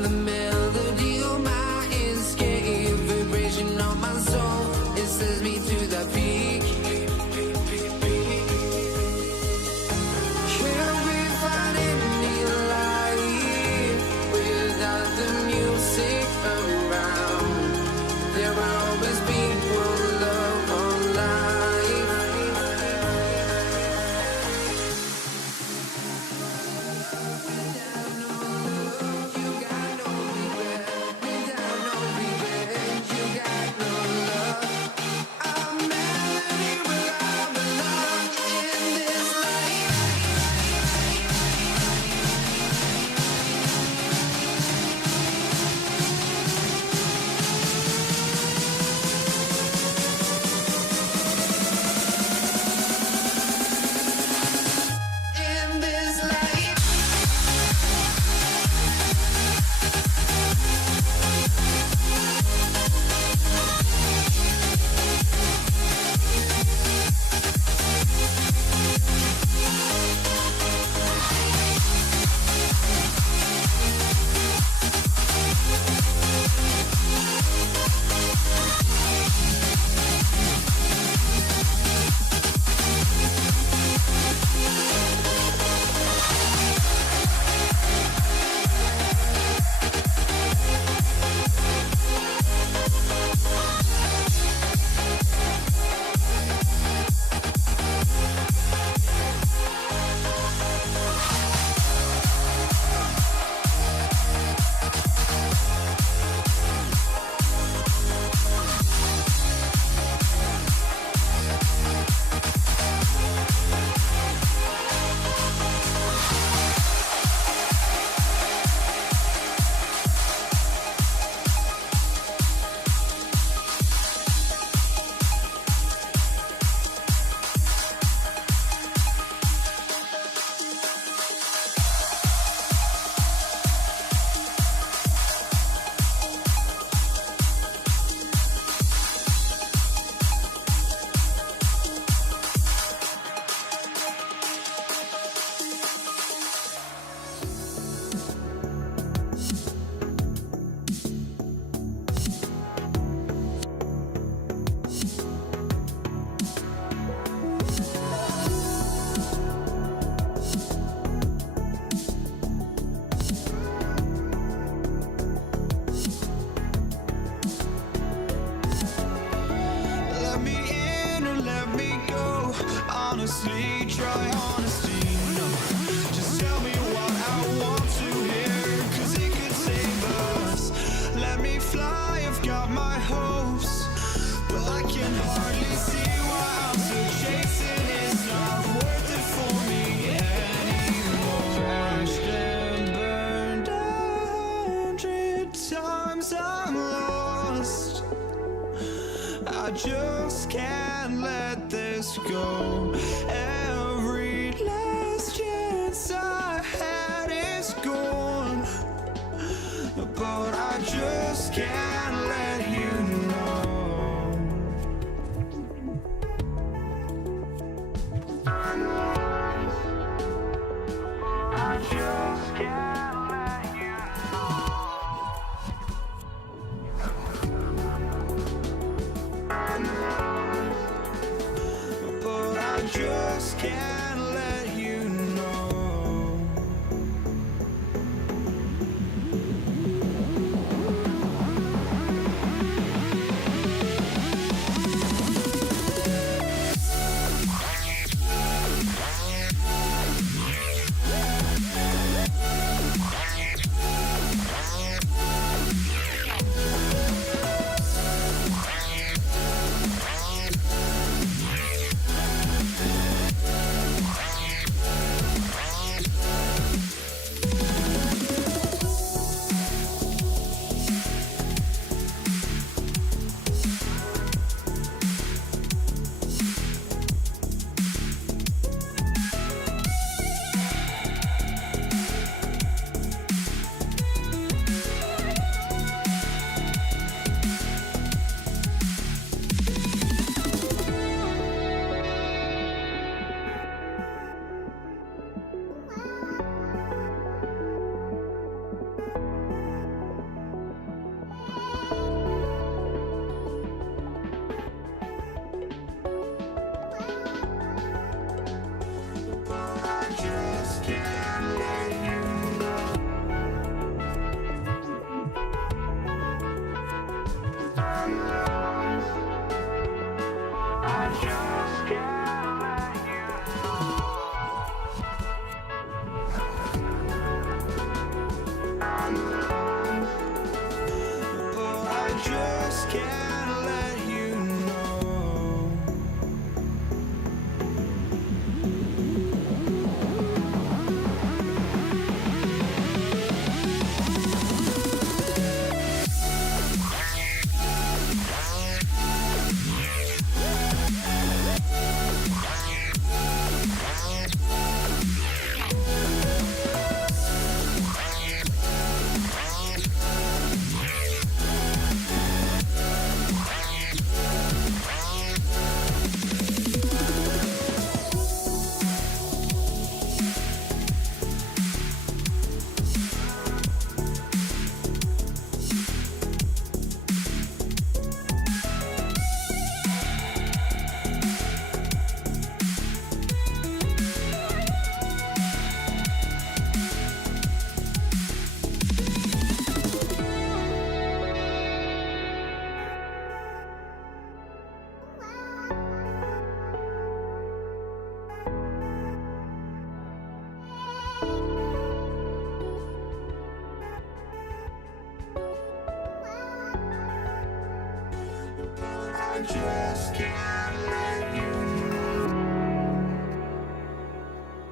melody honestly try honesty. No, just tell me what I want to hear, 'cause it could save us. Let me fly, I've got my hopes, but I can hardly see why I'm still chasing. It's not worth it for me anymore. Crashed and burned 100 times, I'm lost. I just can't let this go. Every last chance I had is gone, but I just can't let you know. I just can't let you know. But I just can't let you know. I just can't let you know.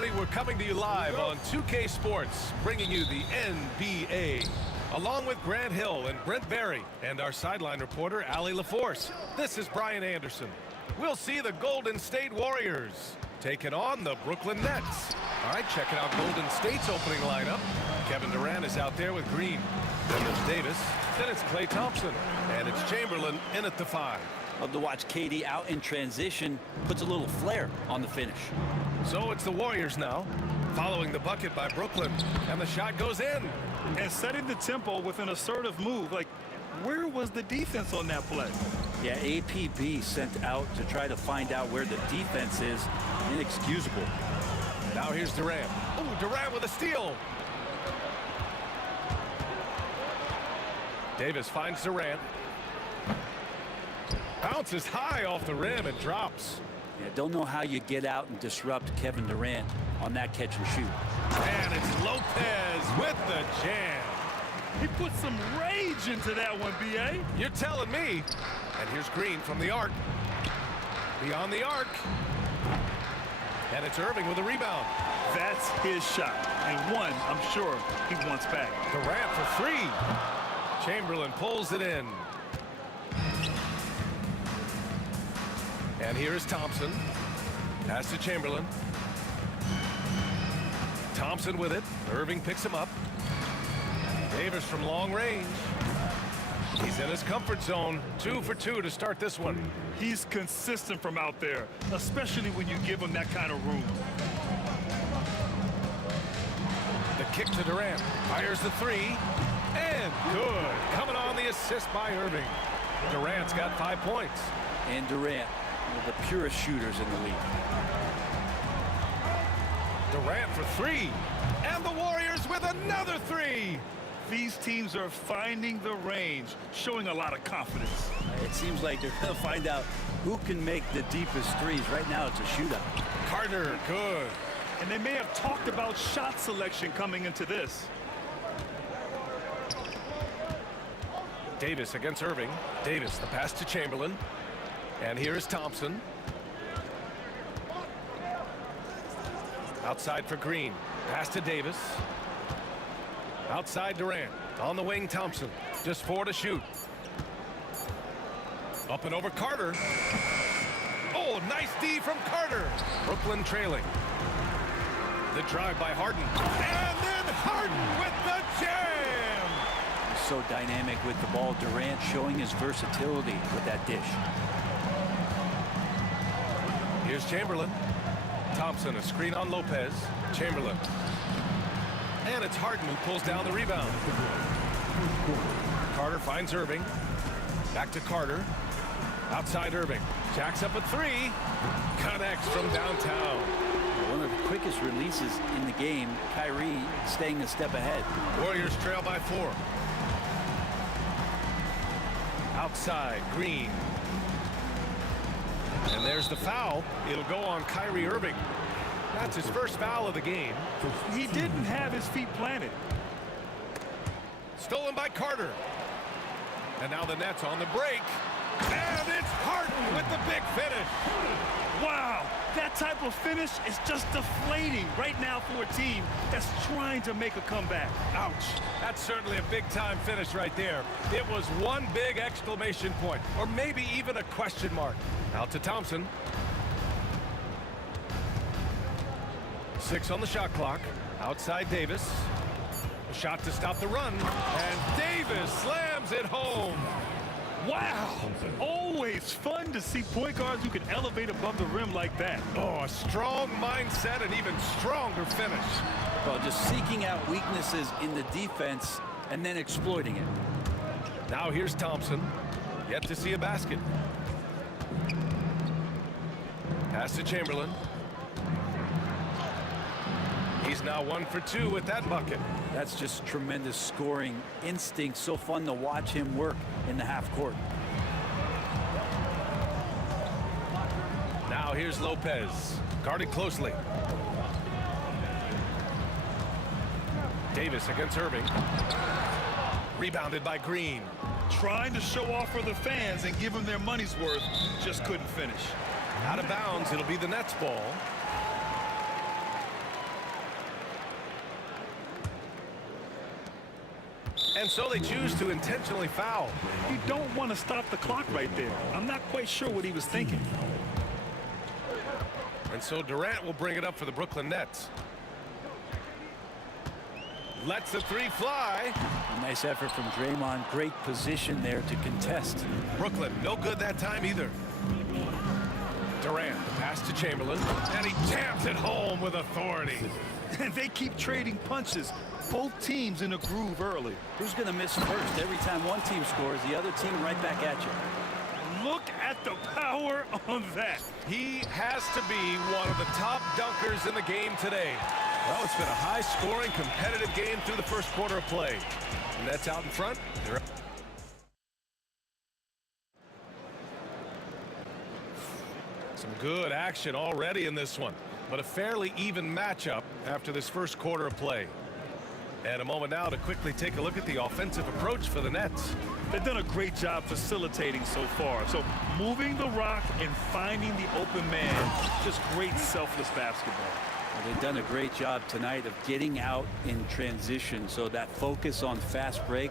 everybody. We're coming to you live on 2K Sports, bringing you the NBA. Along with Grant Hill and Brent Berry and our sideline reporter, Allie LaForce. This is Brian Anderson. We'll see the Golden State Warriors taking on the Brooklyn Nets. All right, checking out Golden State's opening lineup. Kevin Durant is out there with Green. Then there's Davis. Then it's Klay Thompson. And it's Chamberlain in at the 5. Love to watch KD out in transition. Puts a little flair on the finish. So it's the Warriors now, following the bucket by Brooklyn. And the shot goes in. And setting the tempo with an assertive move. Like, where was the defense on that play? Yeah, APB sent out to try to find out where the defense is. Inexcusable. Now here's Durant. Oh, Durant with a steal. Davis finds Durant. Bounces high off the rim and drops. Yeah, don't know how you get out and disrupt Kevin Durant on that catch and shoot. And it's Lopez with the jam. He put some rage into that one, B.A. You're telling me. And here's Green from the arc. Beyond the arc. And it's Irving with a rebound. That's his shot. And one, I'm sure, he wants back. Durant for 3. Chamberlain pulls it in. And here is Thompson. Pass to Chamberlain. Thompson with it. Irving picks him up. Davis from long range. He's in his comfort zone. 2 for 2 to start this one. He's consistent from out there, especially when you give him that kind of room. The kick to Durant. Fires the 3. And good. Coming on the assist by Irving. Durant's got 5 points. And Durant, one of the purest shooters in the league. Durant for 3. And the Warriors with another 3. These teams are finding the range, showing a lot of confidence. It seems like they're going to find out who can make the deepest threes. Right now, it's a shootout. Carter, good. And they may have talked about shot selection coming into this. Davis against Irving. Davis, the pass to Chamberlain. And here is Thompson. Outside for Green. Pass to Davis. Outside Durant. On the wing, Thompson. Just 4 to shoot. Up and over Carter. Oh, nice D from Carter. Brooklyn trailing. The drive by Harden. And then Harden with the jam. So dynamic with the ball. Durant showing his versatility with that dish. Here's Chamberlain. Thompson, a screen on Lopez. Chamberlain. And it's Harden who pulls down the rebound. Carter finds Irving. Back to Carter. Outside Irving. Jacks up a 3. Connects from downtown. One of the quickest releases in the game. Kyrie staying a step ahead. Warriors trail by 4. Outside, Green. And there's the foul. It'll go on Kyrie Irving. That's his first foul of the game. He didn't have his feet planted. Stolen by Carter. And now the Nets on the break. And it's Harden with the big finish. Wow, that type of finish is just deflating right now for a team that's trying to make a comeback. Ouch. That's certainly a big-time finish right there. It was one big exclamation point, or maybe even a question mark. Out to Thompson. 6 on the shot clock. Outside Davis. A shot to stop the run. And Davis slams it home. Wow, always fun to see point guards who can elevate above the rim like that. Oh, a strong mindset and even stronger finish. Well, just seeking out weaknesses in the defense and then exploiting it. Now here's Thompson. Yet to see a basket. Pass to Chamberlain. He's now 1 for 2 with that bucket. That's just tremendous scoring instinct. So fun to watch him work in the half court. Now here's Lopez. Guarded closely. Davis against Irving. Rebounded by Green. Trying to show off for the fans and give them their money's worth. Just couldn't finish. Out of bounds. It'll be the Nets ball. And so they choose to intentionally foul. You don't want to stop the clock right there. I'm not quite sure what he was thinking. And so Durant will bring it up for the Brooklyn Nets. Lets the three fly. A nice effort from Draymond. Great position there to contest. Brooklyn, no good that time either. Durant, pass to Chamberlain, and he jams it home with authority. And they keep trading punches. Both teams in a groove early. Who's going to miss first? Every time one team scores, the other team right back at you. Look at the power on that. He has to be one of the top dunkers in the game today. Well, it's been a high-scoring, competitive game through the first quarter of play. And that's out in front. Some good action already in this one, but a fairly even matchup after this first quarter of play. And a moment now to quickly take a look at the offensive approach for the Nets. They've done a great job facilitating so far. So moving the rock and finding the open man, just great selfless basketball. Well, they've done a great job tonight of getting out in transition, so that focus on fast break,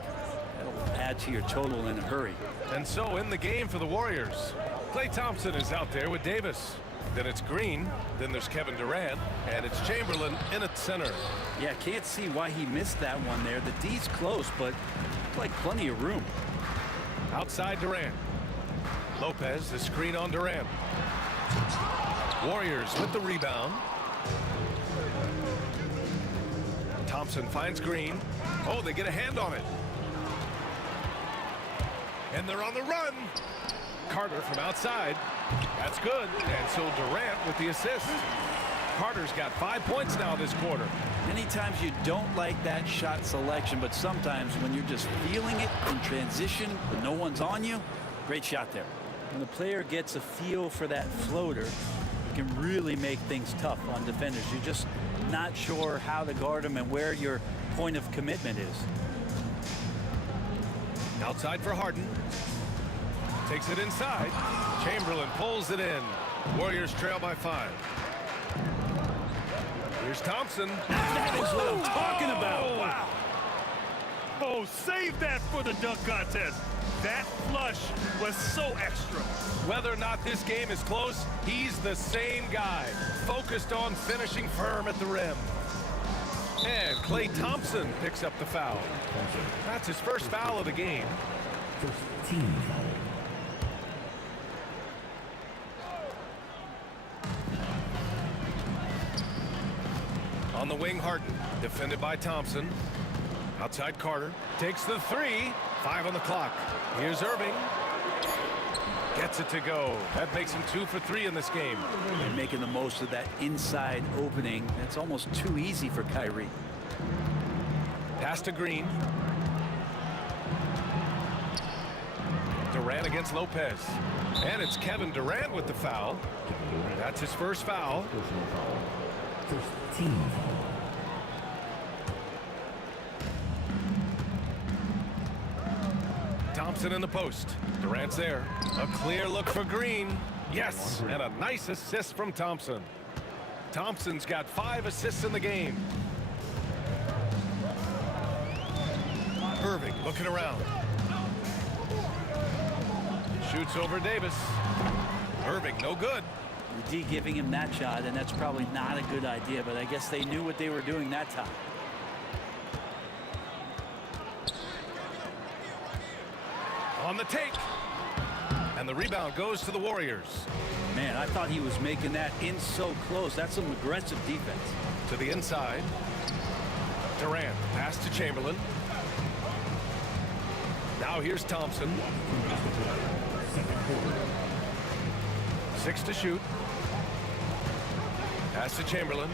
that'll add to your total in a hurry. And so in the game for the Warriors, Klay Thompson is out there with Davis. Then it's Green, then there's Kevin Durant, and it's Chamberlain in at center. Yeah, can't see why he missed that one there. The D's close, but like plenty of room. Outside Durant. Lopez, the screen on Durant. Warriors with the rebound. Thompson finds Green. Oh, they get a hand on it. And they're on the run. Carter from outside. That's good. And so Durant with the assist. Carter's got 5 points now this quarter. Many times you don't like that shot selection, but sometimes when you're just feeling it in transition, when no one's on you, great shot there. When the player gets a feel for that floater, it can really make things tough on defenders. You're just not sure how to guard them and where your point of commitment is. Outside for Harden. Takes it inside. Chamberlain pulls it in. Warriors trail by 5. Here's Thompson. That is what I'm talking about. Wow. Oh, save that for the dunk contest. That flush was so extra. Whether or not this game is close, he's the same guy, focused on finishing firm at the rim. And Klay Thompson picks up the foul. That's his first foul of the game. First team foul. On the wing, Harden, defended by Thompson. Outside Carter, takes the 3, 5 on the clock. Here's Irving. Gets it to go. That makes him 2 for 3 in this game. They're making the most of that inside opening. That's almost too easy for Kyrie. Pass to Green. Durant against Lopez. And it's Kevin Durant with the foul. That's his first foul. Personal foul. First team foul. Thompson in the post. Durant's there. A clear look for Green. Yes, and a nice assist from Thompson. Thompson's got 5 assists in the game. Irving looking around. Shoots over Davis. Irving, no good. The D giving him that shot, and that's probably not a good idea, but I guess they knew what they were doing that time. On the take. And the rebound goes to the Warriors. Man, I thought he was making that in so close. That's some aggressive defense. To the inside. Durant, pass to Chamberlain. Now here's Thompson. 6 to shoot. Pass to Chamberlain.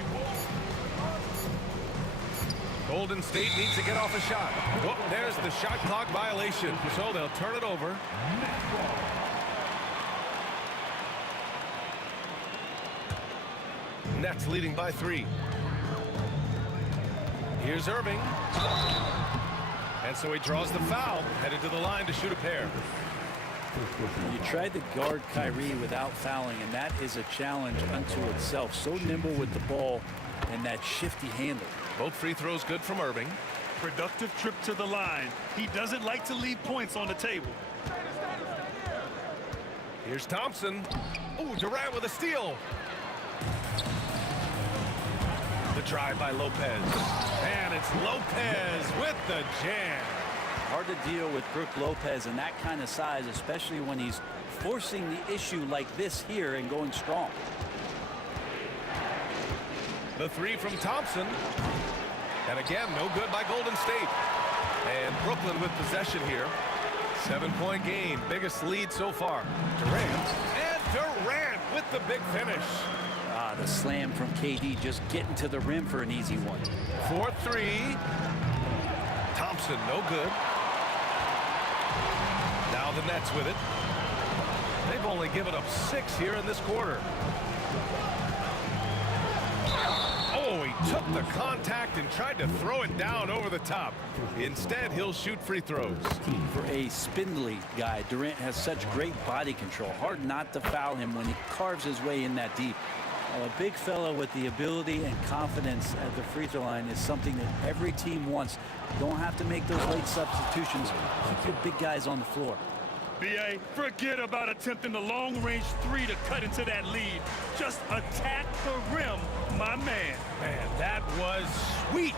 Golden State needs to get off a shot. Oh, there's the shot clock violation. So they'll turn it over. Nets leading by 3. Here's Irving. And so he draws the foul, headed to the line to shoot a pair. You tried to guard Kyrie without fouling, and that is a challenge unto itself. So nimble with the ball and that shifty handle. Both free throws good from Irving. Productive trip to the line. He doesn't like to leave points on the table. Here's Thompson. Oh, Durant with a steal. The drive by Lopez. And it's Lopez with the jam. Hard to deal with Brook Lopez and that kind of size, especially when he's forcing the issue like this here and going strong. The three from Thompson. And again, no good by Golden State. And Brooklyn with possession here. 7-point game, biggest lead so far. Durant. And Durant with the big finish. The slam from KD just getting to the rim for an easy one. 4-3. Thompson, no good. Now the Nets with it. They've only given up 6 here in this quarter. Oh, he took the contact and tried to throw it down over the top. Instead, he'll shoot free throws. For a spindly guy, Durant has such great body control. Hard not to foul him when he carves his way in that deep. Well, a big fella with the ability and confidence at the free throw line is something that every team wants. Don't have to make those late substitutions. Keep your big guys on the floor. B.A., forget about attempting the long-range three to cut into that lead. Just attack the rim, my man. Man, that was sweet.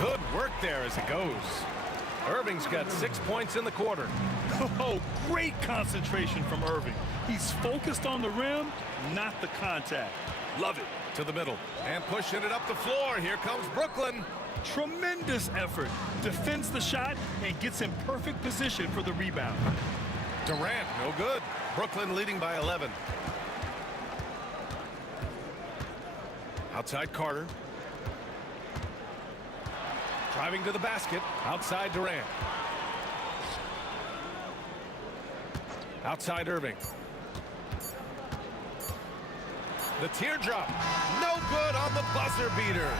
Good work there as it goes. Irving's got 6 points in the quarter. Oh, great concentration from Irving. He's focused on the rim, not the contact. Love it. To the middle and pushing it up the floor. Here comes Brooklyn. Tremendous effort. Defends the shot and gets in perfect position for the rebound. Durant, no good. Brooklyn leading by 11. Outside Carter. Driving to the basket. Outside Durant. Outside Irving. The teardrop. No good on the buzzer beater.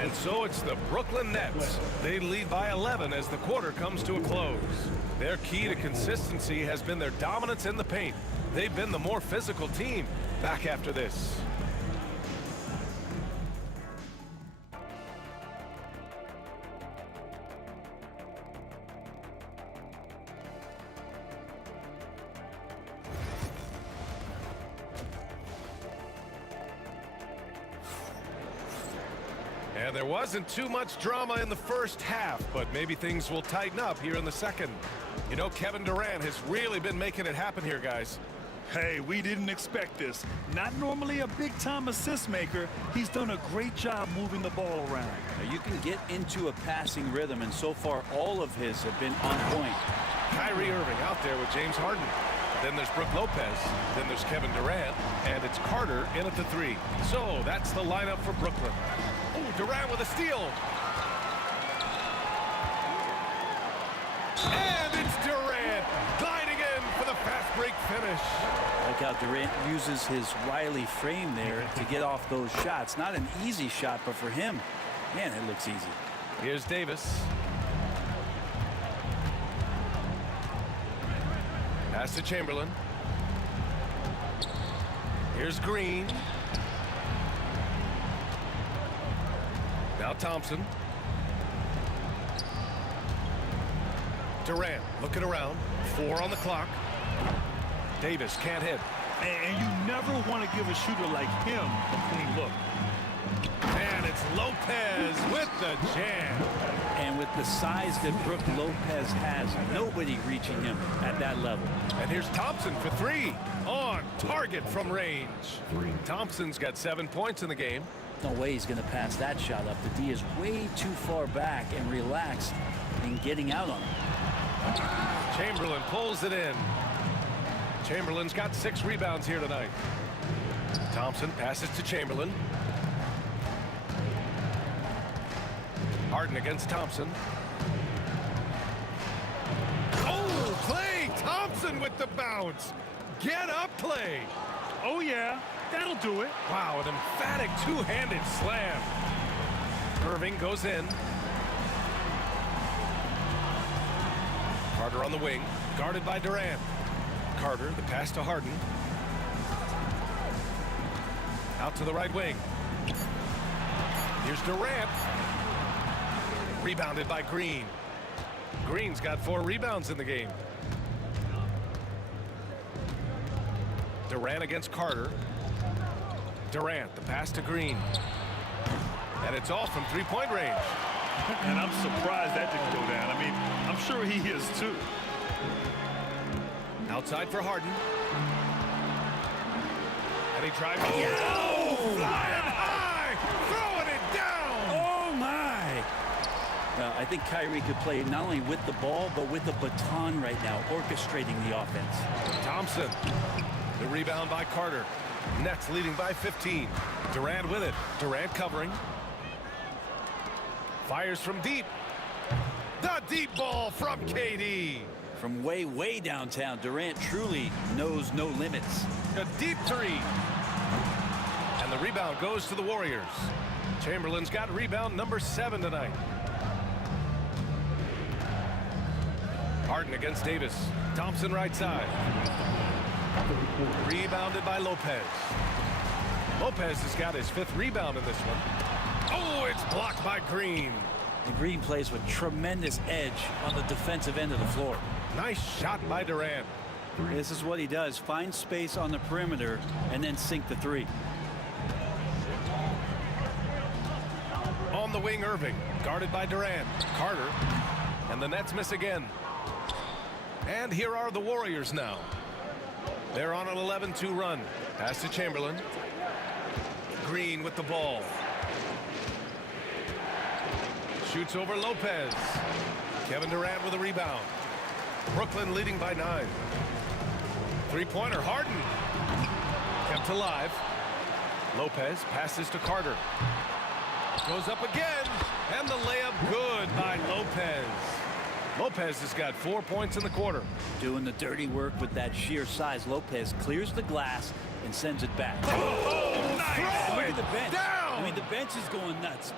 And so it's the Brooklyn Nets. They lead by 11 as the quarter comes to a close. Their key to consistency has been their dominance in the paint. They've been the more physical team. Back after this. And there wasn't too much drama in the first half, but maybe things will tighten up here in the second. You know, Kevin Durant has really been making it happen here, guys. Hey, we didn't expect this. Not normally a big-time assist maker. He's done a great job moving the ball around. Now, you can get into a passing rhythm, and so far all of his have been on point. Kyrie Irving out there with James Harden. Then there's Brook Lopez. Then there's Kevin Durant. And it's Carter in at the three. So that's the lineup for Brooklyn. Oh, Durant with a steal. And it's Durant gliding in for the fast break finish. Like how Durant uses his wily frame there to get off those shots. Not an easy shot, but for him, man, it looks easy. Here's Davis. Pass to Chamberlain. Here's Green. Now Thompson. Durant looking around. 4 on the clock. Davis can't hit. And you never want to give a shooter like him a clean look. And it's Lopez with the jam. And with the size that Brook Lopez has, nobody reaching him at that level. And here's Thompson for 3. On target from range. Thompson's got 7 points in the game. No way he's going to pass that shot up. The D is way too far back and relaxed in getting out on it. Chamberlain pulls it in. Chamberlain's got 6 rebounds here tonight. Thompson passes to Chamberlain. Harden against Thompson. Oh, Klay Thompson with the bounce. Get up, Klay. Oh, yeah, that'll do it. Wow, an emphatic two-handed slam. Irving goes in. Carter on the wing, guarded by Durant. Carter, the pass to Harden. Out to the right wing. Here's Durant. Rebounded by Green. Green's got 4 rebounds in the game. Durant against Carter. Durant, the pass to Green. And it's all from three-point range. And I'm surprised that didn't go down. I mean, I'm sure he is too. Outside for Harden. And he drives. Oh, flying high, throwing it down. Oh, my. I think Kyrie could play not only with the ball, but with the baton right now, orchestrating the offense. Thompson. The rebound by Carter. Nets leading by 15. Durant with it. Durant covering. Fires from deep. The deep ball from KD. From way, way downtown, Durant truly knows no limits. A deep 3. And the rebound goes to the Warriors. Chamberlain's got rebound number 7 tonight. Harden against Davis. Thompson right side. Rebounded by Lopez. Lopez has got his 5th rebound in this one. Oh, it's blocked by Green. And Green plays with tremendous edge on the defensive end of the floor. Nice shot by Durant. This is what he does. Find space on the perimeter and then sink the 3. On the wing, Irving. Guarded by Durant. Carter. And the Nets miss again. And here are the Warriors now. They're on an 11-2 run. Pass to Chamberlain. Green with the ball. Shoots over Lopez. Kevin Durant with a rebound. Brooklyn leading by 9. Three-pointer, Harden. Kept alive. Lopez passes to Carter. Goes up again. And the layup good by Lopez. Lopez has got 4 points in the quarter. Doing the dirty work with that sheer size. Lopez clears the glass and sends it back. Oh, nice. Look at the bench. Down. I mean, the bench is going nuts.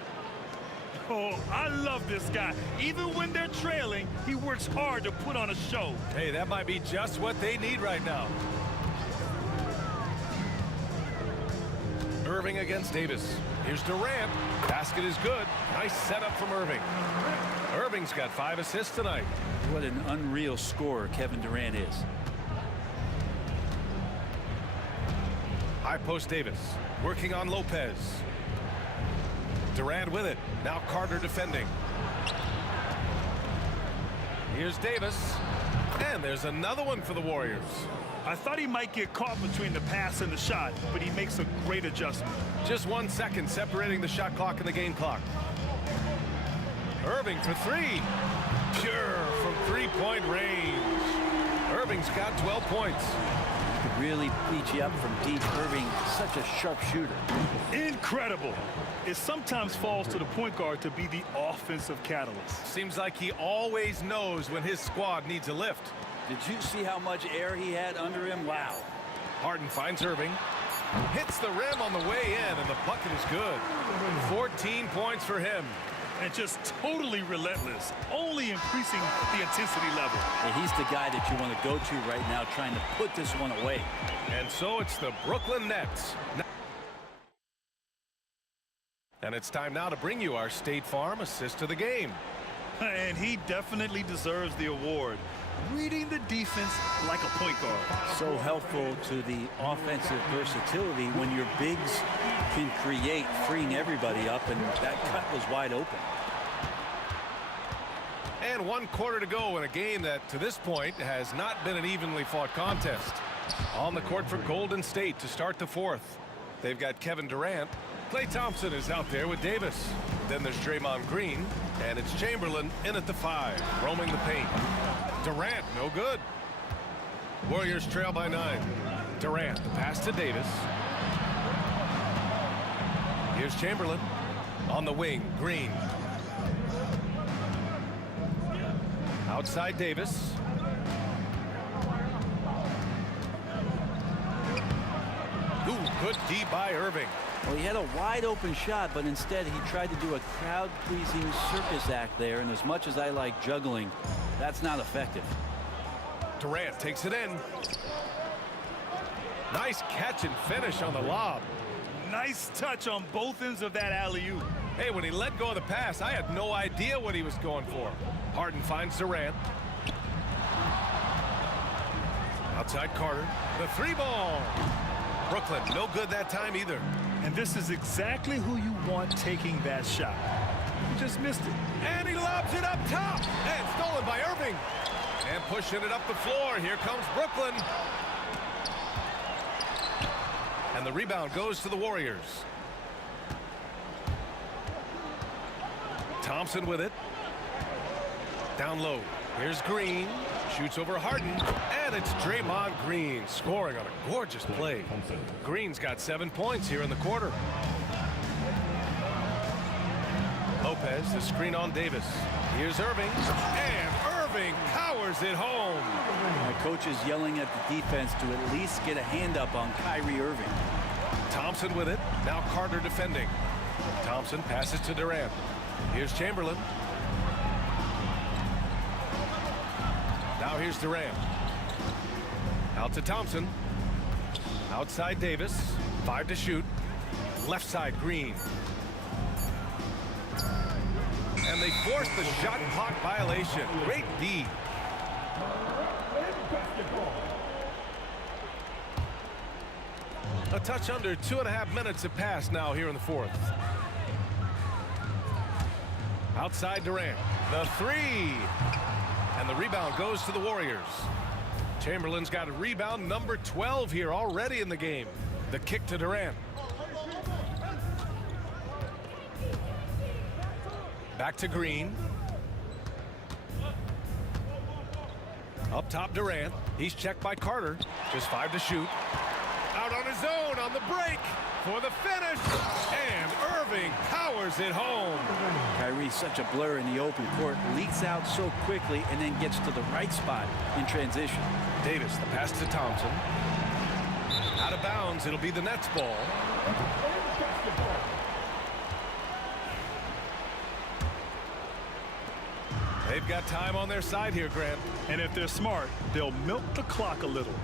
Oh, I love this guy. Even when they're trailing, he works hard to put on a show. Hey, that might be just what they need right now. Irving against Davis. Here's Durant. Basket is good. Nice setup from Irving. Irving's got 5 assists tonight. What an unreal scorer Kevin Durant is. High post Davis. Working on Lopez. Durant with it. Now Carter defending. Here's Davis. And there's another one for the Warriors. I thought he might get caught between the pass and the shot, but he makes a great adjustment. Just 1 second separating the shot clock and the game clock. Irving for 3. Pure from three-point range. Irving's got 12 points. Could really beat you up from deep. Irving, such a sharp shooter. Incredible. It sometimes falls to the point guard to be the offensive catalyst. Seems like he always knows when his squad needs a lift. Did you see how much air he had under him? Wow. Harden finds Irving. Hits the rim on the way in, and the bucket is good. 14 points for him. And just totally relentless, only increasing the intensity level. And he's the guy that you want to go to right now, trying to put this one away. And so it's the Brooklyn Nets. And it's time now to bring you our State Farm assist of the game. And he definitely deserves the award. Reading the defense like a point guard. So helpful to the offensive versatility when your bigs can create, freeing everybody up, and that cut was wide open. And 1 quarter to go in a game that, to this point, has not been an evenly fought contest. On the court for Golden State to start the 4th. They've got Kevin Durant. Klay Thompson is out there with Davis. Then there's Draymond Green, and it's Chamberlain in at the 5, roaming the paint. Durant, no good. Warriors trail by 9. Durant, the pass to Davis. Here's Chamberlain. On the wing, Green. Outside Davis. Ooh, good D by Irving. Well, he had a wide open shot, but instead he tried to do a crowd-pleasing circus act there, and as much as I like juggling, that's not effective. Durant takes it in. Nice catch and finish on the lob. Nice touch on both ends of that alley-oop. Hey, when he let go of the pass, I had no idea what he was going for. Harden finds Durant. Outside Carter. The three ball. Brooklyn, no good that time either. And this is exactly who you want taking that shot. He just missed it. And he lobs it up top. And stolen by Irving. And pushing it up the floor. Here comes Brooklyn. And the rebound goes to the Warriors. Thompson with it. Down low. Here's Green. Shoots over Harden. And it's Draymond Green scoring on a gorgeous play. Green's got 7 points here in the quarter. Lopez, the screen on Davis. Here's Irving. And Irving powers it home. My coach is yelling at the defense to at least get a hand up on Kyrie Irving. Thompson with it. Now Carter defending. Thompson passes to Durant. Here's Chamberlain. Now here's Durant. Out to Thompson. Outside Davis. 5 to shoot. Left side Green. And they force the shot clock violation. Great D. A touch under 2.5 minutes have passed now here in the fourth. Outside Durant. The three. And the rebound goes to the Warriors. Chamberlain's got a rebound number 12 here already in the game. The kick to Durant. Back to Green. Up top Durant. He's checked by Carter. Just 5 to shoot. Out on his own on the break for the finish. And Irving powers it home. Kyrie's such a blur in the open court. Leaks out so quickly and then gets to the right spot in transition. Davis, the pass to Thompson. Out of bounds. It'll be the Nets ball. They've got time on their side here, Grant. And if they're smart, they'll milk the clock a little.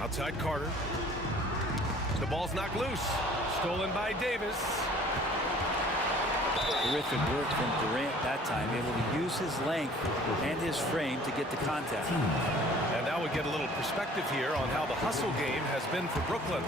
Outside Carter. The ball's knocked loose. Stolen by Davis. Terrific work from Durant that time, able to use his length and his frame to get the contact. And now we get a little perspective here on how the hustle game has been for Brooklyn.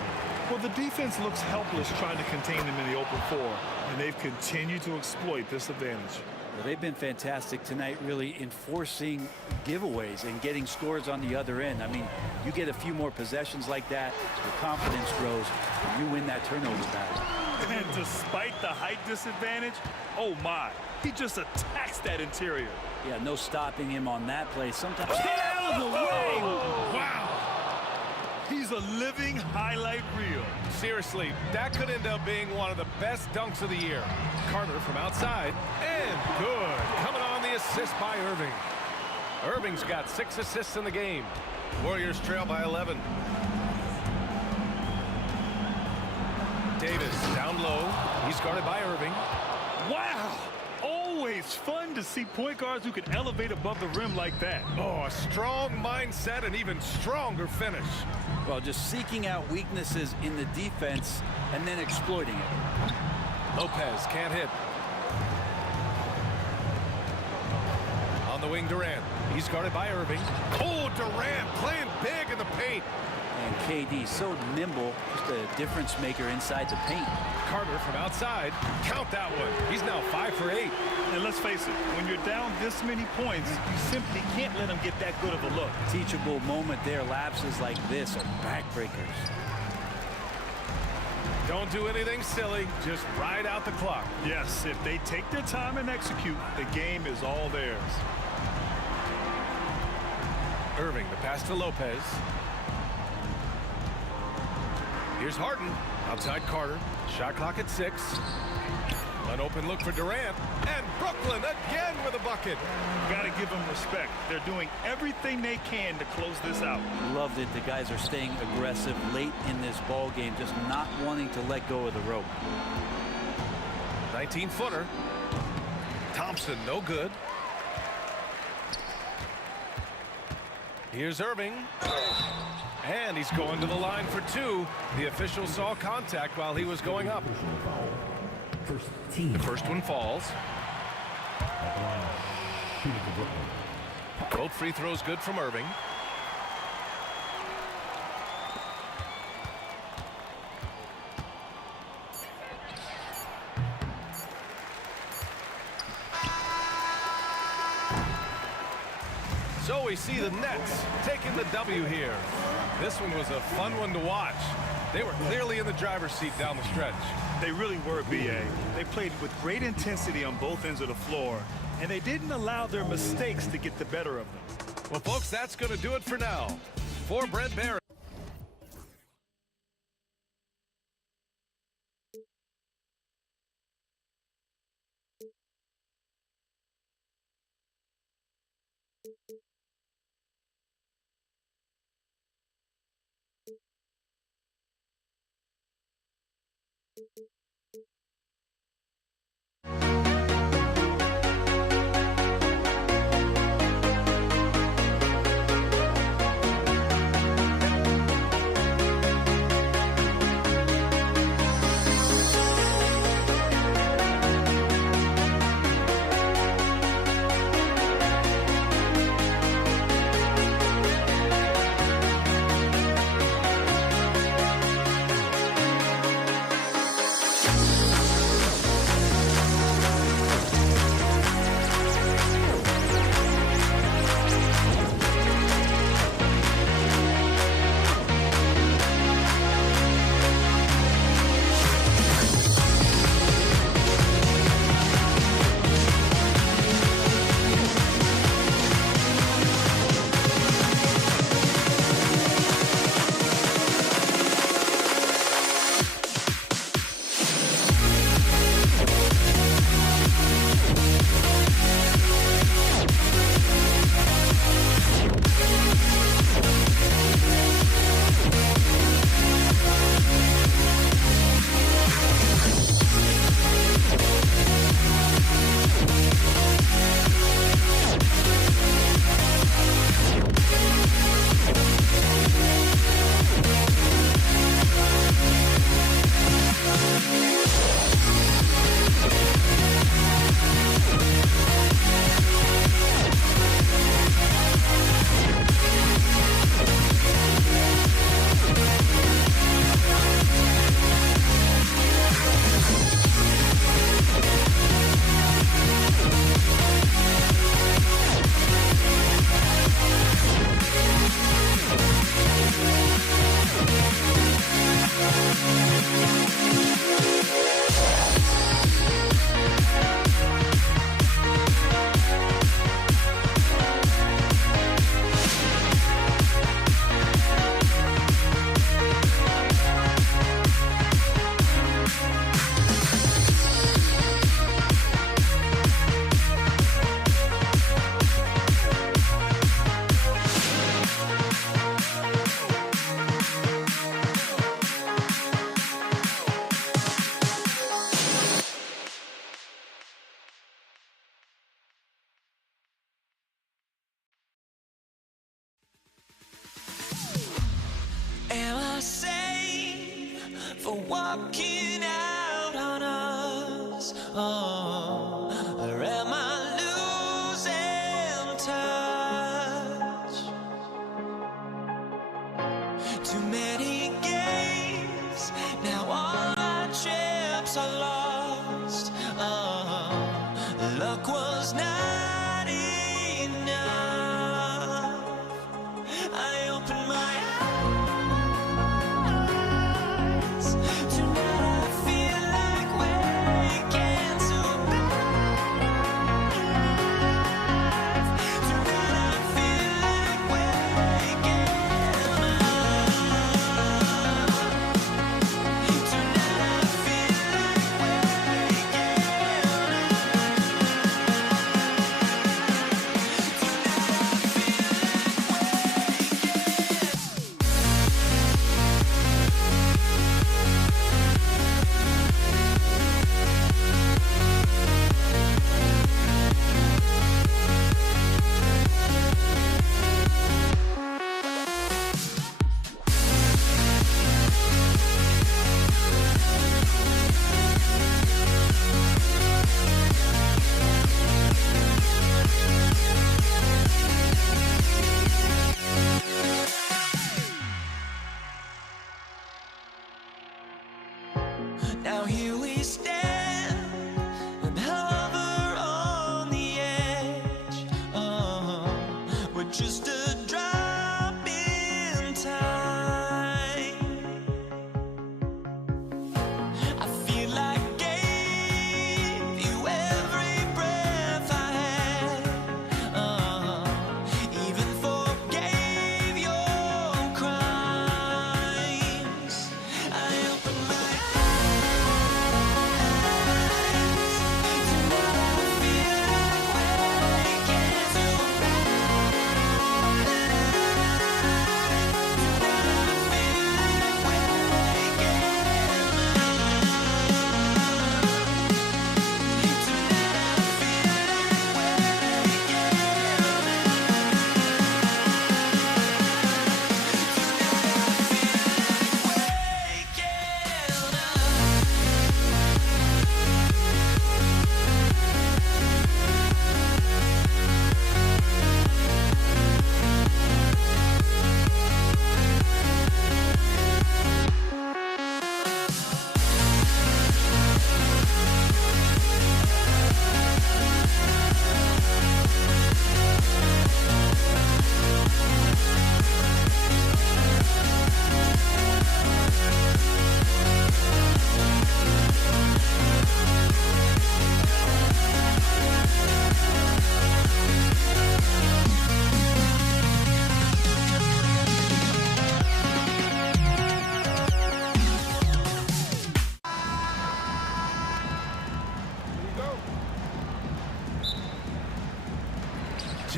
Well, the defense looks helpless trying to contain them in the open floor, and they've continued to exploit this advantage. Well, they've been fantastic tonight, really enforcing giveaways and getting scores on the other end. I mean, you get a few more possessions like that, your confidence grows, and you win that turnover battle. And despite the height disadvantage, oh my, he just attacks that interior. Yeah, no stopping him on that play. Sometimes stay out of the way. Wow. He's a living highlight reel. Seriously, that could end up being one of the best dunks of the year. Carter from outside, and good. Coming on the assist by Irving. Irving's got 6 assists in the game. Warriors trail by 11. Davis down low. He's guarded by Irving. Wow! Always fun to see point guards who can elevate above the rim like that. Oh, a strong mindset and even stronger finish. Well, just seeking out weaknesses in the defense and then exploiting it. Lopez can't hit. On the wing, Durant. He's guarded by Irving. Oh, Durant playing big in the paint. And KD so nimble, just a difference maker inside the paint. Carter from outside. Count that one. He's now 5 for 8. And let's face it, when you're down this many points, you simply can't let them get that good of a look. Teachable moment there. Lapses like this are backbreakers. Don't do anything silly. Just ride out the clock. Yes, if they take their time and execute, the game is all theirs. Irving, the pass to Lopez. Here's Harden. Outside Carter. Shot clock at 6. An open look for Durant. And Brooklyn again with a bucket. Gotta give them respect. They're doing everything they can to close this out. Loved it. The guys are staying aggressive late in this ball game, just not wanting to let go of the rope. 19-footer. Thompson, no good. Here's Irving. And he's going to the line for two. The official saw contact while he was going up. Personal foul. First team. The first one falls. At the line. Shooting for Brooklyn. Both free throws good from Irving. So we see the Nets taking the W here. This one was a fun one to watch. They were clearly in the driver's seat down the stretch. They really were, B.A. They played with great intensity on both ends of the floor, and they didn't allow their mistakes to get the better of them. Well, folks, that's going to do it for now. For Brent Barrett. Am I safe for walking out on us? Oh, or am I losing touch? Too many games, now all our chips are lost. Oh, luck was not enough. I opened my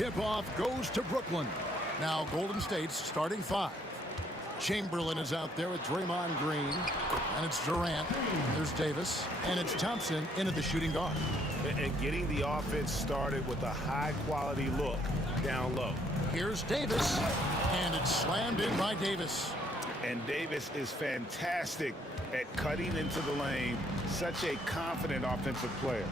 tip-off goes to Brooklyn. Now Golden State's starting 5. Chamberlain is out there with Draymond Green. And it's Durant. There's Davis. And it's Thompson into the shooting guard. And getting the offense started with a high-quality look down low. Here's Davis. And it's slammed in by Davis. And Davis is fantastic at cutting into the lane. Such a confident offensive player.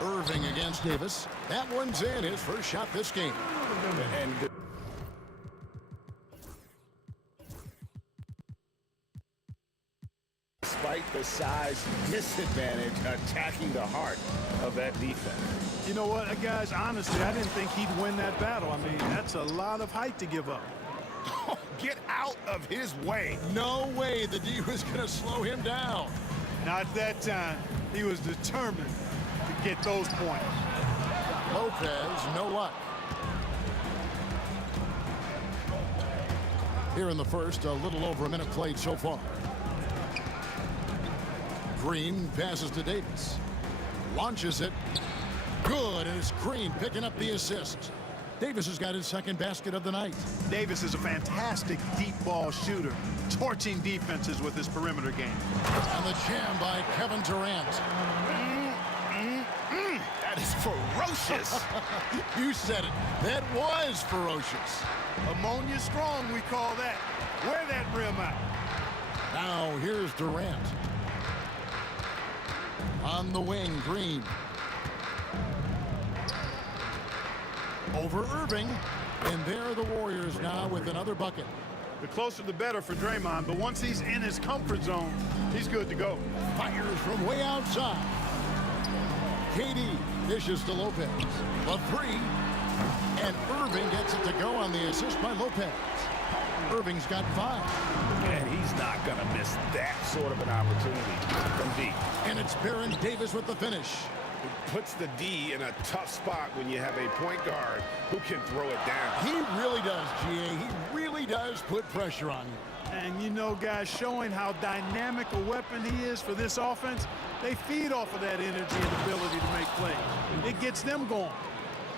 Irving against Davis. That one's in, his first shot this game. And despite the size disadvantage, attacking the heart of that defense. You know what, guys, honestly, I didn't think he'd win that battle. I mean, that's a lot of height to give up. Get out of his way. No way the D was going to slow him down. Not that time. He was determined to get those points. Lopez, no luck. Here in the first, a little over a minute played so far. Green passes to Davis. Launches it. Good, and it's Green picking up the assist. Davis has got his second basket of the night. Davis is a fantastic deep ball shooter, torching defenses with his perimeter game. And the jam by Kevin Durant. That is ferocious. You said it. That was ferocious. Ammonia strong, we call that. Wear that rim out. Now here's Durant. On the wing, Green. Over Irving. And there are the Warriors now with another bucket. The closer the better for Draymond, but once he's in his comfort zone, he's good to go. Fires from way outside. KD dishes to Lopez. A three. And Irving gets it to go on the assist by Lopez. Irving's got 5. And he's not going to miss that sort of an opportunity from deep. And it's Baron Davis with the finish. It puts the D in a tough spot when you have a point guard who can throw it down. He really does, GA. He really does put pressure on you. And you know, guys, showing how dynamic a weapon he is for this offense, they feed off of that energy and ability to make plays. It gets them going.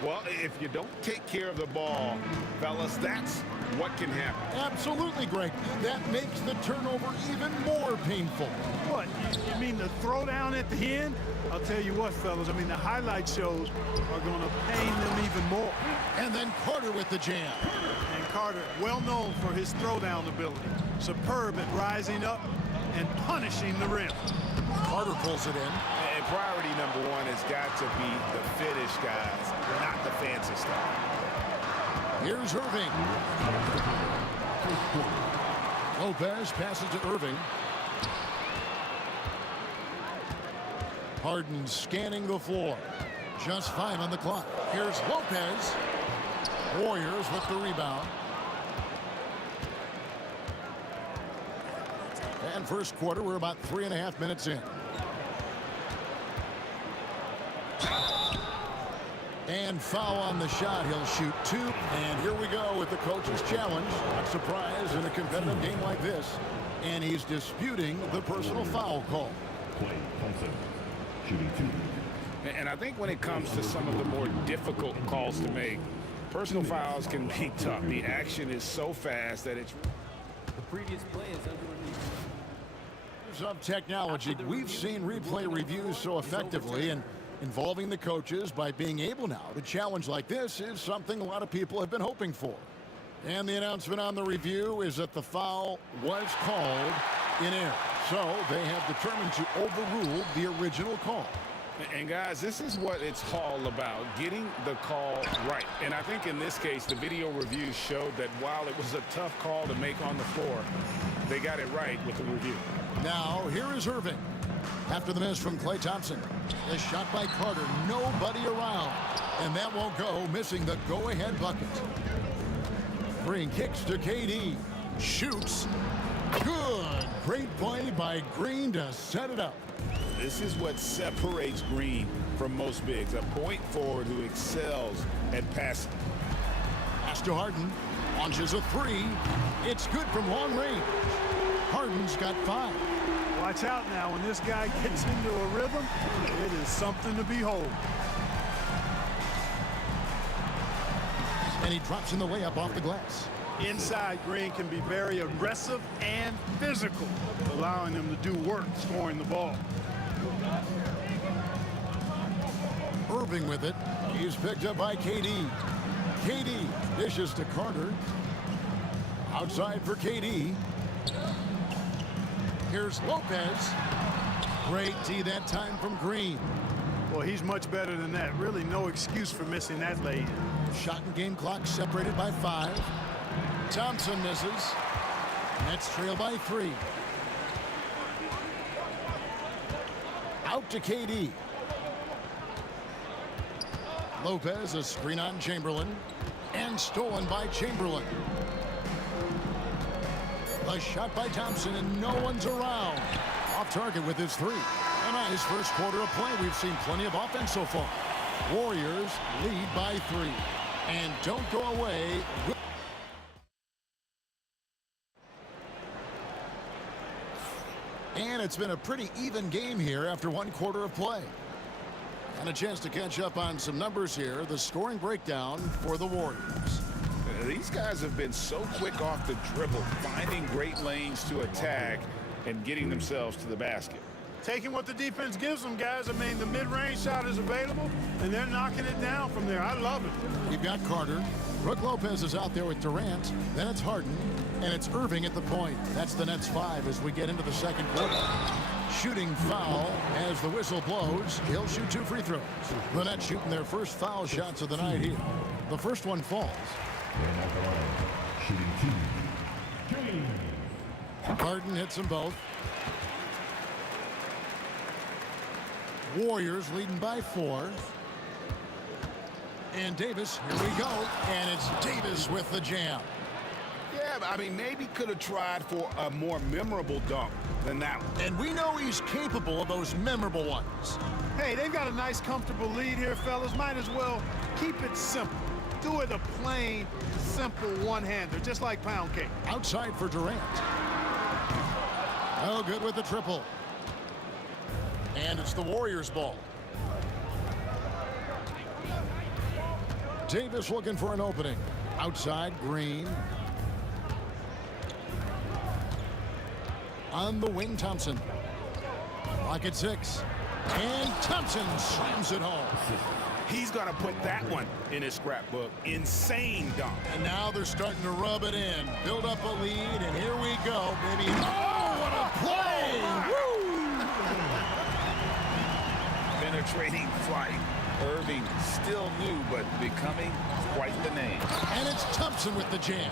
Well, if you don't take care of the ball, fellas, that's what can happen. Absolutely, Greg. That makes the turnover even more painful. What, you mean the throwdown at the end? I'll tell you what, fellas, I mean, the highlight shows are going to pain them even more. And then Carter with the jam. And Carter, well known for his throwdown ability. Superb at rising up and punishing the rim. Carter pulls it in. And priority number 1 has got to be the finish, guys, not the fancy stuff. Here's Irving. Lopez passes to Irving. Harden scanning the floor. Just 5 on the clock. Here's Lopez. Warriors with the rebound. And first quarter, we're about 3.5 minutes in. And foul on the shot. He'll shoot 2. And here we go with the coach's challenge. Not surprised in a competitive game like this. And he's disputing the personal foul call. Play Thompson. Shooting 2. And I think when it comes to some of the more difficult calls to make, personal fouls can be tough. The action is so fast that it's... The previous play is under Of technology, we've seen replay reviews so effectively, and involving the coaches by being able now to challenge like this is something a lot of people have been hoping for. And the announcement on the review is that the foul was called in error. So they have determined to overrule the original call. And guys, this is what it's all about, getting the call right. And I think in this case, the video review showed that while it was a tough call to make on the floor, they got it right with the review. Now, here is Irving. After the miss from Klay Thompson. The shot by Carter. Nobody around. And that won't go, missing the go-ahead bucket. Green kicks to KD. Shoots. Good. Great play by Green to set it up. This is what separates Green from most bigs. A point forward who excels at passing. Pass to Harden. Launches a 3. It's good from long range. Harden's got 5. Watch out now. When this guy gets into a rhythm, it is something to behold. And he drops in the layup off the glass. Inside, Green can be very aggressive and physical, allowing him to do work scoring the ball. Irving with it. He's picked up by KD. KD dishes to Carter. Outside for KD. Here's Lopez. Great D that time from Green. Well, he's much better than that. Really no excuse for missing that lay-in. Shot and game clock separated by 5. Thompson misses. Nets trail by 3. Out to KD. Lopez, a screen on Chamberlain. And stolen by Chamberlain. A shot by Thompson, and no one's around. Off target with his 3. A nice first quarter of play. We've seen plenty of offense so far. Warriors lead by 3. And don't go away. And it's been a pretty even game here after 1 quarter of play. And a chance to catch up on some numbers here. The scoring breakdown for the Warriors. These guys have been so quick off the dribble, finding great lanes to attack and getting themselves to the basket. Taking what the defense gives them, guys. I mean, the mid-range shot is available, and they're knocking it down from there. I love it. We've got Carter. Brook Lopez is out there with Durant. Then it's Harden, and it's Irving at the point. That's the Nets 5 as we get into the second quarter. Shooting foul as the whistle blows. He'll shoot 2 free throws. The Nets shooting their first foul shots of the night here. The first one falls. And at the line, shooting 2. James. Harden hits them both. Warriors leading by 4. And Davis, here we go. And it's Davis with the jam. Yeah, I mean, maybe could have tried for a more memorable dunk than that one. And we know he's capable of those memorable ones. Hey, they've got a nice, comfortable lead here, fellas. Might as well keep it simple. Do it a plain, simple one-hander, just like pound cake. Outside for Durant. Oh, good with the triple. And it's the Warriors' ball. Davis looking for an opening. Outside, Green. On the wing, Thompson. Lock at 6. And Thompson slams it home. He's going to put that one in his scrapbook. Insane dunk. And now they're starting to rub it in. Build up a lead, and here we go, baby. Oh, what a play! Woo! Penetrating flight. Irving still new, but becoming quite the name. And it's Thompson with the jam.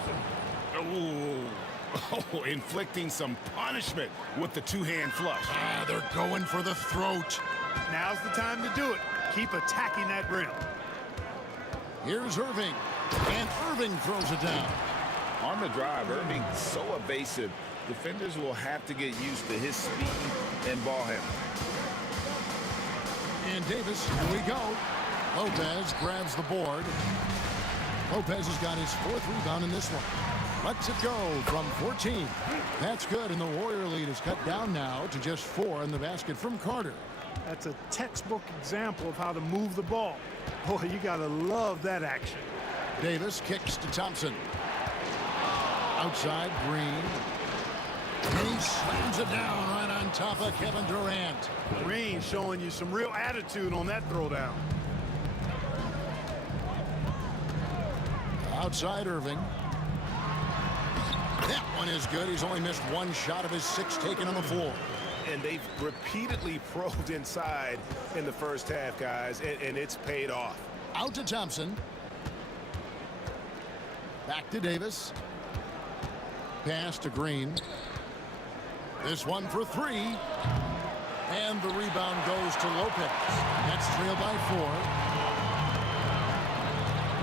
Oh, inflicting some punishment with the 2-hand flush. Ah, they're going for the throat. Now's the time to do it. Keep attacking that rim. Here's Irving. And Irving throws it down. On the drive, Irving so evasive. Defenders will have to get used to his speed and ball handling. And Davis, here we go. Lopez grabs the board. Lopez has got his 4th rebound in this one. Lets it go from 14. That's good, and the Warrior lead is cut down now to just 4 in the basket from Carter. That's a textbook example of how to move the ball. Boy, you got to love that action. Davis kicks to Thompson. Outside, Green. And he slams it down right on top of Kevin Durant. Green showing you some real attitude on that throwdown. Outside, Irving. That one is good. He's only missed 1 shot of his 6 taken on the floor. And they've repeatedly probed inside in the first half, guys, and it's paid off. Out to Thompson. Back to Davis. Pass to Green. This one for 3. And the rebound goes to Lopez. That's trailed by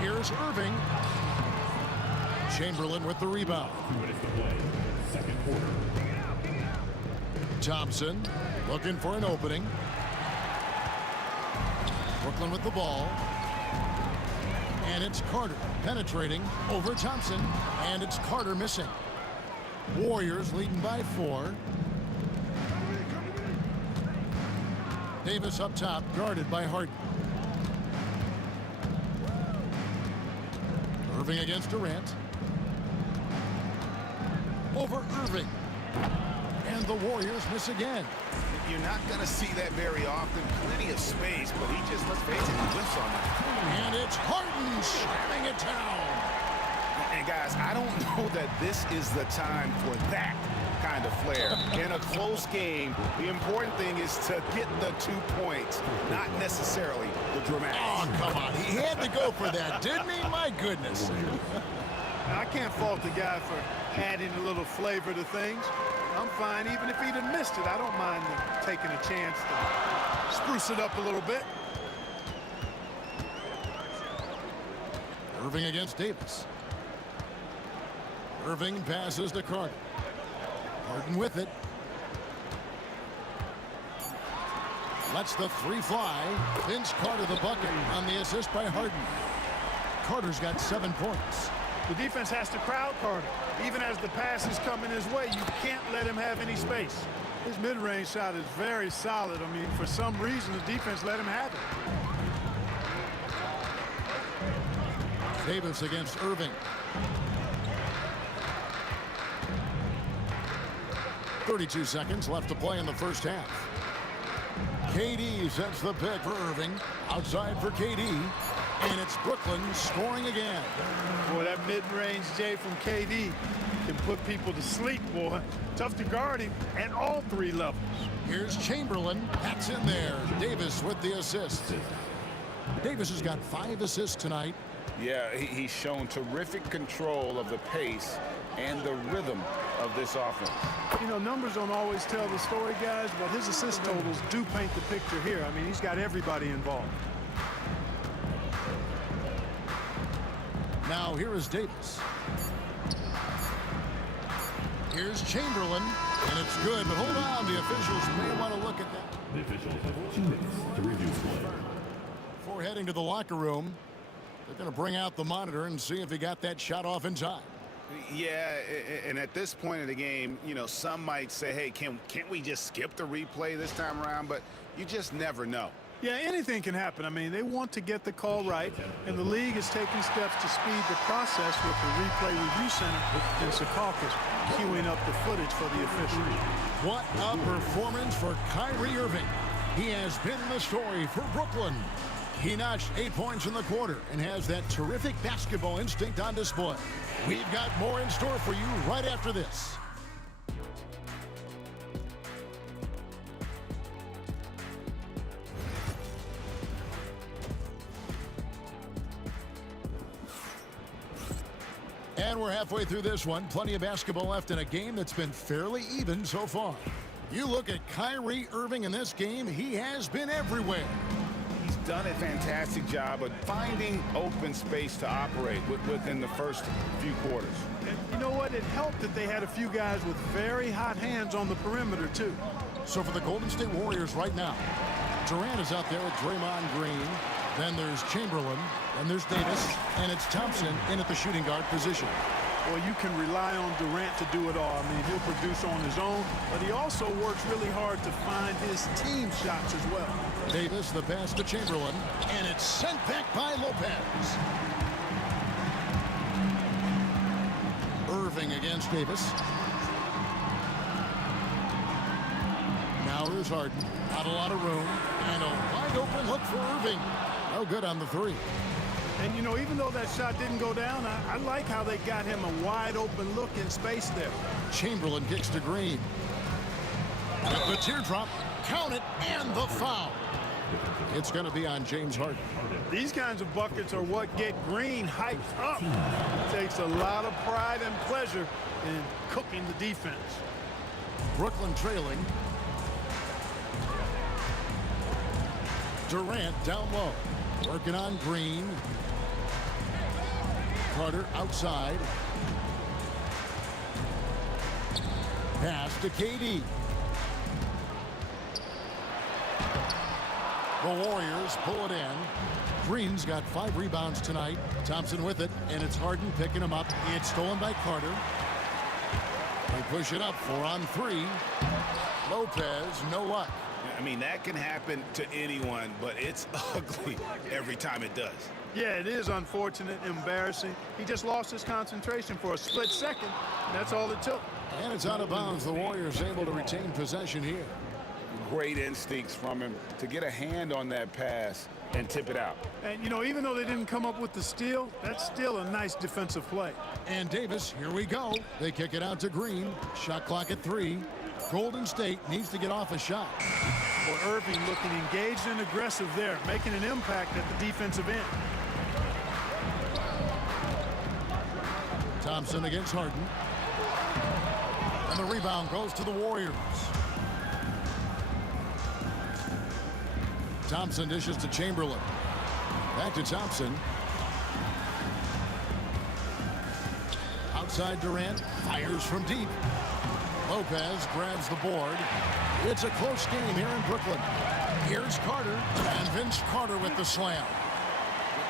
4. Here's Irving. Chamberlain with the rebound. 2 minutes to play. Second quarter. Thompson looking for an opening. Brooklyn with the ball. And it's Carter penetrating over Thompson. And it's Carter missing. Warriors leading by 4. Davis up top, guarded by Harden. Irving against Durant. Over Irving. And the Warriors miss again. You're not going to see that very often. Plenty of space, but he just, let's face it, he whiffs on it. And it's Harden slamming it down. And guys, I don't know that this is the time for that kind of flair. In a close game, the important thing is to get the 2 points, not necessarily the dramatic. Oh, come on. He had to go for that, didn't he? My goodness. Now, I can't fault the guy for adding a little flavor to things. I'm fine. Even if he'd have missed it, I don't mind taking a chance to spruce it up a little bit. Irving against Davis. Irving passes to Carter. Harden with it. Lets the three fly. Vince Carter the bucket on the assist by Harden. Carter's got 7 points. The defense has to crowd Carter. Even as the pass is coming his way, you can't let him have any space. His mid-range shot is very solid. I mean, for some reason, the defense let him have it. Davis against Irving. 32 seconds left to play in the first half. KD sets the pick for Irving. Outside for KD. And it's Brooklyn scoring again. Boy, that mid-range J from KD can put people to sleep, boy. Tough to guard him at all 3 levels. Here's Chamberlain. That's in there. Davis with the assist. Davis has got 5 assists tonight. Yeah, he's shown terrific control of the pace and the rhythm of this offense. You know, numbers don't always tell the story, guys, but his assist totals do paint the picture here. I mean, he's got everybody involved. Now here is Davis. Here's Chamberlain, and it's good, but hold on, the officials may want to look at that. The officials have 2 minutes to review play. Before heading to the locker room, they're going to bring out the monitor and see if he got that shot off in time. Yeah, and at this point in the game, you know, some might say, hey, can't we just skip the replay this time around? But you just never know. Yeah, anything can happen. I mean, they want to get the call right, and the league is taking steps to speed the process with the replay review center in Secaucus queuing up the footage for the officials. What a performance for Kyrie Irving. He has been the story for Brooklyn. He notched 8 points in the quarter and has that terrific basketball instinct on display. We've got more in store for you right after this. And we're halfway through this one. Plenty of basketball left in a game that's been fairly even so far. You look at Kyrie Irving in this game, he has been everywhere. He's done a fantastic job of finding open space to operate within the first few quarters. And you know what? It helped that they had a few guys with very hot hands on the perimeter, too. So for the Golden State Warriors right now, Durant is out there with Draymond Green. Then there's Chamberlain, and there's Davis, and it's Thompson in at the shooting guard position. Well, you can rely on Durant to do it all. I mean, he'll produce on his own, but he also works really hard to find his team shots as well. Davis, the pass to Chamberlain, and it's sent back by Lopez. Irving against Davis. Now here's Harden. Not a lot of room, and a wide open look for Irving. No good on the 3. And, you know, even though that shot didn't go down, I like how they got him a wide open look in space there. Chamberlain kicks to Green. The teardrop, count it, and the foul. It's going to be on James Harden. These kinds of buckets are what get Green hyped up. It takes a lot of pride and pleasure in cooking the defense. Brooklyn trailing. Durant down low. Working on Green. Carter outside. Pass to KD. The Warriors pull it in. Green's got 5 rebounds tonight. Thompson with it, and it's Harden picking him up. It's stolen by Carter. They push it up 4 on 3. Lopez, no luck. I mean, that can happen to anyone, but it's ugly every time it does. Yeah, it is unfortunate, embarrassing. He just lost his concentration for a split second. That's all it took. And it's out of bounds. The Warriors able to retain possession here. Great instincts from him to get a hand on that pass and tip it out. And, you know, even though they didn't come up with the steal, that's still a nice defensive play. And Davis, here we go. They kick it out to Green. Shot clock at 3. Golden State needs to get off a shot. Well, Irving looking engaged and aggressive there, making an impact at the defensive end. Thompson against Harden. And the rebound goes to the Warriors. Thompson dishes to Chamberlain. Back to Thompson. Outside Durant. Fires from deep. Lopez grabs the board. It's a close game here in Brooklyn. Here's Carter. And Vince Carter with the slam.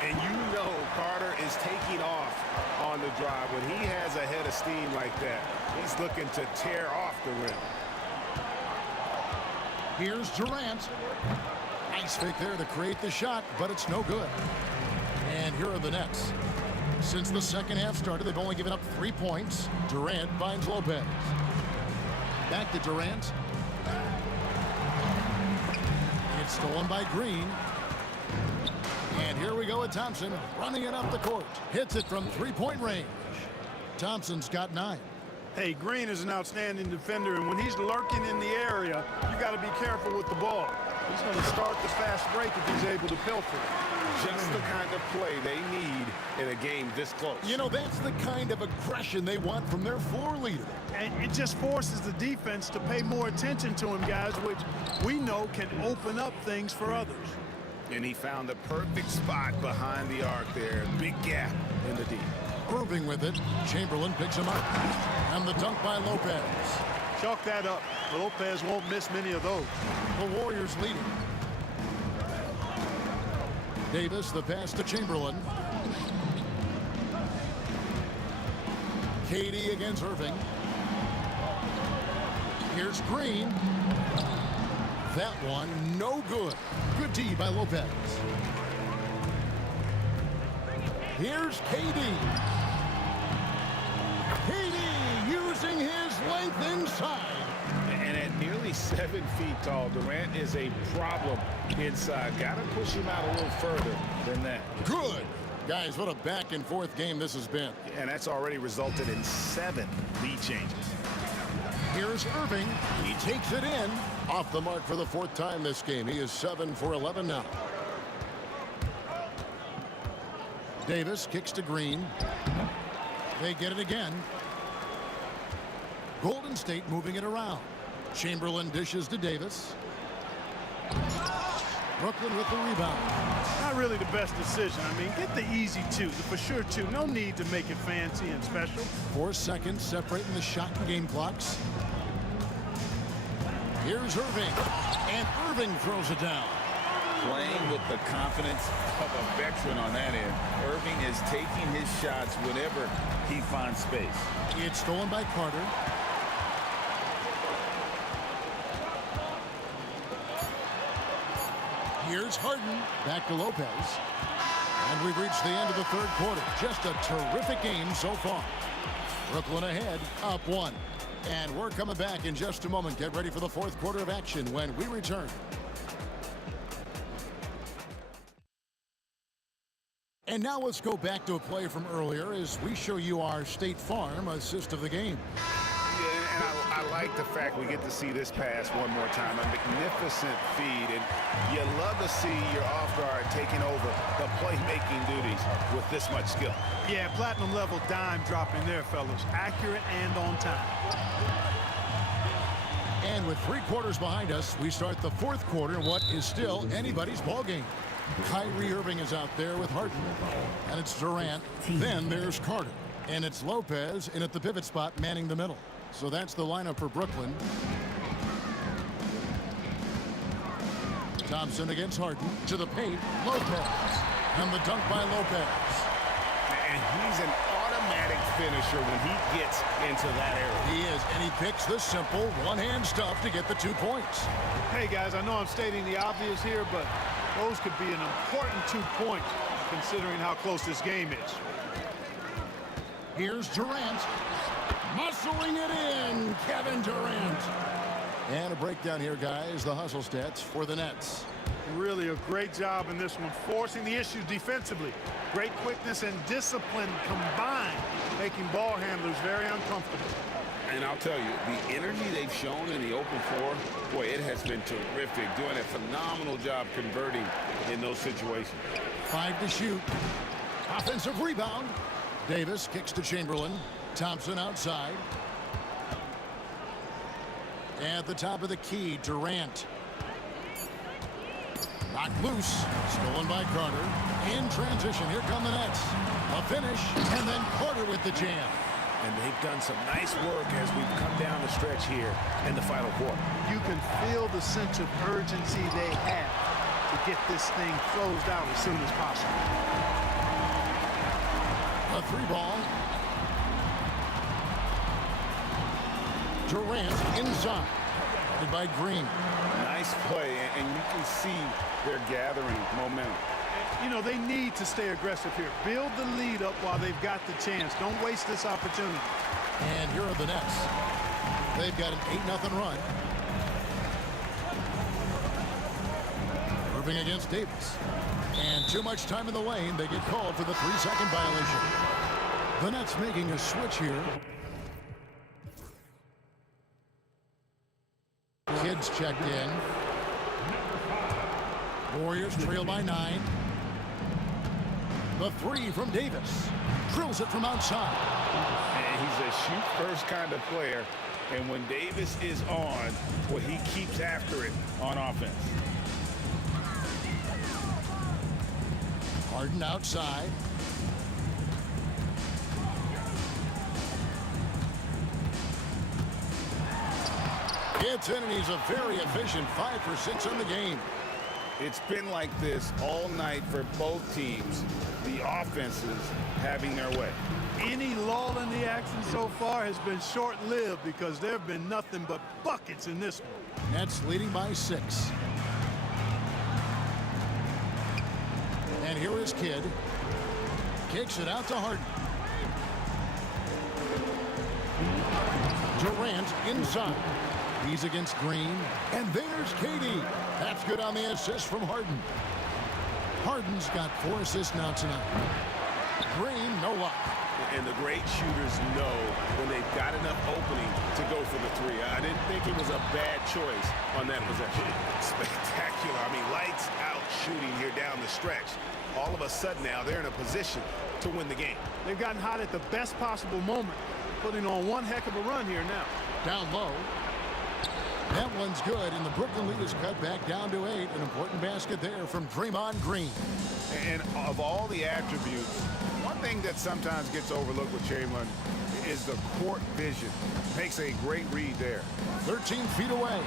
And you know Carter is taking off on the drive. When he has a head of steam like that, he's looking to tear off the rim. Here's Durant. Nice fake there to create the shot, but it's no good. And here are the Nets. Since the second half started, they've only given up 3 points. Durant finds Lopez. Back to Durant. It's stolen by Green. And here we go with Thompson running it up the court. Hits it from three-point range. Thompson's got 9. Hey, Green is an outstanding defender, and when he's lurking in the area, you got to be careful with the ball. He's going to start the fast break if he's able to pilfer. Just the kind of play they need in a game this close. You know, that's the kind of aggression they want from their floor leader. And it just forces the defense to pay more attention to him, guys, which we know can open up things for others. And he found the perfect spot behind the arc there. Big gap in the deep. Irving with it. Chamberlain picks him up. And the dunk by Lopez. Chalk that up. Lopez won't miss many of those. The Warriors leading. Davis, the pass to Chamberlain. KD against Irving. Here's Green. That one, no good. Good D by Lopez. Here's KD. KD using his length inside. And at nearly 7 feet tall, Durant is a problem inside. Got to push him out a little further than that. Good. Guys, what a back-and-forth game this has been. And that's already resulted in 7 lead changes. Here's Irving. He takes it in. Off the mark for the 4th time this game. He is 7 for 11 now. Davis kicks to Green. They get it again. Golden State moving it around. Chamberlain dishes to Davis. Brooklyn with the rebound. Not really the best decision. I mean, get the easy 2, the for sure 2. No need to make it fancy and special. 4 seconds separating the shot and game clocks. Here's Irving. And Irving throws it down. Playing with the confidence of a veteran on that end. Irving is taking his shots whenever he finds space. It's stolen by Carter. Here's Harden. Back to Lopez. And we've reached the end of the 3rd quarter. Just a terrific game so far. Brooklyn ahead, up 1. And we're coming back in just a moment. Get ready for the 4th quarter of action when we return. And now let's go back to a play from earlier as we show you our State Farm assist of the game. Yeah, and I like the fact we get to see this pass one more time. A magnificent feed, and you love to see your off guard taking over the playmaking duties with this much skill. Yeah, platinum level dime dropping there, fellas. Accurate and on time. And with 3 quarters behind us, we start the 4th quarter in what is still anybody's ball game. Kyrie Irving is out there with Harden. And it's Durant. Then there's Carter. And it's Lopez in at the pivot spot manning the middle. So that's the lineup for Brooklyn. Thompson against Harden. To the paint. Lopez. And the dunk by Lopez. And he's an automatic finisher when he gets into that area. He is, and he picks the simple one-hand stuff to get the 2 points. Hey, guys, I know I'm stating the obvious here, but those could be an important 2 points considering how close this game is. Here's Durant. Muscling it in, Kevin Durant. And a breakdown here, guys. The hustle stats for the Nets. Really a great job in this one, forcing the issues defensively. Great quickness and discipline combined, making ball handlers very uncomfortable. And I'll tell you, the energy they've shown in the open floor, boy, it has been terrific. Doing a phenomenal job converting in those situations. 5 to shoot. Offensive rebound. Davis kicks to Chamberlain. Thompson outside. At the top of the key, Durant. Knocked loose. Stolen by Carter. In transition, here come the Nets. A finish, and then Carter with the jam. And they've done some nice work as we've come down the stretch here in the final quarter. You can feel the sense of urgency they have to get this thing closed out as soon as possible. A 3-ball. Durant inside. Guarded by Green. Nice play, and you can see they're gathering momentum. You know, they need to stay aggressive here. Build the lead up while they've got the chance. Don't waste this opportunity. And here are the Nets. They've got an 8-0 run. Irving against Davis. And too much time in the lane. They get called for the 3-second violation. The Nets making a switch here. Kids checked in. Warriors trail by 9. The 3 from Davis. Drills it from outside. And he's a shoot-first kind of player. And when Davis is on, well, he keeps after it on offense. Harden outside. Gets in, and he's a very efficient 5 for 6 on the game. It's been like this all night for both teams. The offenses having their way. Any lull in the action so far has been short-lived because there have been nothing but buckets in this one. Nets leading by 6. And here is Kidd. Kicks it out to Harden. Durant inside. He's against Green. And there's KD. That's good on the assist from Harden. Harden's got 4 assists now tonight. Green, no luck. And the great shooters know when they've got enough opening to go for the 3. I didn't think it was a bad choice on that possession. Spectacular. I mean, lights out shooting here down the stretch. All of a sudden now they're in a position to win the game. They've gotten hot at the best possible moment, putting on one heck of a run here now. Down low. That one's good, and the Brooklyn lead is cut back down to 8. An important basket there from Draymond Green. And of all the attributes, one thing that sometimes gets overlooked with Chamberlain is the court vision. Makes a great read there. 13 feet away.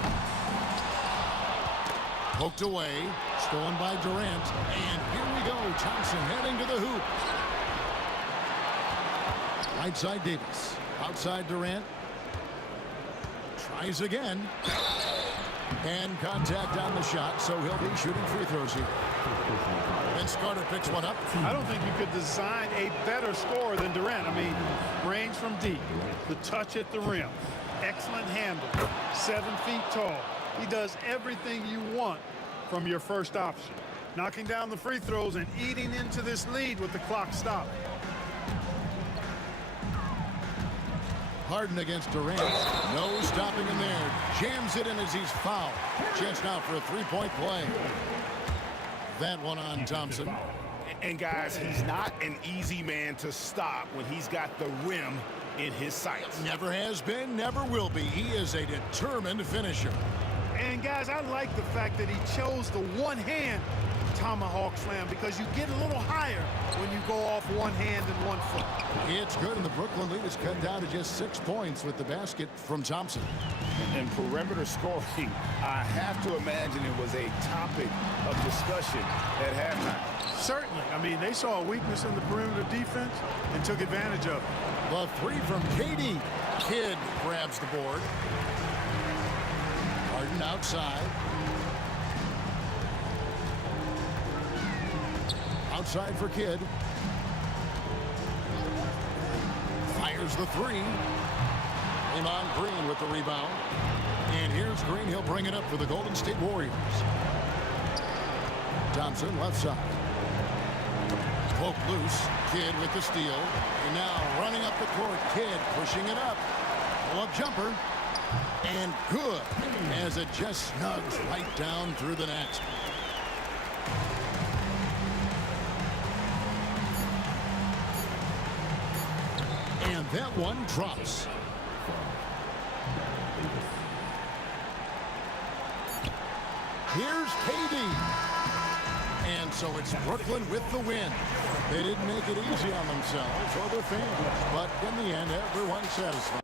Poked away. Stolen by Durant. And here we go. Thompson heading to the hoop. Right side Davis. Outside Durant. Tries again. And contact on the shot, so he'll be shooting free throws here. Vince Carter picks one up. I don't think you could design a better scorer than Durant. I mean, range from deep, the touch at the rim, excellent handle, 7 feet tall. He does everything you want from your first option. Knocking down the free throws and eating into this lead with the clock stopped. Harden against Durant. No stopping him there. Jams it in as he's fouled. Chance now for a 3-point play. That one on Thompson. And guys, he's not an easy man to stop when he's got the rim in his sights. Never has been, never will be. He is a determined finisher. And guys, I like the fact that he chose the one hand tomahawk slam because you get a little higher when you go off one hand and one foot. It's good, and the Brooklyn lead is cut down to just 6 points with the basket from Thompson. And perimeter scoring, I have to imagine it was a topic of discussion at halftime. Certainly. I mean, they saw a weakness in the perimeter defense and took advantage of it. The three from Katie. Kidd grabs the board. Harden outside. Outside for Kidd. Fires the three. Draymond Green with the rebound. And here's Green. He'll bring it up for the Golden State Warriors. Thompson left side. Poke loose. Kidd with the steal. And now running up the court. Kidd pushing it up. Pull-up jumper. And good, as it just snugs right down through the net. And that one drops. Here's Katie. And so it's Brooklyn with the win. They didn't make it easy on themselves or their fans, but in the end, everyone's satisfied.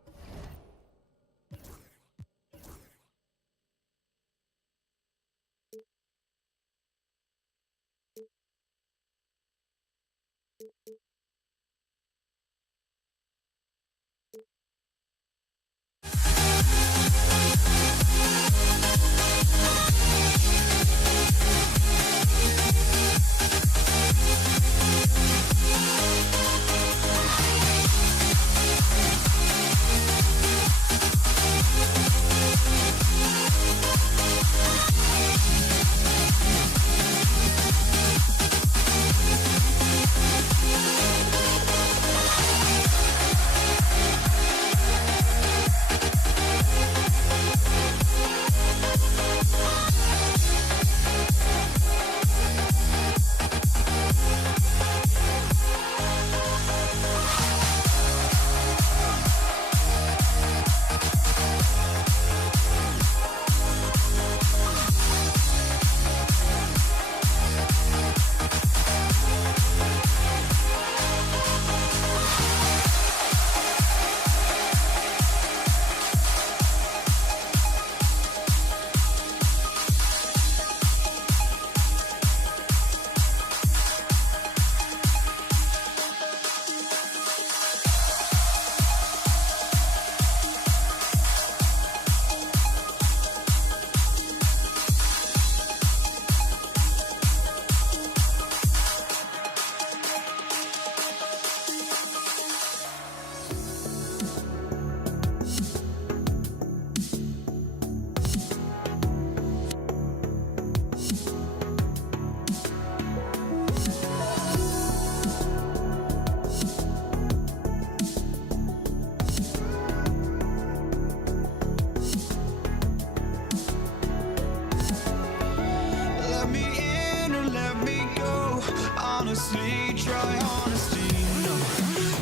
honestly, try honesty, no.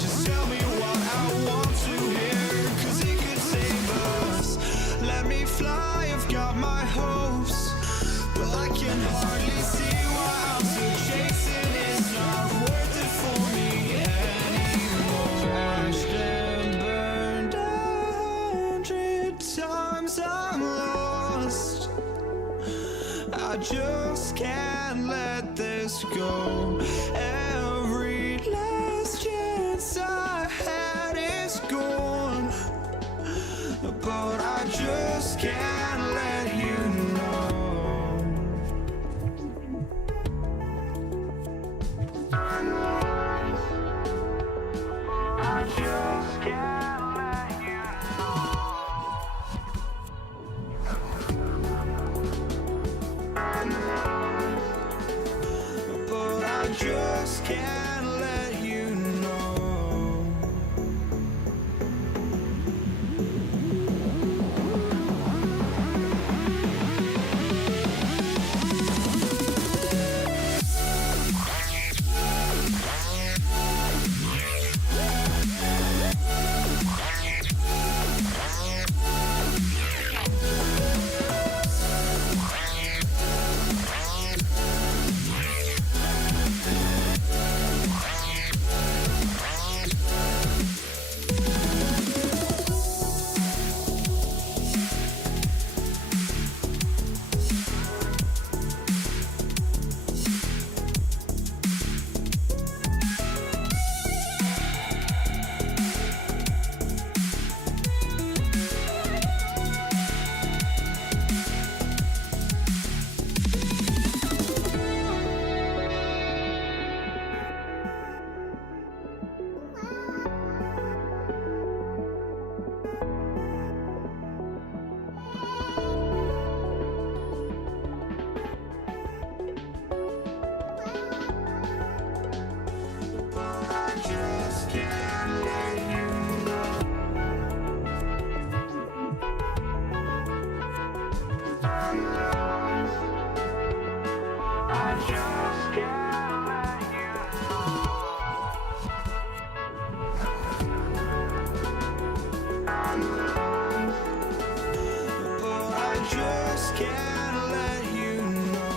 Just tell me what I want to hear, 'cause it could save us. Let me fly, I've got my hopes, but I can hardly see why I'm still chasing. It's not worth it for me anymore. Crashed and burned 100 times, I'm lost. I just can't let this go. Every last chance I had is gone, but I just can't let you know. I just can't let you know. But I just can't let you know. just can't let you know.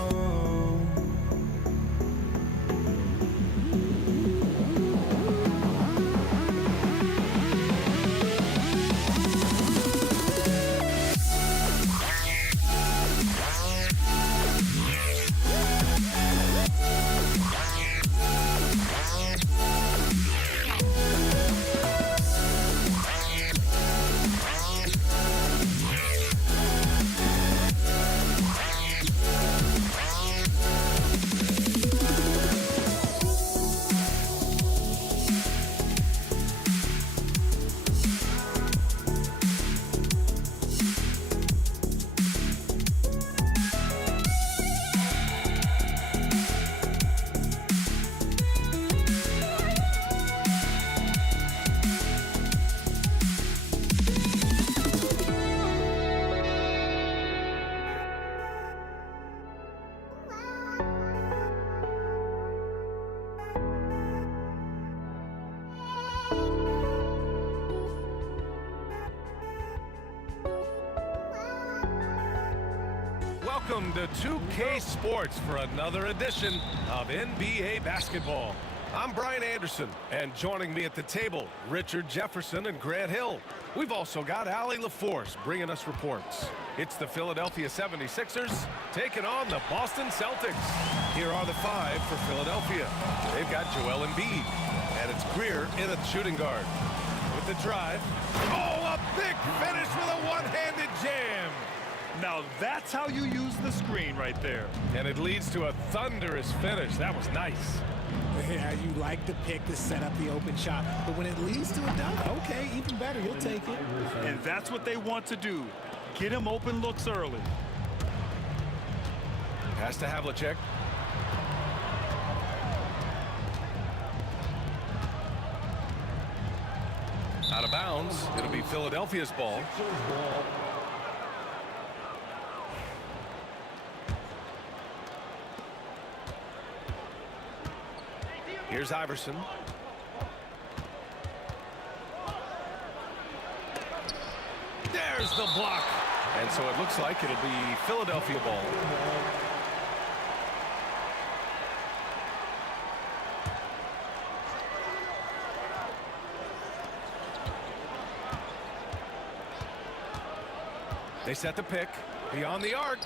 Welcome to 2K Sports for another edition of NBA basketball. I'm Brian Anderson, and joining me at the table, Richard Jefferson and Grant Hill. We've also got Allie LaForce bringing us reports. It's the Philadelphia 76ers taking on the Boston Celtics. Here are the five for Philadelphia. They've got Joel Embiid, and it's Greer in at shooting guard. With the drive, a big finish with a one-handed jam. Now that's how you use the screen right there. And it leads to a thunderous finish. That was nice. Yeah, you like to pick to set up the open shot, but when it leads to a dunk, okay, even better, you'll take it. And that's what they want to do. Get him open looks early. Pass to Havlicek. Out of bounds. It'll be Philadelphia's ball. Here's Iverson. There's the block. And so it looks like it'll be Philadelphia ball. They set the pick beyond the arc.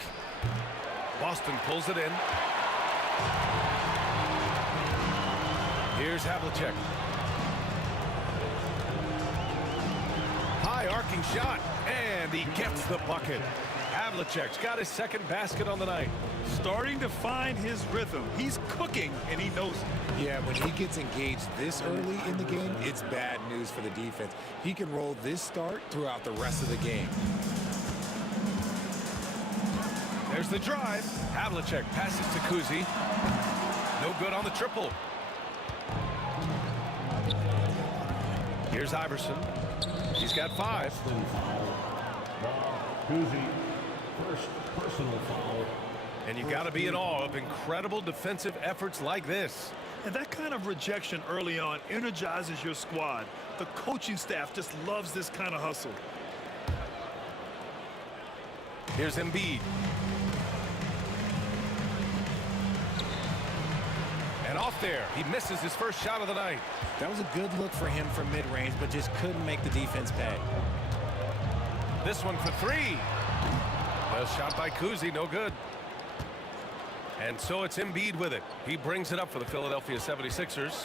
Boston pulls it in. Here's Havlicek. High arcing shot, and he gets the bucket. Havlicek's got his second basket on the night. Starting to find his rhythm. He's cooking, and he knows it. Yeah, when he gets engaged this early in the game, it's bad news for the defense. He can roll this start throughout the rest of the game. There's the drive. Havlicek passes to Kuzi. No good on the triple. Here's Iverson. He's got 5. Kuzi, first personal foul. And you got to be in awe of incredible defensive efforts like this. And that kind of rejection early on energizes your squad. The coaching staff just loves this kind of hustle. Here's Embiid. And off there, he misses his first shot of the night. That was a good look for him from mid-range, but just couldn't make the defense pay. This one for 3. Well, shot by Kuzi, no good. And so it's Embiid with it. He brings it up for the Philadelphia 76ers.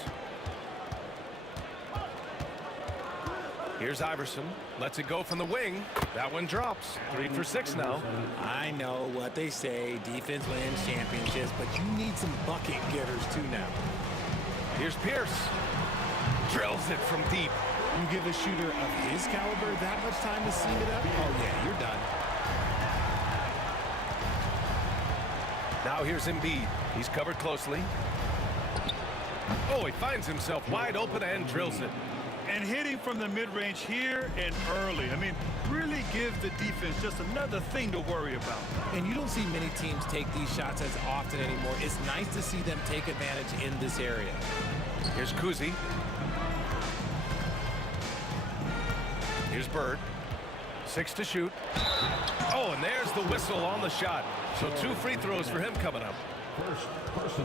Here's Iverson. Lets it go from the wing. That one drops. 3 for 6 now. I know what they say, defense wins championships, but you need some bucket getters too now. Here's Pierce. Drills it from deep. You give a shooter of his caliber that much time to seam it up? Oh, yeah, you're done. Now here's Embiid. He's covered closely. Oh, he finds himself wide open and drills it. And hitting from the mid-range here and early. I mean, really give the defense just another thing to worry about. And you don't see many teams take these shots as often anymore. It's nice to see them take advantage in this area. Here's Kuzi. Here's Bird. 6 to shoot. Oh, and there's the whistle on the shot. So 2 free throws for him coming up.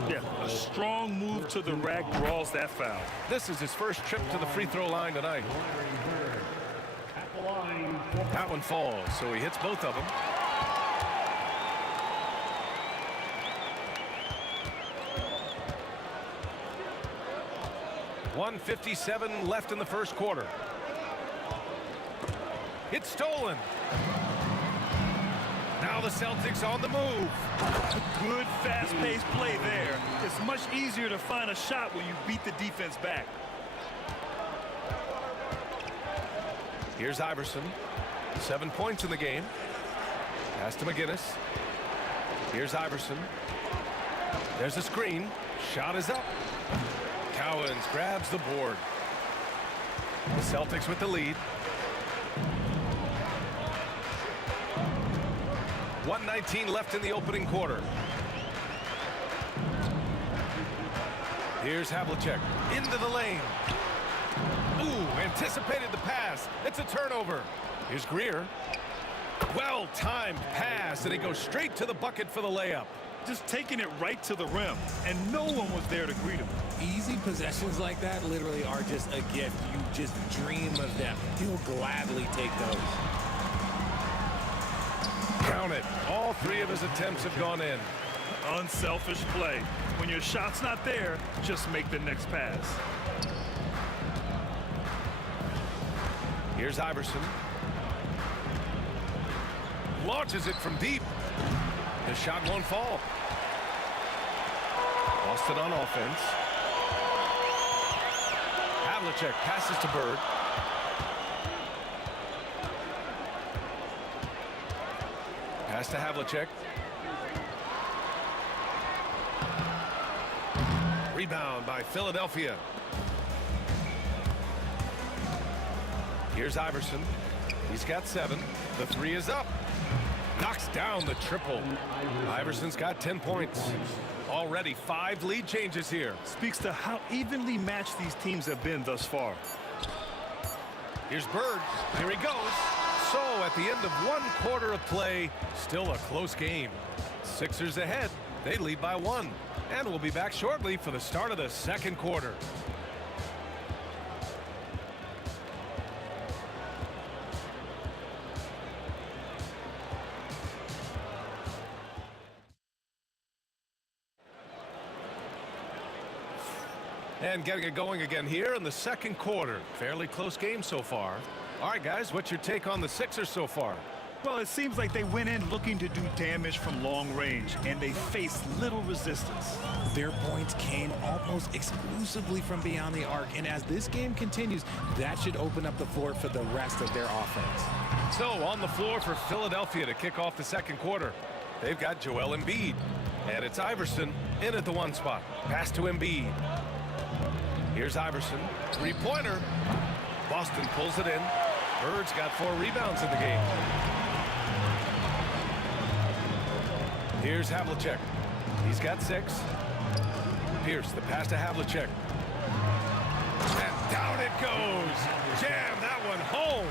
Yeah, a strong move to the rack draws that foul. This is his first trip to the free throw line tonight. That one falls, so he hits both of them. .157 left in the first quarter. It's stolen. Now the Celtics on the move. Good fast-paced play there. It's much easier to find a shot when you beat the defense back. Here's Iverson. 7 points in the game. Pass to McGinnis. Here's Iverson. There's a screen. Shot is up. Cowens grabs the board. The Celtics with the lead. 1:19 left in the opening quarter. Here's Havlicek into the lane. Ooh, anticipated the pass. It's a turnover. Here's Greer. Well-timed pass, and he goes straight to the bucket for the layup. Just taking it right to the rim, and no one was there to greet him. Easy possessions like that literally are just a gift. You just dream of them. He'll gladly take those. Count it. All 3 of his attempts have gone in. Unselfish play. When your shot's not there, just make the next pass. Here's Iverson. Launches it from deep. The shot won't fall. Boston on offense. Havlicek passes to Bird. Pass to Havlicek. Rebound by Philadelphia. Here's Iverson. He's got 7. The 3 is up. Knocks down the triple. Iverson's got 10 points. Already 5 lead changes here. Speaks to how evenly matched these teams have been thus far. Here's Bird. Here he goes. So at the end of 1 quarter of play, still a close game. Sixers ahead. They lead by 1. And we'll be back shortly for the start of the second quarter. And getting it going again here in the second quarter. Fairly close game so far. All right, guys, what's your take on the Sixers so far? Well, it seems like they went in looking to do damage from long range, and they faced little resistance. Their points came almost exclusively from beyond the arc, and as this game continues, that should open up the floor for the rest of their offense. So on the floor for Philadelphia to kick off the second quarter. They've got Joel Embiid. And it's Iverson in at the 1 spot. Pass to Embiid. Here's Iverson. 3-pointer. Boston pulls it in. Bird's got 4 rebounds in the game. Here's Havlicek. He's got 6. Pierce, the pass to Havlicek. And down it goes. Jam that one home.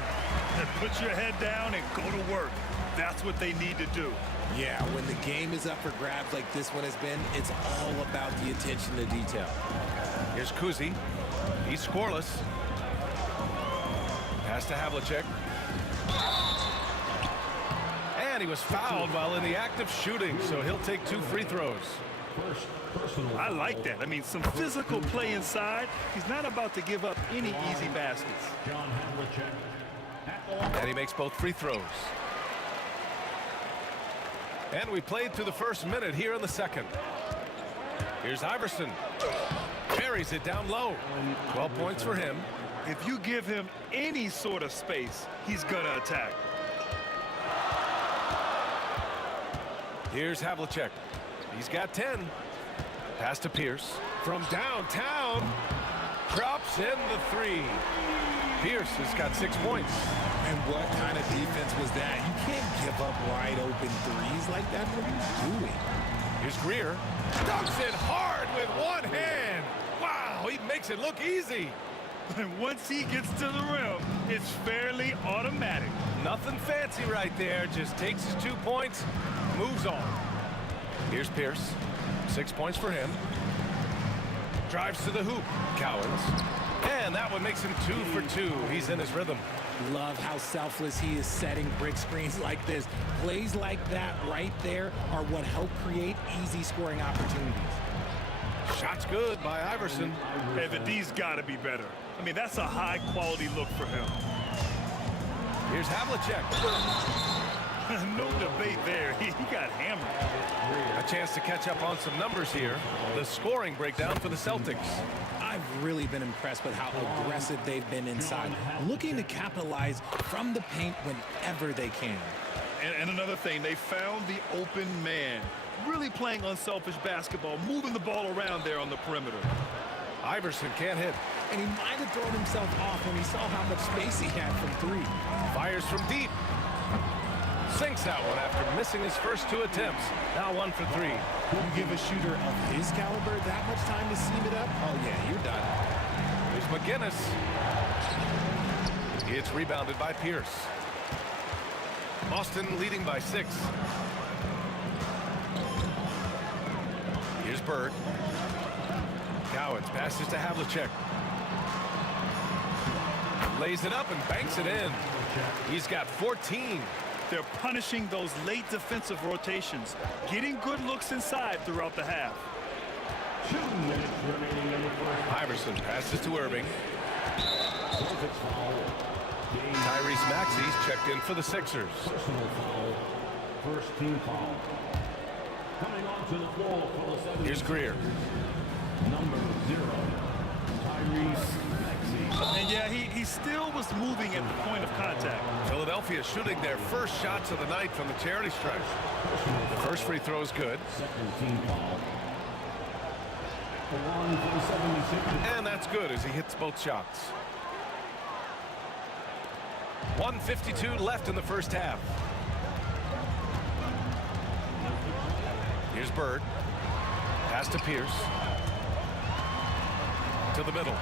And put your head down and go to work. That's what they need to do. Yeah, when the game is up for grabs like this one has been, it's all about the attention to detail. Here's Kuzi. He's scoreless. Pass to Havlicek. And he was fouled while in the act of shooting, so he'll take 2 free throws. I like that. I mean, some physical play inside. He's not about to give up any easy baskets. And he makes both free throws. And we played through the first minute here in the second. Here's Iverson. Buries it down low. 12 points for him. If you give him any sort of space, he's going to attack. Here's Havlicek. He's got 10. Pass to Pierce. From downtown. Drops in the 3. Pierce has got 6 points. And what kind of defense was that? You can't give up wide open threes like that. What are you doing? Here's Greer. Dunks it hard with 1 hand. Wow, he makes it look easy. And once he gets to the rim, It's fairly automatic. Nothing fancy right there. Just takes his 2 points, moves on. Here's Pierce. 6 points for him. Drives to the hoop. Cowens. And that one makes him 2 for 2. He's in his rhythm. Love how selfless he is setting brick screens like this. Plays like that right there are what help create easy scoring opportunities. Shot's good by Iverson. Hey, but these got to be better. I mean, that's a high-quality look for him. Here's Havlicek. No debate there. He got hammered. A chance to catch up on some numbers here. The scoring breakdown for the Celtics. I've really been impressed with how aggressive they've been inside, looking to capitalize from the paint whenever they can. And another thing, they found the open man. Really playing unselfish basketball, moving the ball around there on the perimeter. Iverson can't hit. And he might have thrown himself off when he saw how much space he had from three. Fires from deep. Sinks that one after missing his first 2 attempts. Now 1 for 3. You give a shooter of his caliber that much time to seam it up? Oh, yeah, you're done. Here's McGinnis. It's rebounded by Pierce. Boston leading by 6. Here's Bird. Cowens passes to Havlicek. Lays it up and banks it in. He's got 14. They're punishing those late defensive rotations, getting good looks inside throughout the half. 2 minutes remaining in the first. Iverson passes to Irving. Tyrese Maxey's checked in for the Sixers. Personal foul. First team foul. Coming onto the floor for the 76ers. Here's Greer. Number 0, Tyrese Maxey. And yeah, he still was moving at the point of contact. Philadelphia shooting their first shots of the night from the charity stripe. The first free throw is good. Second team foul. The one for the 76ers. And that's good as he hits both shots. 1:52 left in the first half. Here's Bird. Pass to Pierce. To the middle.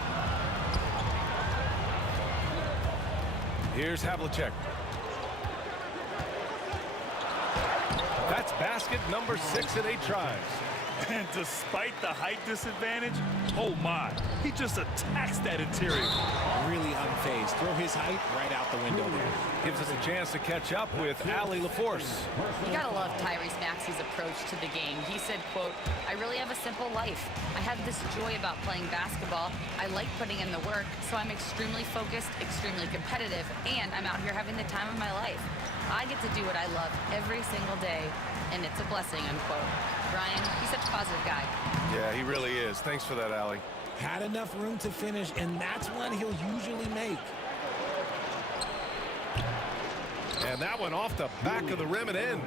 Here's Havlicek. That's basket number 6 in 8 tries. And despite the height disadvantage, oh my, he just attacks that interior. Really unfazed. Throw his height right out the window there. Gives us a chance to catch up with Ali LaForce. You gotta love Tyrese Maxey's approach to the game. He said, quote, "I really have a simple life. I have this joy about playing basketball. I like putting in the work, so I'm extremely focused, extremely competitive, and I'm out here having the time of my life. I get to do what I love every single day, and it's a blessing," unquote. Brian, he's such a positive guy. Yeah, he really is. Thanks for that, Ali. Had enough room to finish, and that's one he'll usually make. And that one off the back of the rim and in.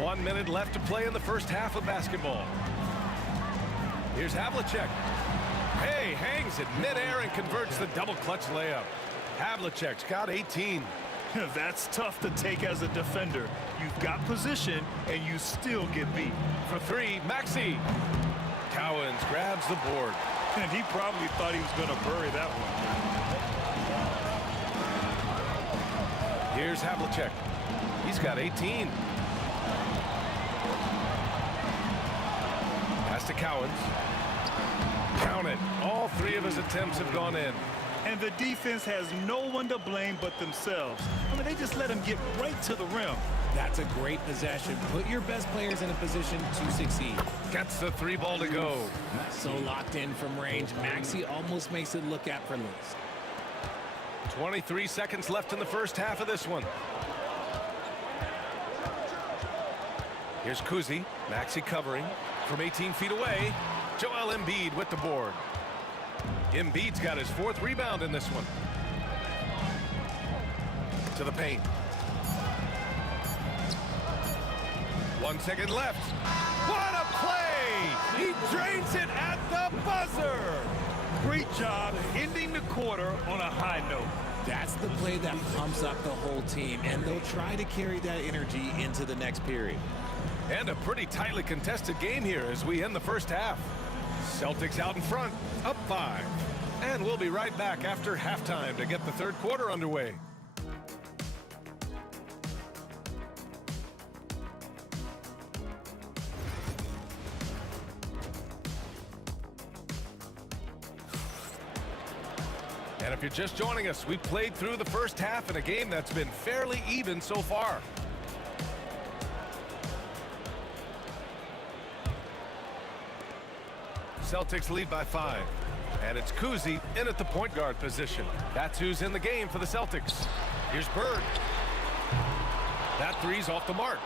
1 minute left to play in the first half of basketball. Here's Havlicek. Hey, hangs it midair and converts the double clutch layup. Havlicek's got 18. That's tough to take as a defender. You've got position, and you still get beat. For 3, Maxey. Cowens grabs the board. And he probably thought he was going to bury that one. Here's Havlicek. He's got 18. Pass to Cowens. Count it. All 3 of his attempts have gone in. And the defense has no one to blame but themselves. I mean, they just let him get right to the rim. That's a great possession. Put your best players in a position to succeed. Gets the 3 ball to go. So locked in from range, Maxey almost makes it look effortless. 23 seconds left in the first half of this one. Here's Kuzi. Maxey covering from 18 feet away. Joel Embiid with the board. Embiid's got his 4th rebound in this one. To the paint. 1 second left. What a play! He drains it at the buzzer! Great job ending the quarter on a high note. That's the play that pumps up the whole team, and they'll try to carry that energy into the next period. And a pretty tightly contested game here as we end the first half. Celtics out in front, up 5. And we'll be right back after halftime to get the third quarter underway. And if you're just joining us, we played through the first half in a game that's been fairly even so far. Celtics lead by 5. And it's Kuzi in at the point guard position. That's who's in the game for the Celtics. Here's Bird. That three's off the mark.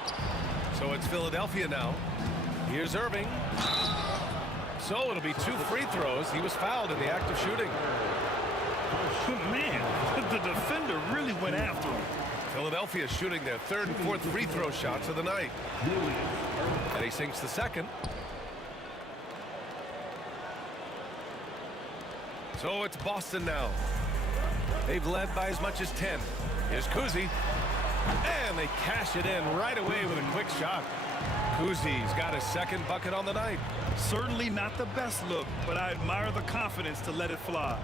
So it's Philadelphia now. Here's Irving. So it'll be 2 free throws. He was fouled in the act of shooting. Man, the defender really went after him. Philadelphia shooting their 3rd and 4th free throw shots of the night. And he sinks the second. So it's Boston now. They've led by as much as 10. Here's Kuzi. And they cash it in right away with a quick shot. Kuzi's got his 2nd bucket on the night. Certainly not the best look, but I admire the confidence to let it fly.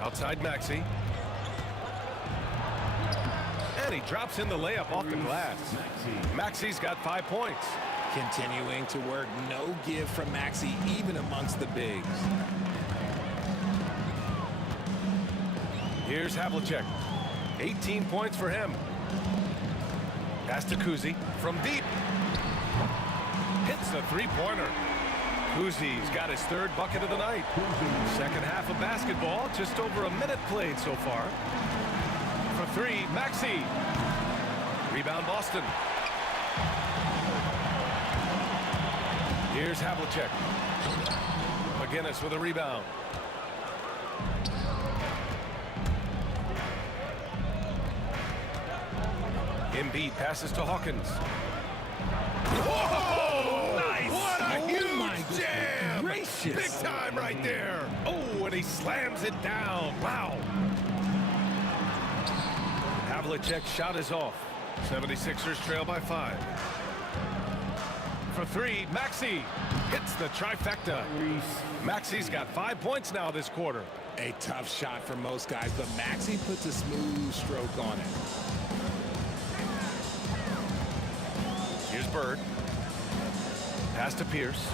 Outside Maxey. And he drops in the layup off the glass. Maxey's got 5 points. Continuing to work, no give from Maxey, even amongst the bigs. Here's Havlicek. 18 points for him. Pass to Kuzi from deep. Hits the 3-pointer. Kuzi's got his 3rd bucket of the night. Second half of basketball, just over a minute played so far. For 3, Maxey. Rebound Boston. Here's Havlicek. McGinnis with a rebound. Embiid passes to Hawkins. Whoa! Nice! What a huge jam! Gracious. Big time right there. Oh, and he slams it down. Wow. Havlicek's shot is off. 76ers trail by 5. For 3, Maxey hits the trifecta. Maxey's got 5 points now this quarter. A tough shot for most guys, but Maxey puts a smooth stroke on it. Here's Bird. Pass to Pierce.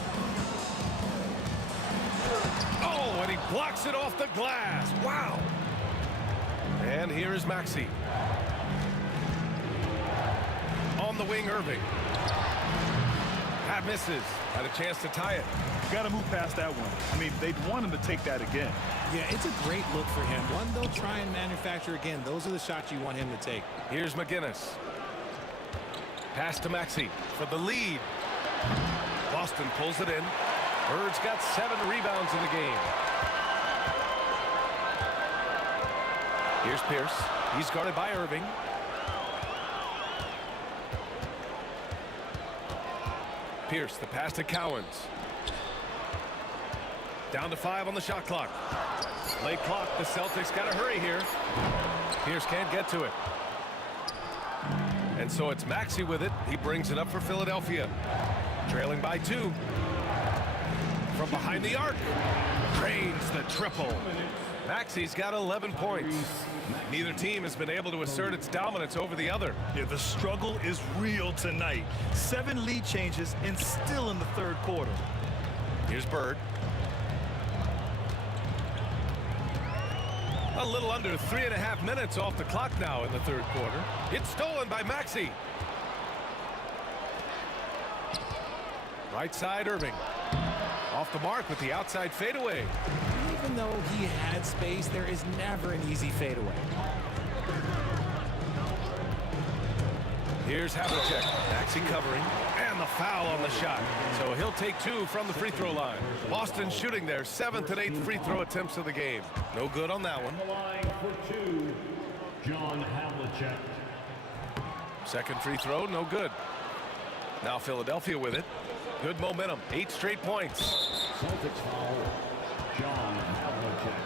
Oh, and he blocks it off the glass. Wow. And here is Maxey. On the wing, Irving. That misses. Had a chance to tie it. Got to move past that one. I mean, they'd want him to take that again. Yeah, it's a great look for him. One they'll try and manufacture again. Those are the shots you want him to take. Here's McGinnis. Pass to Maxey for the lead. Boston pulls it in. Bird's got 7 rebounds in the game. Here's Pierce. He's guarded by Irving. Pierce, the pass to Cowens. Down to 5 on the shot clock. Late clock. The Celtics got to hurry here. Pierce can't get to it. And so it's Maxey with it. He brings it up for Philadelphia. Trailing by 2. From behind the arc. Drains the triple. Maxey's got 11 points. Neither team has been able to assert its dominance over the other. Yeah, the struggle is real tonight. 7 lead changes and still in the 3rd quarter. Here's Bird. A little under 3.5 minutes off the clock now in the 3rd quarter. It's stolen by Maxey. Right side, Irving. Off the mark with the outside fadeaway. Even though he had space, there is never an easy fadeaway. Here's Havlicek. Maxey covering. And the foul on the shot. So he'll take 2 from the free throw line. Boston shooting their 7th and 8th free throw attempts of the game. No good on that one. On the line for 2, John Havlicek. Second free throw, no good. Now Philadelphia with it. Good momentum. 8 straight points. Celtics foul, John Havlicek.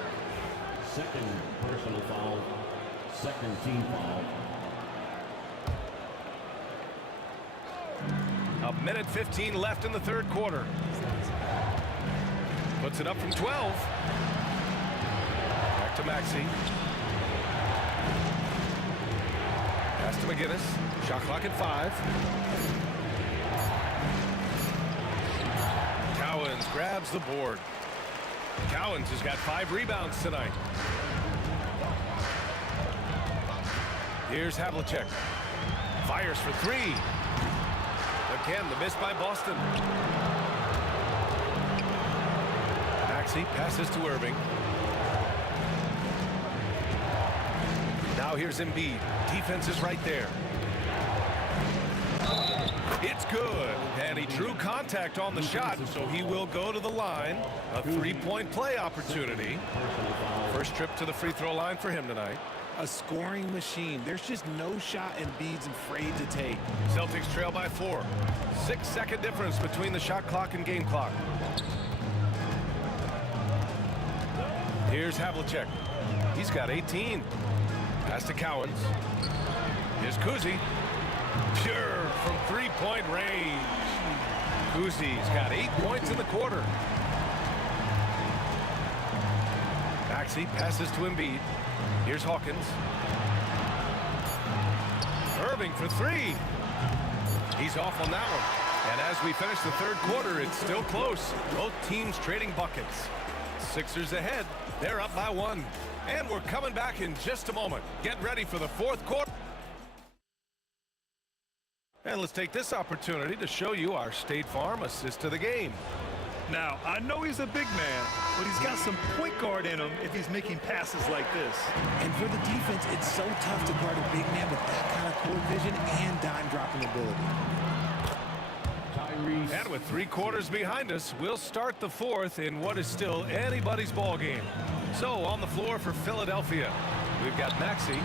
2nd personal foul, 2nd team foul. Up Minute 15 left in the third quarter. Puts it up from 12. Back to Maxey. Pass to McGinnis. Shot clock at 5. Cowens grabs the board. Cowens has got 5 rebounds tonight. Here's Havlicek. Fires for 3. Again, the miss by Boston. Maxey passes to Irving. Now here's Embiid. Defense is right there. It's good. And he drew contact on the shot, so he will go to the line. A 3-point play opportunity. First trip to the free throw line for him tonight. A scoring machine. There's just no shot Embiid's afraid to take. Celtics trail by 4. 6-second difference between the shot clock and game clock. Here's Havlicek. He's got 18. Pass to Cowens. Here's Kuzi. Pure from 3-point range. Kuzi's got 8 points in the quarter. Maxey passes to Embiid. Here's Hawkins. Irving for 3. He's off on that one. And as we finish the third quarter, it's still close. Both teams trading buckets. Sixers ahead. They're up by 1. And we're coming back in just a moment. Get ready for the fourth quarter. And let's take this opportunity to show you our State Farm assist to the game. Now, I know he's a big man, but he's got some point guard in him if he's making passes like this. And for the defense, it's so tough to guard a big man with that kind of court vision and dime dropping ability. And with 3 quarters behind us, we'll start the fourth in what is still anybody's ball game. So on the floor for Philadelphia, we've got Maxey,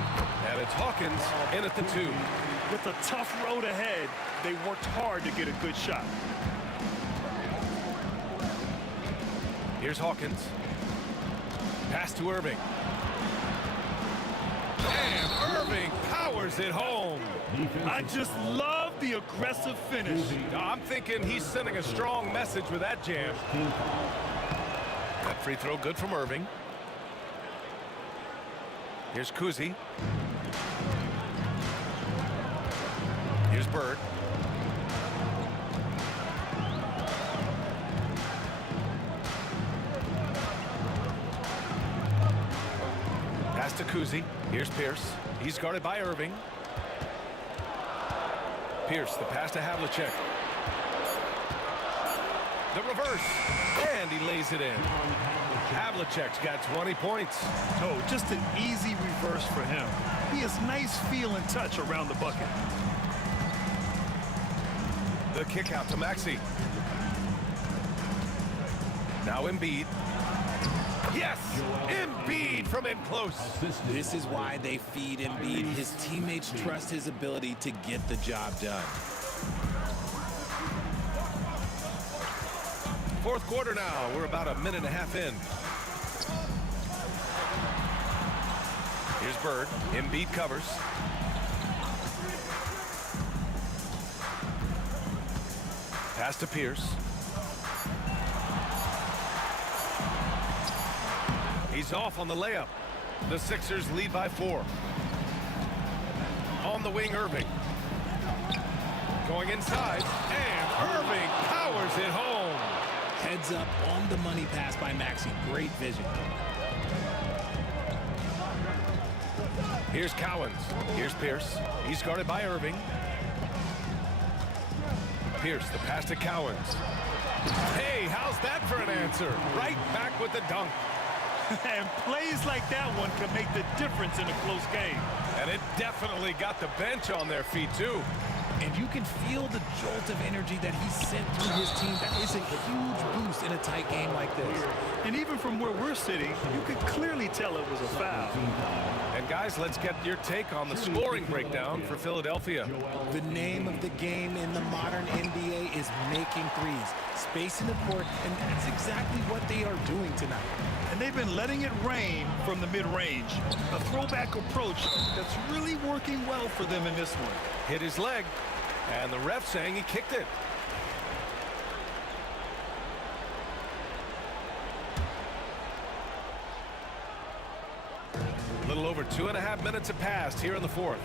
and it's Hawkins in at the 2. With a tough road ahead, they worked hard to get a good shot. Here's Hawkins. Pass to Irving. And Irving powers it home. I just love the aggressive finish. I'm thinking he's sending a strong message with that jam. That free throw good from Irving. Here's Kuzi. Here's Bird. Pass to Kuzi. Here's Pierce. He's guarded by Irving. Pierce, the pass to Havlicek. The reverse. And he lays it in. Havlicek's got 20 points. Oh, just an easy reverse for him. He has nice feel and touch around the bucket. The kick out to Maxey. Now Embiid. Yes! Embiid from in close. This is why they feed Embiid. His teammates trust his ability to get the job done. Fourth quarter now. We're about a minute and a half in. Here's Bird. Embiid covers. Pass to Pierce. He's off on the layup. The Sixers lead by 4. On the wing, Irving. Going inside, and Irving powers it home. Heads up on the money pass by Maxey. Great vision. Here's Cowens. Here's Pierce. He's guarded by Irving. Pierce, the pass to Cowens. Hey, how's that for an answer? Right back with the dunk. And plays like that one can make the difference in a close game. And it definitely got the bench on their feet, too. And you can feel the jolt of energy that he sent through his team. That is a huge boost in a tight game like this. And even from where we're sitting, you could clearly tell it was a foul. And guys, let's get your take on the scoring breakdown for Philadelphia. The name of the game in the modern NBA is making threes. Space in the court, and that's exactly what they are doing tonight. And they've been letting it rain from the mid-range. A throwback approach that's really working well for them in this one. Hit his leg, and the ref saying he kicked it. 2.5 minutes have passed here in the fourth.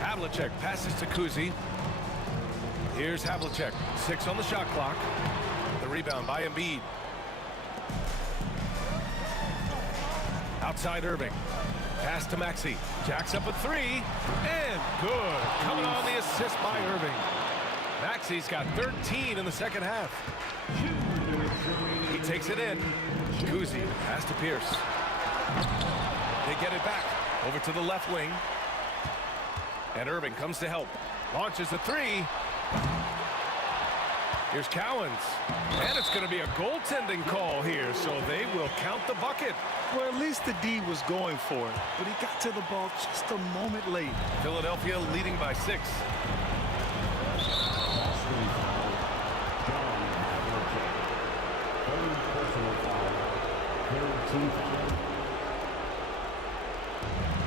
Havlicek passes to Kuzi. Here's Havlicek. 6 on the shot clock. The rebound by Embiid. Outside Irving. Pass to Maxey. Jacks up a 3. And good. Coming on the assist by Irving. Maxey's got 13 in the second half. He takes it in. Kuzi. Pass to Pierce. They get it back. Over to the left wing. And Irving comes to help. Launches a 3. Here's Cowens. And it's going to be a goaltending call here, so they will count the bucket. Well, at least the D was going for it, but he got to the ball just a moment late. Philadelphia leading by 6.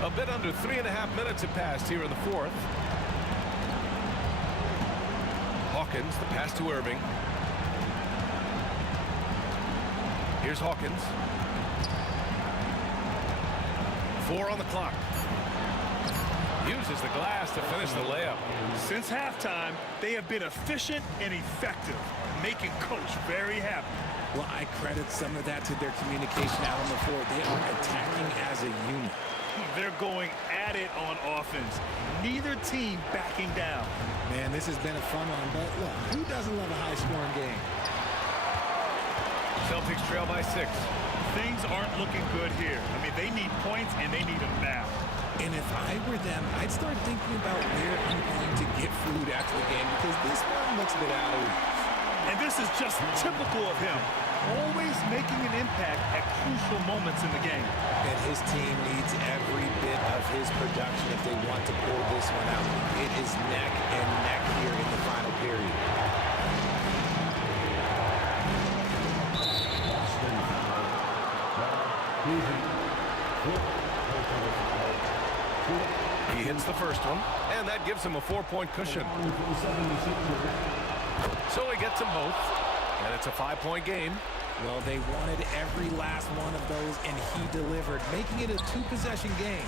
A bit under 3.5 minutes have passed here in the fourth. Hawkins, the pass to Irving. Here's Hawkins. 4 on the clock. Uses the glass to finish the layup. Since halftime, they have been efficient and effective, making Coach very happy. Well, I credit some of that to their communication out on the floor. They are attacking as a unit. They're going at it on offense. Neither team backing down. Man, this has been a fun one, but look, who doesn't love a high-scoring game? Celtics trail by 6. Things aren't looking good here. I mean, they need points, and they need them now. And if I were them, I'd start thinking about where I'm going to get food after the game, because this one looks a bit out of reach. And this is just typical of him. Always making an impact at crucial moments in the game. And his team needs every bit of his production if they want to pull this one out. It is neck and neck here in the final period. He hits the first one, and that gives him a 4-point cushion. So he gets them both, and it's a 5-point game. Well, they wanted every last one of those, and he delivered, making it a 2-possession game.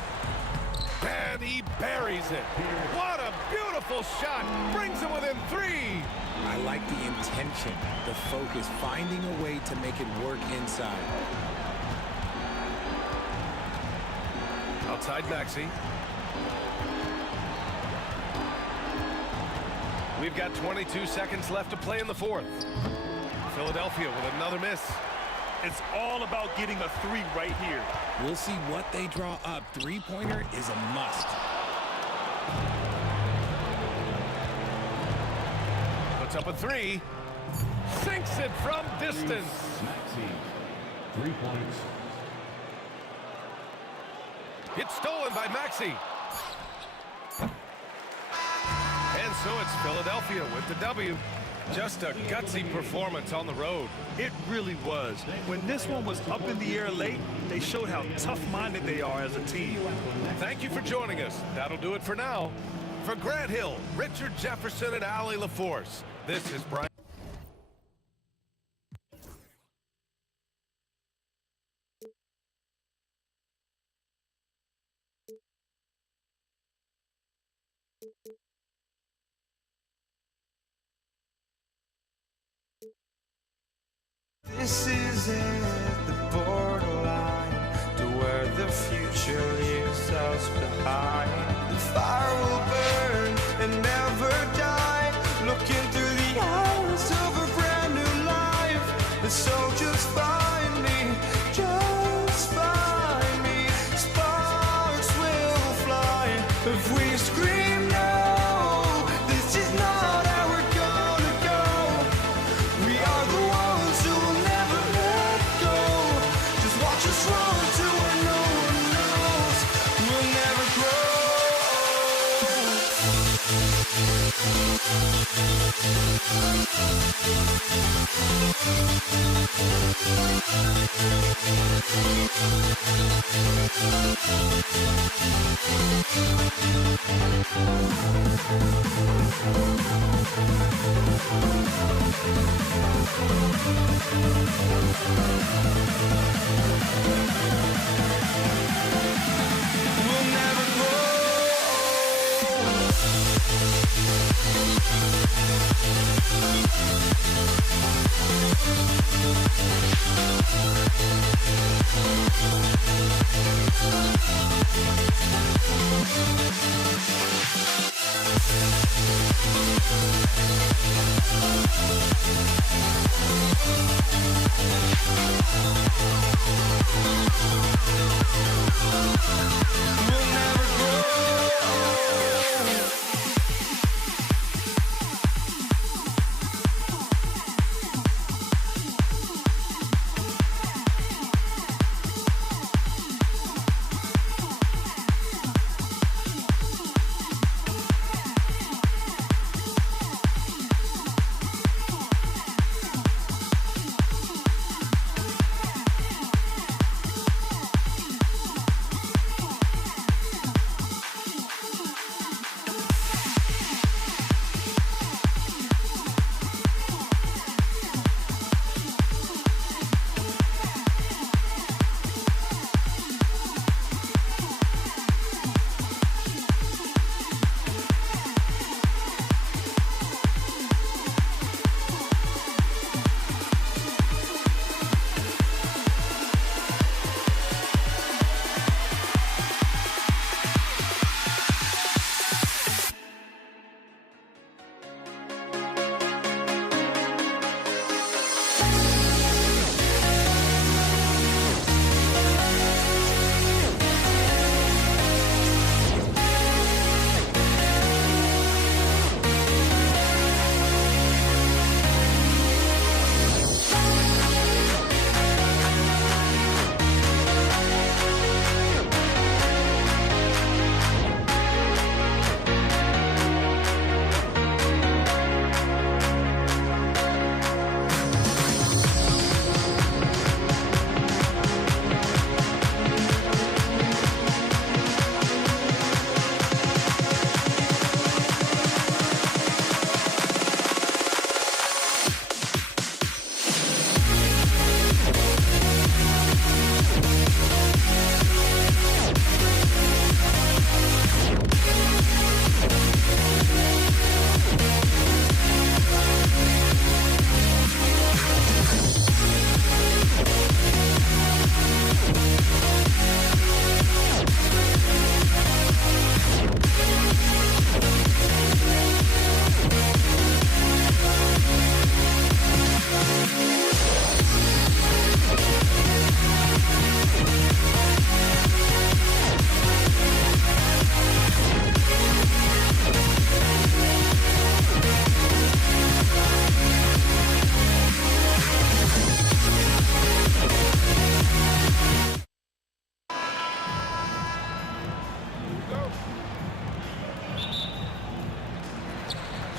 And he buries it. What a beautiful shot. Brings him within 3. I like the intention, the focus, finding a way to make it work inside. Outside Maxey. We've got 22 seconds left to play in the fourth. Philadelphia with another miss. It's all about getting a 3 right here. We'll see what they draw up. 3-pointer is a must. Puts up a 3. Sinks it from distance. 3 points. It's stolen by Maxey. And so it's Philadelphia with the W. Just a gutsy performance on the road. It really was. When this one was up in the air late, they showed how tough-minded they are as a team. Thank you for joining us. That'll do it for now. For Grant Hill, Richard Jefferson, and Allie LaForce, this is Brian. This is it, the borderline to where the future leaves us behind. The fire will burn and never die, looking through the eyes of a brand new life. And so just find me, just find me. Sparks will fly if we scream no. This is not how we're gonna go. We are the ones who will never let go. Just watch us run to where no one knows. We'll never grow.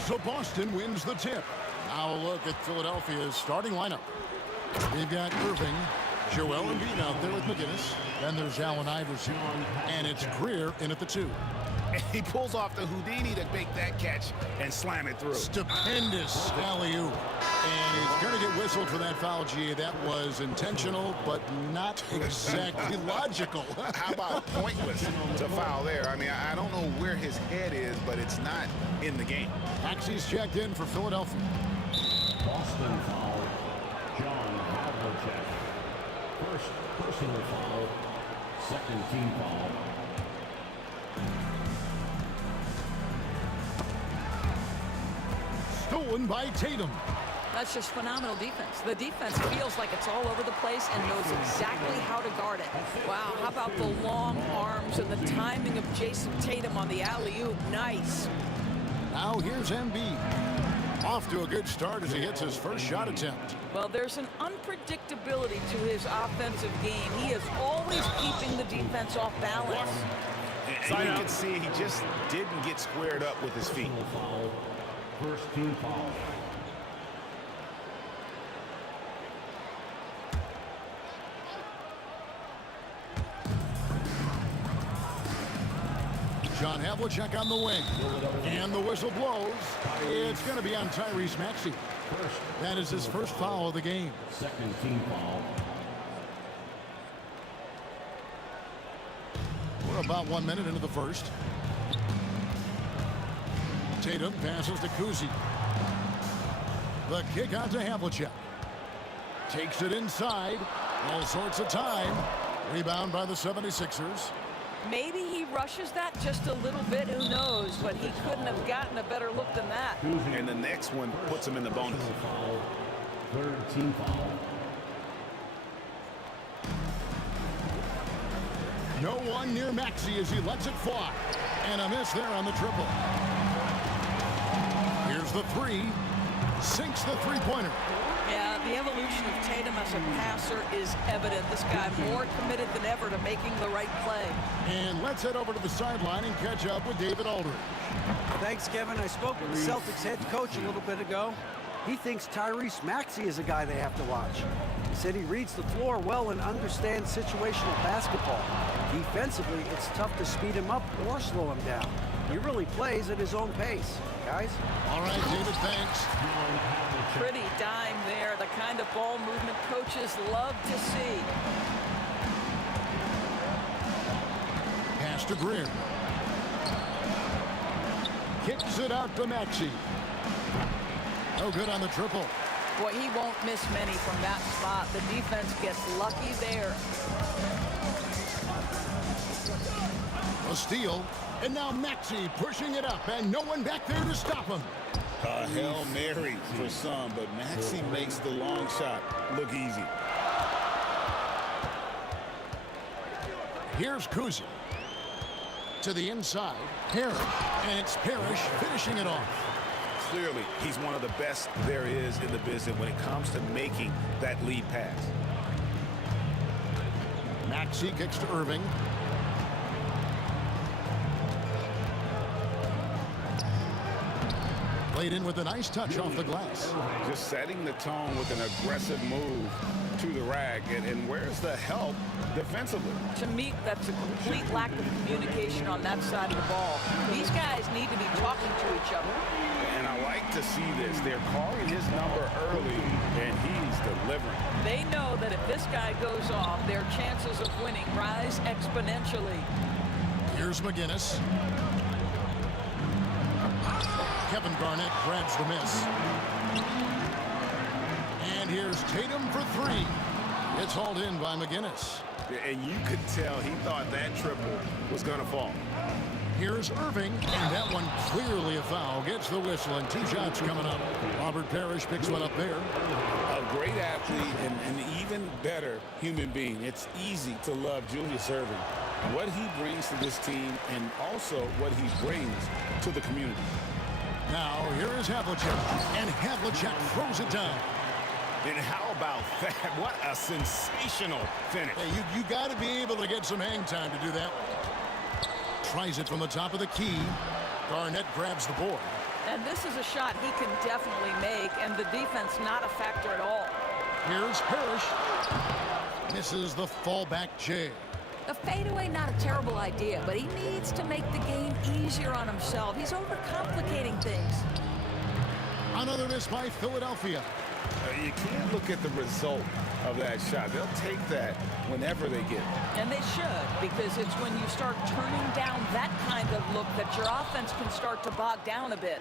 So Boston wins the tip. Now a look at Philadelphia's starting lineup. They've got Irving, Joel Embiid out there with McGinnis. Then there's Allen Iverson, and it's Greer in at the 2. And he pulls off the Houdini to make that catch and slam it through. Stupendous alley-oop. And he's going to get whistled for that foul, G. That was intentional, but not exactly logical. How about pointless to foul there? I mean, I don't know where his head is, but it's not in the game. Taxi's checked in for Philadelphia. Boston foul, John Havlicek. First personal foul, second team foul. Stolen by Tatum. That's just phenomenal defense. The defense feels like it's all over the place and knows exactly how to guard it. Wow, how about the long arms and the timing of Jason Tatum on the alley-oop? Nice. Now here's Embiid. Off to a good start as he hits his first shot attempt. Well, there's an unpredictability to his offensive game. He is always keeping the defense off balance. And you can see he just didn't get squared up with his feet. First team foul. John Havlicek on the wing. And the whistle blows. It's going to be on Tyrese Maxey. That is his first foul of the game. Second team foul. We're about 1 minute into the first. Tatum passes to Kuzi. The kick out to Havlicek. Takes it inside. All sorts of time. Rebound by the 76ers. Maybe he rushes that just a little bit. Who knows? But he couldn't have gotten a better look than that. And the next one puts him in the bonus. Third team foul. No one near Maxey as he lets it fly. And a miss there on the triple. Here's the three. Sinks the three-pointer. Yeah, the evolution of Tatum as a passer is evident. This guy more committed than ever to making the right play. And let's head over to the sideline and catch up with David Aldridge. Thanks, Kevin. I spoke with the Celtics head coach a little bit ago. He thinks Tyrese Maxey is a guy they have to watch. He said he reads the floor well and understands situational basketball. Defensively, it's tough to speed him up or slow him down. He really plays at his own pace, guys. All right, David, thanks. Pretty dime there, the kind of ball movement coaches love to see. Pass to Greer. Kicks it out to Maxey. No good on the triple. Boy, he won't miss many from that spot. The defense gets lucky there. A steal. And now Maxey pushing it up, and no one back there to stop him. A Hail Mary for some, but Maxey makes the long shot look easy. Here's Kuzi. To the inside. Parrish. And it's Parrish finishing it off. Clearly, he's one of the best there is in the business when it comes to making that lead pass. Maxey kicks to Irving. Played in with a nice touch off the glass. Just setting the tone with an aggressive move to the rack. And where's the help defensively? To me, that's a complete lack of communication on that side of the ball. These guys need to be talking to each other. And I like to see this. They're calling his number early, and he's delivering. They know that if this guy goes off, their chances of winning rise exponentially. Here's McGinnis. Kevin Garnett grabs the miss. And here's Tatum for three. It's hauled in by McGinnis. And you could tell he thought that triple was going to fall. Here's Irving, and that one clearly a foul. Gets the whistle, and two shots coming up. Robert Parrish picks one up there. A great athlete and an even better human being. It's easy to love Julius Irving. What he brings to this team and also what he brings to the community. Now, here is Havlicek, and Havlicek throws it down. And how about that? What a sensational finish. Hey, you got to be able to get some hang time to do that one. Tries it from the top of the key. Garnett grabs the board. And this is a shot he can definitely make, and the defense not a factor at all. Here's Parrish. Misses the fallback J. The fadeaway, not a terrible idea, but he needs to make the game easier on himself. He's overcomplicating things. Another miss by Philadelphia. You can't look at the result of that shot. They'll take that whenever they get it. And they should, because it's when you start turning down that kind of look that your offense can start to bog down a bit.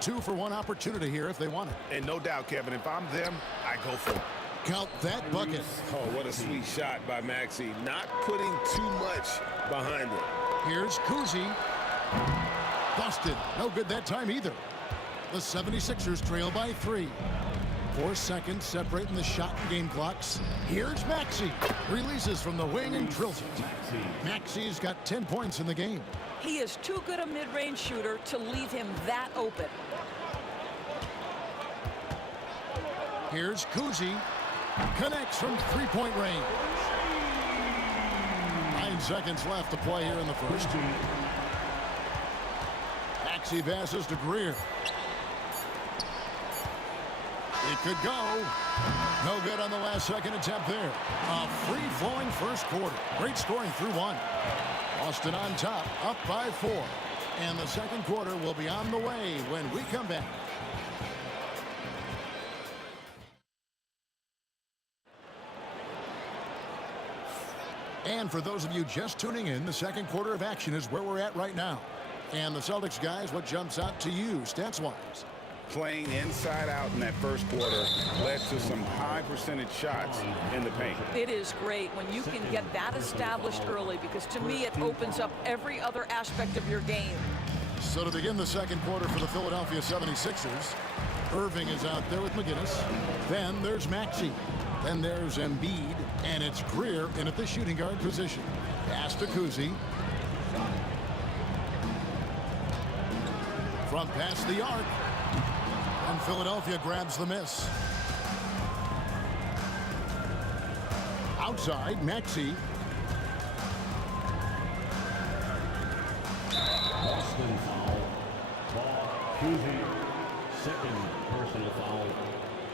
2-for-1 opportunity here if they want it. And no doubt, Kevin, if I'm them, I go for it. Count that bucket. Oh, what a sweet shot by Maxey. Not putting too much behind it. Here's Kuzi. Busted. No good that time either. The 76ers trail by 3. 4 seconds separating the shot and game clocks. Here's Maxey. Releases from the wing and drills it. Maxey's got 10 points in the game. He is too good a mid-range shooter to leave him that open. Here's Kuzi. Connects from three-point range. 9 seconds left to play here in the first. Maxey passes to Greer. It could go. No good on the last second attempt there. A free-flowing first quarter. Great scoring through one. Boston on top, up by 4. And the second quarter will be on the way when we come back. And for those of you just tuning in, the second quarter of action is where we're at right now. And the Celtics guys, what jumps out to you stats-wise? playing inside out in that first quarter led to some high percentage shots in the paint. It is great when you can get that established early, because to me it opens up every other aspect of your game. So to begin the second quarter for the Philadelphia 76ers, Irving is out there with McGinnis. Then there's Maxey. Then there's Embiid, and it's Greer in at the shooting guard position. Pass to Kuzi. Front past the arc. And Philadelphia grabs the miss. Outside, Maxey. Boston foul. Ball, Kuzi. Second personal foul.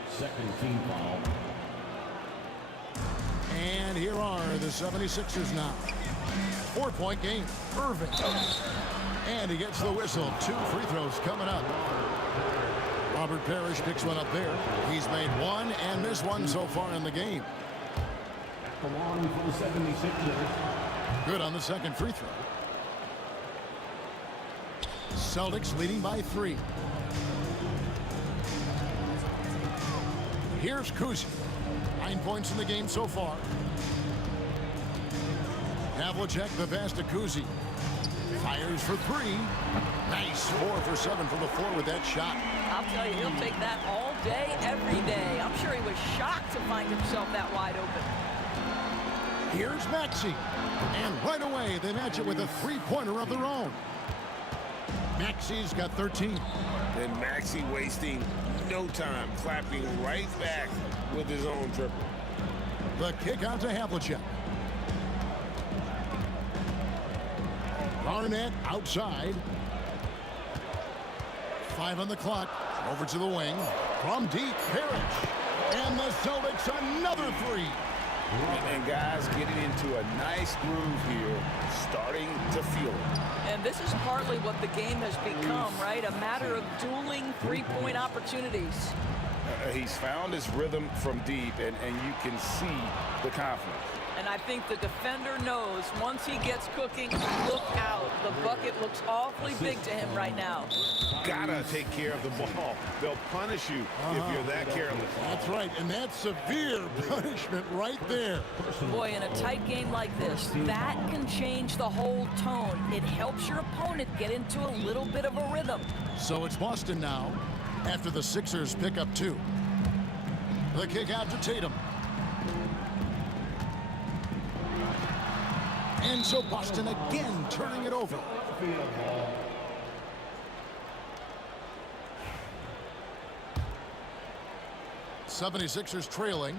Second team foul. And here are the 76ers now. 4-point game. Irving. And he gets the whistle. 2 free throws coming up. Robert Parrish picks one up there. He's made one and missed one so far in the game. The one for the 76ers. Good on the second free throw. Celtics leading by 3. Here's Kuzi. 9 points in the game so far. Havlicek the pass to Kuzi. Fires for 3. Nice 4 for 7 from the floor with that shot. I'll tell you, he'll take that all day, every day. I'm sure he was shocked to find himself that wide open. Here's Maxey. And right away, they match it with a three-pointer of their own. Maxey's got 13. And Maxey wasting no time, clapping right back with his own triple. The kick out to Havlicek. Garnett outside. 5 on the clock. Over to the wing. From deep, Parrish. And the Celtics another 3. And guys getting into a nice groove here, starting to feel it. And this is partly what the game has become, right? A matter of dueling three-point opportunities. He's found his rhythm from deep, and you can see the confidence. And I think the defender knows once he gets cooking, look out. The bucket looks awfully big to him right now. Gotta take care of the ball. They'll punish you if you're that careless. That's right, and that's severe punishment right there. Boy, in a tight game like this, that can change the whole tone. It helps your opponent get into a little bit of a rhythm. So it's Boston now after the Sixers pick up 2. The kick out to Tatum. And so Boston again turning it over. 76ers trailing.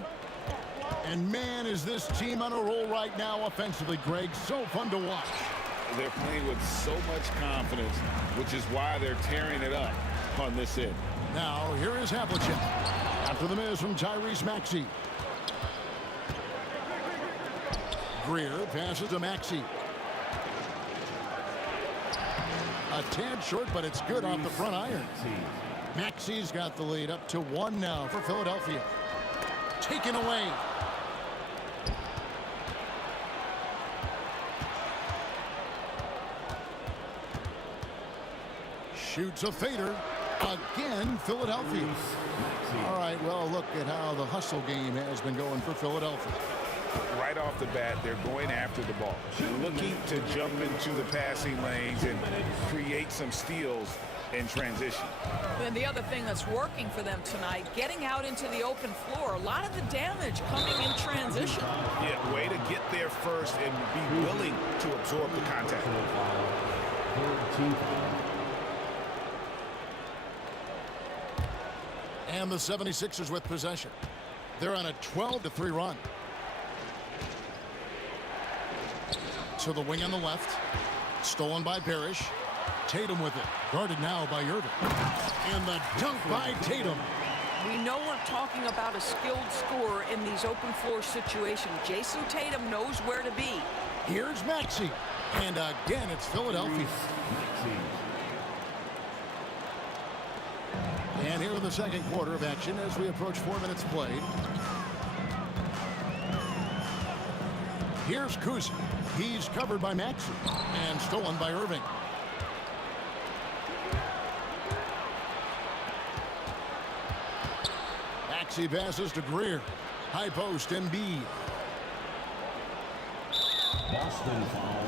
And man, is this team on a roll right now offensively, Greg. So fun to watch. They're playing with so much confidence, which is why they're tearing it up on this end. Now, here is Havlicek. After the miss from Tyrese Maxey. Greer passes to Maxey. A tad short, but it's good off the front iron. Maxey's got the lead up to 1 now for Philadelphia. Taken away. Shoots a fader. Again, Philadelphia. All right, well, look at how the hustle game has been going for Philadelphia. Right off the bat, they're going after the ball, looking to jump into the passing lanes and create some steals in transition. And the other thing that's working for them tonight, getting out into the open floor. A lot of the damage coming in transition. Yeah, way to get there first and be willing to absorb the contact. And the 76ers with possession. They're on a 12-3 run. To the wing on the left. Stolen by Parrish. Tatum with it. Guarded now by Irving. And the dunk by Tatum. We know we're talking about a skilled scorer in these open floor situations. Jason Tatum knows where to be. Here's Maxey. And again, it's Philadelphia. And here in the second quarter of action as we approach 4 minutes played. Here's Kuzi. He's covered by Maxey and stolen by Irving. Maxey passes to Greer. High post, Embiid. Boston foul.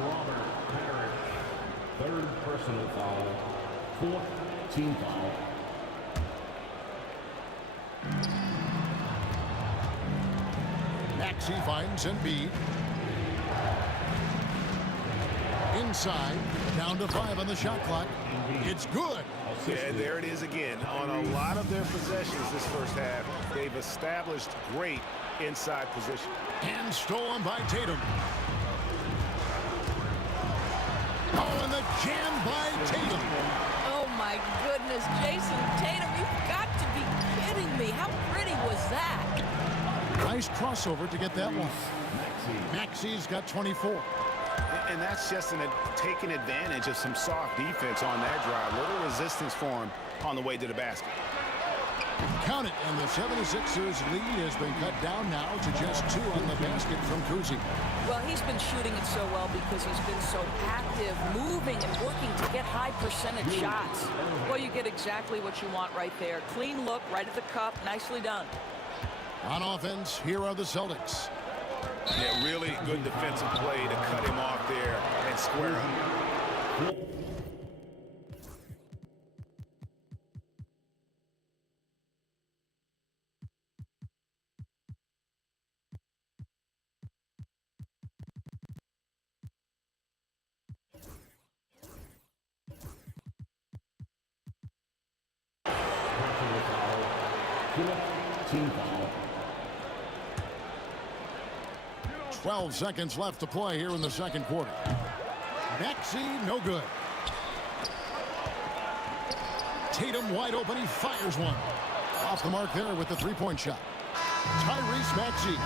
Robert Parrish. Third personal foul. Fourth team foul. Maxey finds Embiid. Inside, down to 5 on the shot clock. It's good. Yeah, there it is again. On a lot of their possessions this first half, they've established great inside position. And stolen by Tatum. Oh, and the jam by Tatum. Oh, my goodness. Jason Tatum, you've got to be kidding me. How pretty was that? Nice crossover to get that one. Maxey's got 24. And that's just taking advantage of some soft defense on that drive. Little resistance for him on the way to the basket. Count it, and the 76ers lead has been cut down now to just 2 on the basket from Kuzi. Well, he's been shooting it so well because he's been so active, moving and working to get high percentage shots. Well, you get exactly what you want right there. Clean look, right at the cup, nicely done. On offense, here are the Celtics. Yeah, really good defensive play to cut him off there and square him. Personal foul. Fourth team foul. 12 seconds left to play here in the second quarter. Maxey, no good. Tatum wide open, he fires one. Off the mark there with the three-point shot. Tyrese Maxey,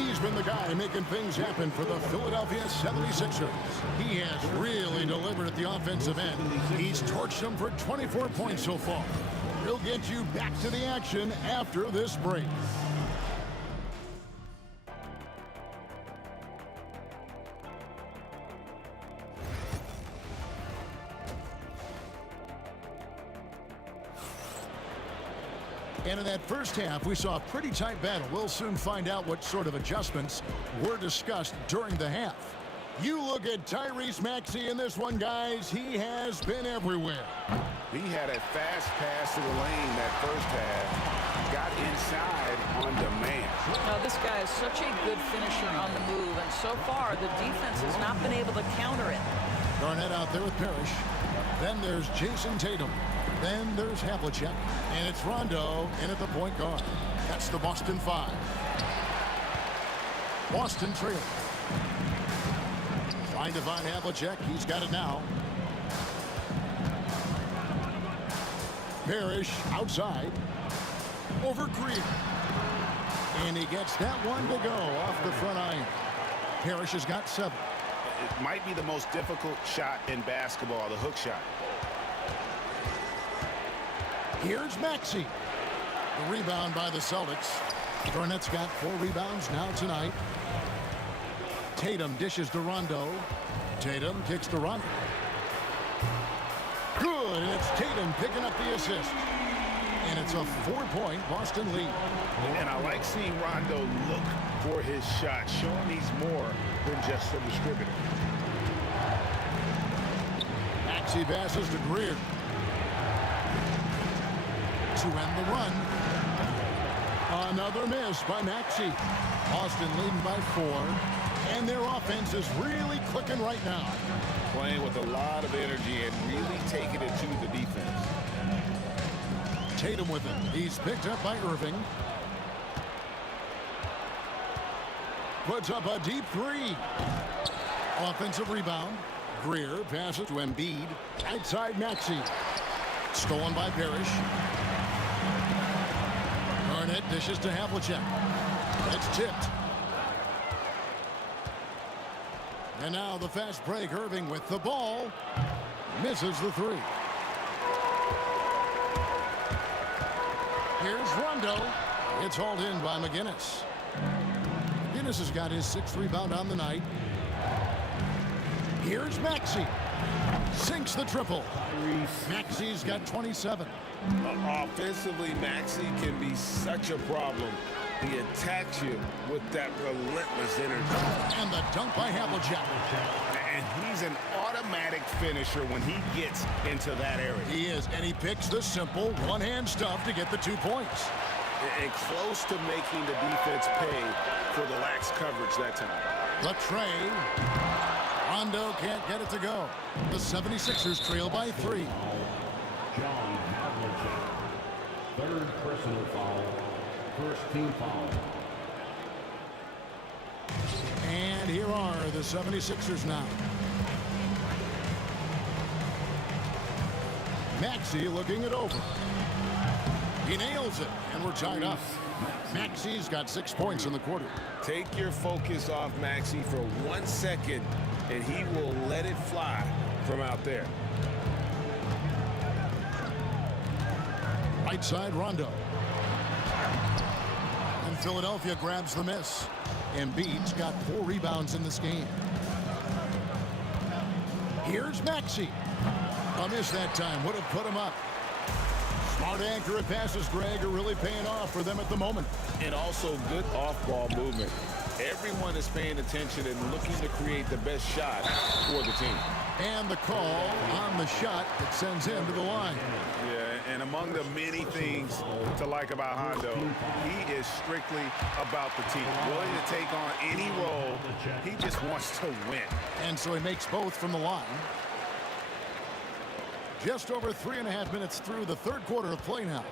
he's been the guy making things happen for the Philadelphia 76ers. He has really delivered at the offensive end. He's torched them for 24 points so far. He'll get you back to the action after this break. And in that first half, we saw a pretty tight battle. We'll soon find out what sort of adjustments were discussed during the half. You look at Tyrese Maxey in this one, guys. He has been everywhere. He had a fast pass to the lane that first half. Got inside on demand. Now, this guy is such a good finisher on the move, and so far, the defense has not been able to counter it. Garnett out there with Parrish. Then there's Jason Tatum. Then there's Havlicek, and it's Rondo in at the point guard. That's the Boston 5. Boston trail. Trying to find Havlicek. He's got it now. Parrish outside. Over Greer. And he gets that one to go off the front iron. Parrish has got 7. It might be the most difficult shot in basketball, the hook shot. Here's Maxey. The rebound by the Celtics. Garnett's got 4 rebounds now tonight. Tatum dishes to Rondo. Tatum kicks to Rondo. Good, and it's Tatum picking up the assist. And it's a 4-point Boston lead. And I like seeing Rondo look for his shot, showing he's more than just a distributor. Maxey passes to Greer. To end the run. Another miss by Maxey. Boston leading by 4. And their offense is really clicking right now. Playing with a lot of energy and really taking it to the defense. Tatum with it. He's picked up by Irving. Puts up a deep 3. Offensive rebound. Greer passes to Embiid. Outside Maxey. Stolen by Parrish. Garnett dishes to Havlicek. It's tipped. And now the fast break. Irving with the ball. Misses the 3. Here's Rondo. It's hauled in by McGinnis. McGinnis has got his 6th rebound on the night. Here's Maxey. Sinks the triple. Maxey's got 27. Offensively, Maxey can be such a problem. He attacks you with that relentless energy. And the dunk by Havlicek. And he's an automatic finisher when he gets into that area. He is, and he picks the simple one-hand stuff to get the 2 points. And close to making the defense pay for the lax coverage that time. The tray. Rondo can't get it to go. The 76ers trail by 3. John Havlicek. Third personal foul. First team foul. And here are the 76ers now. Maxey looking it over. He nails it, and we're tied up. Maxey's got 6 points in the quarter. Take your focus off Maxey for 1 second, and he will let it fly from out there. Right side, Rondo. And Philadelphia grabs the miss. Embiid's got 4 rebounds in this game. Here's Maxey. A miss that time would have put him up. Smart accurate passes, Greg, are really paying off for them at the moment. And also good off-ball movement. Everyone is paying attention and looking to create the best shot for the team. And the call on the shot that sends him to the line. Yeah, and among the many things to like about Hondo, he is strictly about the team. Willing to take on any role. He just wants to win. And so he makes both from the line. Just over 3.5 minutes through the third quarter of play now.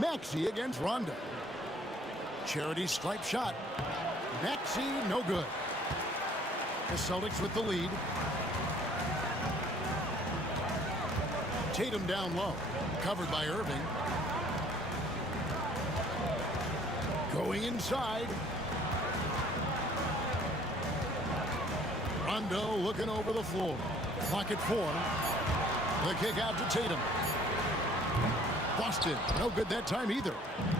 Maxey against Rondo. Charity stripe shot. Maxey, no good. The Celtics with the lead. Tatum down low. Covered by Irving. Going inside. Rondo looking over the floor. Clock at 4. The kick out to Tatum. Boston, no good that time either.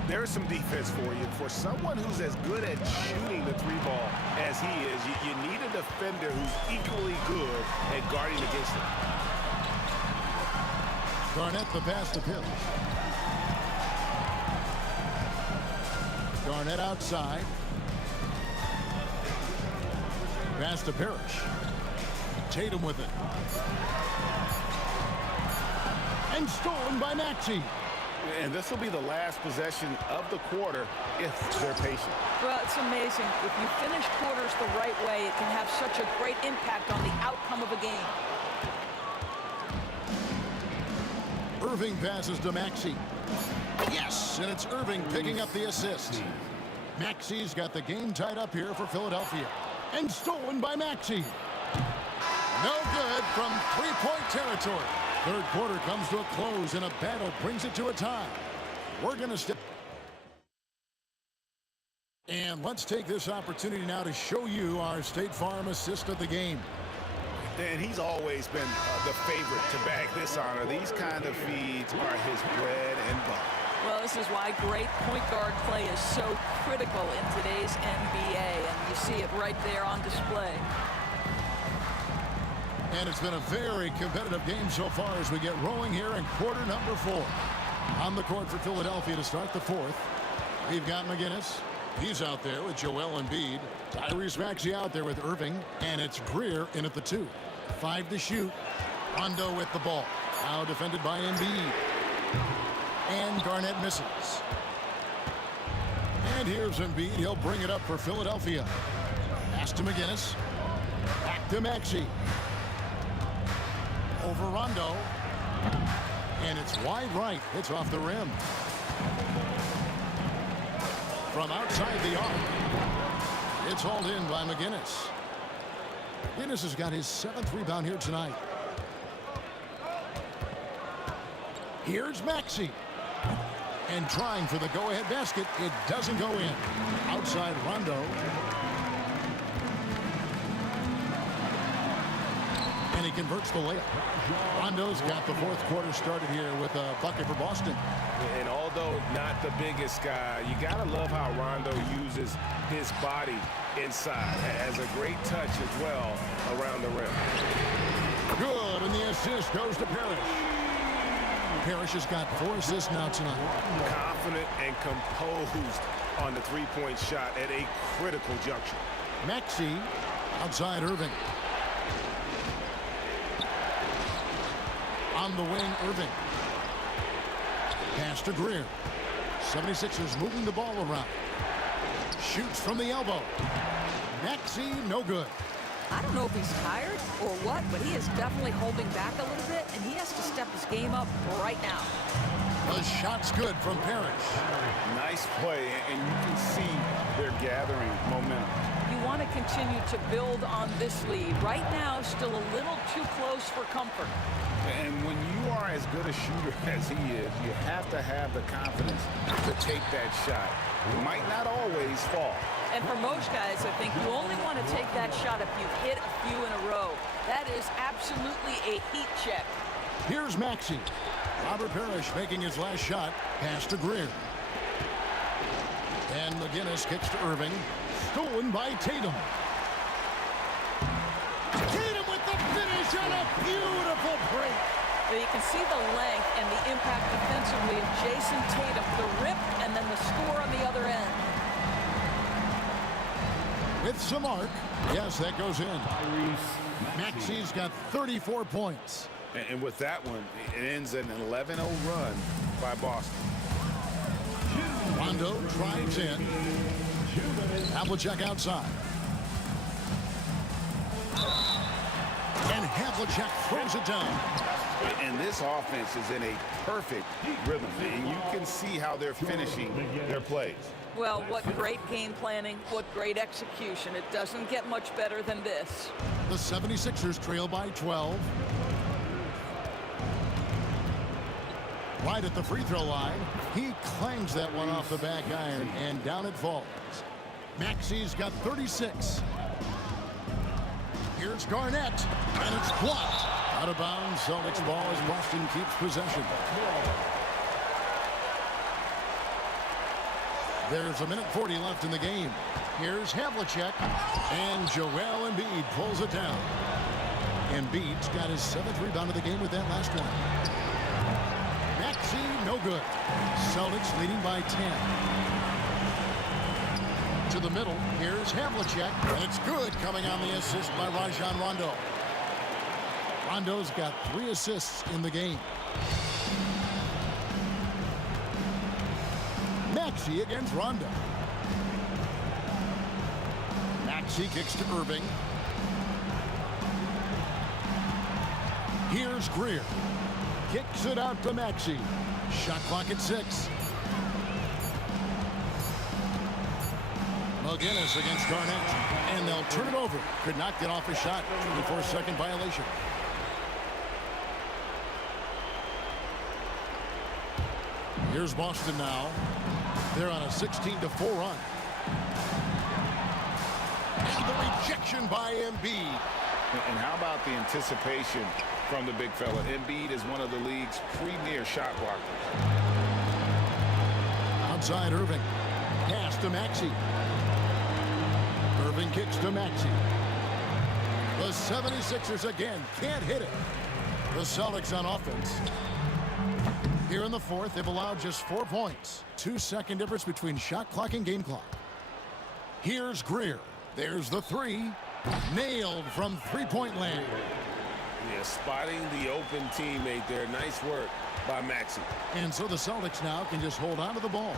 There's some defense for you. For someone who's as good at shooting the 3-ball as he is, you need a defender who's equally good at guarding against him. Garnett the pass to Pill. Garnett outside. Pass to Parrish. Tatum with it. And stolen by Maxey. And this will be the last possession of the quarter if they're patient. Well, it's amazing. If you finish quarters the right way, it can have such a great impact on the outcome of a game. Irving passes to Maxey. Yes, and it's Irving picking up the assist. Maxey's got the game tied up here for Philadelphia. And stolen by Maxey. No good from 3-point territory. Third quarter comes to a close, and a battle brings it to a tie. We're going to step. And let's take this opportunity now to show you our State Farm assist of the game. And he's always been the favorite to bag this honor. These kind of feeds are his bread and butter. Well, this is why great point guard play is so critical in today's NBA, and you see it right there on display. And it's been a very competitive game so far as we get rolling here in quarter number 4. On the court for Philadelphia to start the fourth. We've got McGinnis. He's out there with Joel Embiid. Tyrese Maxey out there with Irving. And it's Greer in at the 2. 5 to shoot. Rondo with the ball. Now defended by Embiid. And Garnett misses. And here's Embiid. He'll bring it up for Philadelphia. Pass to McGinnis. Back to Maxey. Over Rondo. And it's wide right. It's off the rim. From outside the arc. It's hauled in by McGinnis. McGinnis has got his 7th rebound here tonight. Here's Maxey. And trying for the go-ahead basket. It doesn't go in. Outside Rondo. And he converts the layup. Rondo's got the fourth quarter started here with a bucket for Boston. And although not the biggest guy, you got to love how Rondo uses his body inside. Has a great touch as well around the rim. Good, and the assist goes to Parrish. Parrish has got 4 assists now tonight. Confident and composed on the three-point shot at a critical juncture. Maxey outside Irving. On the wing, Irving. Pass to Greer. 76ers moving the ball around. Shoots from the elbow. Maxey, no good. I don't know if he's tired or what, but he is definitely holding back a little bit, and he has to step his game up right now. The shot's good from Parrish. Nice play, and you can see they're gathering momentum. You want to continue to build on this lead. Right now, still a little too close for comfort. And when you are as good a shooter as he is, you have to have the confidence to take that shot. It might not always fall. And for most guys, I think you only want to take that shot if you've hit a few in a row. That is absolutely a heat check. Here's Maxey. Robert Parrish making his last shot. Pass to Greer. And McGinnis kicks to Irving. Stolen by Tatum. Tatum with the finish and a beautiful break. Well, you can see the length and the impact defensively of Jason Tatum. The rip and then the score on the other end. With some arc. Yes, that goes in. Maxey's got 34 points. And with that one, it ends an 11-0 run by Boston. Rondo drives in. Havlicek outside. And Havlicek throws it down. And this offense is in a perfect rhythm. And you can see how they're finishing their plays. Well, what great game planning, what great execution. It doesn't get much better than this. The 76ers trail by 12. Right at the free throw line. He clangs that one off the back iron, and down it falls. Maxey's got 36. Here's Garnett, and it's blocked. Out of bounds, Celtics ball as Boston keeps possession. There's a minute 40 left in the game. Here's Havlicek, and Joel Embiid pulls it down. Embiid's got his 7th rebound of the game with that last one. Maxey, no good. Celtics leading by 10. To the middle, here's Havlicek, and it's good coming on the assist by Rajon Rondo. Rondo's got 3 assists in the game. Maxey against Rondo. Maxey kicks to Irving. Here's Greer. Kicks it out to Maxey. Shot clock at 6. McGinnis against Garnett. And they'll turn it over. Could not get off a shot. 24-second violation. Here's Boston now. They're on a 16-4 run. And the rejection by Embiid. And how about the anticipation from the big fella? Embiid is one of the league's premier shot blockers. Outside Irving. Pass to Maxey. Irving kicks to Maxey. The 76ers again can't hit it. The Celtics on offense. Here in the fourth, they've allowed just 4 points. 2-second difference between shot clock and game clock. Here's Greer. There's the 3. Nailed from three-point land. Yeah, spotting the open teammate there. Nice work by Maxey. And so the Celtics now can just hold on to the ball.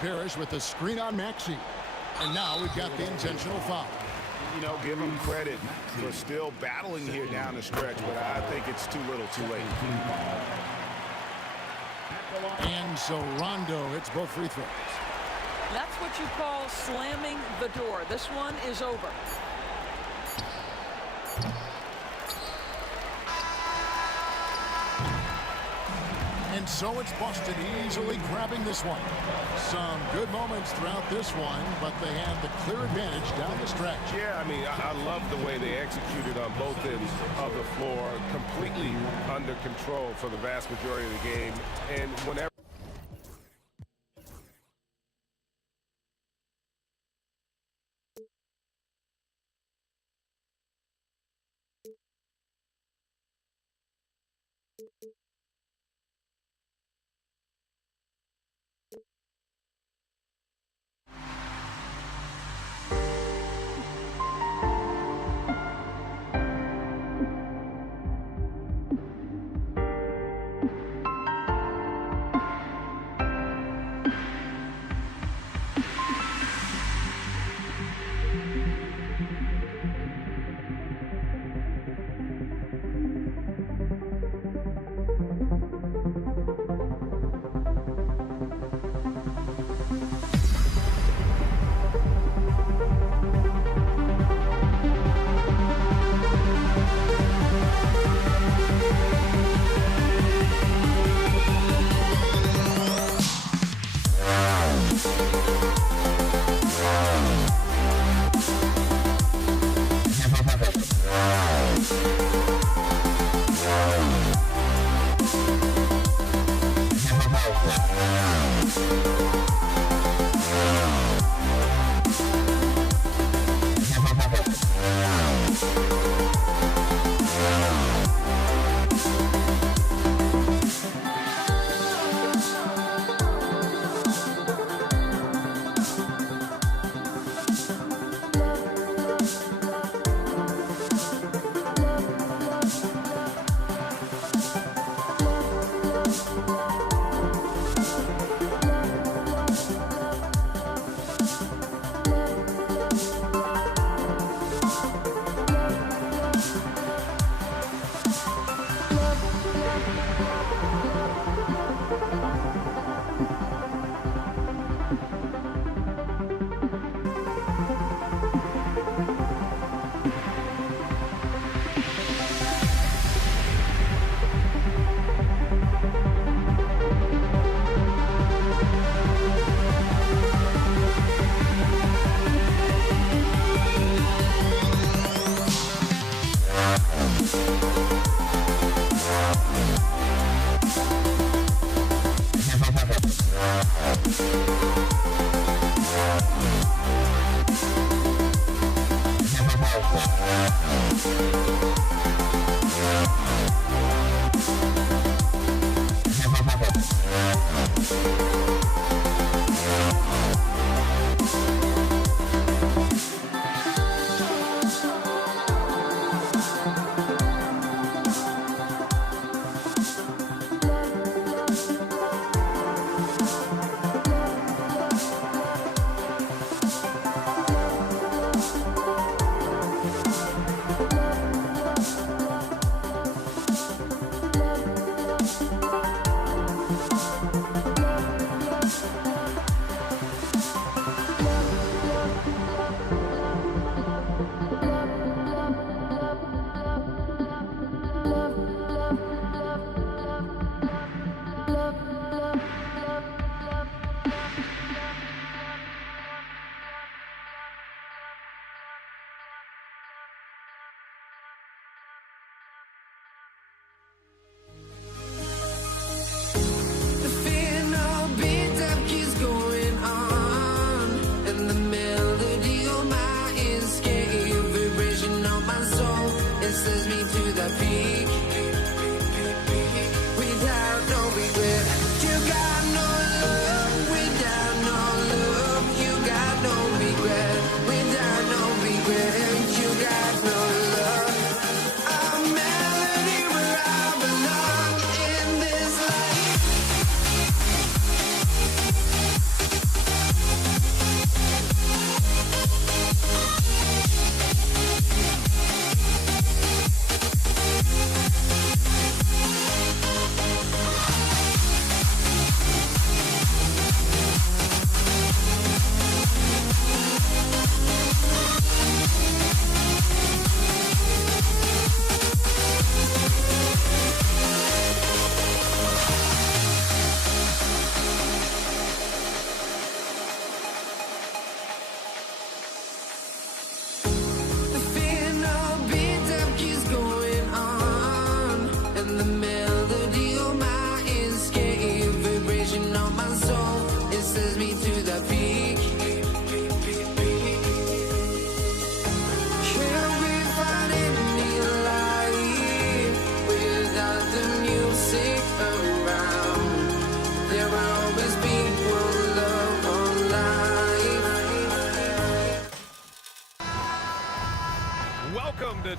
Parrish with the screen on Maxey. And now we've got the intentional foul. You know, give him credit for still battling here down the stretch, but I think it's too little too late. And so Rondo hits both free throws. That's what you call slamming the door. This one is over. And so it's Boston easily grabbing this one. Some good moments throughout this one, but they have the clear advantage down the stretch. Yeah, I mean, I love the way they executed on both ends of the floor, completely under control for the vast majority of the game. And whenever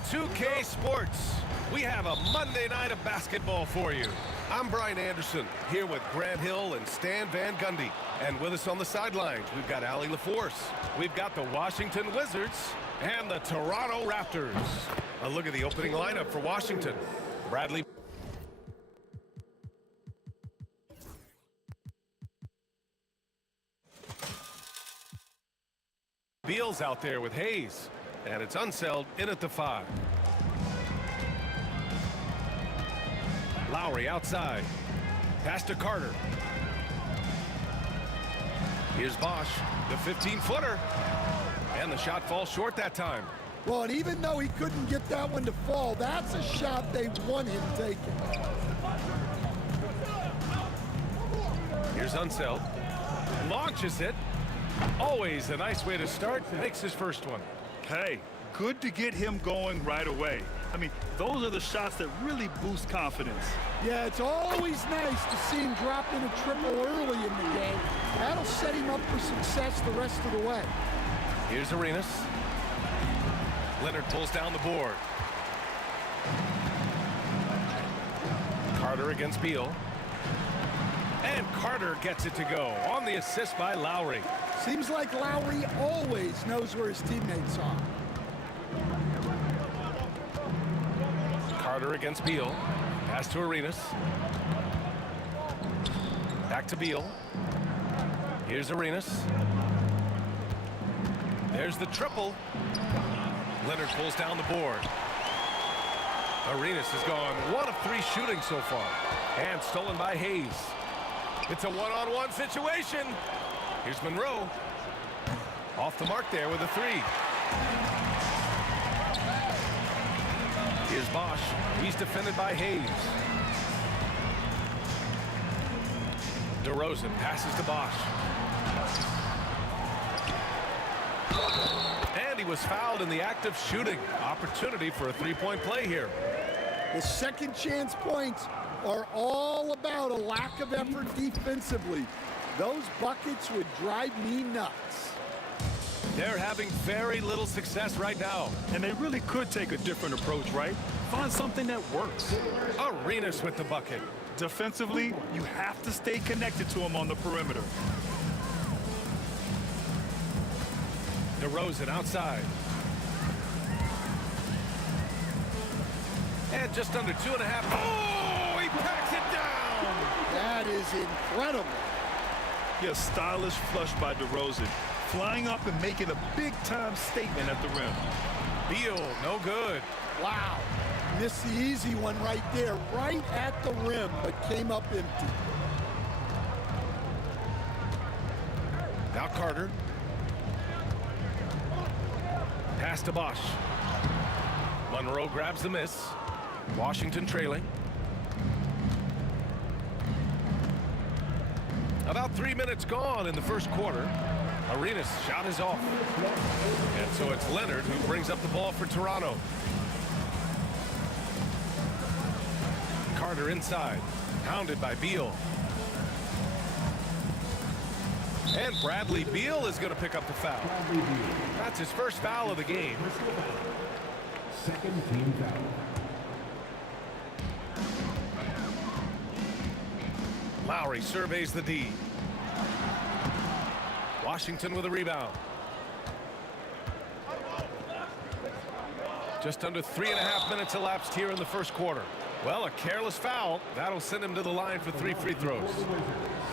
2K Sports. We have a Monday night of basketball for you. I'm Brian Anderson, here with Grant Hill and Stan Van Gundy. And with us on the sidelines, we've got Allie LaForce. We've got the Washington Wizards and the Toronto Raptors. A look at the opening lineup for Washington. Bradley. Beal's out there with Hayes. And it's Unseld in at the 5. Lowry outside. Pass to Carter. Here's Bosch, the 15-footer. And the shot falls short that time. Well, and even though he couldn't get that one to fall, that's a shot they want him taking. Here's Unseld. Launches it. Always a nice way to start. Makes his first one. Hey, good to get him going right away. I mean, those are the shots that really boost confidence. Yeah, it's always nice to see him drop in a triple early in the game. That'll set him up for success the rest of the way. Here's Arenas. Leonard pulls down the board. Carter against Beal. And Carter gets it to go on the assist by Lowry. Seems like Lowry always knows where his teammates are. Carter against Beal. Pass to Arenas. Back to Beal. Here's Arenas. There's the triple. Leonard pulls down the board. Arenas has gone 1 of 3 shooting so far. And stolen by Hayes. It's a one-on-one situation. Here's Monroe. Off the mark there with a 3. Here's Bosch. He's defended by Hayes. DeRozan passes to Bosch. And he was fouled in the act of shooting. Opportunity for a 3-point play here. The second chance points are all about a lack of effort defensively. Those buckets would drive me nuts. They're having very little success right now. And they really could take a different approach, right? Find something that works. Arenas with the bucket. Defensively, you have to stay connected to him on the perimeter. DeRozan outside. And just under 2.5. Oh, he packs it down. That is incredible. Yeah, stylish flush by DeRozan. Flying up and making a big-time statement at the rim. Beal, no good. Wow. Missed the easy one right there, right at the rim, but came up empty. Now Carter. Pass to Bosch. Monroe grabs the miss. Washington trailing. About 3 minutes gone in the first quarter. Arenas' shot is off. And so it's Leonard who brings up the ball for Toronto. Carter inside. Pounded by Beal. And Bradley Beal is going to pick up the foul. That's his first foul of the game. Second team foul. Lowry surveys the D. Washington with a rebound. Just under 3.5 minutes elapsed here in the first quarter. Well, a careless foul. That'll send him to the line for 3 free throws.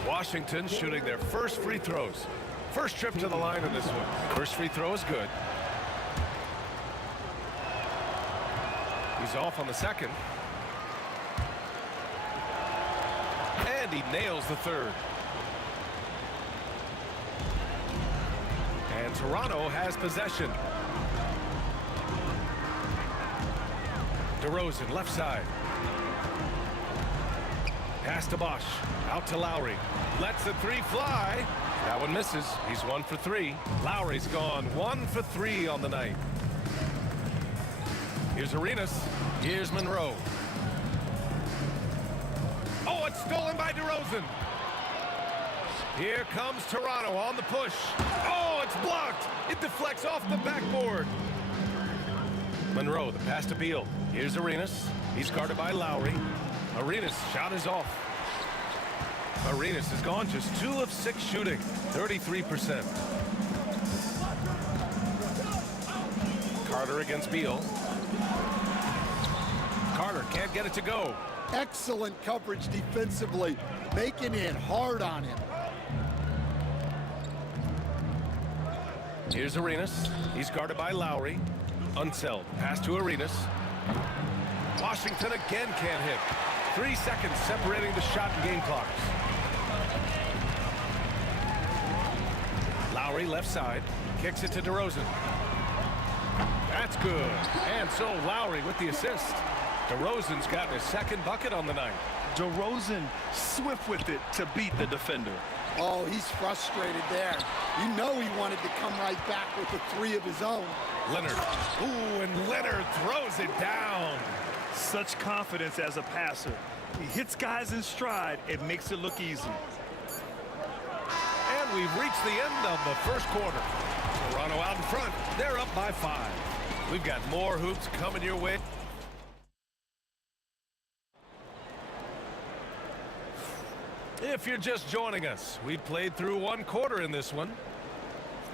Washington shooting their first free throws. First trip to the line in this one. First free throw is good. He's off on the second. And he nails the third. And Toronto has possession. DeRozan left side. Pass to Bosch. Out to Lowry. Lets the 3 fly. That one misses. He's 1 for 3. Lowry's gone 1 for 3 on the night. Here's Arenas. Here's Monroe. Oh, it's stolen by DeRozan. Here comes Toronto on the push. Oh, it's blocked. It deflects off the backboard. Monroe, the pass to Beal. Here's Arenas. He's guarded by Lowry. Arenas' shot is off. Arenas has gone just 2 of 6 shooting, 33%. Carter against Beal. Carter can't get it to go. Excellent coverage defensively, making it hard on him. Here's Arenas. He's guarded by Lowry. Unseld. Pass to Arenas. Washington again can't hit. 3 seconds separating the shot and game clocks. Lowry left side. Kicks it to DeRozan. That's good. And so Lowry with the assist. DeRozan's gotten his second bucket on the night. DeRozan swift with it to beat the defender. Oh, he's frustrated there. You know he wanted to come right back with a 3 of his own. Leonard. Ooh, and Leonard throws it down. Such confidence as a passer. He hits guys in stride. It makes it look easy. And we've reached the end of the first quarter. Toronto out in front. They're up by 5. We've got more hoops coming your way. If you're just joining us, we played through 1 quarter in this one.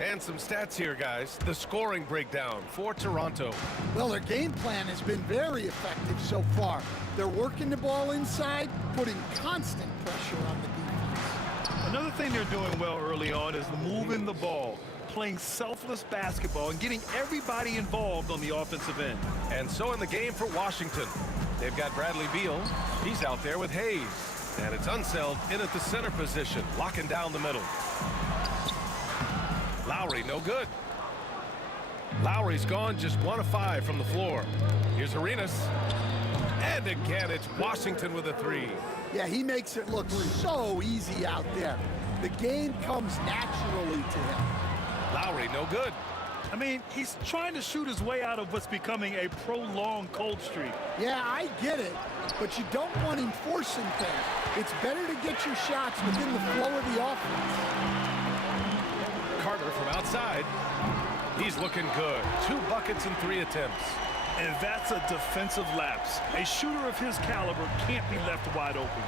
And some stats here, guys. The scoring breakdown for Toronto. Well, their game plan has been very effective so far. They're working the ball inside, putting constant pressure on the defense. Another thing they're doing well early on is moving the ball, playing selfless basketball, and getting everybody involved on the offensive end. And so in the game for Washington, they've got Bradley Beal. He's out there with Hayes. And it's Unseld in at the center position, locking down the middle. Lowry, no good. Lowry's gone just 1 of 5 from the floor. Here's Arenas. And again, it's Washington with a 3. Yeah, he makes it look so easy out there. The game comes naturally to him. Lowry, no good. I mean, he's trying to shoot his way out of what's becoming a prolonged cold streak. Yeah, I get it, but you don't want him forcing things. It's better to get your shots within the flow of the offense. Carter from outside. He's looking good. 2 buckets and 3 attempts. And that's a defensive lapse. A shooter of his caliber can't be left wide open.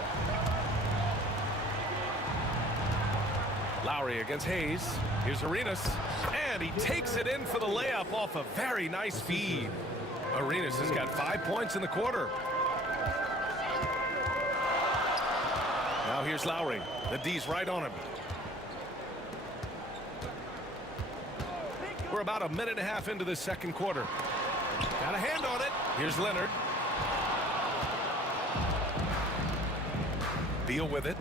Lowry against Hayes. Here's Arenas. And he takes it in for the layup off a very nice feed. Arenas has got 5 points in the quarter. Now here's Lowry. The D's right on him. We're about a minute and a half into the second quarter. Got a hand on it. Here's Leonard. Beal with it.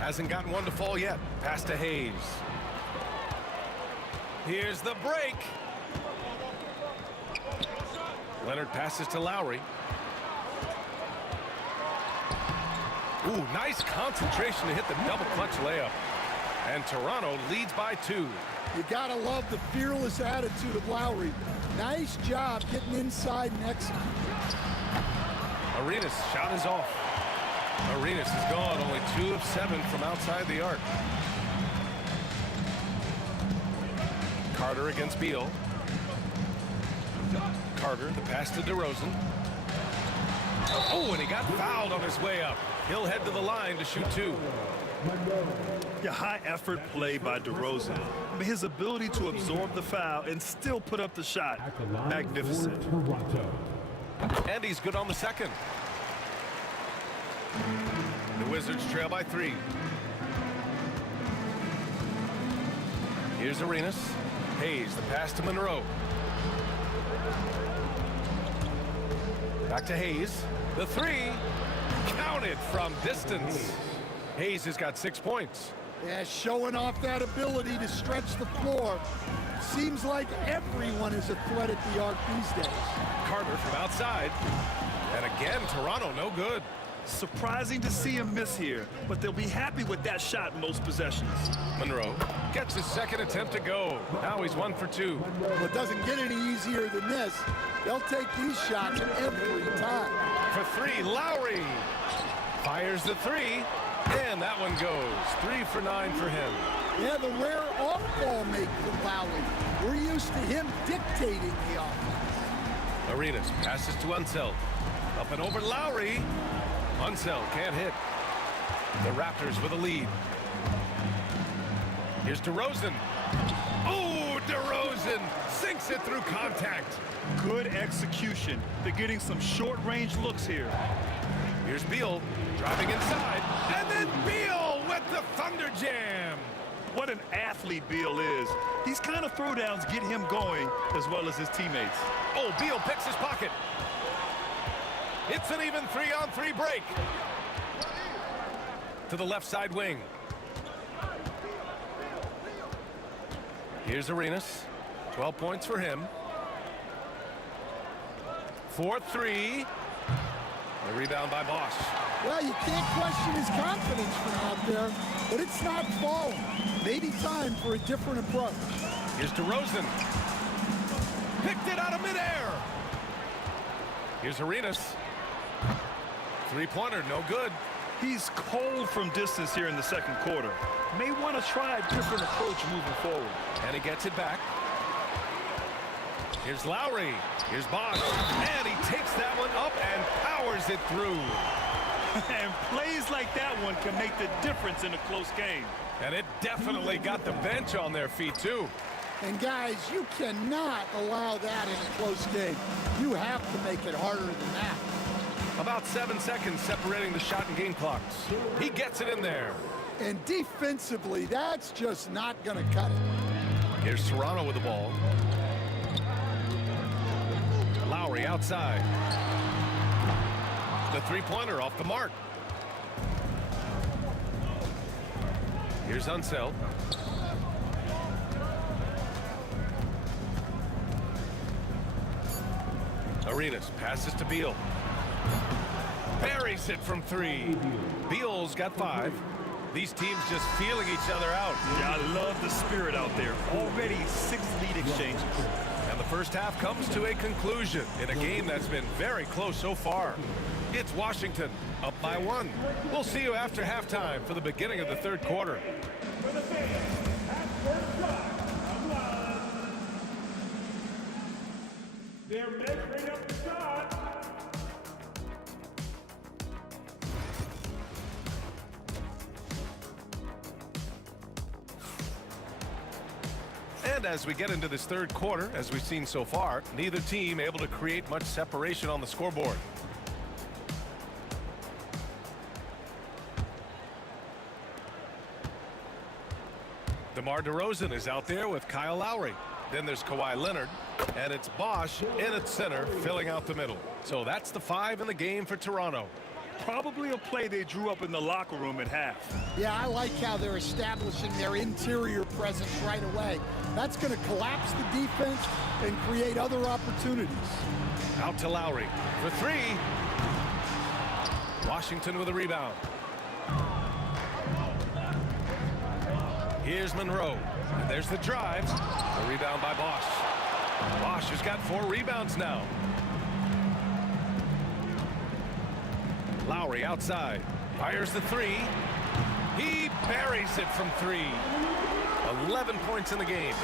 Hasn't gotten one to fall yet. Pass to Hayes. Here's the break. Leonard passes to Lowry. Ooh, nice concentration to hit the double clutch layup. And Toronto leads by 2. You gotta love the fearless attitude of Lowry. Nice job getting inside and executing. Arenas' shot is off. Arenas is gone, only 2 of 7 from outside the arc. Carter against Beal. Carter, the pass to DeRozan. Oh, and he got fouled on his way up. He'll head to the line to shoot 2. Yeah, high effort play by DeRozan. I mean, his ability to absorb the foul and still put up the shot, magnificent. And he's good on the second. The Wizards trail by 3. Here's Arenas. Hayes, the pass to Monroe. Back to Hayes. The 3. Counted from distance. Hayes has got 6 points. Yeah, showing off that ability to stretch the floor. Seems like everyone is a threat at the arc these days. Carter from outside. And again, Toronto no good. Surprising to see him miss here, but they'll be happy with that shot in most possessions. Monroe gets his second attempt to go. Now he's 1 for 2. Well, it doesn't get any easier than this. They'll take these shots every time. For 3, Lowry fires the 3, and that one goes. 3 for 9 for him. Yeah, the rare off-ball make for Lowry. We're used to him dictating the offense. Arenas passes to Unseld. Up and over Lowry. Unseld can't hit. The Raptors with a lead. Here's DeRozan. Oh, DeRozan sinks it through contact. Good execution. They're getting some short-range looks here. Here's Beal driving inside. And then Beal with the Thunder Jam. What an athlete Beal is. These kind of throwdowns get him going as well as his teammates. Oh, Beal picks his pocket. It's an even 3-on-3 break. To the left side wing. Here's Arenas. 12 points for him. 4-3. The rebound by Bosch. Well, you can't question his confidence from out there, but it's not falling. Maybe time for a different approach. Here's DeRozan. Picked it out of midair. Here's Arenas. Three-pointer, no good. He's cold from distance here in the second quarter. May want to try a different approach moving forward. And he gets it back. Here's Lowry. Here's Bosch. And he takes that one up and powers it through. And plays like that one can make the difference in a close game. And it definitely got the bench on their feet, too. And, guys, you cannot allow that in a close game. You have to make it harder than that. About 7 seconds separating the shot and game clocks. He gets it in there. And defensively, that's just not going to cut it. Here's Toronto with the ball. Lowry outside. The three-pointer off the mark. Here's Unseld. Arenas passes to Beal. Buries it from three. Beal's got 5. These teams just feeling each other out. Yeah, I love the spirit out there. Already 6 lead exchanges. And the first half comes to a conclusion in a game that's been very close so far. It's Washington up by 1. We'll see you after halftime for the beginning of the third quarter. They're measuring up the shot. And as we get into this third quarter, as we've seen so far, neither team able to create much separation on the scoreboard. DeMar DeRozan is out there with Kyle Lowry. Then there's Kawhi Leonard, and it's Bosch in at center, filling out the middle. So that's the 5 in the game for Toronto. Probably a play they drew up in the locker room at half. Yeah, I like how they're establishing their interior presence right away. That's going to collapse the defense and create other opportunities. Out to Lowry for 3. Washington with a rebound. Here's Monroe. And there's the drive. A rebound by Bosch. Bosch has got 4 rebounds now. Lowry outside. Fires the 3. He buries it from 3. 11 points in the game.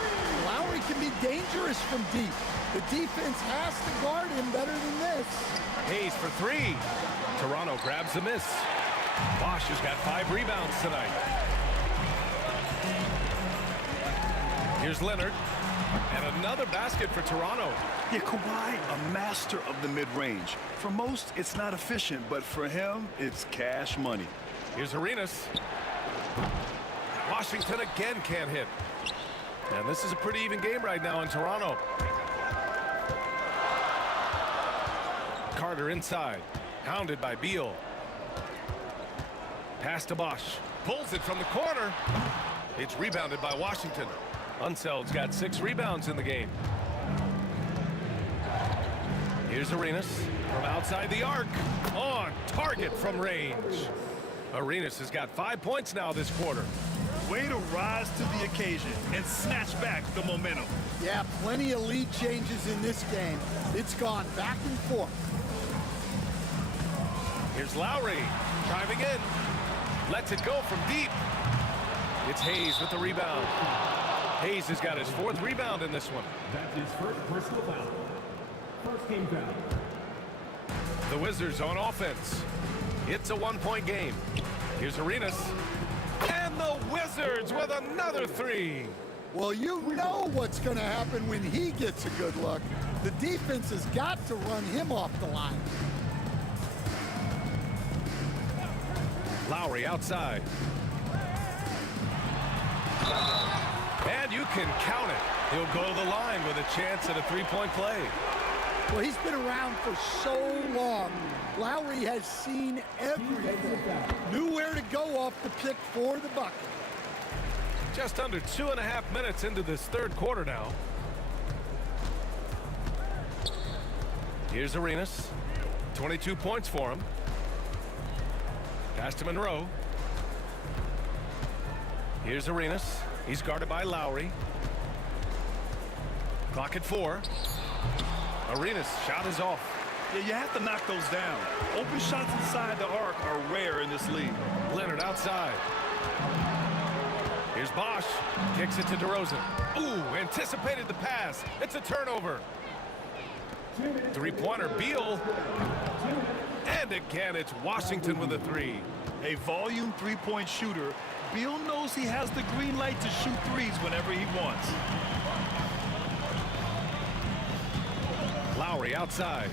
Lowry can be dangerous from deep. The defense has to guard him better than this. Hayes for 3. Toronto grabs the miss. Bosch has got 5 rebounds tonight. Here's Leonard. And another basket for Toronto. Yeah, Kawhi, a master of the mid-range. For most, it's not efficient, but for him, it's cash money. Here's Arenas. Washington again can't hit. And this is a pretty even game right now in Toronto. Carter inside. Hounded by Beal. Pass to Bosch. Pulls it from the corner. It's rebounded by Washington. Unseld's got 6 rebounds in the game. Here's Arenas from outside the arc. On target from range. Arenas has got 5 points now this quarter. Way to rise to the occasion and snatch back the momentum. Yeah, plenty of lead changes in this game. It's gone back and forth. Here's Lowry driving in. Lets it go from deep. It's Hayes with the rebound. Hayes has got his 4th rebound in this one. That's his first personal foul. First team foul. The Wizards on offense. It's a one-point game. Here's Arenas. And the Wizards with another three. Well, you know what's going to happen when he gets a good look. The defense has got to run him off the line. Lowry outside. And you can count it. He'll go to the line with a chance at a three-point play. Well, he's been around for so long. Lowry has seen everything. Knew where to go off the pick for the bucket. Just under 2.5 minutes into this third quarter now. Here's Arenas. 22 points for him. Pass to Monroe. Here's Arenas. He's guarded by Lowry. Clock at 4. Arenas' shot is off. Yeah, you have to knock those down. Open shots inside the arc are rare in this league. Leonard outside. Here's Bosch. Kicks it to DeRozan. Ooh, anticipated the pass. It's a turnover. Three-pointer, Beal. And again, it's Washington with a three. A volume three-point shooter, Beal knows he has the green light to shoot threes whenever he wants. Lowry outside.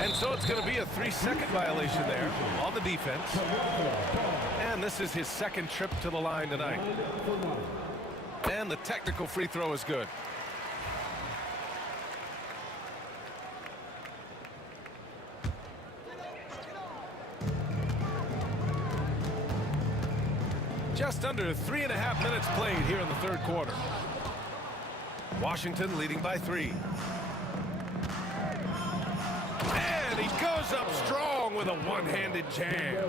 And so it's going to be a 3-second violation there on the defense. And this is his second trip to the line tonight. And the technical free throw is good. Just under 3.5 minutes played here in the third quarter. Washington leading by 3. And he goes up strong with a one-handed jam.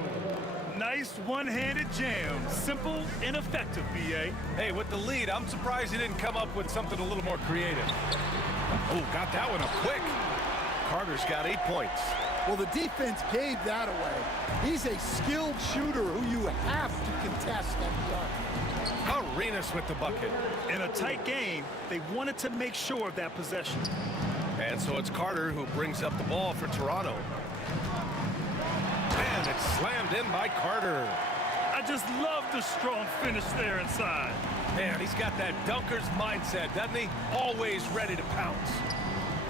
Nice one-handed jam. Simple and effective, B.A. Hey, with the lead, I'm surprised he didn't come up with something a little more creative. Oh, got that one up quick. Carter's got 8 points. Well, the defense gave that away. He's a skilled shooter who you have to contest at the arc. Arenas with the bucket. In a tight game, they wanted to make sure of that possession. And so it's Carter who brings up the ball for Toronto. And it's slammed in by Carter. I just love the strong finish there inside. Man, he's got that dunker's mindset, doesn't he? Always ready to pounce.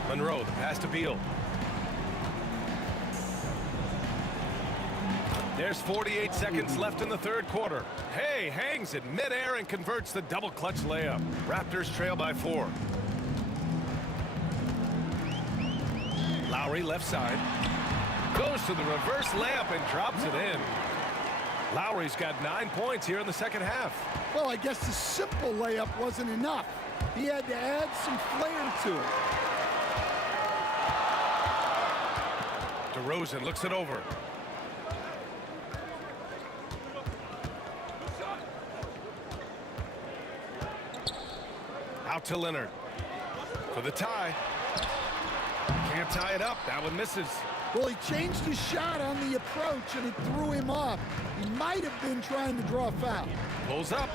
Monroe, the pass to Beal. There's 48 seconds left in the third quarter. Hay hangs in midair and converts the double clutch layup. Raptors trail by 4. Lowry left side. Goes to the reverse layup and drops it in. Lowry's got 9 points here in the second half. Well, I guess the simple layup wasn't enough. He had to add some flair to it. DeRozan looks it over. Out to Leonard for the tie. Can't tie it up. That one misses. Well, he changed his shot on the approach, and it threw him off. He might have been trying to draw a foul. Pulls up.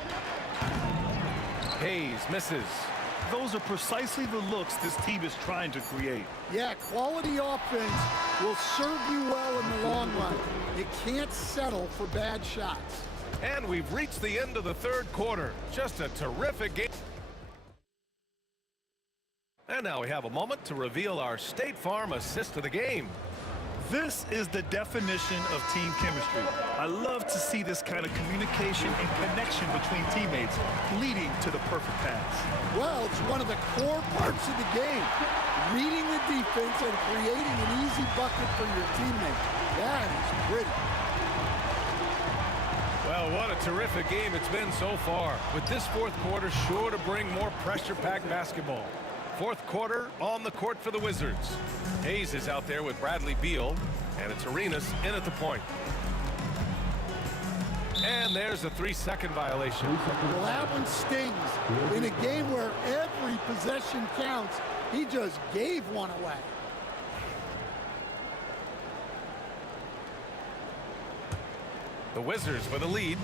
Hayes misses. Those are precisely the looks this team is trying to create. Yeah, quality offense will serve you well in the long run. You can't settle for bad shots. And we've reached the end of the third quarter. Just a terrific game. And now we have a moment to reveal our State Farm assist of the game. This is the definition of team chemistry. I love to see this kind of communication and connection between teammates leading to the perfect pass. Well, it's one of the core parts of the game. Reading the defense and creating an easy bucket for your teammate. That is pretty. Well, what a terrific game it's been so far. With this fourth quarter sure to bring more pressure-packed basketball. Fourth quarter on the court for the Wizards. Hayes is out there with Bradley Beal, and it's Arenas in at the point. And there's a 3-second violation. Well, that one stings. In a game where every possession counts, he just gave one away. The Wizards with a lead.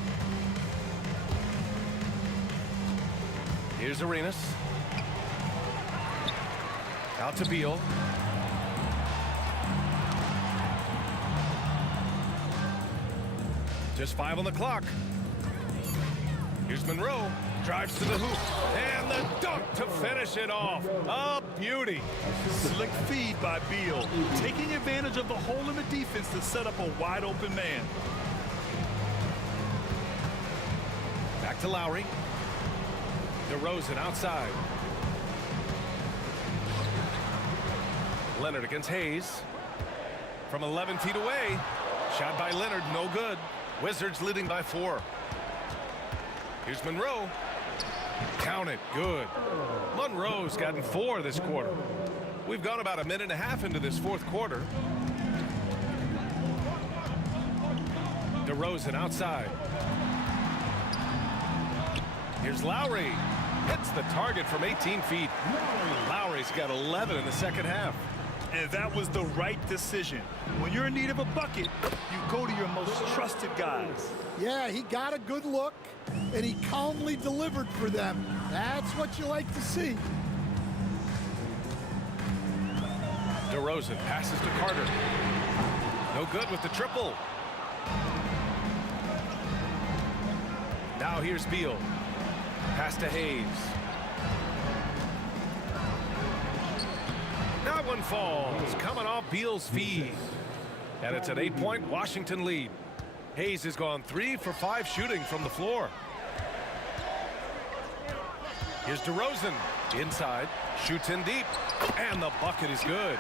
Here's Arenas. Out to Beal. Just 5 on the clock. Here's Monroe. Drives to the hoop. And the dunk to finish it off. A beauty. Slick feed by Beal. Taking advantage of the hole in the defense to set up a wide open man. Back to Lowry. DeRozan outside. Leonard against Hayes. From 11 feet away. Shot by Leonard, no good. Wizards leading by 4. Here's Monroe. Count it, good. Monroe's gotten 4 this quarter. We've gone about a minute and a half into this fourth quarter. DeRozan outside. Here's Lowry. Hits the target from 18 feet. Lowry's got 11 in the second half. And that was the right decision. When you're in need of a bucket, you go to your most trusted guys. Yeah, he got a good look, and he calmly delivered for them. That's what you like to see. DeRozan passes to Carter. No good with the triple. Now here's Beal. Pass to Hayes. That one falls, coming off Beal's feed. And it's an 8-point Washington lead. Hayes has gone 3 for 5 shooting from the floor. Here's DeRozan. Inside, shoots in deep, and the bucket is good.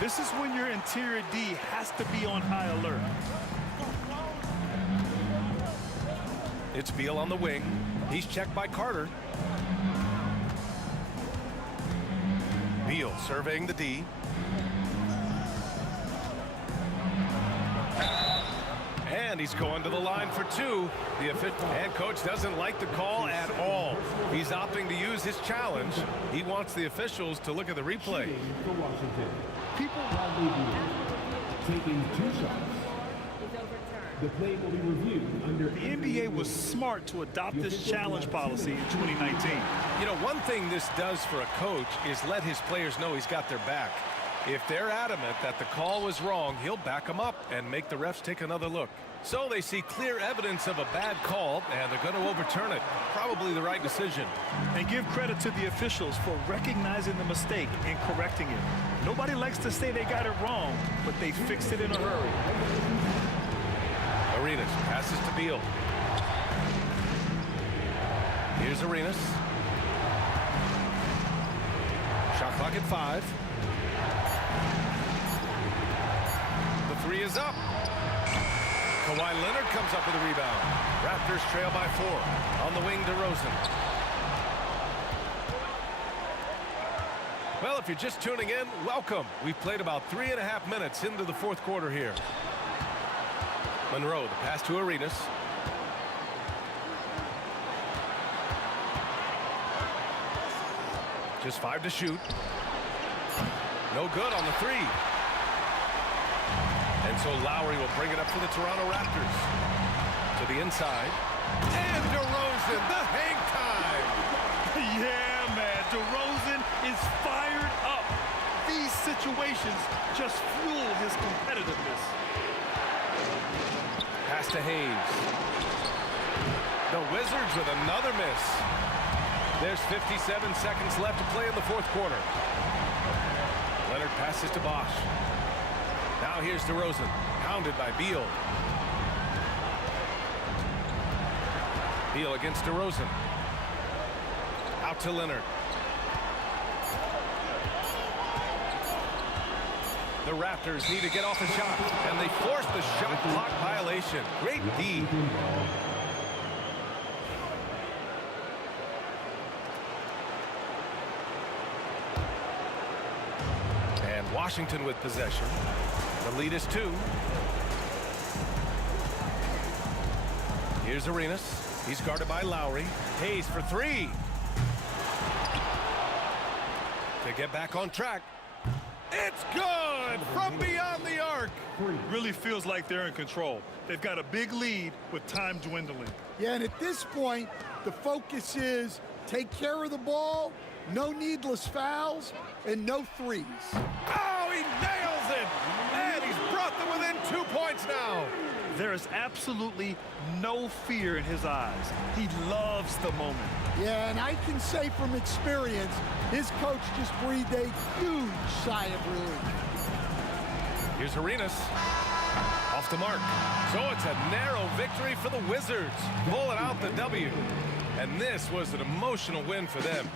This is when your interior D has to be on high alert. It's Beal on the wing. He's checked by Carter. Beal surveying the D. And he's going to the line for 2. The head coach doesn't like the call at all. He's opting to use his challenge. He wants the officials to look at the replay. For Washington. People taking 2 shots. The play will be reviewed under. The NBA was smart to adopt this challenge policy in 2019. You know, one thing this does for a coach is let his players know he's got their back. If they're adamant that the call was wrong, he'll back them up and make the refs take another look. So they see clear evidence of a bad call, and they're going to overturn it. Probably the right decision. And give credit to the officials for recognizing the mistake and correcting it. Nobody likes to say they got it wrong, but they fixed it in a hurry. Arenas passes to Beal. Here's Arenas. Shot clock at 5. The 3 is up. Kawhi Leonard comes up with a rebound. Raptors trail by 4. On the wing, DeRozan. Well, if you're just tuning in, welcome. We've played about 3.5 minutes into the fourth quarter here. Monroe, the pass to Arenas. Just 5 to shoot. No good on the 3. And so Lowry will bring it up for the Toronto Raptors. To the inside. And DeRozan, the hang time. Yeah, man. DeRozan is fired up. These situations just fuel his competitiveness. Pass to Hayes. The Wizards with another miss. There's 57 seconds left to play in the fourth quarter. Leonard passes to Bosch. Now here's DeRozan, pounded by Beal. Beal against DeRozan. Out to Leonard. The Raptors need to get off a shot, and they force the shot clock violation. Great D. And Washington with possession. The lead is 2. Here's Arenas. He's guarded by Lowry. Hayes for 3. To get back on track. It's good from beyond the arc. Really feels like they're in control. They've got a big lead with time dwindling. Yeah, and at this point, the focus is take care of the ball, no needless fouls, and no threes. Oh, he nails it! And he's brought them within 2 points now. There is absolutely no fear in his eyes. He loves the moment. Yeah, and I can say from experience, his coach just breathed a huge sigh of relief. Here's Arenas. Off the mark. So it's a narrow victory for the Wizards, pulling out the W. And this was an emotional win for them.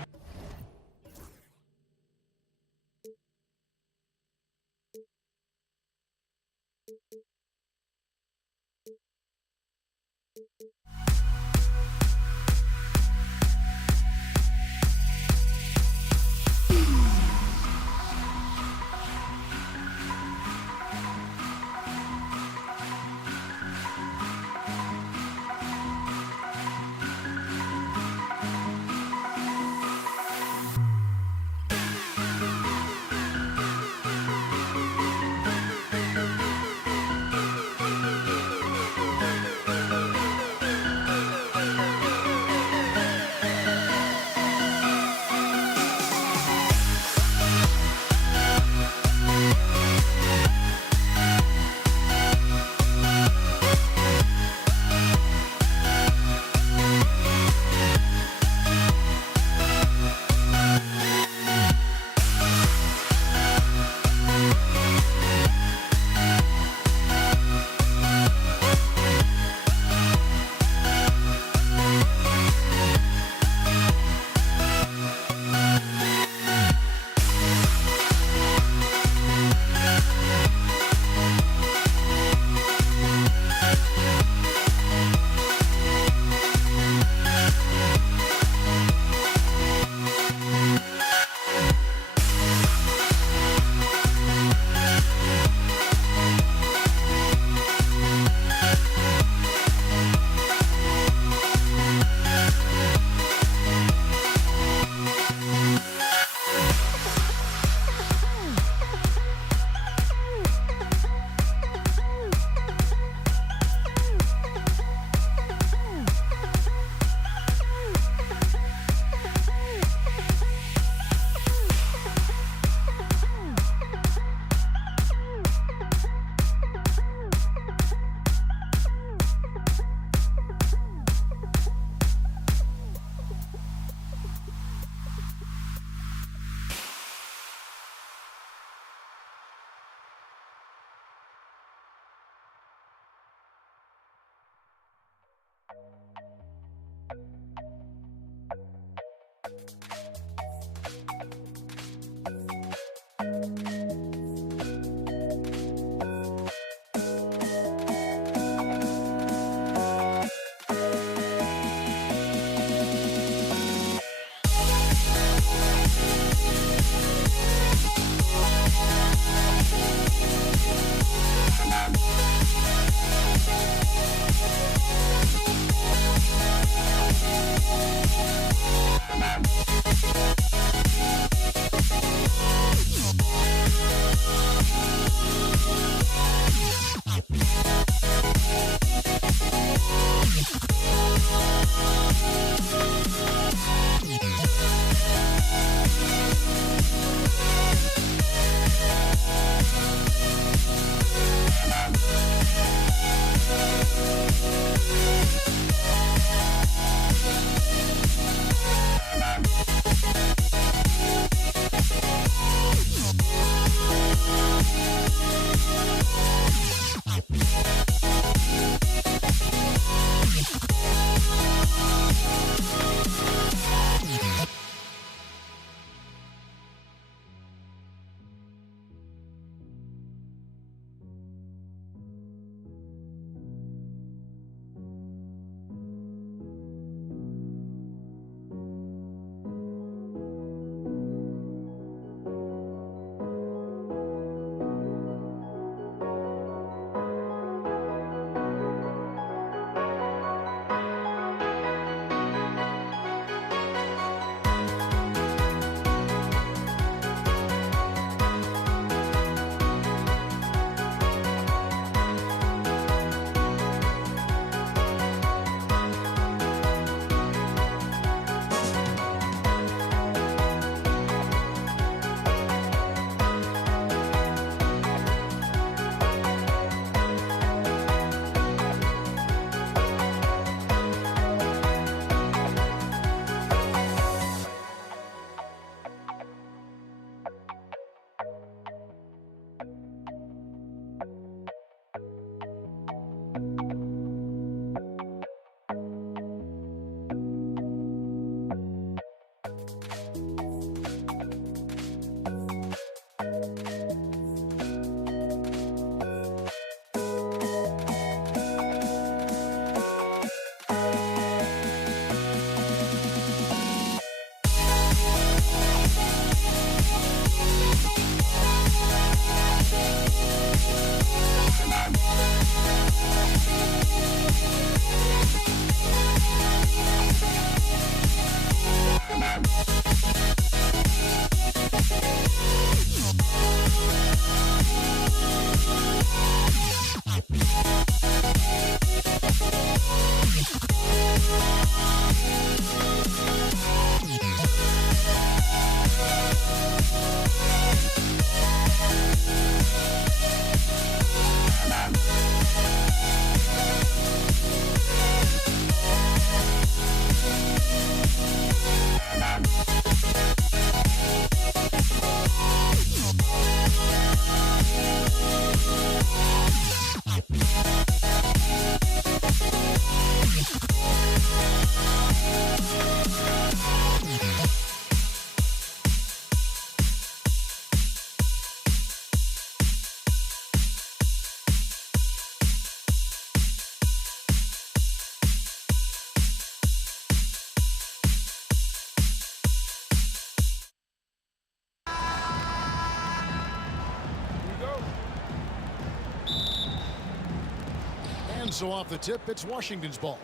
And so off the tip, it's Washington's ball.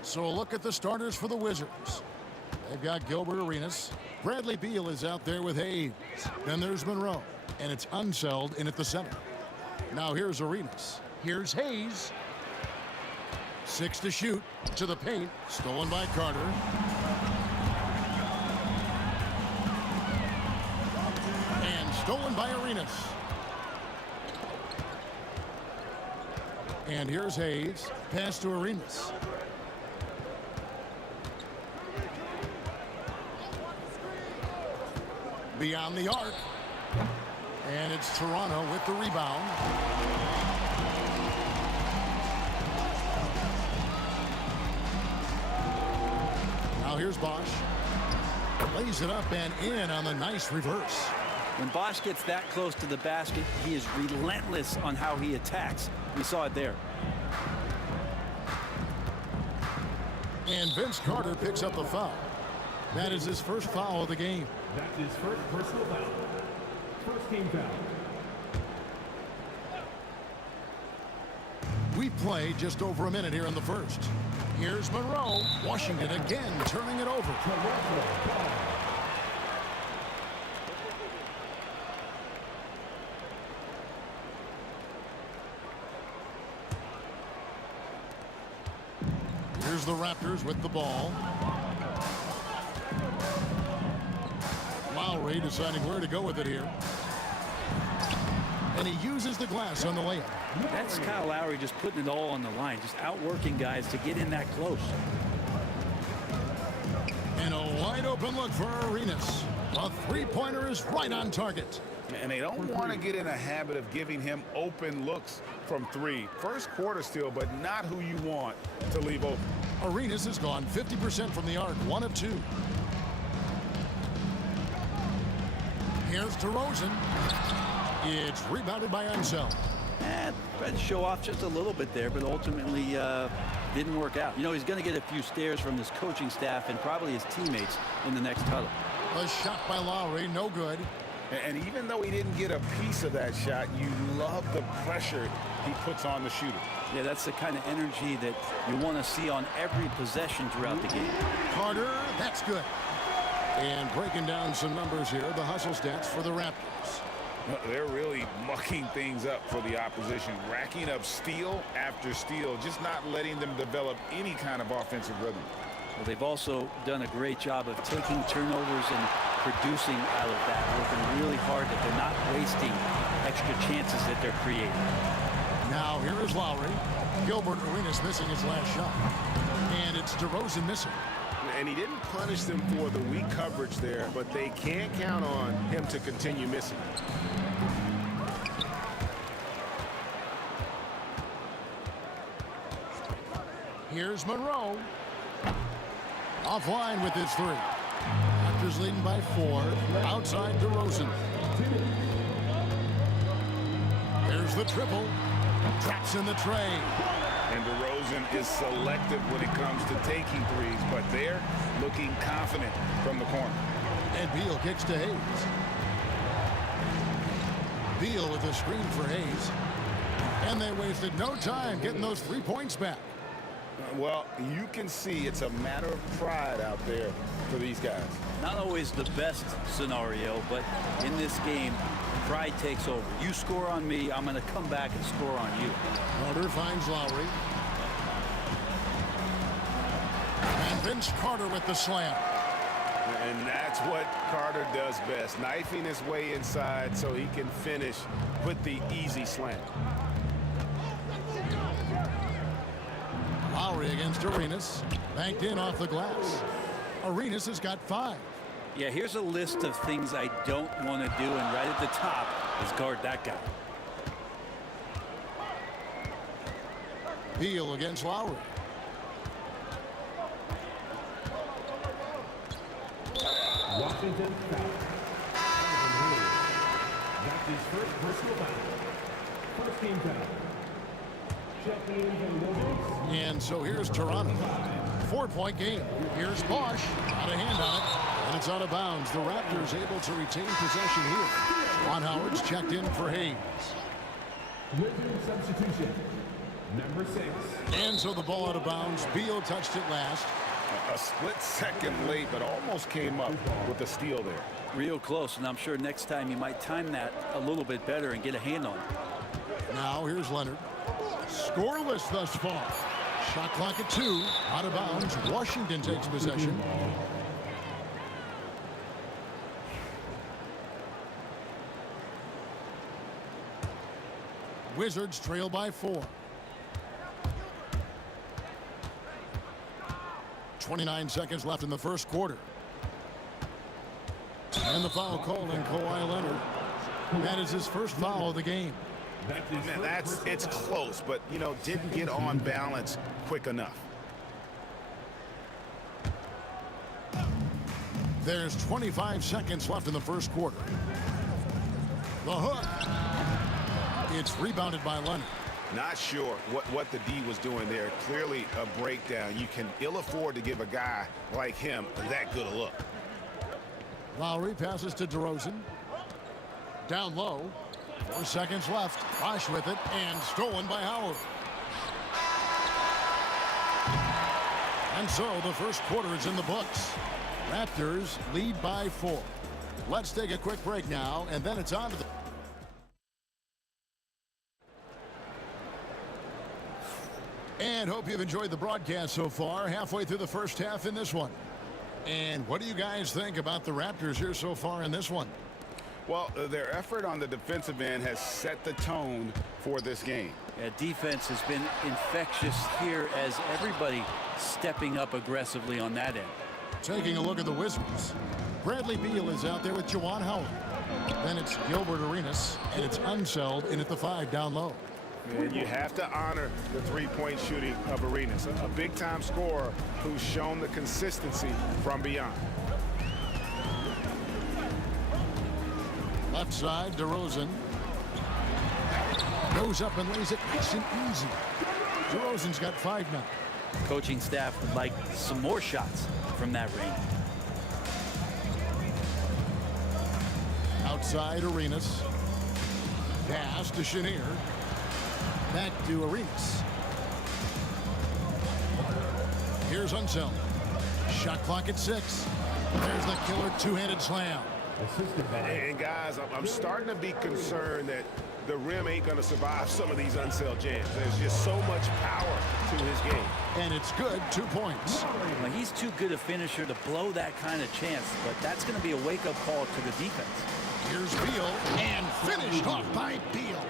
So a look at the starters for the Wizards. They've got Gilbert Arenas. Bradley Beal is out there with Hayes. Then there's Monroe. And it's Unseld in at the center. Now here's Arenas. Here's Hayes. 6 to shoot. To the paint. Stolen by Carter. And stolen by Arenas. And here's Hayes. Pass to Arenas. Beyond the arc. And it's Toronto with the rebound. Now here's Bosch. Lays it up and in on the nice reverse. When Bosch gets that close to the basket, he is relentless on how he attacks. We saw it there. And Vince Carter picks up the foul. That is his first foul of the game. That's his first personal foul. First team foul. We play just over a minute here in the first. Here's Monroe. Washington again turning it over. Here's the Raptors with the ball. Lowry deciding where to go with it here. And he uses the glass on the layup. That's Kyle Lowry just putting it all on the line, just outworking guys to get in that close. And a wide open look for Arenas. A three-pointer is right on target. And they don't want to get in a habit of giving him open looks from three. First quarter still, but not who you want to leave open. Arenas has gone 50% from the arc, 1 of 2. Here's DeRozan. It's rebounded by Unseld. Tried to show off just a little bit there, but ultimately didn't work out. You know, he's going to get a few stares from his coaching staff and probably his teammates in the next huddle. A shot by Lowry, no good. And even though he didn't get a piece of that shot, you love the pressure he puts on the shooter. Yeah, that's the kind of energy that you want to see on every possession throughout the game. Carter, that's good. And breaking down some numbers here, the hustle stats for the Raptors. They're really mucking things up for the opposition, racking up steal after steal, just not letting them develop any kind of offensive rhythm. Well, they've also done a great job of taking turnovers and producing out of that, working really hard that they're not wasting extra chances that they're creating. Now here is Lowry. Gilbert Arenas missing his last shot. And it's DeRozan missing. And he didn't punish them for the weak coverage there, but they can't count on him to continue missing. Here's Monroe. Offline with his 3. Raptors leading by 4. Outside DeRozan. There's the triple. Traps in the tray. And DeRozan is selective when it comes to taking threes, but they're looking confident from the corner. And Beal kicks to Hayes. Beal with a screen for Hayes. And they wasted no time getting those 3 points back. Well, you can see it's a matter of pride out there for these guys. Not always the best scenario, but in this game, pride takes over. You score on me, I'm going to come back and score on you. Carter finds Lowry. And Vince Carter with the slam. And that's what Carter does best, knifing his way inside so he can finish with the easy slam. Lowry against Arenas. Banked in off the glass. Arenas has got 5. Yeah, here's a list of things I don't want to do, and right at the top is guard that guy. Beal against Lowry. Washington foul. That's his first personal foul. First team foul. And so here's Toronto. 4-point game. Here's Bosch. Got a hand on it. And it's out of bounds. The Raptors able to retain possession here. Ron Howard's checked in for Hayes. Wizard substitution. Number 6. And so the ball out of bounds. Beal touched it last. A split second late, but almost came up with a steal there. Real close, and I'm sure next time you might time that a little bit better and get a hand on it. Now here's Leonard. Scoreless thus far. Shot clock at 2. Out of bounds. Washington takes possession. Wizards trail by 4. 29 seconds left in the first quarter. And the foul called on Kawhi Leonard. That is his first foul of the game. Man, it's close, but, you know, didn't get on balance quick enough. There's 25 seconds left in the first quarter. The hook. It's rebounded by Leonard. Not sure what the D was doing there. Clearly a breakdown. You can ill afford to give a guy like him that good a look. Lowry passes to DeRozan. Down low. 4 seconds left. Bosh with it and stolen by Howard. And so the first quarter is in the books. Raptors lead by 4. Let's take a quick break now, and then it's on to the... And hope you've enjoyed the broadcast so far. Halfway through the first half in this one. And what do you guys think about the Raptors here so far in this one? Well, their effort on the defensive end has set the tone for this game. Yeah, defense has been infectious here as everybody stepping up aggressively on that end. Taking a look at the Wizards. Bradley Beal is out there with Juwan Howard. Then it's Gilbert Arenas, and it's Unseld in at the 5 down low. And you have to honor the three-point shooting of Arenas, a big-time scorer who's shown the consistency from beyond. Left side, DeRozan. Goes up and lays it nice and easy. DeRozan's got 5 now. Coaching staff would like some more shots from that range. Outside, Arenas. Pass to Chenier. Back to Arenas. Here's Unseld. Shot clock at 6. There's the killer two-handed slam. And guys, I'm starting to be concerned that the rim ain't going to survive some of these Unseld jams. There's just so much power to his game. And it's good, 2 points. Well, he's too good a finisher to blow that kind of chance, but that's going to be a wake-up call to the defense. Here's Beal, and finished off by Beal.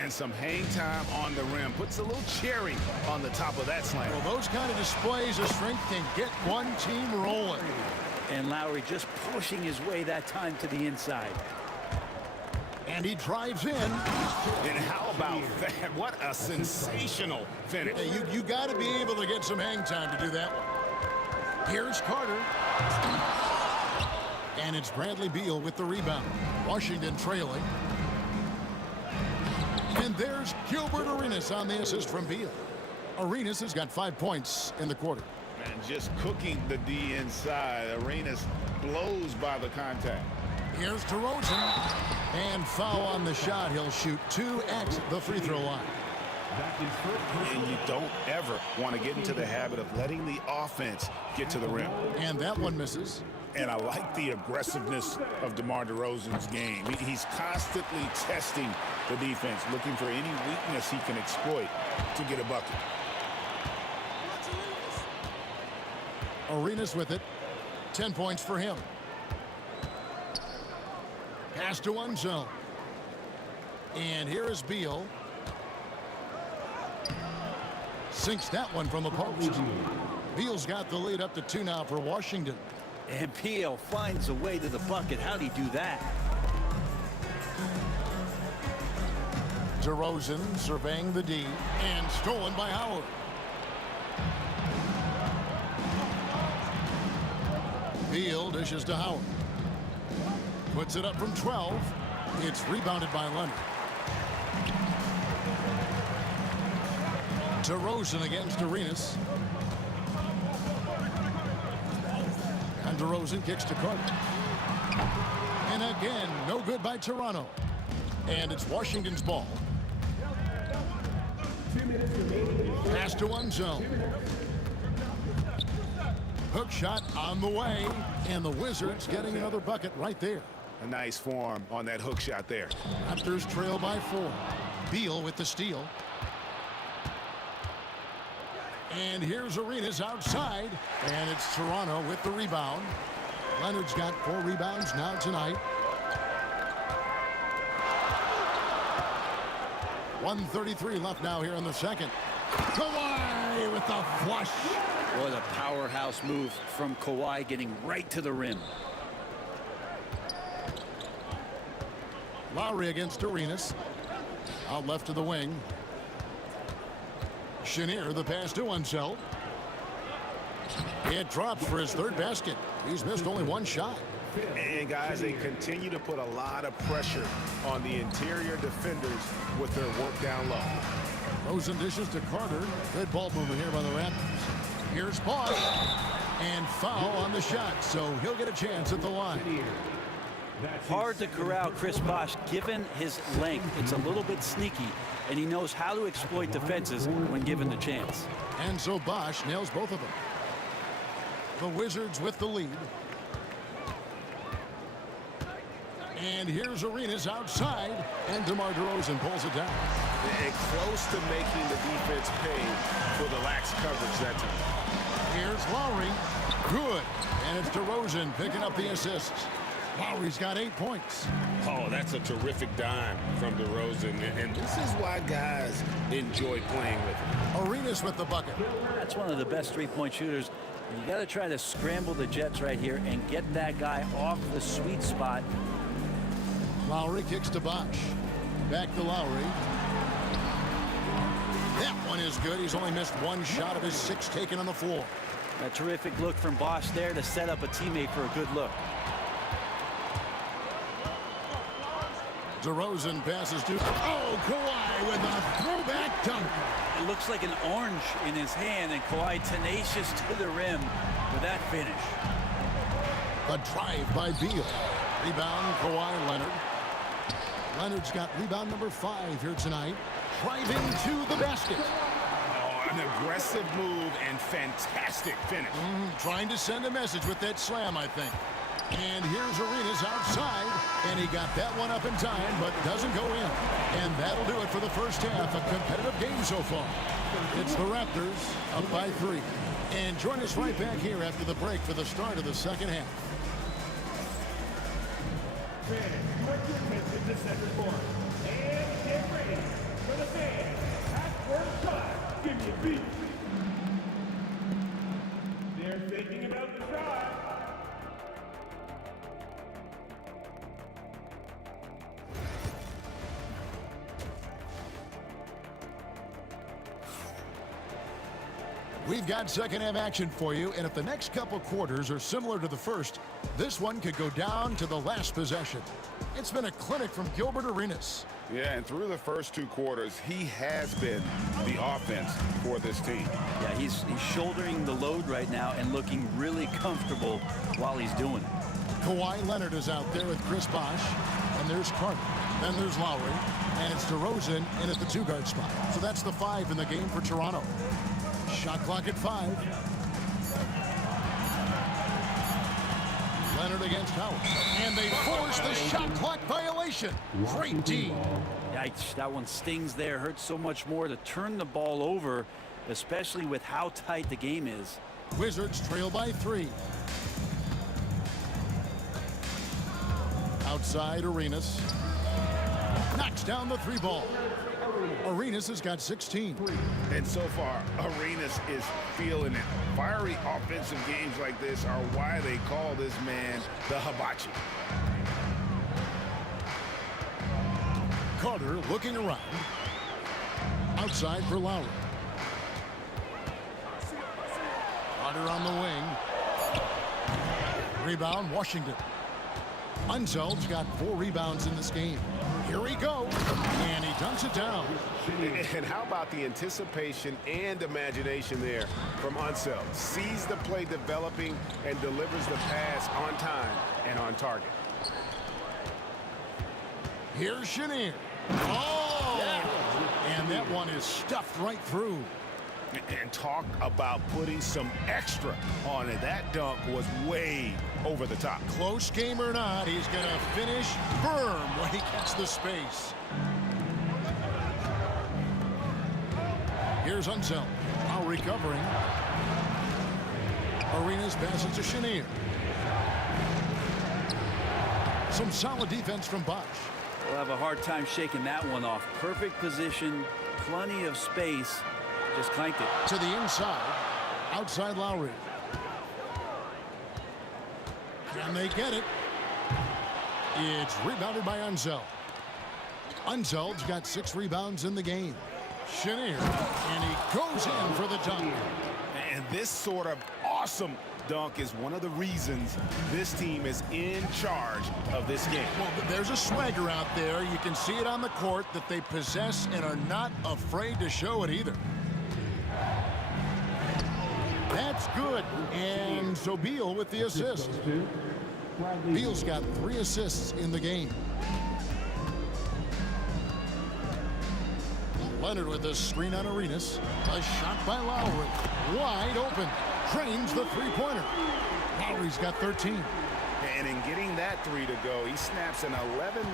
And some hang time on the rim. Puts a little cherry on the top of that slam. Well, those kind of displays of strength can get one team rolling. And Lowry just pushing his way that time to the inside. And he drives in. And how about that? What a sensational finish. Hey, you got to be able to get some hang time to do that one. Here's Carter. And it's Bradley Beal with the rebound. Washington trailing. And there's Gilbert Arenas on the assist from Beal. Arenas has got 5 points in the quarter. And just cooking the D inside. Arenas blows by the contact. Here's DeRozan. And foul on the shot. He'll shoot 2 at the free throw line. And you don't ever want to get into the habit of letting the offense get to the rim. And that one misses. And I like the aggressiveness of DeMar DeRozan's game. He's constantly testing the defense, looking for any weakness he can exploit to get a bucket. Arenas with it. 10 points for him. Pass to Unseld. And here is Beal. Sinks that one from the post. Beal's got the lead up to 2 now for Washington. And Beal finds a way to the bucket. How'd he do that? DeRozan surveying the D. And stolen by Howard. Beal dishes to Howard. Puts it up from 12. It's rebounded by Leonard. DeRozan against Arenas. And DeRozan kicks to Carter. And again, no good by Toronto. And it's Washington's ball. Pass to one zone. Hook shot on the way, and the Wizards getting another bucket right there. A nice form on that hook shot there. Raptors trail by 4. Beal with the steal. And here's Arenas outside, and it's Toronto with the rebound. Leonard's got 4 rebounds now tonight. 1:33 left now here in the second. Kawhi with the flush. What a powerhouse move from Kawhi, getting right to the rim. Lowry against Arenas. Out left to the wing. Chenier, the pass to Unseld. It drops for his 3rd basket. He's missed only 1 shot. And guys, they continue to put a lot of pressure on the interior defenders with their work down low. Rosen dishes to Carter. Good ball movement here by the Raptors. Here's Bosch. And foul on the shot, so he'll get a chance at the line. Hard to corral Chris Bosh given his length. It's a little bit sneaky, and he knows how to exploit defenses when given the chance. And so Bosch nails both of them. The Wizards with the lead. And here's Arenas outside, and DeMar DeRozan pulls it down. And close to making the defense pay for the lax coverage that time. Here's Lowry. Good. And it's DeRozan picking up the assists. Lowry's got 8 points. Oh, that's a terrific dime from DeRozan. And this is why guys enjoy playing with him. Arenas with the bucket. That's one of the best three-point shooters. You got to try to scramble the Jets right here and get that guy off the sweet spot. Lowry kicks to Bosch. Back to Lowry. That one is good. He's only missed 1 shot of his 6 taken on the floor. A terrific look from Bosch there to set up a teammate for a good look. DeRozan passes to... Oh, Kawhi with a throwback dunk. It looks like an orange in his hand, and Kawhi tenacious to the rim with that finish. A drive by Beal. Rebound, Kawhi Leonard. Leonard's got rebound number 5 here tonight. Driving to the basket. Oh, an aggressive move and fantastic finish. Trying to send a message with that slam, I think. And here's Arenas outside, and he got that one up in time, but doesn't go in. And that'll do it for the first half. A competitive game so far. It's the Raptors up by 3. And join us right back here after the break for the start of the second half. Direct your attention to center court. And get ready for the fans. At first shot, give me a beat. They're thinking about the shot. We've got second half action for you, and if the next couple quarters are similar to the first, this one could go down to the last possession. It's been a clinic from Gilbert Arenas. Yeah, and through the first 2 quarters, he has been the offense for this team. Yeah, he's shouldering the load right now and looking really comfortable while he's doing it. Kawhi Leonard is out there with Chris Bosch, and there's Carter. Then there's Lowry, and it's DeRozan in at the 2-guard spot. So that's the 5 in the game for Toronto. Shot clock at 5. Leonard against Howard. And they force the shot clock violation. Great D. Yikes, that one stings there. Hurts so much more to turn the ball over, especially with how tight the game is. Wizards trail by 3. Outside Arenas. Knocks down the 3 ball. Arenas has got 16. And so far, Arenas is feeling it. Fiery offensive games like this are why they call this man the hibachi. Carter looking around. Outside for Lowry. Carter on the wing. Rebound, Washington. Unseld's got 4 rebounds in this game. Here we go, and he dunks it down. And how about the anticipation and imagination there from Unseld? Sees the play developing and delivers the pass on time and on target. Here's Chenier. Oh! And And that one is stuffed right through. And talk about putting some extra on it. That dunk was way over the top. Close game or not, he's going to finish firm when he gets the space. Here's Unseld. Now recovering. Arenas passes to Chenier. Some solid defense from Bosch. We'll have a hard time shaking that one off. Perfect position, plenty of space. Just clanked it. To the inside. Outside Lowry. And they get it. It's rebounded by Unseld. Unseld's got 6 rebounds in the game. Chenier. And he goes in for the dunk. And this sort of awesome dunk is one of the reasons this team is in charge of this game. Well, there's a swagger out there. You can see it on the court that they possess and are not afraid to show it either. That's good. And so Beal with the assist. Beal's got 3 assists in the game. Leonard with the screen on Arenas. A shot by Lowry. Wide open. Drains the three-pointer. Lowry's got 13. And in getting that 3 to go, he snaps an 11-0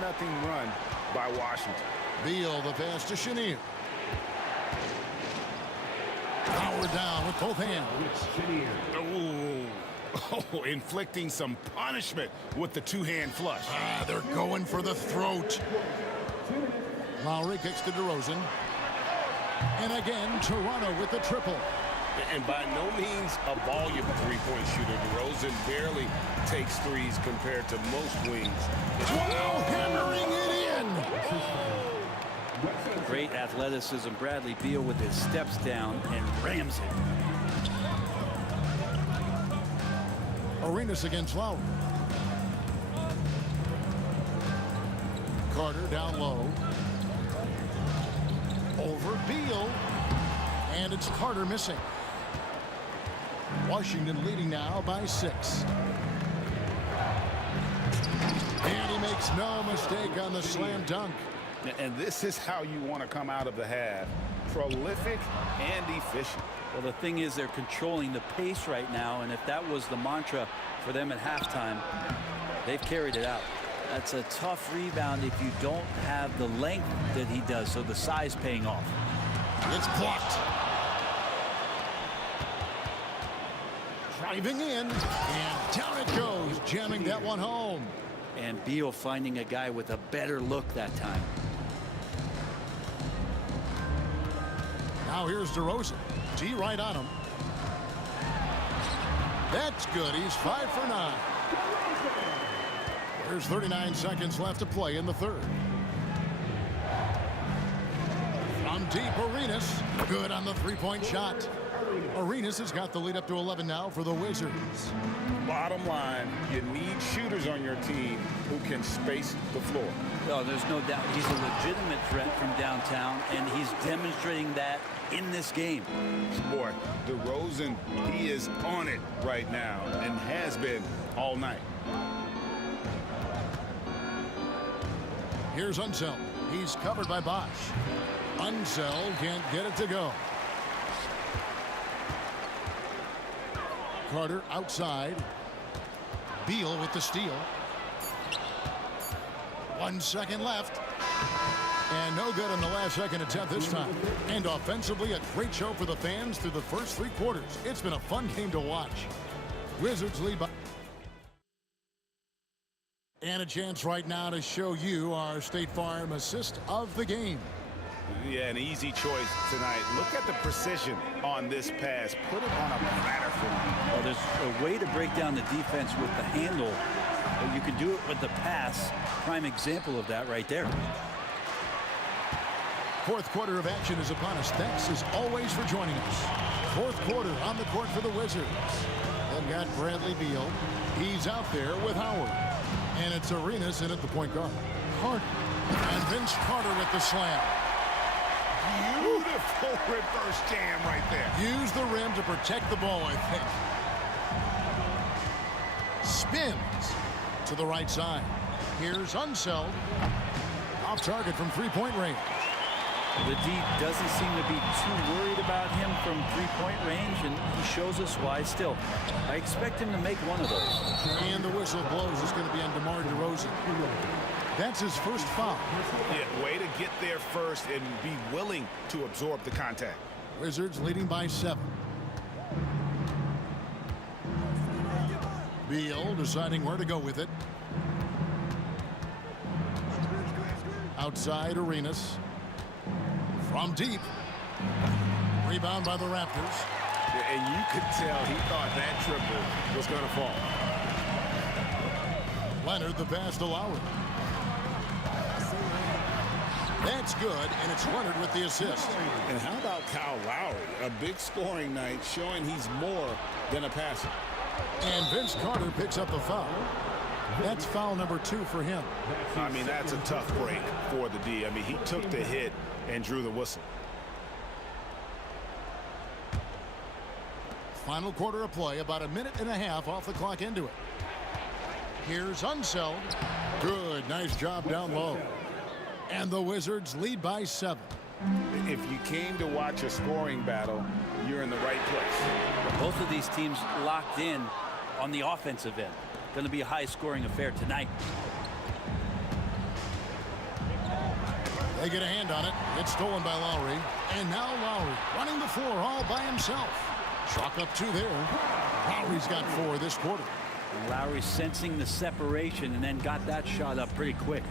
run by Washington. Beal the pass to Chenier. Power down with both hands. Oh, inflicting some punishment with the 2-hand flush. They're going for the throat. Lowry kicks to DeRozan. And again, Toronto with the triple. And by no means a volume three-point shooter. DeRozan barely takes threes compared to most wings. Wow, hammering it in. Great athleticism. Bradley Beal with his steps down and rams it. Arenas against Lowry. Carter down low. Over Beal. And it's Carter missing. Washington leading now by 6. And he makes no mistake on the slam dunk. And this is how you want to come out of the half. Prolific and efficient. Well, the thing is they're controlling the pace right now, and if that was the mantra for them at halftime, they've carried it out. That's a tough rebound if you don't have the length that he does, so the size paying off. It's blocked. Driving in, and down it goes, jamming that one home. And Beal finding a guy with a better look that time. Now here's DeRozan. T right on him. That's good. He's 5 for 9. There's 39 seconds left to play in the third. From deep, Arenas. Good on the three-point shot. Arenas has got the lead up to 11 now for the Wizards. Bottom line, you need shooters on your team who can space the floor. No, there's no doubt he's a legitimate threat from downtown, and he's demonstrating that in this game. Boy, DeRozan, he is on it right now and has been all night. Here's Unseld. He's covered by Bosch. Unseld can't get it to go. Carter outside. Beal with the steal. 1 second left. And no good on the last second attempt this time. And offensively, a great show for the fans through the first 3 quarters. It's been a fun game to watch. Wizards lead by... And a chance right now to show you our State Farm assist of the game. Yeah, an easy choice tonight. Look at the precision on this pass. Put it on a platter for him. Well, there's a way to break down the defense with the handle. But you can do it with the pass. Prime example of that right there. Fourth quarter of action is upon us. Thanks as always for joining us. Fourth quarter on the court for the Wizards. They've got Bradley Beal. He's out there with Howard. And it's Arenas in at the point guard. Carter. And Vince Carter with the slam. Beautiful reverse jam right there. Use the rim to protect the ball, I think. Spins to the right side. Here's Unseld. Off target from three-point range. The D doesn't seem to be too worried about him from three-point range, and he shows us why. Still, I expect him to make one of those. And the whistle blows. Is going to be on DeMar DeRozan. That's his first foul. Yeah, way to get there first and be willing to absorb the contact. Wizards leading by 7. Beal deciding where to go with it. Outside Arenas. From deep. Rebound by the Raptors. And you could tell he thought that triple was going to fall. Leonard the pass to Lowry. That's good, and it's Leonard with the assist. And how about Kyle Lowry? A big scoring night showing he's more than a passer. And Vince Carter picks up the foul. That's foul number 2 for him. I mean, that's a tough break for the D. I mean, he took the hit and drew the whistle. Final quarter of play, about a minute and a half off the clock into it. Here's Unseld. Good, nice job down low. And the Wizards lead by 7. If you came to watch a scoring battle, you're in the right place. Both of these teams locked in on the offensive end. Going to be a high-scoring affair tonight. They get a hand on it. It's stolen by Lowry. And now Lowry running the floor all by himself. Chalk up 2 there. Lowry's got 4 this quarter. Lowry sensing the separation and then got that shot up pretty quick.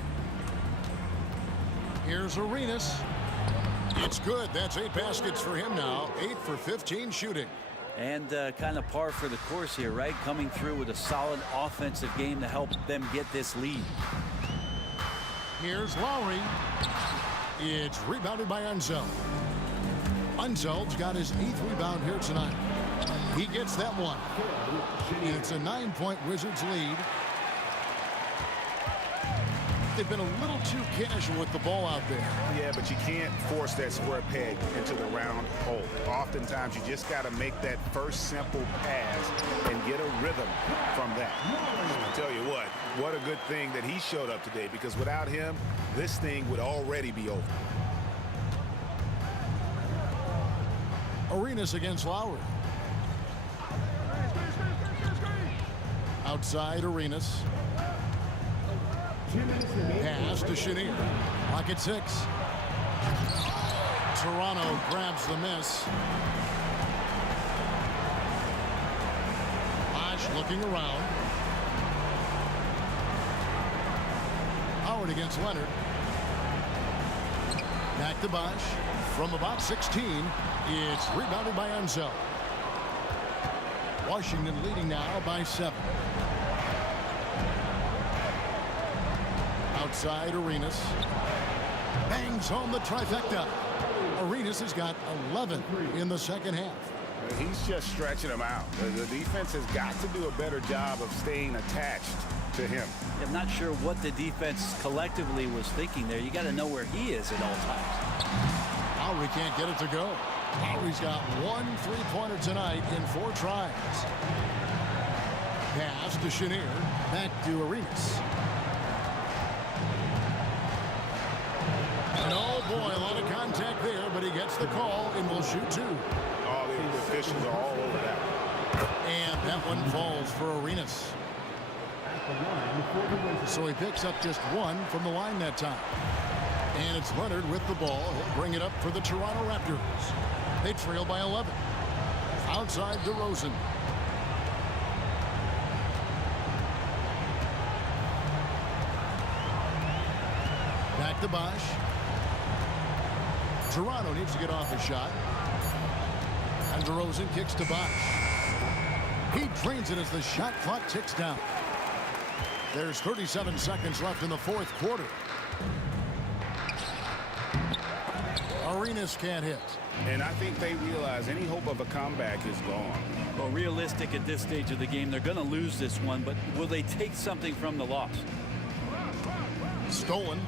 Here's Arenas. It's good. That's 8 baskets for him now. 8 for 15 shooting. And kind of par for the course here, right? Coming through with a solid offensive game to help them get this lead. Here's Lowry. It's rebounded by Unseld. Unseld's got his 8th rebound here tonight. He gets that one. And it's a 9-point Wizards lead. They've been a little too casual with the ball out there. Yeah, but you can't force that square peg into the round hole. Oftentimes, you just got to make that first simple pass and get a rhythm from that. I'll tell you what a good thing that he showed up today, because without him, this thing would already be over. Arenas against Lowry. Outside Arenas. Pass to Chenier. Lock at 6. Toronto grabs the miss. Bosh looking around. Howard against Leonard. Back to Bosh. From about 16, it's rebounded by Unseld. Washington leading now by 7. Outside Arenas. Bangs home the trifecta. Arenas has got 11 in the second half. He's just stretching them out. The defense has got to do a better job of staying attached to him. I'm not sure what the defense collectively was thinking there. You got to know where he is at all times. Lowry can't get it to go. Lowry's got 1 3-pointer tonight in 4 tries. Pass to Chenier. Back to Arenas. And oh boy, a lot of contact there, but he gets the call and will shoot 2. All the officials are all over that. And that one falls for Arenas. So he picks up just 1 from the line that time. And it's Leonard with the ball. He'll bring it up for the Toronto Raptors. They trail by 11. Outside DeRozan. Back to Bosh. Toronto needs to get off a shot. And DeRozan kicks to Bosh. He drains it as the shot clock ticks down. There's 37 seconds left in the 4th quarter. Arenas can't hit. And I think they realize any hope of a comeback is gone. Well, realistic at this stage of the game, they're going to lose this one, but will they take something from the loss? Stolen.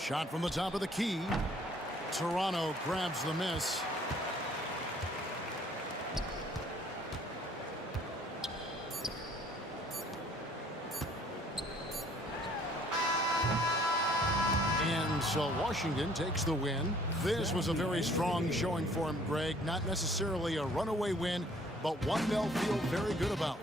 Shot from the top of the key. Toronto grabs the miss. so Washington takes the win. This was a very strong showing for him, Greg. Not necessarily a runaway win, but one they'll feel very good about.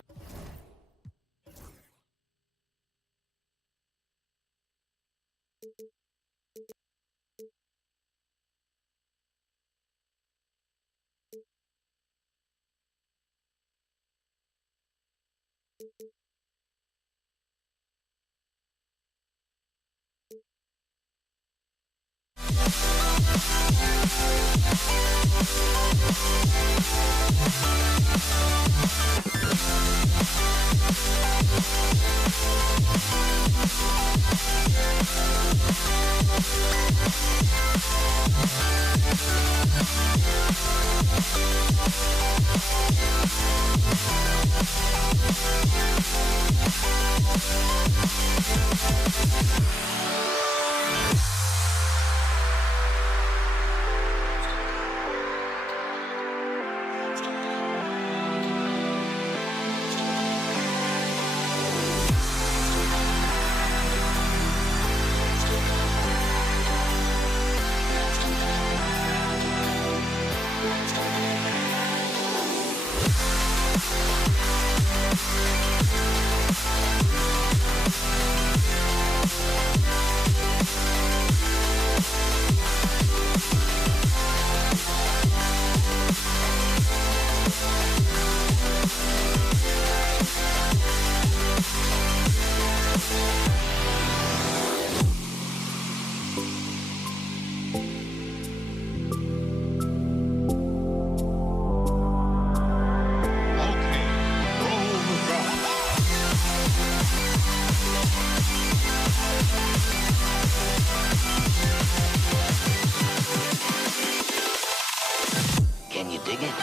Can you dig it?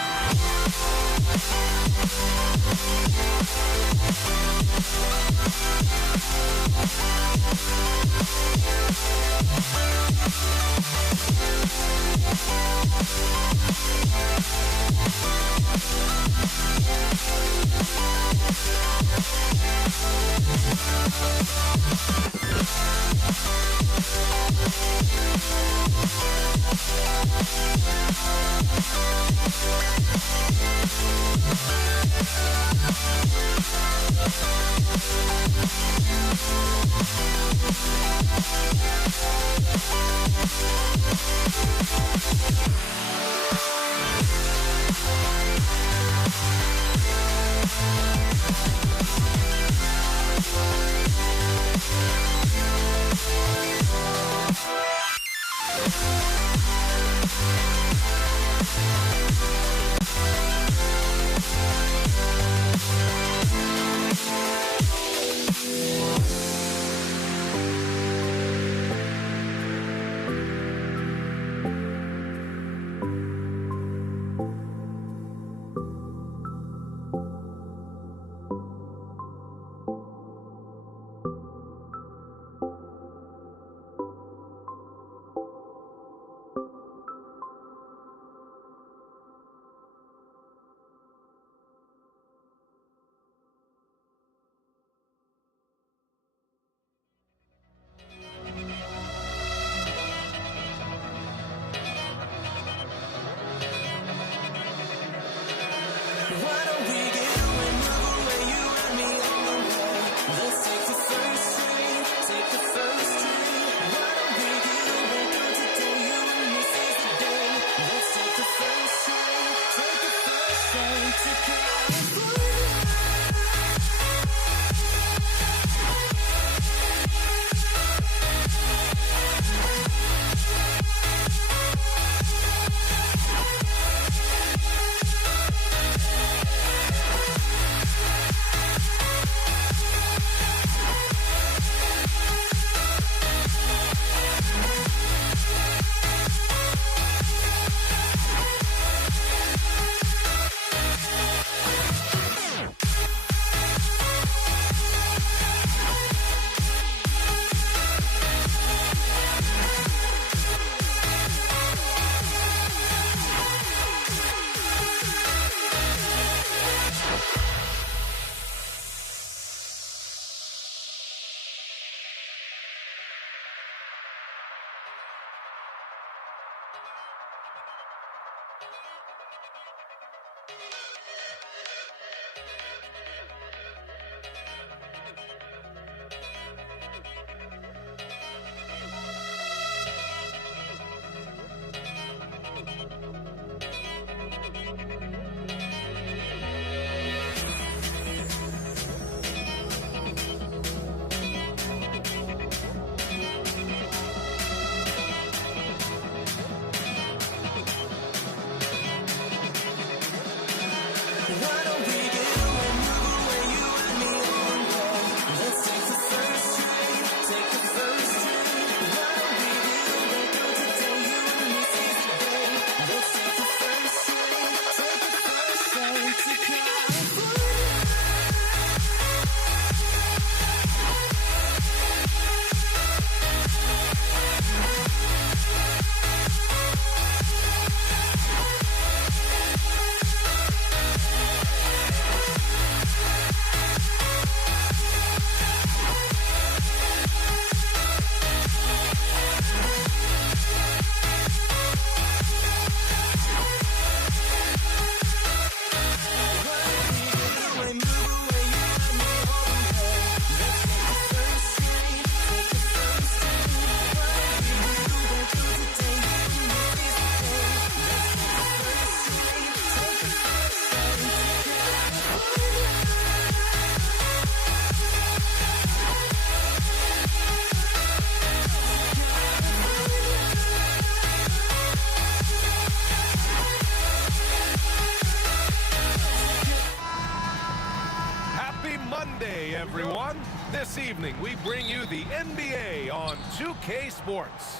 Everyone, this evening we bring you the NBA on 2K Sports.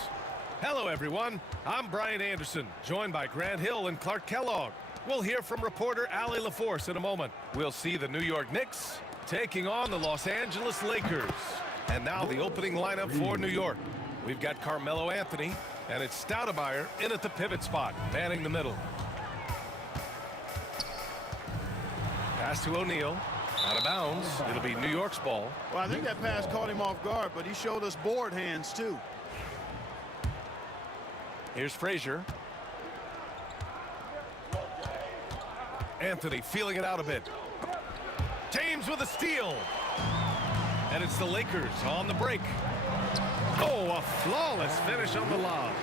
Hello everyone, I'm Brian Anderson, joined by Grant Hill and Clark Kellogg. We'll hear from reporter Ali LaForce in a moment. We'll see the New York Knicks taking on the Los Angeles Lakers. And now the opening lineup for New York. We've got Carmelo Anthony, and it's Stoudemire in at the pivot spot, manning the middle. Pass to O'Neal. Out of bounds. It'll be New York's ball. Well, I think that pass caught him off guard, but he showed us board hands, too. Here's Frazier. Anthony feeling it out a bit. James with a steal. And it's the Lakers on the break. Oh, a flawless finish on the lob.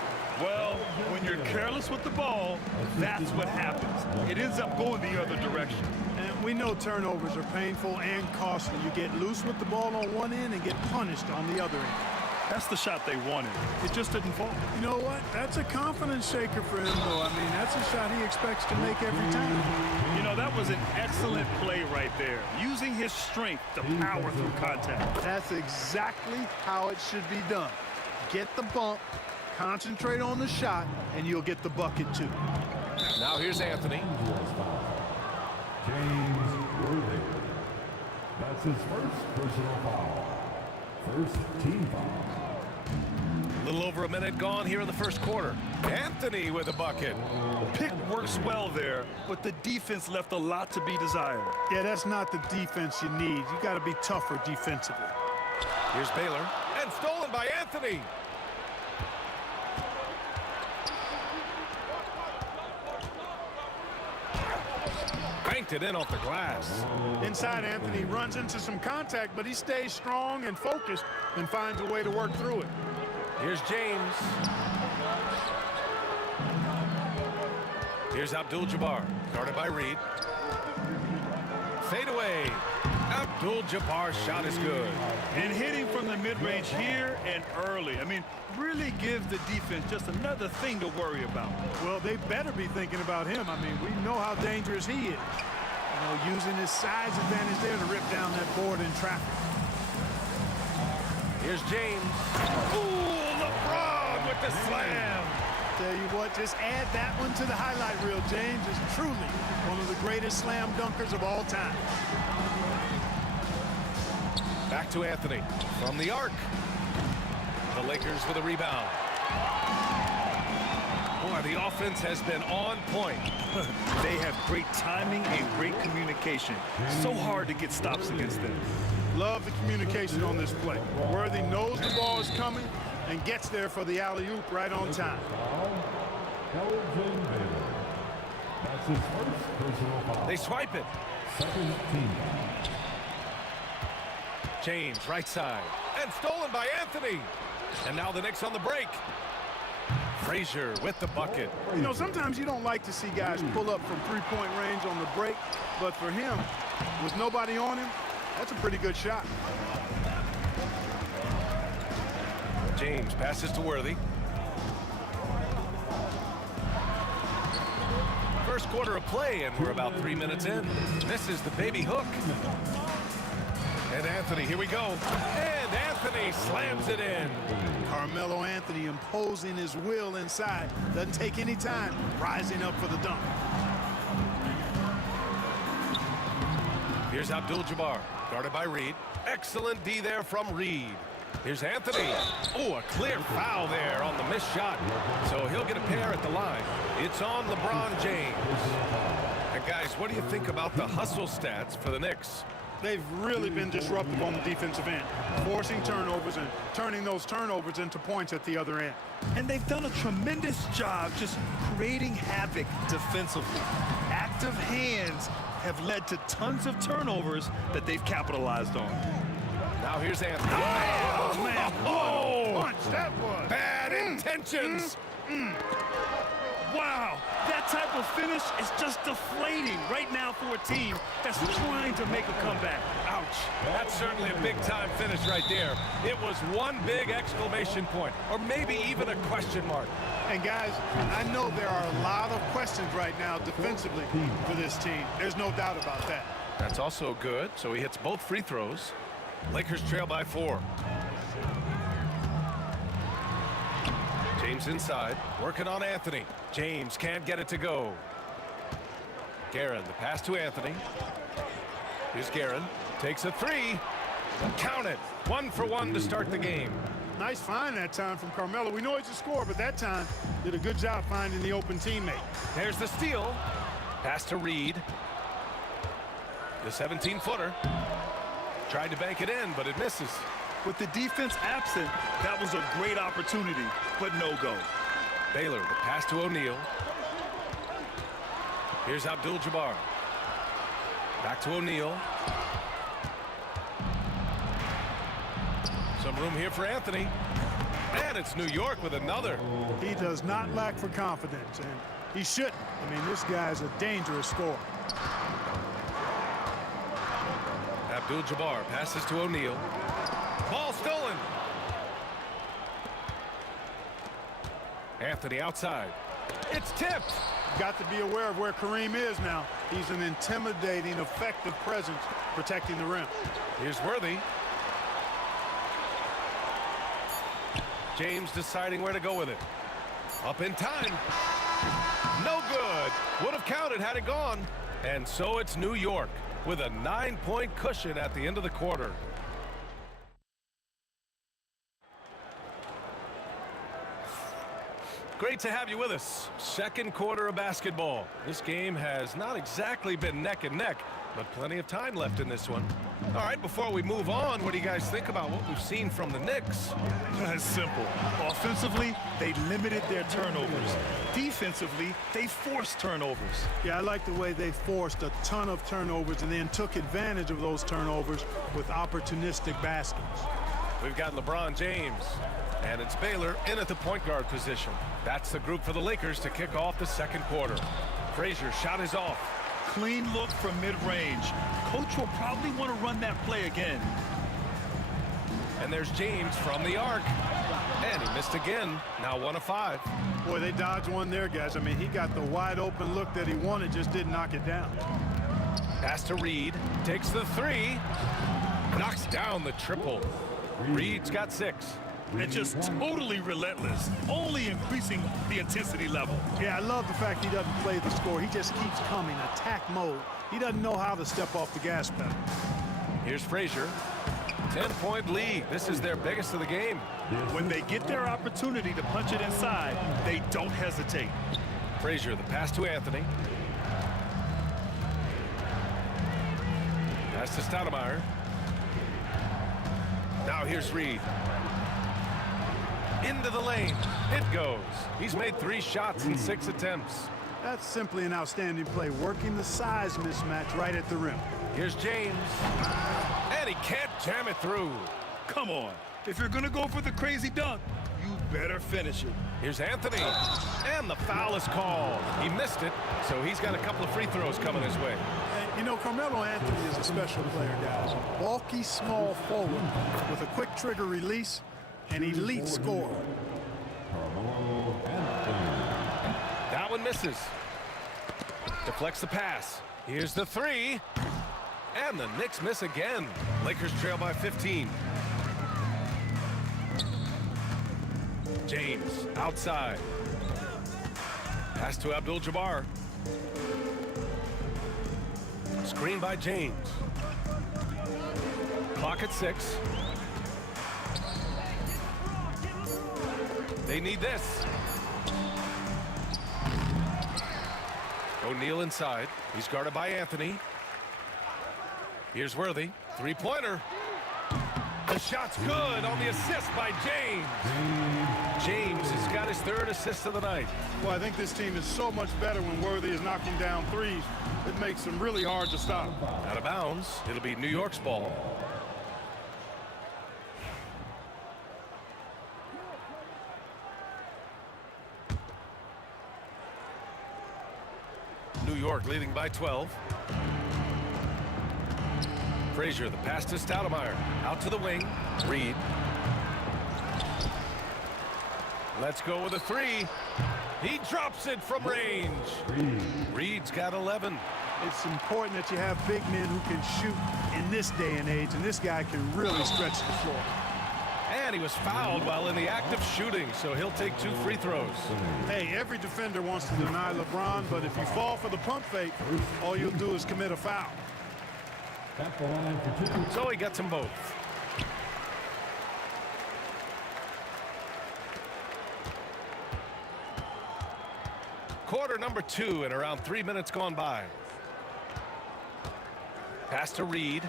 Well, when you're careless with the ball, that's what happens. It ends up going the other direction. And we know turnovers are painful and costly. You get loose with the ball on one end and get punished on the other end. That's the shot they wanted. It just didn't fall. You know what? That's a confidence shaker for him, though. I mean, that's a shot he expects to make every time. You know, that was an excellent play right there. Using his strength to power through contact. That's exactly how it should be done. Get the bump, concentrate on the shot, and you'll get the bucket, too. Now here's Anthony. James Worthy. That's his first personal foul. First team foul. A little over a minute gone here in the first quarter. Anthony with a bucket. Pick works well there, but the defense left a lot to be desired. Yeah, that's not the defense you need. You got to be tougher defensively. Here's Baylor, and stolen by Anthony. Banked it in off the glass. Inside, Anthony runs into some contact, but he stays strong and focused and finds a way to work through it. Here's James. Here's Abdul-Jabbar, guarded by Reed. Fade away. Abdul-Jabbar's shot is good. And hitting from the mid-range here and early. I mean, really give the defense just another thing to worry about. Well, they better be thinking about him. I mean, we know how dangerous he is. You know, using his size advantage there to rip down that board in traffic. Here's James. Ooh, LeBron with the slam. Tell you what, just add that one to the highlight reel. James is truly one of the greatest slam dunkers of all time. Back to Anthony from the arc. The Lakers with a rebound. Boy, the offense has been on point. They have great timing and great communication. So hard to get stops against them. Love the communication on this play. Worthy knows the ball is coming and gets there for the alley-oop right on time. Elgin Baylor. That's his first personal foul. They swipe it. Second team. James, right side. And stolen by Anthony. And now the Knicks on the break. Frazier with the bucket. You know, sometimes you don't like to see guys pull up from three-point range on the break, but for him, with nobody on him, that's a pretty good shot. James passes to Worthy. First quarter of play, and we're about 3 minutes in. This is the baby hook. And Anthony, here we go. And Anthony slams it in. Carmelo Anthony imposing his will inside. Doesn't take any time, rising up for the dunk. Here's Abdul-Jabbar, guarded by Reed. Excellent D there from Reed. Here's Anthony. Oh, a clear foul there on the missed shot. So he'll get a pair at the line. It's on LeBron James. And guys, what do you think about the hustle stats for the Knicks? They've really been disruptive on the defensive end, forcing turnovers and turning those turnovers into points at the other end. And they've done a tremendous job just creating havoc defensively. Active hands have led to tons of turnovers that they've capitalized on. Now here's Anthony. Oh, man, Oh! what a punch that was. Bad intentions. Wow, that type of finish is just deflating right now for a team that's trying to make a comeback. Ouch. That's certainly a big-time finish right there. It was one big exclamation point, or maybe even a question mark. And guys, I know there are a lot of questions right now defensively for this team. There's no doubt about that. That's also good, so he hits both free throws. Lakers trail by 4. James inside, working on Anthony. James can't get it to go. Guerin, the pass to Anthony. Here's Guerin, takes a 3. Count it, 1 for 1 to start the game. Nice find that time from Carmelo. We know he's a scorer, but that time did a good job finding the open teammate. There's the steal. Pass to Reed. The 17-footer. Tried to bank it in, but it misses. With the defense absent, that was a great opportunity, but no go. Baylor, the pass to O'Neal. Here's Abdul-Jabbar. Back to O'Neal. Some room here for Anthony. And it's New York with another. He does not lack for confidence, and he shouldn't. I mean, this guy's a dangerous scorer. Abdul-Jabbar passes to O'Neal. Ball stolen. Anthony outside. It's tipped. Got to be aware of where Kareem is now. He's an intimidating, effective presence protecting the rim. Here's Worthy. James deciding where to go with it. Up in time. No good. Would have counted had it gone. And so it's New York with a 9-point cushion at the end of the quarter. Great to have you with us. Second quarter of basketball. This game has not exactly been neck and neck, but plenty of time left in this one. All right, before we move on, what do you guys think about what we've seen from the Knicks? It's simple. Offensively, they limited their turnovers. Defensively, they forced turnovers. Yeah, I like the way they forced a ton of turnovers and then took advantage of those turnovers with opportunistic baskets. We've got LeBron James, and it's Baylor in at the point guard position. That's the group for the Lakers to kick off the second quarter. Frazier's shot is off. Clean look from mid-range. Coach will probably want to run that play again. And there's James from the arc. And he missed again. Now 1 of 5. Boy, they dodged one there, guys. I mean, he got the wide open look that he wanted, just didn't knock it down. Pass to Reed. Takes the 3. Knocks down the triple. Reed's got 6. And just totally relentless, only increasing the intensity level. Yeah, I love the fact he doesn't play the score. He just keeps coming, attack mode. He doesn't know how to step off the gas pedal. Here's Frazier. 10-point lead. This is their biggest of the game. When they get their opportunity to punch it inside, they don't hesitate. Frazier, the pass to Anthony. Pass to Stoudemire. Now here's Reed. Into the lane. It goes. He's made 3 shots in 6 attempts. That's simply an outstanding play, working the size mismatch right at the rim. Here's James. And he can't jam it through. Come on. If you're going to go for the crazy dunk, you better finish it. Here's Anthony. And the foul is called. He missed it, so he's got a couple of free throws coming his way. And, you know, Carmelo Anthony is a special player, guys. A bulky, small forward with a quick trigger release, an elite scorer. That one misses. Deflects the pass. Here's the 3. And the Knicks miss again. Lakers trail by 15. James outside. Pass to Abdul-Jabbar. Screen by James. Clock at 6. They need this. O'Neal inside. He's guarded by Anthony. Here's Worthy. 3-pointer. The shot's good on the assist by James. James has got his 3rd assist of the night. Well, I think this team is so much better when Worthy is knocking down threes. It makes them really hard to stop. Out of bounds. It'll be New York's ball. New York leading by 12. Frazier, the pass to Stoudemire. Out to the wing. Reed. Let's go with a 3. He drops it from range. Reed's got 11. It's important that you have big men who can shoot in this day and age, and this guy can really stretch the floor. And he was fouled while in the act of shooting, so he'll take 2 free throws. Hey, every defender wants to deny LeBron, but if you fall for the pump fake, all you'll do is commit a foul. So he gets them both. Quarter number 2 and around 3 minutes gone by. Pass to Reed.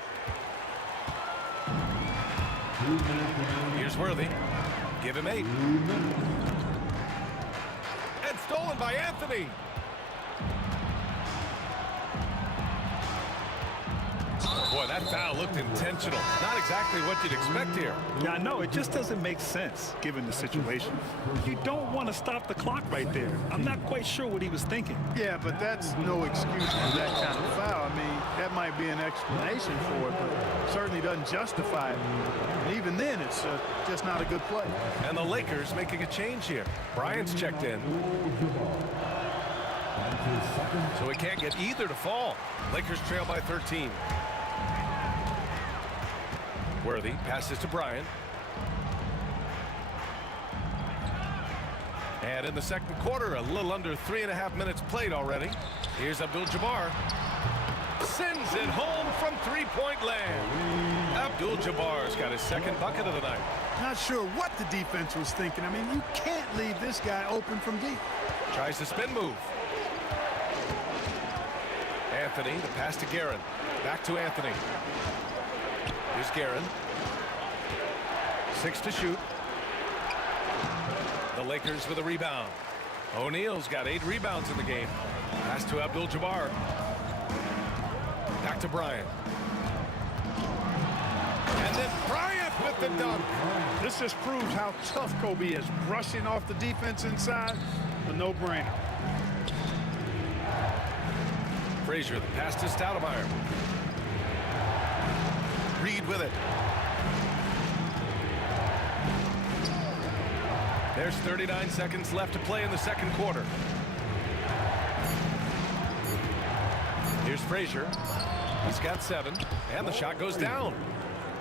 Here's Worthy. Give him 8. And stolen by Anthony. Boy, that foul looked intentional. Not exactly what you'd expect here. Yeah, I know. It just doesn't make sense, given the situation. You don't want to stop the clock right there. I'm not quite sure what he was thinking. Yeah, but that's no excuse for that kind of foul. I mean, that might be an explanation for it, but certainly doesn't justify it. And even then, it's just not a good play. And the Lakers making a change here. Bryant's checked in. So he can't get either to fall. Lakers trail by 13. Worthy passes to Bryant. And in the second quarter, a little under 3.5 minutes played already. Here's Abdul-Jabbar. Sends it home from 3-point land. Abdul-Jabbar's got his 2nd bucket of the night. Not sure what the defense was thinking. I mean, you can't leave this guy open from deep. Tries the spin move. Anthony, the pass to Guerin. Back to Anthony. Here's Guerin. 6 to shoot. The Lakers with a rebound. O'Neal's got 8 rebounds in the game. Pass to Abdul-Jabbar. Back to Bryant. And then Bryant with the dunk. This just proves how tough Kobe is. Brushing off the defense inside, a no-brainer. Frazier, the pass to Stoudemire. Reed with it. There's 39 seconds left to play in the second quarter. Here's Frazier. He's got 7, and the shot goes down.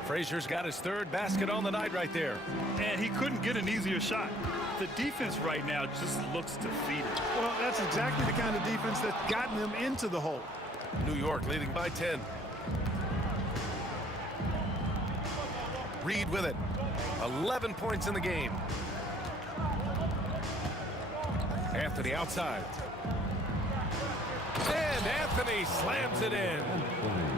Frazier's got his 3rd basket on the night right there. And he couldn't get an easier shot. The defense right now just looks defeated. Well, that's exactly the kind of defense that's gotten them into the hole. New York leading by 10. Reed with it. 11 points in the game. Anthony outside. And Anthony slams it in.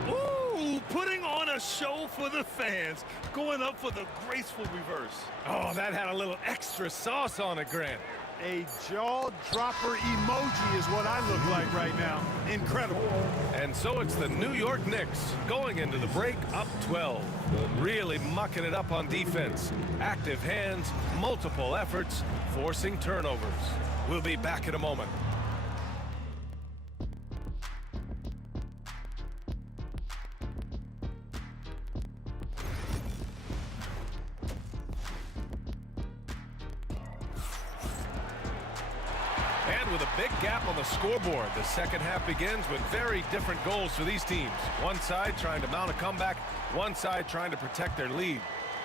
Ooh, putting on a show for the fans, going up for the graceful reverse. Oh, that had a little extra sauce on it, Grant. A jaw-dropper emoji is what I look like right now. Incredible. And so it's the New York Knicks going into the break up 12. Really mucking it up on defense. Active hands, multiple efforts, forcing turnovers. We'll be back in a moment. And with a big gap on the scoreboard, the second half begins with very different goals for these teams. One side trying to mount a comeback, one side trying to protect their lead.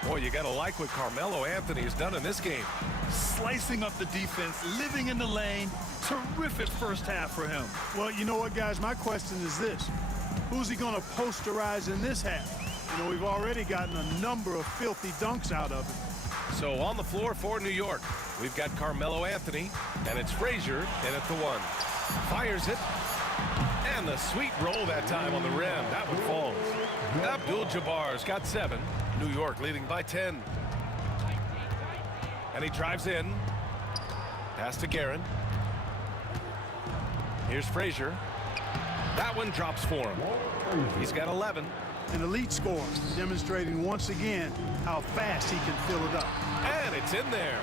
Boy, you got to like what Carmelo Anthony has done in this game. Slicing up the defense, living in the lane. Terrific first half for him. Well, you know what, guys? My question is this. Who's he going to posterize in this half? You know, we've already gotten a number of filthy dunks out of him. So on the floor for New York, we've got Carmelo Anthony, and it's Frazier in at the one. Fires it, and the sweet roll that time on the rim. That one falls. Abdul-Jabbar's got 7. New York leading by 10. And he drives in. Pass to Guerin. Here's Frazier. That one drops for him. He's got 11. An elite scorer, demonstrating once again how fast he can fill it up. And it's in there.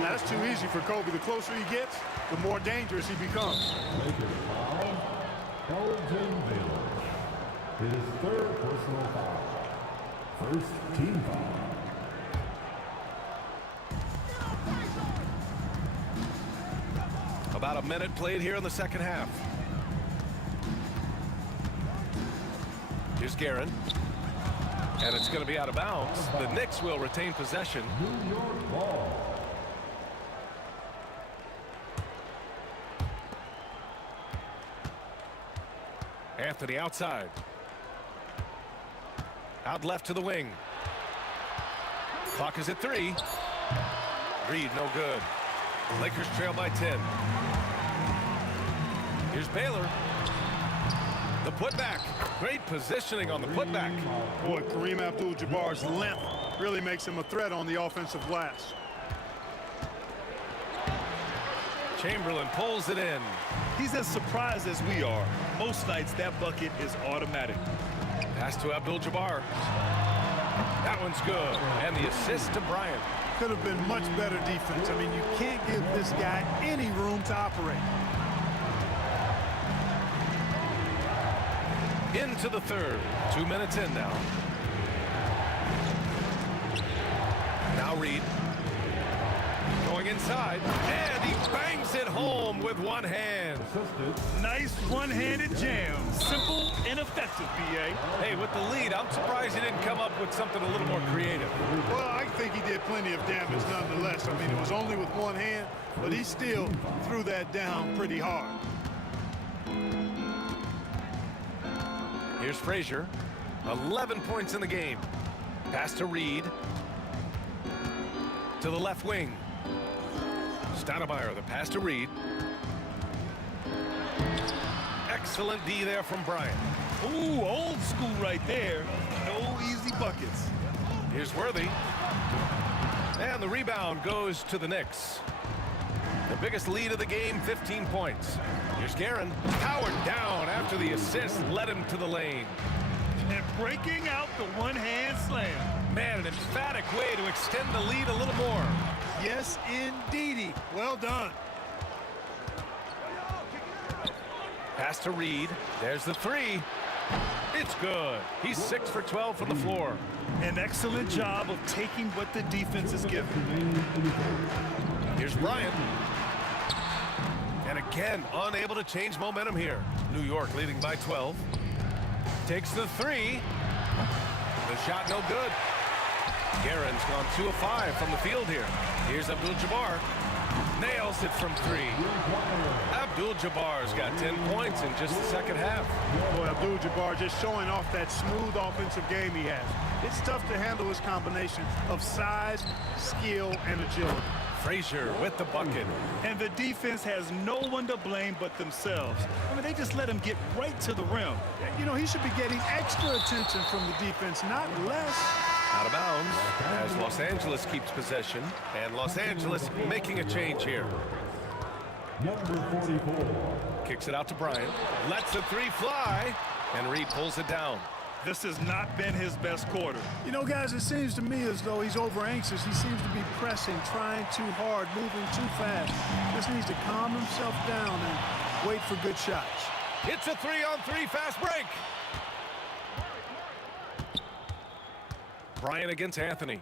Now, that's too easy for Kobe. The closer he gets, the more dangerous he becomes. Elgin Baylor. His third personal foul. First team foul. About a minute played here in the second half. Here's Guerin. And it's going to be out of bounds. The Knicks will retain possession. New York ball. Anthony outside. Out left to the wing. Clock is at 3. Reed no good. Lakers trail by 10. Here's Baylor. The putback. Great positioning on the putback. Boy, Kareem Abdul-Jabbar's length really makes him a threat on the offensive glass. Chamberlain pulls it in. He's as surprised as we are. Most nights that bucket is automatic. Pass to Abdul-Jabbar. That one's good. And the assist to Bryant. Could have been much better defense. I mean, you can't give this guy any room to operate. Into the third. 2 minutes in now. Now Reed. Going inside. And he bangs it home with one hand. Nice one-handed jam. Simple and effective, B.A. Hey, with the lead, I'm surprised he didn't come up with something a little more creative. Well, I think he did plenty of damage nonetheless. I mean, it was only with one hand, but he still threw that down pretty hard. Here's Frazier. 11 points in the game. Pass to Reed. To the left wing. Stoudemire, the pass to Reed. Excellent D there from Bryant. Ooh, old school right there. No easy buckets. Here's Worthy. And the rebound goes to the Knicks. The biggest lead of the game, 15 points. Here's Guerin. Powered down after the assist led him to the lane. And breaking out the one-hand slam. Man, an emphatic way to extend the lead a little more. Yes, indeedy. Well done. Pass to Reed. There's the 3. It's good. He's 6 for 12 from the floor. An excellent job of taking what the defense is given. Here's Bryant. And again, unable to change momentum here. New York leading by 12. Takes the 3. The shot no good. Guerin's gone 2 of 5 from the field here. Here's Abdul-Jabbar. Nails it from 3. Abdul-Jabbar's got 10 points in just the second half. Boy, Abdul-Jabbar just showing off that smooth offensive game he has. It's tough to handle his combination of size, skill, and agility. Frazier with the bucket. And the defense has no one to blame but themselves. I mean, they just let him get right to the rim. You know, he should be getting extra attention from the defense, not less. Out of bounds as Los Angeles keeps possession. And Los Angeles making a change here. Number 44. Kicks it out to Bryant. Lets the three fly. And Reed pulls it down. This has not been his best quarter. You know, guys, it seems to me as though he's over anxious. He seems to be pressing, trying too hard, moving too fast. Just needs to calm himself down and wait for good shots. It's a 3-on-3 fast break. Bryant against Anthony.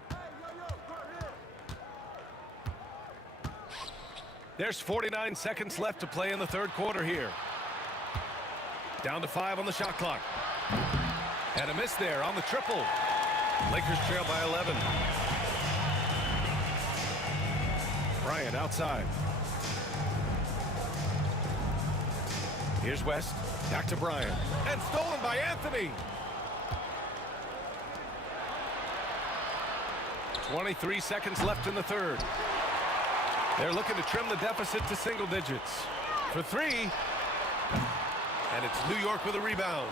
There's 49 seconds left to play in the third quarter here. Down to 5 on the shot clock. And a miss there on the triple. Lakers trail by 11. Bryant outside. Here's West. Back to Bryant. And stolen by Anthony. 23 seconds left in the third. They're looking to trim the deficit to single digits. For three. And it's New York with a rebound.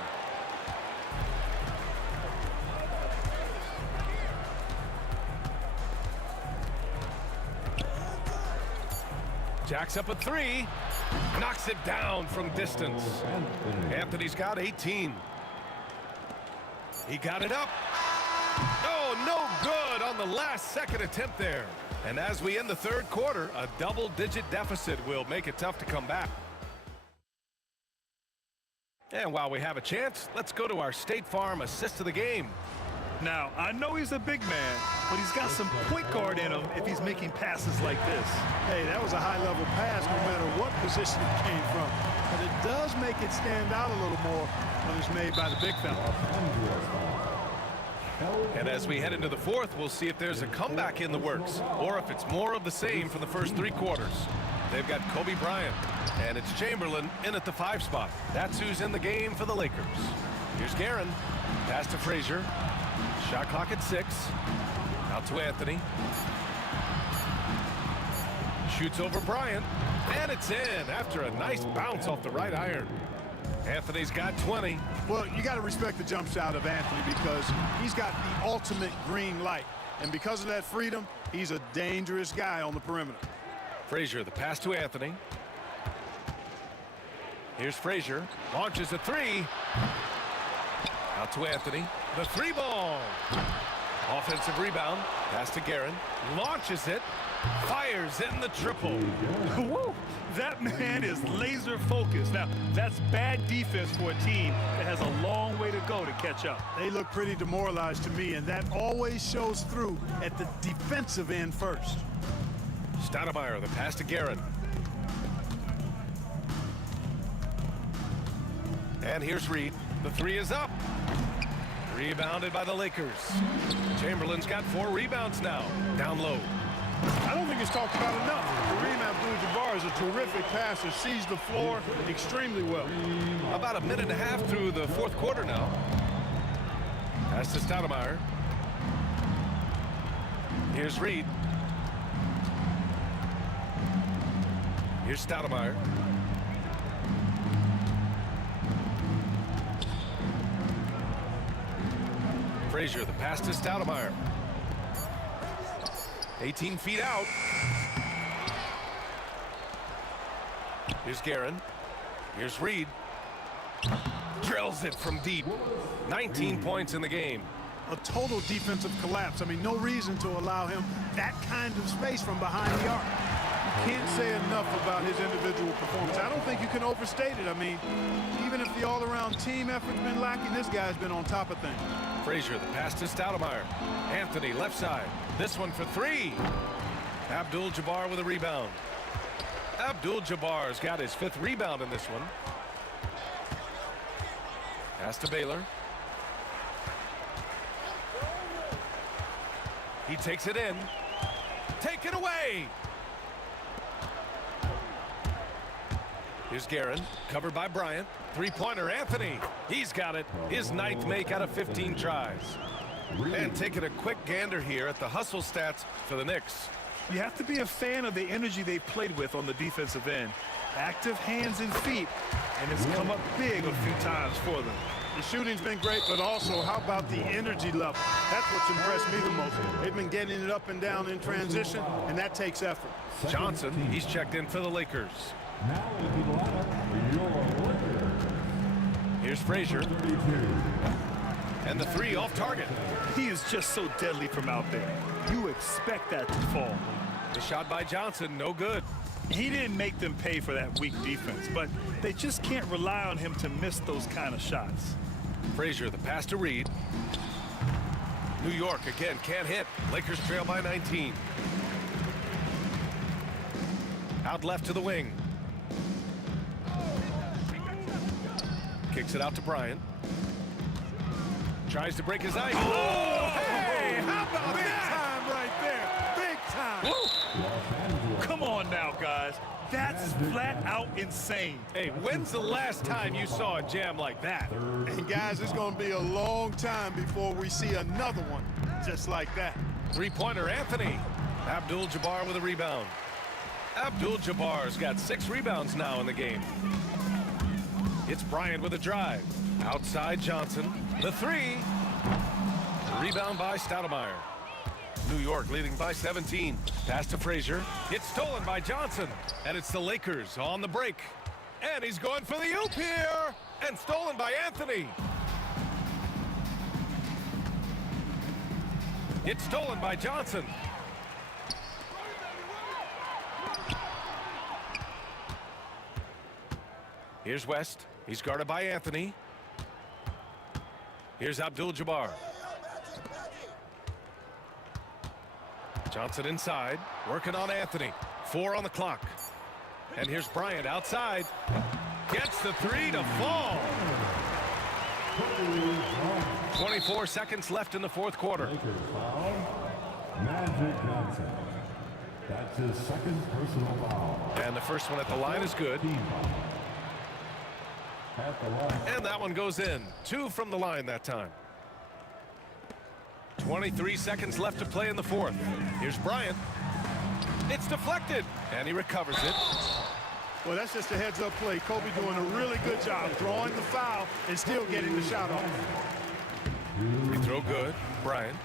Jacks up a three. Knocks it down from distance. Anthony's got 18. He got it up. Oh, no good on the last second attempt there. And as we end the third quarter, a double-digit deficit will make it tough to come back. And while we have a chance, let's go to our State Farm assist of the game. Now, I know he's a big man, but he's got some point guard in him if he's making passes like this. Hey, that was a high-level pass no matter what position it came from. But it does make it stand out a little more when it's made by the big fella. And as we head into the fourth, we'll see if there's a comeback in the works or if it's more of the same for the first three quarters. They've got Kobe Bryant, and it's Chamberlain in at the 5 spot. That's who's in the game for the Lakers. Here's Guerin. Pass to Frazier. Shot clock at 6. Out to Anthony. Shoots over Bryant, and it's in after a nice bounce off the right iron. Anthony's got 20. Well, you got to respect the jump shot of Anthony because he's got the ultimate green light. And because of that freedom, he's a dangerous guy on the perimeter. Frazier, the pass to Anthony. Here's Frazier. Launches a three. Out to Anthony. The 3 ball. Offensive rebound. Pass to Guerin. Launches it. Fires in the triple. Woo! That man is laser focused. Now, that's bad defense for a team that has a long way to go to catch up. They look pretty demoralized to me, and that always shows through at the defensive end first. Stoudemire, the pass to Guerin. And here's Reed. The 3 is up. Rebounded by the Lakers. Chamberlain's got 4 rebounds now. Down low. I don't think it's talked about enough. Kareem Abdul-Jabbar is a terrific passer, sees the floor extremely well. About a minute and a half through the fourth quarter now. Pass to Stoudemire. Here's Reed. Here's Stoudemire. Frazier, the pass to Stoudemire. 18 feet out. Here's Guerin. Here's Reed. Drills it from deep. 19 points in the game. A total defensive collapse. I mean, no reason to allow him that kind of space from behind the arc. You can't say enough about his individual performance. I don't think you can overstate it. I mean, even if the all-around team effort's been lacking, this guy's been on top of things. Frazier, the pass to Stoudemire. Anthony, left side. This one for 3. Abdul-Jabbar with a rebound. Abdul-Jabbar's got his 5th rebound in this one. Pass to Baylor. He takes it in. Take it away. Here's Guerin, covered by Bryant. 3-pointer, Anthony. He's got it. His 9th make out of 15 tries. And taking a quick gander here at the hustle stats for the Knicks. You have to be a fan of the energy they've played with on the defensive end. Active hands and feet, and it's come up big a few times for them. The shooting's been great, but also how about the energy level? That's what's impressed me the most. They've been getting it up and down in transition, and that takes effort. Johnson, he's checked in for the Lakers. Now into the lineup, your Lakers. Here's Frazier. And the three off target. He is just so deadly from out there. You expect that to fall. The shot by Johnson, no good. He didn't make them pay for that weak defense, but they just can't rely on him to miss those kind of shots. Frazier, the pass to Reed. New York again can't hit. Lakers trail by 19. Out left to the wing. Kicks it out to Bryant. Tries to break his ice. Oh, hey, how about that? Big time right there. Big time. Come on now, guys. That's flat out insane. Hey, when's the last time you saw a jam like that? And guys, it's going to be a long time before we see another one just like that. Three-pointer, Anthony. Abdul-Jabbar with a rebound. Abdul-Jabbar's got 6 rebounds now in the game. It's Bryant with a drive. Outside Johnson. The three. Rebound by Stoudemire. New York leading by 17. Pass to Frazier. It's stolen by Johnson. And it's the Lakers on the break. And he's going for the oop here. And stolen by Anthony. It's stolen by Johnson. Here's West. He's guarded by Anthony. Here's Abdul-Jabbar. Johnson inside, working on Anthony. 4 on the clock. And here's Bryant outside. Gets the three to fall. 24 seconds left in the fourth quarter. Magic Johnson. That's his second personal foul. And the first one at the line is good. And that one goes in. 2 from the line that time. 23 seconds left to play in the fourth. Here's Bryant. It's deflected, and he recovers it. Well, that's just a heads-up play. Kobe doing a really good job drawing the foul and still getting the shot off. Free throw good. Bryant.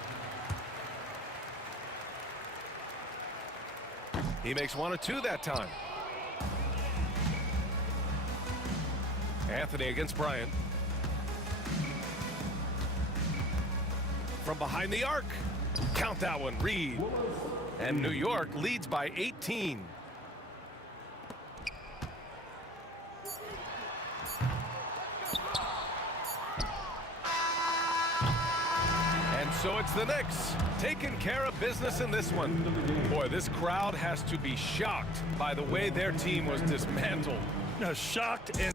He makes 1 of 2 that time. Anthony against Bryant. From behind the arc. Count that one, Reed. And New York leads by 18. And so it's the Knicks taking care of business in this one. Boy, this crowd has to be shocked by the way their team was dismantled. No, shocked and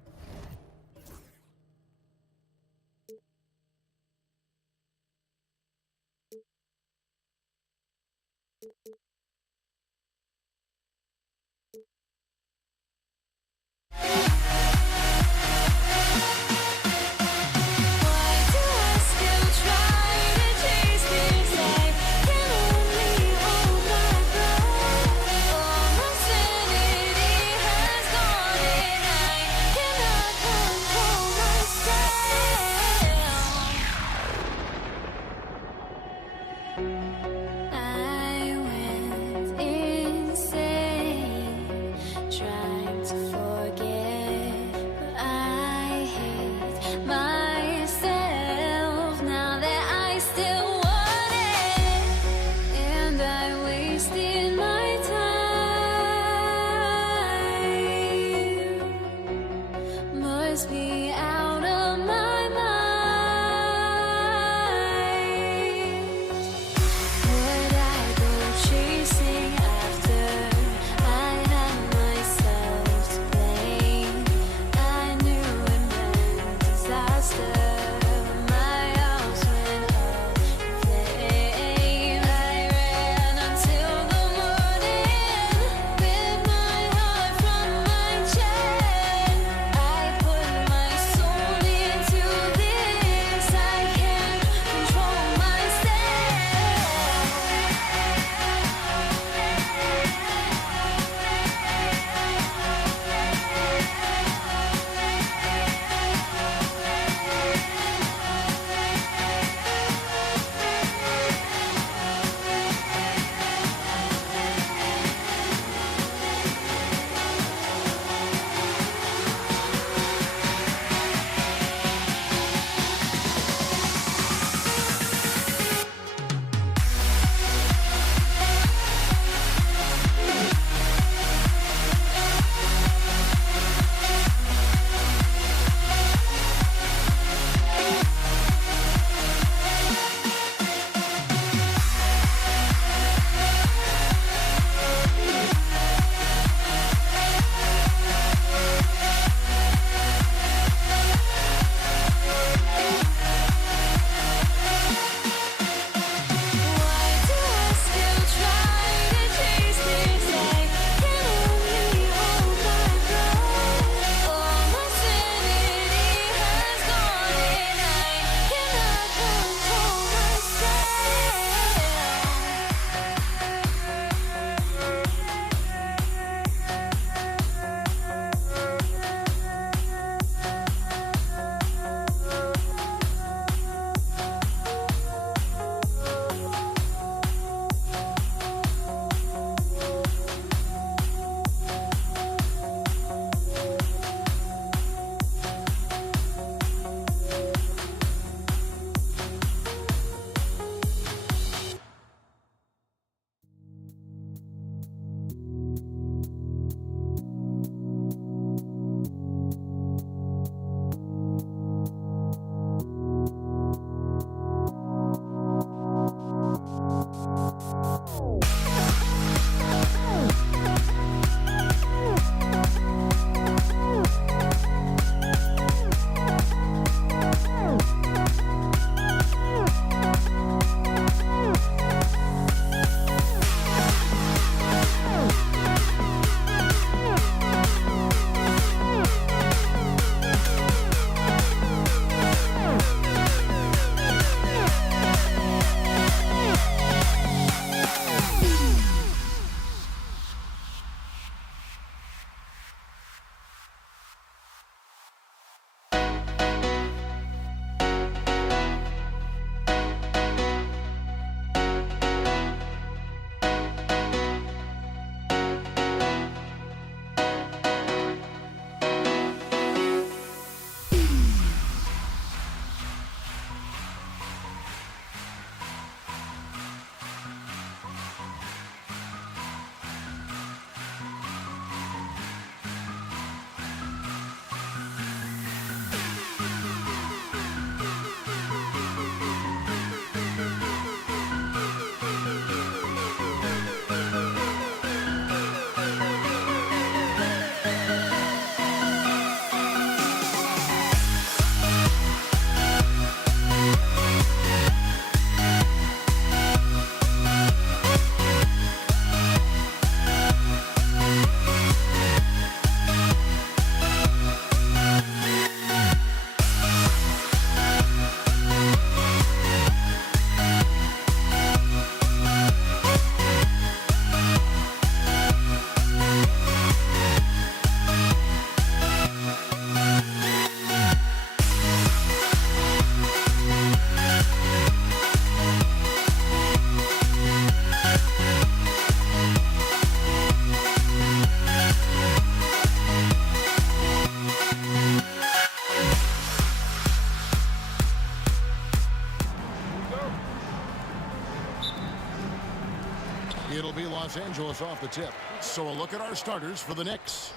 Los Angeles off the tip. So a look at our starters for the Knicks.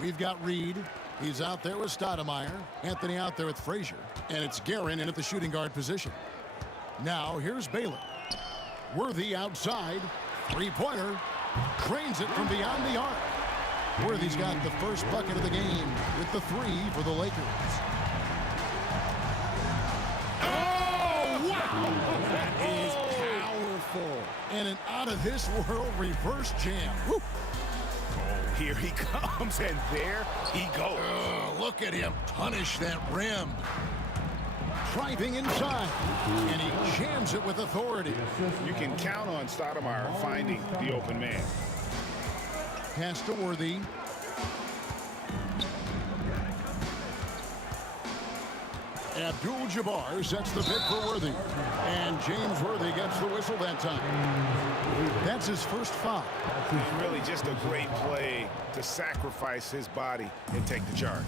We've got Reed. He's out there with Stoudemire. Anthony out there with Frazier. And it's Guerin in at the shooting guard position. Now here's Baylor. Worthy outside. Three-pointer. Cranes it from beyond the arc. Worthy's got the first bucket of the game with the three for the Lakers. Oh, wow! That is powerful. And an out-of-this-world reverse jam. Woo. Oh, here he comes, and there he goes. Look at him punish that rim. Driving inside, and he jams it with authority. You can count on Stoudemire finding the open man. Pass to Worthy. Abdul-Jabbar sets the pick for Worthy. And James Worthy gets the whistle that time. That's his first foul. Really just a great play to sacrifice his body and take the charge.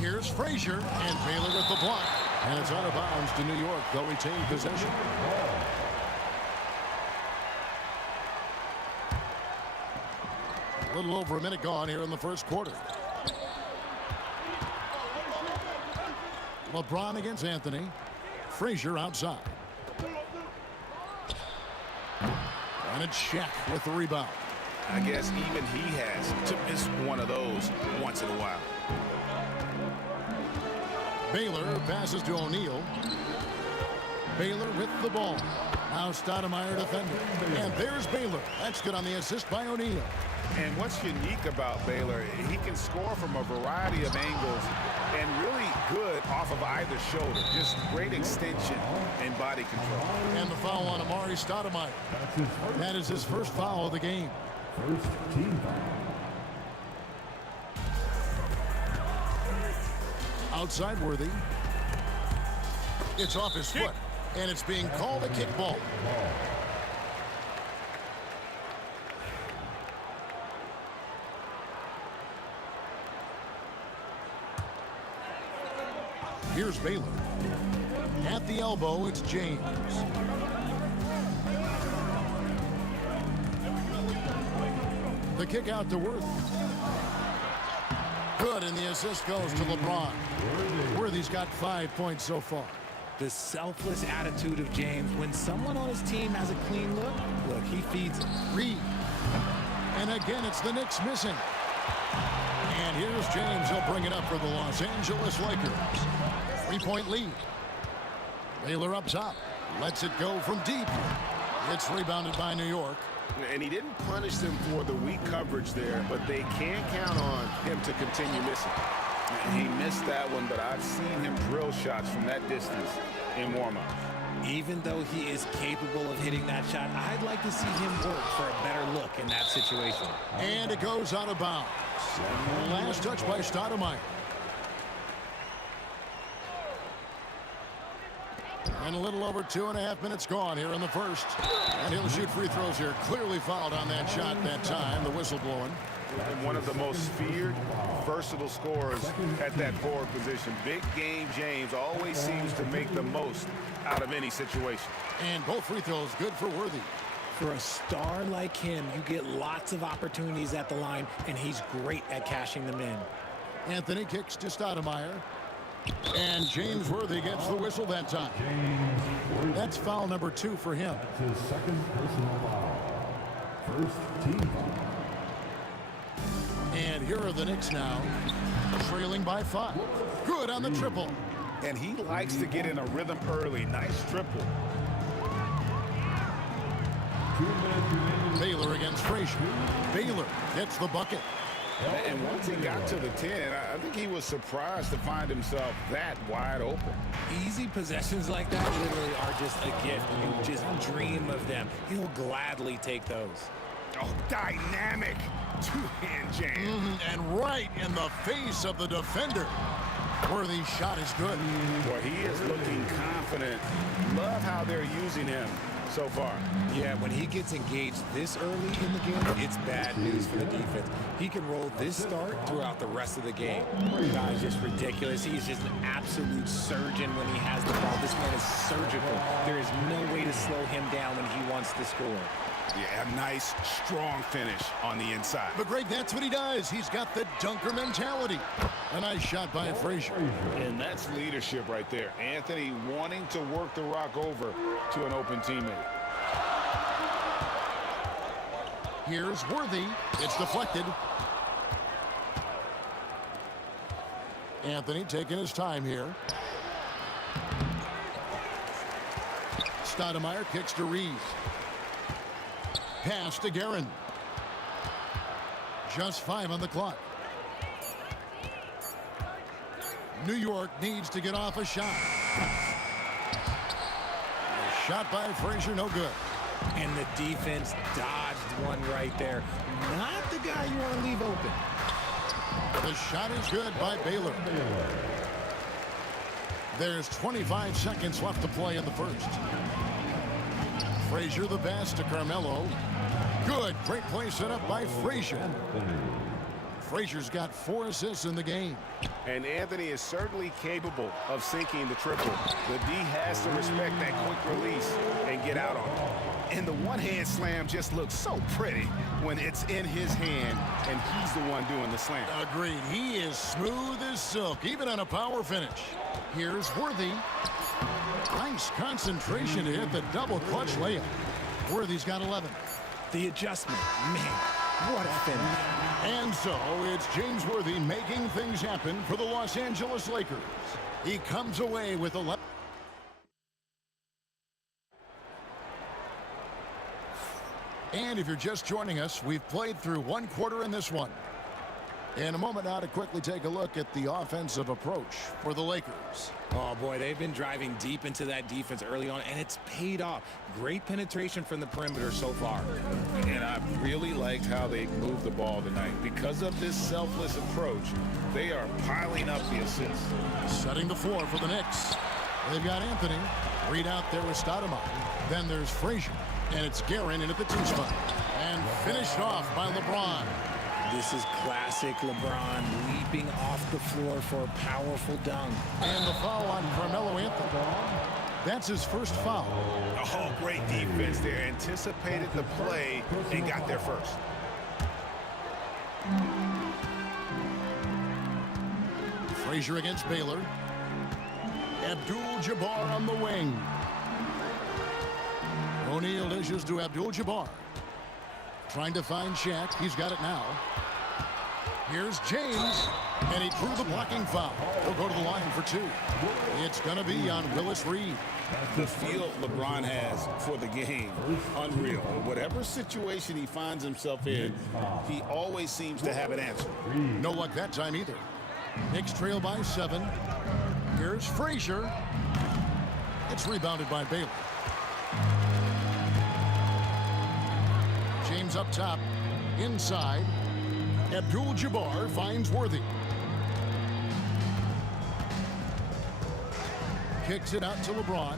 Here's Frazier, and Baylor with the block. And it's out of bounds to New York. They'll retain possession. A little over a minute gone here in the first quarter. LeBron against Anthony. Frazier outside. And it's Shaq with the rebound. I guess even he has to miss one of those once in a while. Baylor passes to O'Neal. Baylor with the ball. Now Stoudemire defending. And there's Baylor. That's good on the assist by O'Neal. And what's unique about Baylor, he can score from a variety of angles and really good off of either shoulder. Just great extension and body control. And the foul on Amari Stoudemire. That is his first foul of the game. First team foul. Outside Worthy. It's off his foot. And it's being called a kickball. Here's Baylor. At the elbow, it's James. The kick out to Worthy. Good, and the assist goes to LeBron. Worthy's got 5 points so far. The selfless attitude of James. When someone on his team has a clean look, he feeds it. Reed. And again, it's the Knicks missing. And here's James. He'll bring it up for the Los Angeles Lakers. 3-point lead. Baylor up top. Lets it go from deep. It's rebounded by New York. And he didn't punish them for the weak coverage there, but they can't count on him to continue missing. He missed that one, but I've seen him drill shots from that distance in warm-up. Even though he is capable of hitting that shot, I'd like to see him work for a better look in that situation. And it goes out of bounds. Last touch by Stoudemire. And a little over 2.5 minutes gone here in the first. And he'll shoot free throws here. Clearly fouled on that shot that time. The whistle blowing. And one of the most feared, versatile scorers at that forward position. Big game James always seems to make the most out of any situation. And both free throws good for Worthy. For a star like him, you get lots of opportunities at the line, and he's great at cashing them in. Anthony kicks to Stoudemire. And James Worthy gets the whistle that time. That's foul number 2 for him. That's his second personal foul. First team foul. And here are the Knicks now, trailing by 5. Good on the triple. And he likes to get in a rhythm early. Nice triple. Baylor against Frazier. Baylor gets the bucket. And once he got to the 10, I think he was surprised to find himself that wide open. Easy possessions like that literally are just a gift. You just dream of them. He'll gladly take those. Oh, dynamic two-hand jam. And right in the face of the defender. Worthy's shot is good. Boy, he is looking confident. Love how they're using him. so far. Yeah, when he gets engaged this early in the game, it's bad news for the defense. He can roll this start throughout the rest of the game. The guy is just ridiculous. He's just an absolute surgeon when he has the ball. This man is surgical. There is no way to slow him down when he wants to score. Yeah, a nice, strong finish on the inside. But Greg, that's what he does. He's got the dunker mentality. A nice shot by Frazier. And that's leadership right there. Anthony wanting to work the rock over to an open teammate. Here's Worthy. It's deflected. Anthony taking his time here. Stoudemire kicks to Reeves. Pass to Guerin. Just 5 on the clock. New York needs to get off a shot. A shot by Frazier, no good. And the defense dodged one right there. Not the guy you want to leave open. The shot is good by Baylor. There's 25 seconds left to play in the first. Frazier the pass to Carmelo. Good. Great play set up by Frazier. Frazier's got 4 assists in the game. And Anthony is certainly capable of sinking the triple. The D has to respect that quick release and get out on it. And the one-hand slam just looks so pretty when it's in his hand and he's the one doing the slam. Agreed. He is smooth as silk, even on a power finish. Here's Worthy. Nice concentration to hit the double clutch layup. Worthy's got 11. The adjustment, man, what a finish. And so it's James Worthy making things happen for the Los Angeles Lakers. He comes away with 11. And if you're just joining us, we've played through 1 quarter in this one. In a moment now to quickly take a look at the offensive approach for the Lakers. Oh, boy, they've been driving deep into that defense early on, and it's paid off. Great penetration from the perimeter so far. And I really liked how they moved the ball tonight. Because of this selfless approach, they are piling up the assists. Setting the floor for the Knicks. They've got Anthony. Read out there with Stoudemire. Then there's Frazier. And it's Guerin in at the 2 spot. And finished off by LeBron. This is classic LeBron leaping off the floor for a powerful dunk. And the foul on Carmelo Anthony. That's his first foul. Oh, great defense there. Anticipated the play and got there first. Frazier against Baylor. Abdul-Jabbar on the wing. O'Neal dishes to Abdul-Jabbar. Trying to find Shaq. He's got it now. Here's James. And he drew the blocking foul. He'll go to the line for 2. It's going to be on Willis Reed. The feel LeBron has for the game, unreal. Whatever situation he finds himself in, he always seems to have an answer. No luck that time either. Knicks trail by 7. Here's Frazier. It's rebounded by Baylor. James up top, inside. Abdul-Jabbar finds Worthy. Kicks it out to LeBron.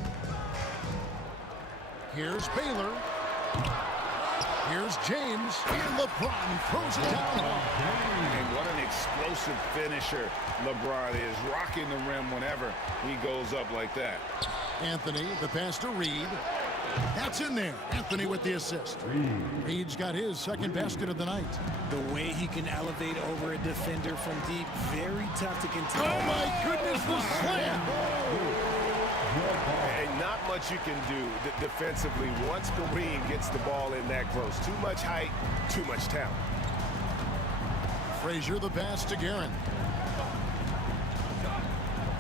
Here's Baylor. Here's James. And LeBron throws it down. And what an explosive finisher LeBron is. Rocking the rim whenever he goes up like that. Anthony, the pass to Reed. That's in there. Anthony with the assist. Reed's got his second basket of the night. The way he can elevate over a defender from deep, very tough to contain. Oh, my goodness, the slam. And not much you can do defensively once Kareem gets the ball in that close. Too much height, too much talent. Frazier the pass to Guerin.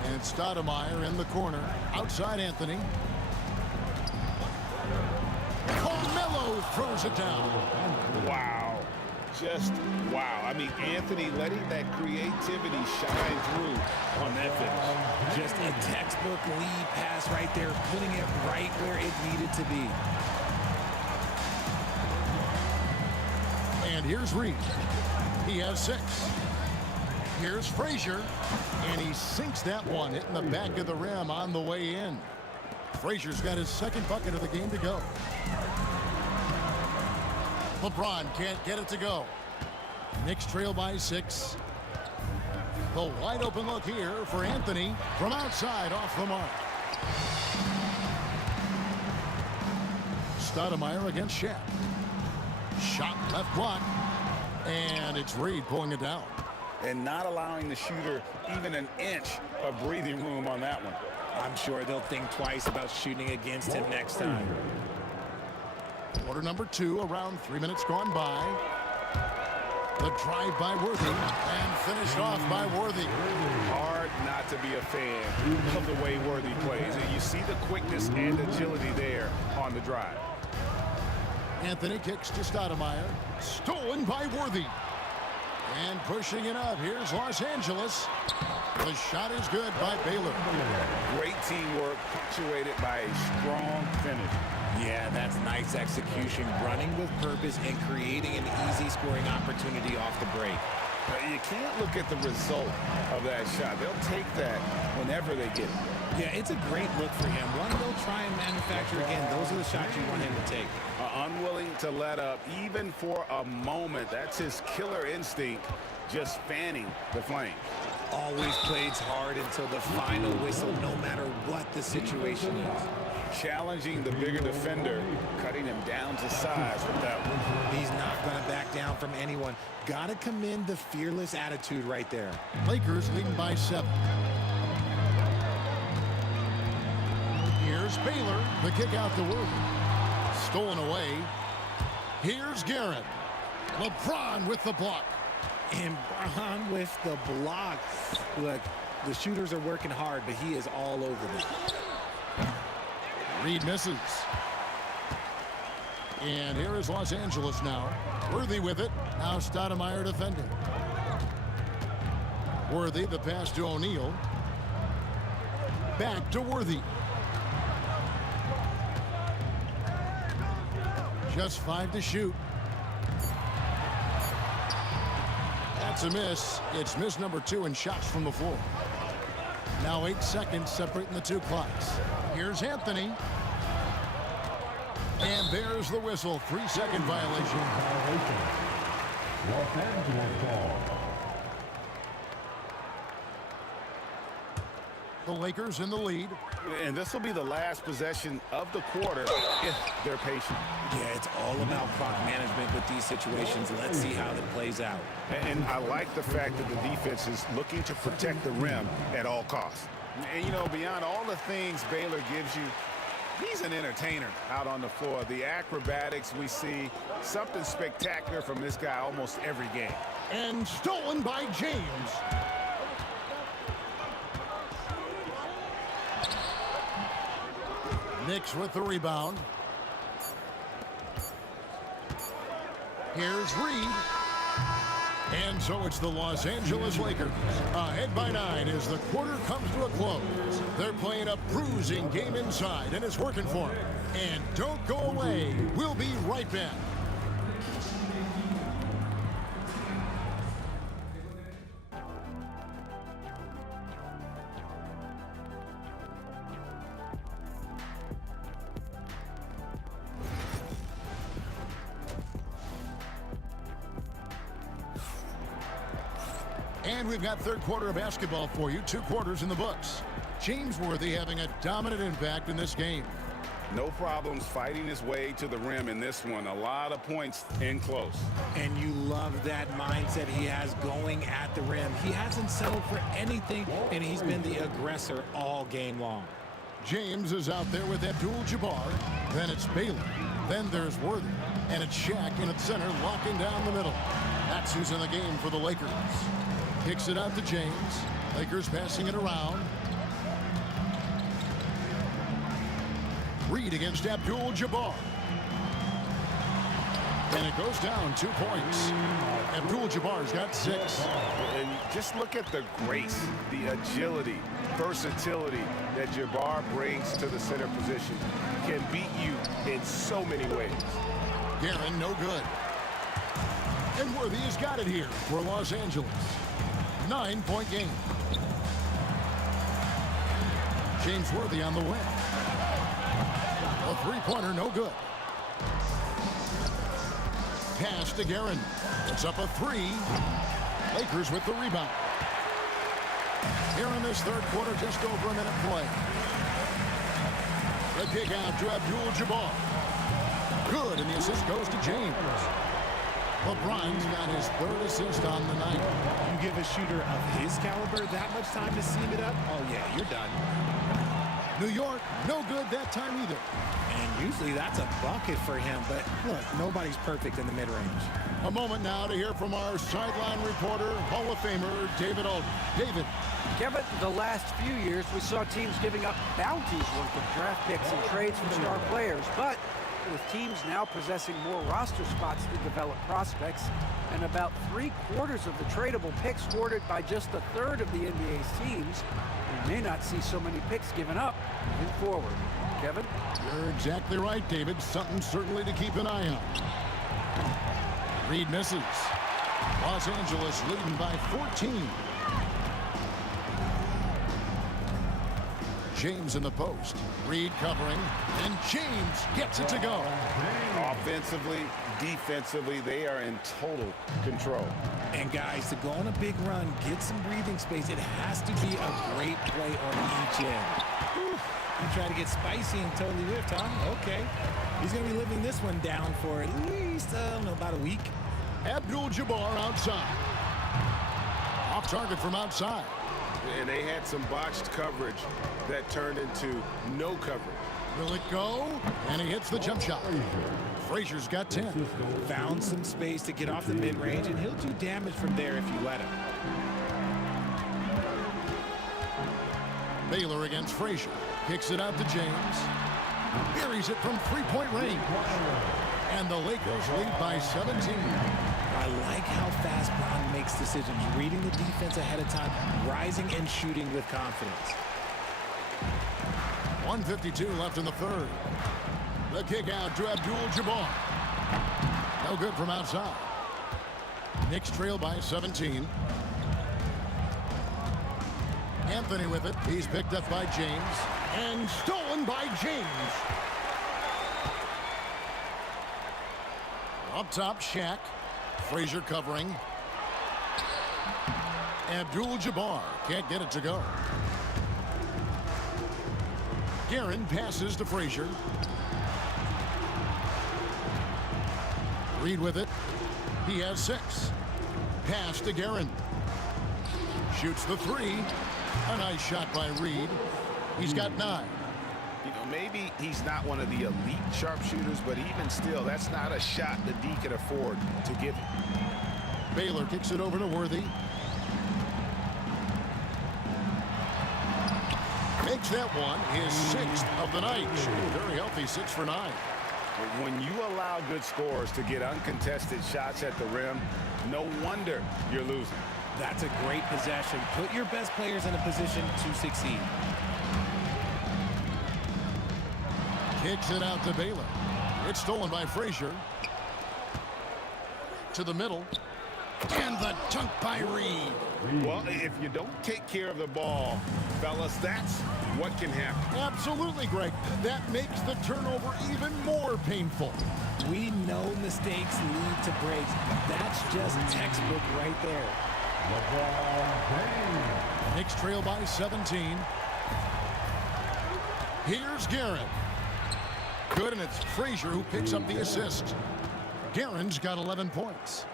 And Stoudemire in the corner. Outside Anthony. Carmelo throws it down. Wow. Just wow. I mean, Anthony letting that creativity shine through on that finish. Just a textbook lead pass right there, putting it right where it needed to be. And here's Reed. He has 6. Here's Frazier. And he sinks that one, hitting the back of the rim on the way in. Frazier's got his second bucket of the game to go. LeBron can't get it to go. Knicks trail by 6. The wide open look here for Anthony from outside off the mark. Stoudemire against Shaq. Shot left block. And it's Reed pulling it down. And not allowing the shooter even an inch of breathing room on that one. I'm sure they'll think twice about shooting against him next time. Quarter number 2, around 3 minutes gone by. The drive by Worthy and finished off by Worthy. Hard not to be a fan of the way Worthy plays. And you see the quickness and agility there on the drive. Anthony kicks to Stoudemire. Stolen by Worthy. And pushing it up. Here's Los Angeles. The shot is good by Baylor. Great teamwork punctuated by a strong finish. Yeah, that's nice execution, running with purpose and creating an easy scoring opportunity off the break. You can't look at the result of that shot. They'll take that whenever they get it. Yeah, it's a great look for him. One they'll try and manufacture again. Those are the shots you want him to take. Unwilling to let up, even for a moment. That's his killer instinct, just fanning the flame. Always plays hard until the final whistle, no matter what the situation is. Challenging the bigger defender, cutting him down to size with that one. He's not going to back down from anyone. Got to commend the fearless attitude right there. Lakers leading by 7. Here's Baylor. The kick out to Worthy. Stolen away. Here's Garrett. LeBron with the block. And Braun with the block. Look, the shooters are working hard, but he is all over them. Reed misses. And here is Los Angeles now. Worthy with it. Now Stoudemire defending. Worthy, the pass to O'Neal. Back to Worthy. Just 5 to shoot. That's a miss. It's miss number 2 in shots from the floor. Now 8 seconds separating the 2 clocks. Here's Anthony. And there's the whistle. 3-second violation. Los Angeles ball. The Lakers in the lead. And this will be the last possession of the quarter if they're patient. Yeah, it's all about clock management with these situations. Let's see how that plays out. And I like the fact that the defense is looking to protect the rim at all costs. And, you know, beyond all the things Baylor gives you, he's an entertainer out on the floor. The acrobatics we see, something spectacular from this guy almost every game. And stolen by James. Knicks with the rebound. Here's Reed. And so it's the Los Angeles Lakers ahead by 9 as the quarter comes to a close. They're playing a bruising game inside, and it's working for them. And don't go away. We'll be right back. And we've got third quarter of basketball for you. 2 quarters in the books. James Worthy having a dominant impact in this game. No problems fighting his way to the rim in this one. A lot of points in close. And you love that mindset he has going at the rim. He hasn't settled for anything, and he's been the aggressor all game long. James is out there with Abdul-Jabbar. Then it's Baylor. Then there's Worthy. And it's Shaq in at center, locking down the middle. That's who's in the game for the Lakers. Kicks it out to James. Lakers passing it around. Reed against Abdul-Jabbar. And it goes down 2 points. Abdul-Jabbar's got 6. And just look at the grace, the agility, versatility that Jabbar brings to the center position. Can beat you in so many ways. Guerin, no good. And Worthy has got it here for Los Angeles. 9-point game. James Worthy on the win. A three-pointer, no good. Pass to Guerin. It's up a three. Lakers with the rebound. Here in this third quarter, just over a minute play. The kick out to Abdul-Jabbar. Good, and the assist goes to James. LeBron's got his third assist on the night. You give a shooter of his caliber that much time to seam it up, oh yeah, you're done. New York, no good that time either. And usually that's a bucket for him, but look, nobody's perfect in the mid-range. A moment now to hear from our sideline reporter, Hall of Famer David Alden. David. Kevin, the last few years we saw teams giving up bounties worth of draft picks and trades for star players, but with teams now possessing more roster spots to develop prospects and about 3/4 of the tradable picks hoarded by just a third of the NBA's teams, we may not see so many picks given up moving forward. Kevin? You're exactly right, David. Something certainly to keep an eye on. Reed misses. Los Angeles leading by 14. James in the post. Reed covering, and James gets it to go. Offensively, defensively, they are in total control. And guys, to go on a big run, get some breathing space, it has to be a great play on each end. Whew. You try to get spicy and totally whipped, huh? Okay. He's going to be living this one down for at least, I don't know, about a week. Abdul-Jabbar outside. Off target from outside. And they had some botched coverage that turned into no coverage. Will it go? And he hits the jump shot. Frazier's got 10. Found some space to get off the mid-range, and he'll do damage from there if you let him. Baylor against Frazier. Kicks it out to James. Buries it from three-point range. And the Lakers lead by 17. I like how fast Brown makes decisions, reading the defense ahead of time, rising and shooting with confidence. 1:52 left in the third. The kick out to Abdul-Jabbar. No good from outside. Knicks trail by 17. Anthony with it. He's picked up by James. And stolen by James. Up top, Shaq. Frazier covering. Abdul-Jabbar can't get it to go. Guerin passes to Frazier. Reed with it. He has 6. Pass to Guerin. Shoots the 3. A nice shot by Reed. He's got 9. You know, maybe he's not one of the elite sharpshooters, but even still, that's not a shot that D can afford to give him. Baylor kicks it over to Worthy. Makes that one his 6th of the night. Shooting very healthy, 6 for 9. When you allow good scorers to get uncontested shots at the rim, no wonder you're losing. That's a great possession. Put your best players in a position to succeed. Kicks it out to Baylor. It's stolen by Frazier. To the middle. And the dunk by Reed. Well, if you don't take care of the ball, fellas, that's what can happen. Absolutely, Greg. That makes the turnover even more painful. We know mistakes lead to breaks. That's just textbook right there. Knicks trail by 17. Here's Guerin. Good, and it's Frazier who picks up the assist. Guerin's got 11 points.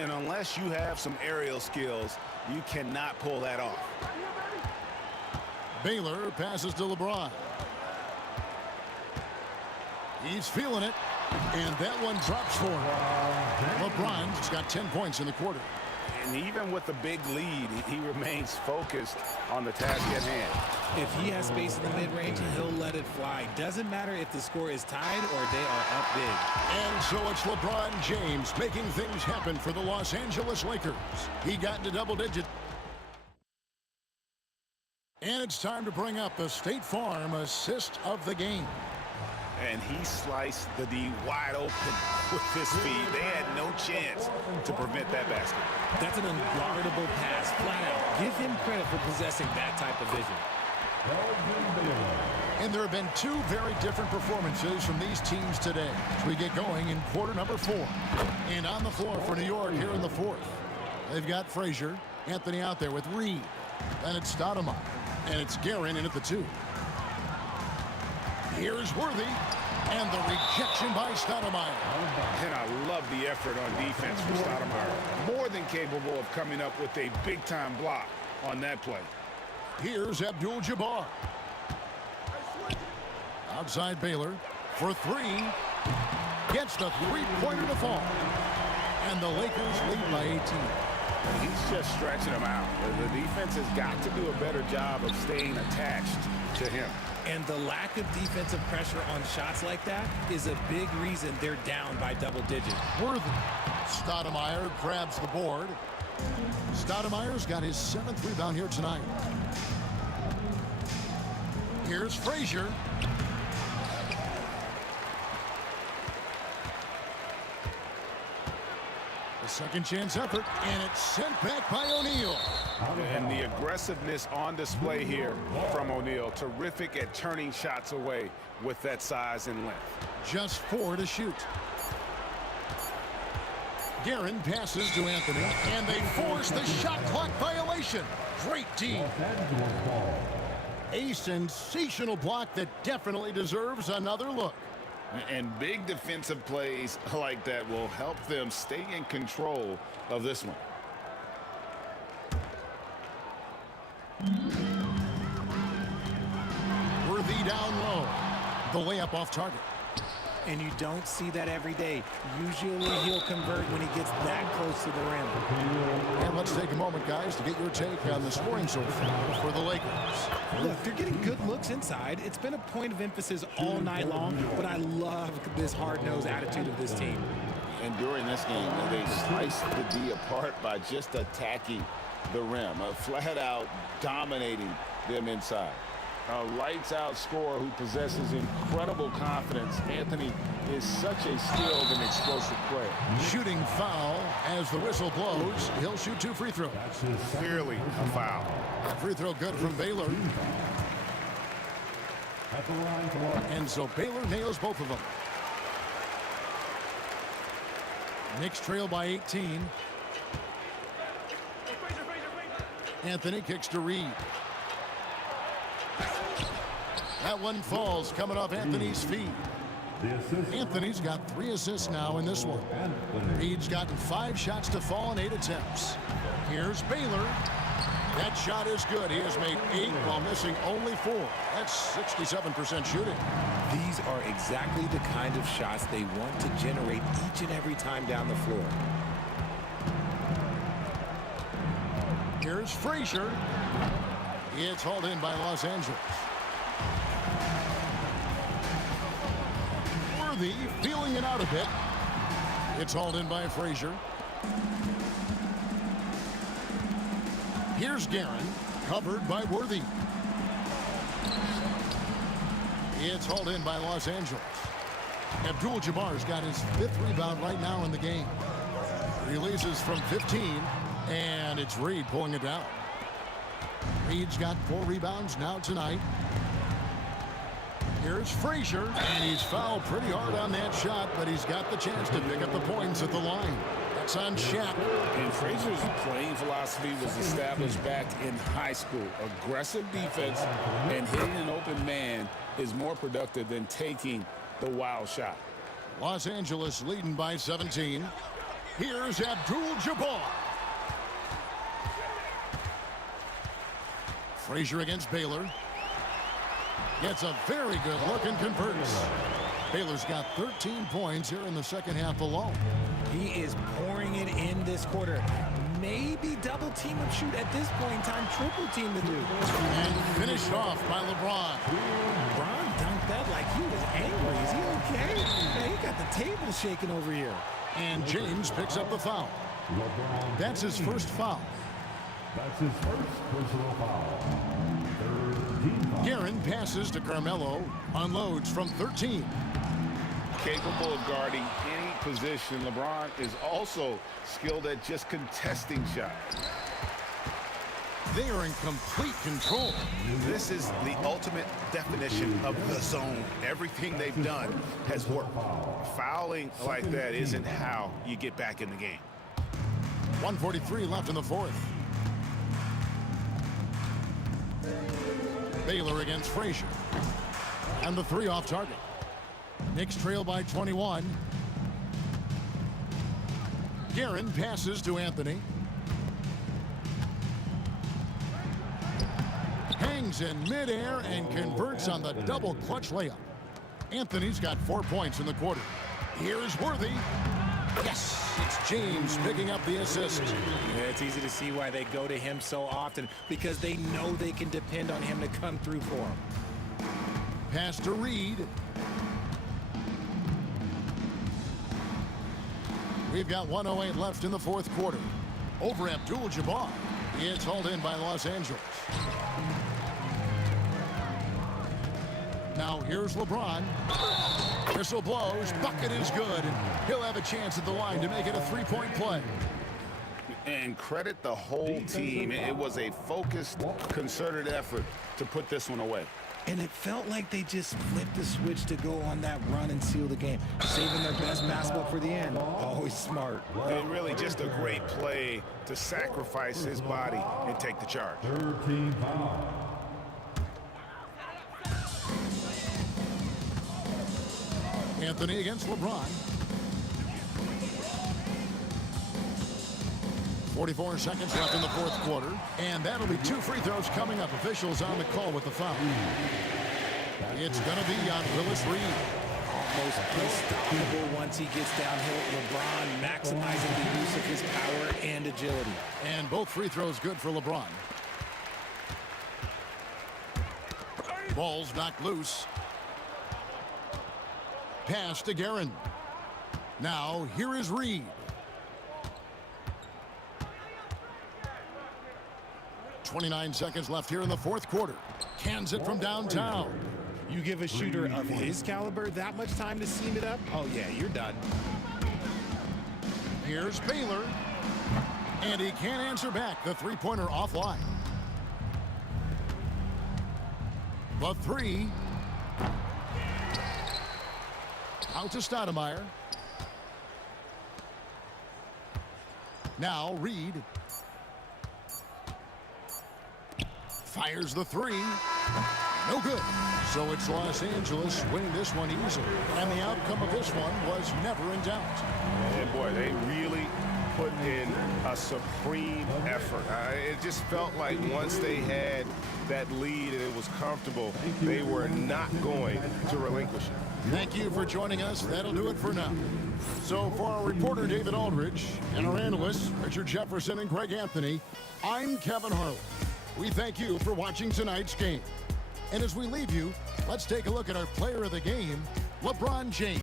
And unless you have some aerial skills, you cannot pull that off. Baylor passes to LeBron. He's feeling it, and that one drops for him. LeBron's got 10 points in the quarter. And even with the big lead, he remains focused on the task at hand. If he has space in the mid-range, he'll let it fly. Doesn't matter if the score is tied or they are up big. And so it's LeBron James making things happen for the Los Angeles Lakers. He got into double digit. And it's time to bring up the State Farm assist of the game. And he sliced the D wide open with his speed. They had no chance to prevent that basket. That's an unguardable pass, flat out. Give him credit for possessing that type of vision. And there have been two very different performances from these teams today as we get going in quarter number 4. And on the floor for New York here in the 4th. They've got Frazier, Anthony out there with Reed. Then it's Stoudemire. And it's Guerin in at the 2. Here's Worthy. And the rejection by Stoudemire. And I love the effort on defense for Stoudemire. More than capable of coming up with a big-time block on that play. Here's Abdul-Jabbar. Outside Baylor for 3. Gets the three-pointer to fall. And the Lakers lead by 18. He's just stretching them out. The defense has got to do a better job of staying attached to him. And the lack of defensive pressure on shots like that is a big reason they're down by double digits. Worthy. Stoudemire grabs the board. Stoudemire's got his 7th rebound here tonight. Here's Frazier. A second chance effort, and it's sent back by O'Neal. And the aggressiveness on display here from O'Neal. Terrific at turning shots away with that size and length. Just 4 to shoot. Guerin passes to Anthony, and they force the shot clock violation. Great D. A sensational block that definitely deserves another look. And big defensive plays like that will help them stay in control of this one. Worthy down low. The layup off target. And you don't see that every day. Usually he'll convert when he gets that close to the rim. And let's take a moment, guys, to get your take on the scoring so far for the Lakers. Look, they're getting good looks inside. It's been a point of emphasis all night long, but I love this hard-nosed attitude of this team. And during this game, they sliced the D apart by just attacking the rim, flat out dominating them inside. A lights-out scorer who possesses incredible confidence. Anthony is such a skilled and explosive player. Shooting foul as the whistle blows. He'll shoot 2 free throws. Clearly a foul. Free throw good from Baylor. And so Baylor nails both of them. Knicks trail by 18. Anthony kicks to Reed. That one falls, coming off Anthony's feet. Anthony's got 3 assists now in this one. Reed's gotten 5 shots to fall in 8 attempts. Here's Baylor. That shot is good. He has made 8 while missing only 4. That's 67% shooting. These are exactly the kind of shots they want to generate each and every time down the floor. Here's Frazier. It's hauled in by Los Angeles. Worthy feeling it out a bit. It's hauled in by Frazier. Here's Guerin, covered by Worthy. It's hauled in by Los Angeles. Abdul-Jabbar's got his 5th rebound right now in the game. Releases from 15, and it's Reed pulling it down. Reed's got 4 rebounds now tonight. Here's Frazier, and he's fouled pretty hard on that shot, but he's got the chance to pick up the points at the line. That's on Shaq. And Frazier's playing philosophy was established back in high school. Aggressive defense and hitting an open man is more productive than taking the wild shot. Los Angeles leading by 17. Here's Abdul-Jabbar. Frazier against Baylor. Gets a very good look and converts. Baylor's got 13 points here in the second half alone. He is pouring it in this quarter. Maybe double team him shoot at this point in time, triple team to do. And finished off by LeBron. LeBron dunked that like he was angry. Is he okay? Man, he got the table shaking over here. And James picks up the foul. That's his first foul. That's his first personal foul. Guerin passes to Carmelo, unloads from 13. Capable of guarding any position. LeBron is also skilled at just contesting shots. They are in complete control. This is the ultimate definition of the zone. Everything they've done has worked. Fouling like that isn't how you get back in the game. 1:43 left in the fourth. Baylor against Frazier. And the three off target. Knicks trail by 21. Guerin passes to Anthony. Hangs in midair and converts on the double clutch layup. Anthony's got 4 points in the quarter. Here's Worthy. Yes, it's James picking up the assist. Yeah, it's easy to see why they go to him so often, because they know they can depend on him to come through for them. Pass to Reed. We've got 1:08 left in the fourth quarter. Over Abdul-Jabbar. It's hauled in by Los Angeles. Now here's LeBron. Whistle blows. Bucket is good. And he'll have a chance at the line to make it a three-point play. And credit the whole team. It was a focused, concerted effort to put this one away. And it felt like they just flipped the switch to go on that run and seal the game, saving their best basketball for the end. Always smart. And really just a great play to sacrifice his body and take the charge. 13 foul. Anthony against LeBron. 44 seconds left in the fourth quarter. And that'll be 2 free throws coming up. Officials on the call with the foul. It's going to be on Willis Reed. Almost unstoppable once he gets downhill. LeBron maximizing the use of his power and agility. And both free throws good for LeBron. Ball's knocked loose. Pass to Guerin. Now here is Reed. 29 seconds left here in the fourth quarter. Cans it from downtown. You give a shooter of his caliber that much time to seam it up? Oh, yeah, you're done. Here's Baylor. And he can't answer back. The three-pointer offline. The three. Out to Stoudemire. Now Reed. Fires the three. No good. So it's Los Angeles winning this one easily. And the outcome of this one was never in doubt. And boy, they really put in a supreme effort. It just felt like once they had that lead and it was comfortable, they were not going to relinquish it. Thank you for joining us. That'll do it for now. So for our reporter, David Aldridge, and our analysts, Richard Jefferson and Greg Anthony, I'm Kevin Harlan. We thank you for watching tonight's game. And as we leave you, let's take a look at our player of the game, LeBron James.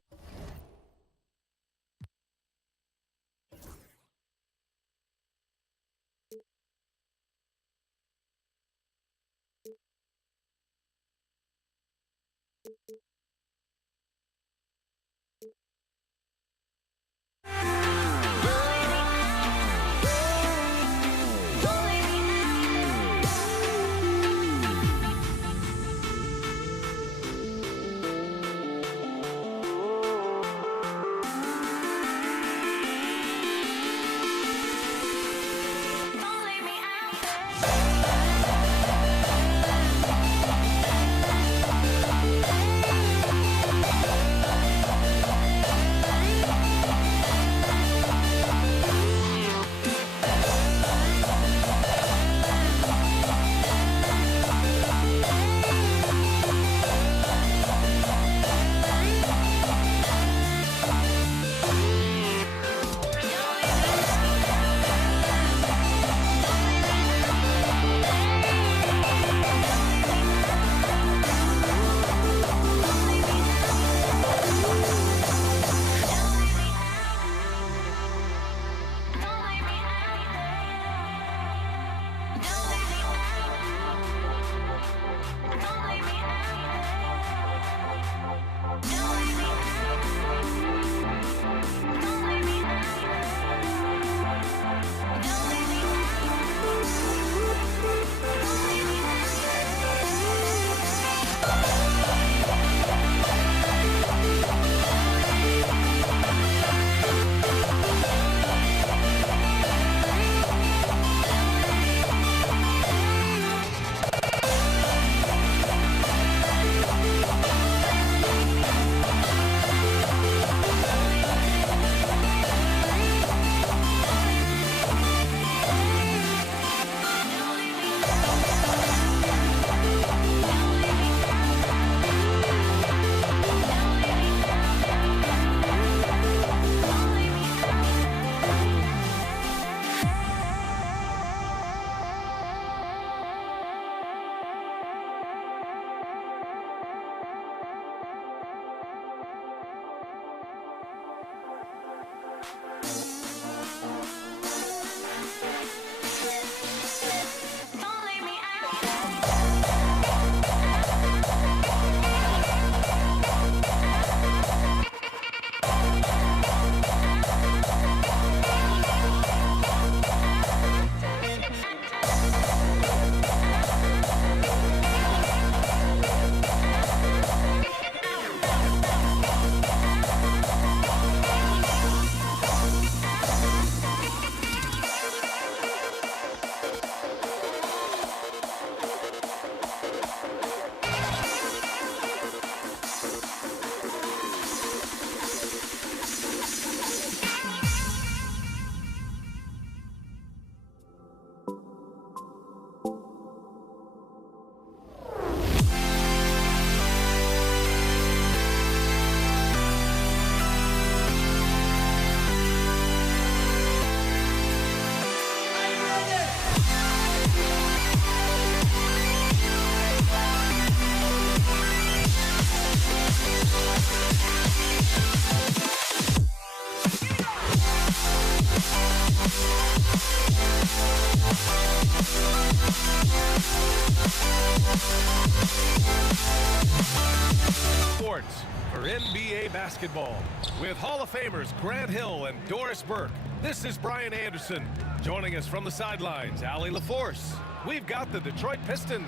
basketball with Hall of Famers Grant Hill and Doris Burke. This is Brian Anderson. Joining us from the sidelines, Allie LaForce. We've got the Detroit Pistons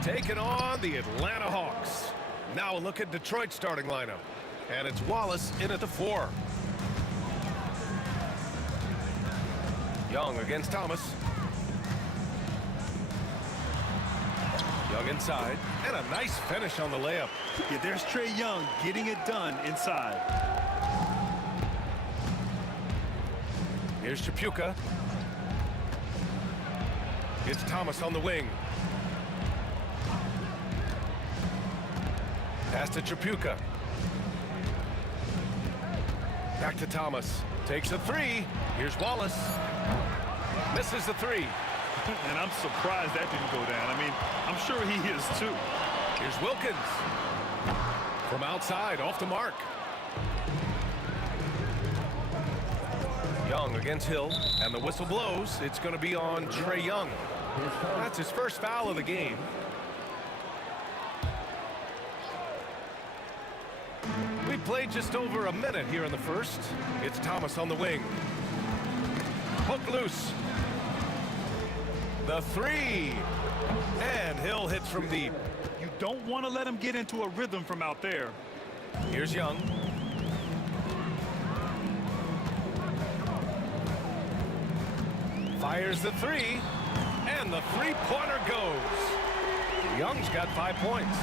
taking on the Atlanta Hawks. Now a look at Detroit's starting lineup. And it's Wallace in at the 4. Young against Thomas. Young inside, and a nice finish on the layup. Yeah, there's Trae Young getting it done inside. Here's Chapuka. It's Thomas on the wing. Pass to Chapuka. Back to Thomas. Takes a 3. Here's Wallace. Misses the 3. And I'm surprised that didn't go down. I mean, I'm sure he is too. Here's Wilkins. From outside, off the mark. Young against Hill, and the whistle blows. It's going to be on Trae Young. That's his first foul of the game. We played just over a minute here in the first. It's Thomas on the wing. Hook loose. The 3. And Hill hits from deep. You don't want to let him get into a rhythm from out there. Here's Young. Fires the 3. And the 3-pointer goes. Young's got 5 points.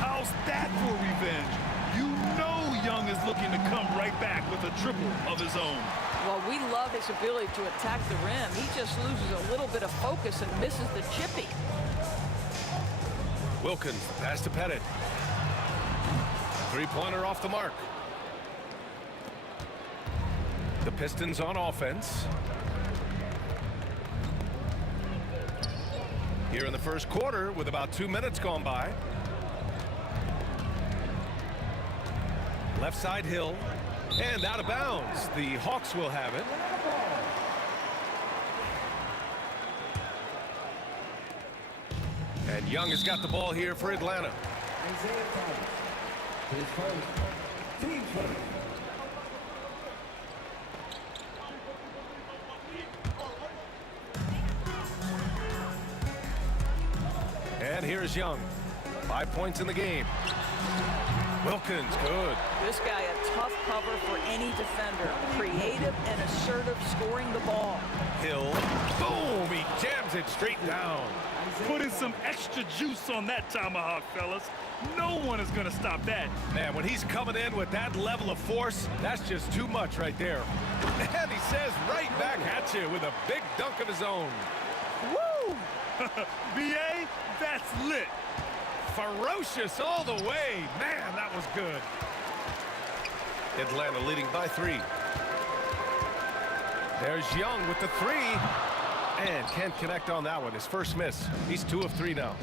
How's that for revenge? You know Young is looking to come right back with a triple of his own. Well, we love his ability to attack the rim. He just loses a little bit of focus and misses the chippy. Wilkins, pass to Pettit. 3-pointer off the mark. The Pistons on offense. Here in the first quarter with about 2 minutes gone by. Left side Hill. And out of bounds. The Hawks will have it. And Young has got the ball here for Atlanta. And here's Young. 5 points in the game. Wilkins, good. This guy a tough cover for any defender. Creative and assertive scoring the ball. Hill, boom, he jams it straight down. Putting some extra juice on that tomahawk, fellas. No one is going to stop that. Man, when he's coming in with that level of force, that's just too much right there. And he says right back at you with a big dunk of his own. Woo! B.A., that's lit. Ferocious all the way. Man, that was good. Atlanta leading by 3. There's Young with the 3. And can't connect on that one. His first miss. He's 2 of 3 now.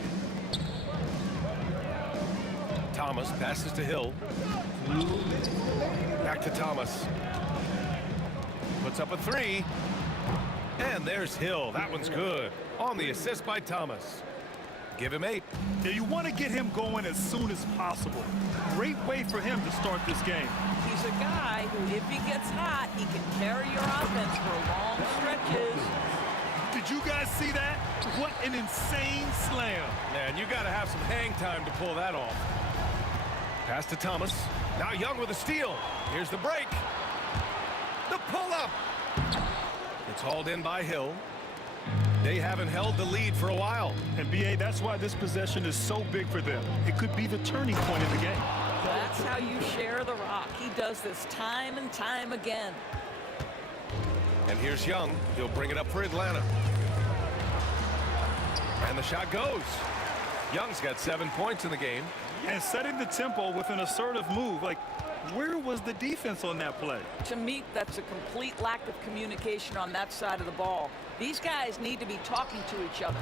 Thomas passes to Hill. Back to Thomas. Puts up a 3. And there's Hill. That one's good. On the assist by Thomas. Give him 8. Yeah, you want to get him going as soon as possible. Great way for him to start this game. He's a guy who, if he gets hot, he can carry your offense for long stretches. Did you guys see that? What an insane slam. Man, you got to have some hang time to pull that off. Pass to Thomas. Now Young with a steal. Here's the break. The pull-up. It's hauled in by Hill. They haven't held the lead for a while. And, B.A., that's why this possession is so big for them. It could be the turning point in the game. That's how you share the rock. He does this time and time again. And here's Young. He'll bring it up for Atlanta. And the shot goes. Young's got 7 points in the game. And setting the tempo with an assertive move. Like, where was the defense on that play? To me, that's a complete lack of communication on that side of the ball. These guys need to be talking to each other.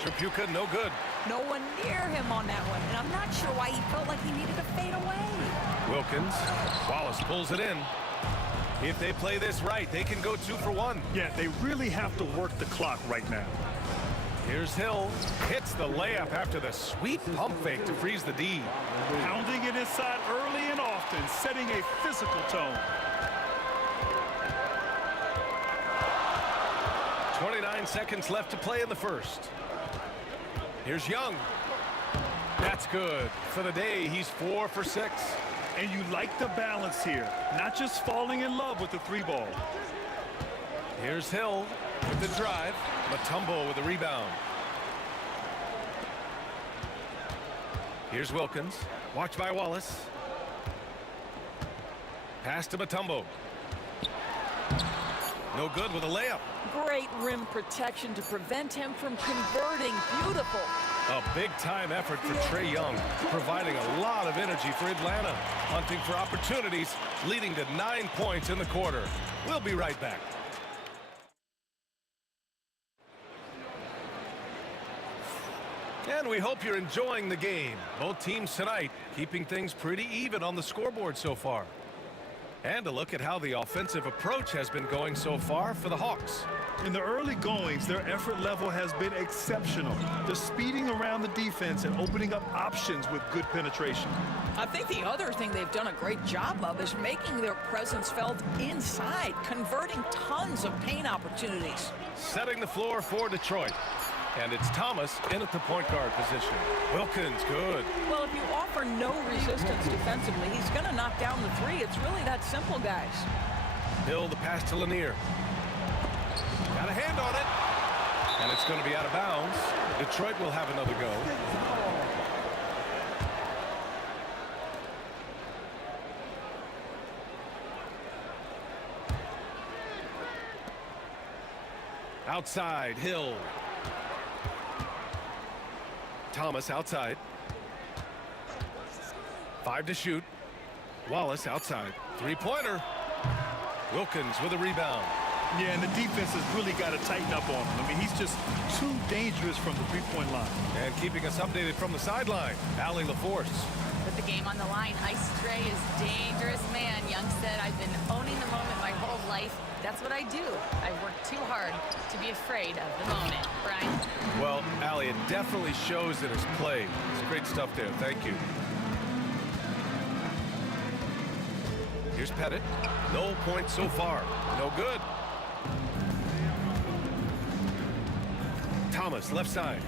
Chapuka, no good. No one near him on that one, and I'm not sure why he felt like he needed to fade away. Wilkins. Wallace pulls it in. If they play this right, they can go 2 for 1. Yeah, they really have to work the clock right now. Here's Hill. Hits the layup after the sweet pump fake to freeze the D. Pounding it inside early and often, setting a physical tone. 29 seconds left to play in the first. Here's Young. That's good. For the day, he's 4 for 6. And you like the balance here, not just falling in love with the 3-ball. Here's Hill with the drive. Mutombo with the rebound. Here's Wilkins. Watched by Wallace. Pass to Mutombo. No good with a layup. Great rim protection to prevent him from converting. Beautiful. A big-time effort for Trae Young, providing a lot of energy for Atlanta, hunting for opportunities, leading to 9 points in the quarter. We'll be right back. And we hope you're enjoying the game. Both teams tonight keeping things pretty even on the scoreboard so far. And a look at how the offensive approach has been going so far for the Hawks. In the early goings, their effort level has been exceptional. They're speeding around the defense and opening up options with good penetration. I think the other thing they've done a great job of is making their presence felt inside, converting tons of paint opportunities. Setting the floor for Detroit. And it's Thomas in at the point guard position. Wilkins, good. Well, if you offer no resistance defensively, he's going to knock down the 3. It's really that simple, guys. Hill, the pass to Lanier. Got a hand on it. And it's going to be out of bounds. Detroit will have another go. Outside, Hill. Thomas outside. 5 to shoot. Wallace outside. 3-pointer. Wilkins with a rebound. Yeah, and the defense has really got to tighten up on him. I mean, he's just too dangerous from the 3-point line. And keeping us updated from the sideline, Allie LaForce. With the game on the line, Ice Trae is dangerous, man. Young said, I've been owning the moment my whole life. That's what I do. I work too hard to be afraid of the moment. Brian? Well, Allie, it definitely shows in his play. It's great stuff there. Thank you. Here's Pettit. No points so far. No good. Thomas, left side.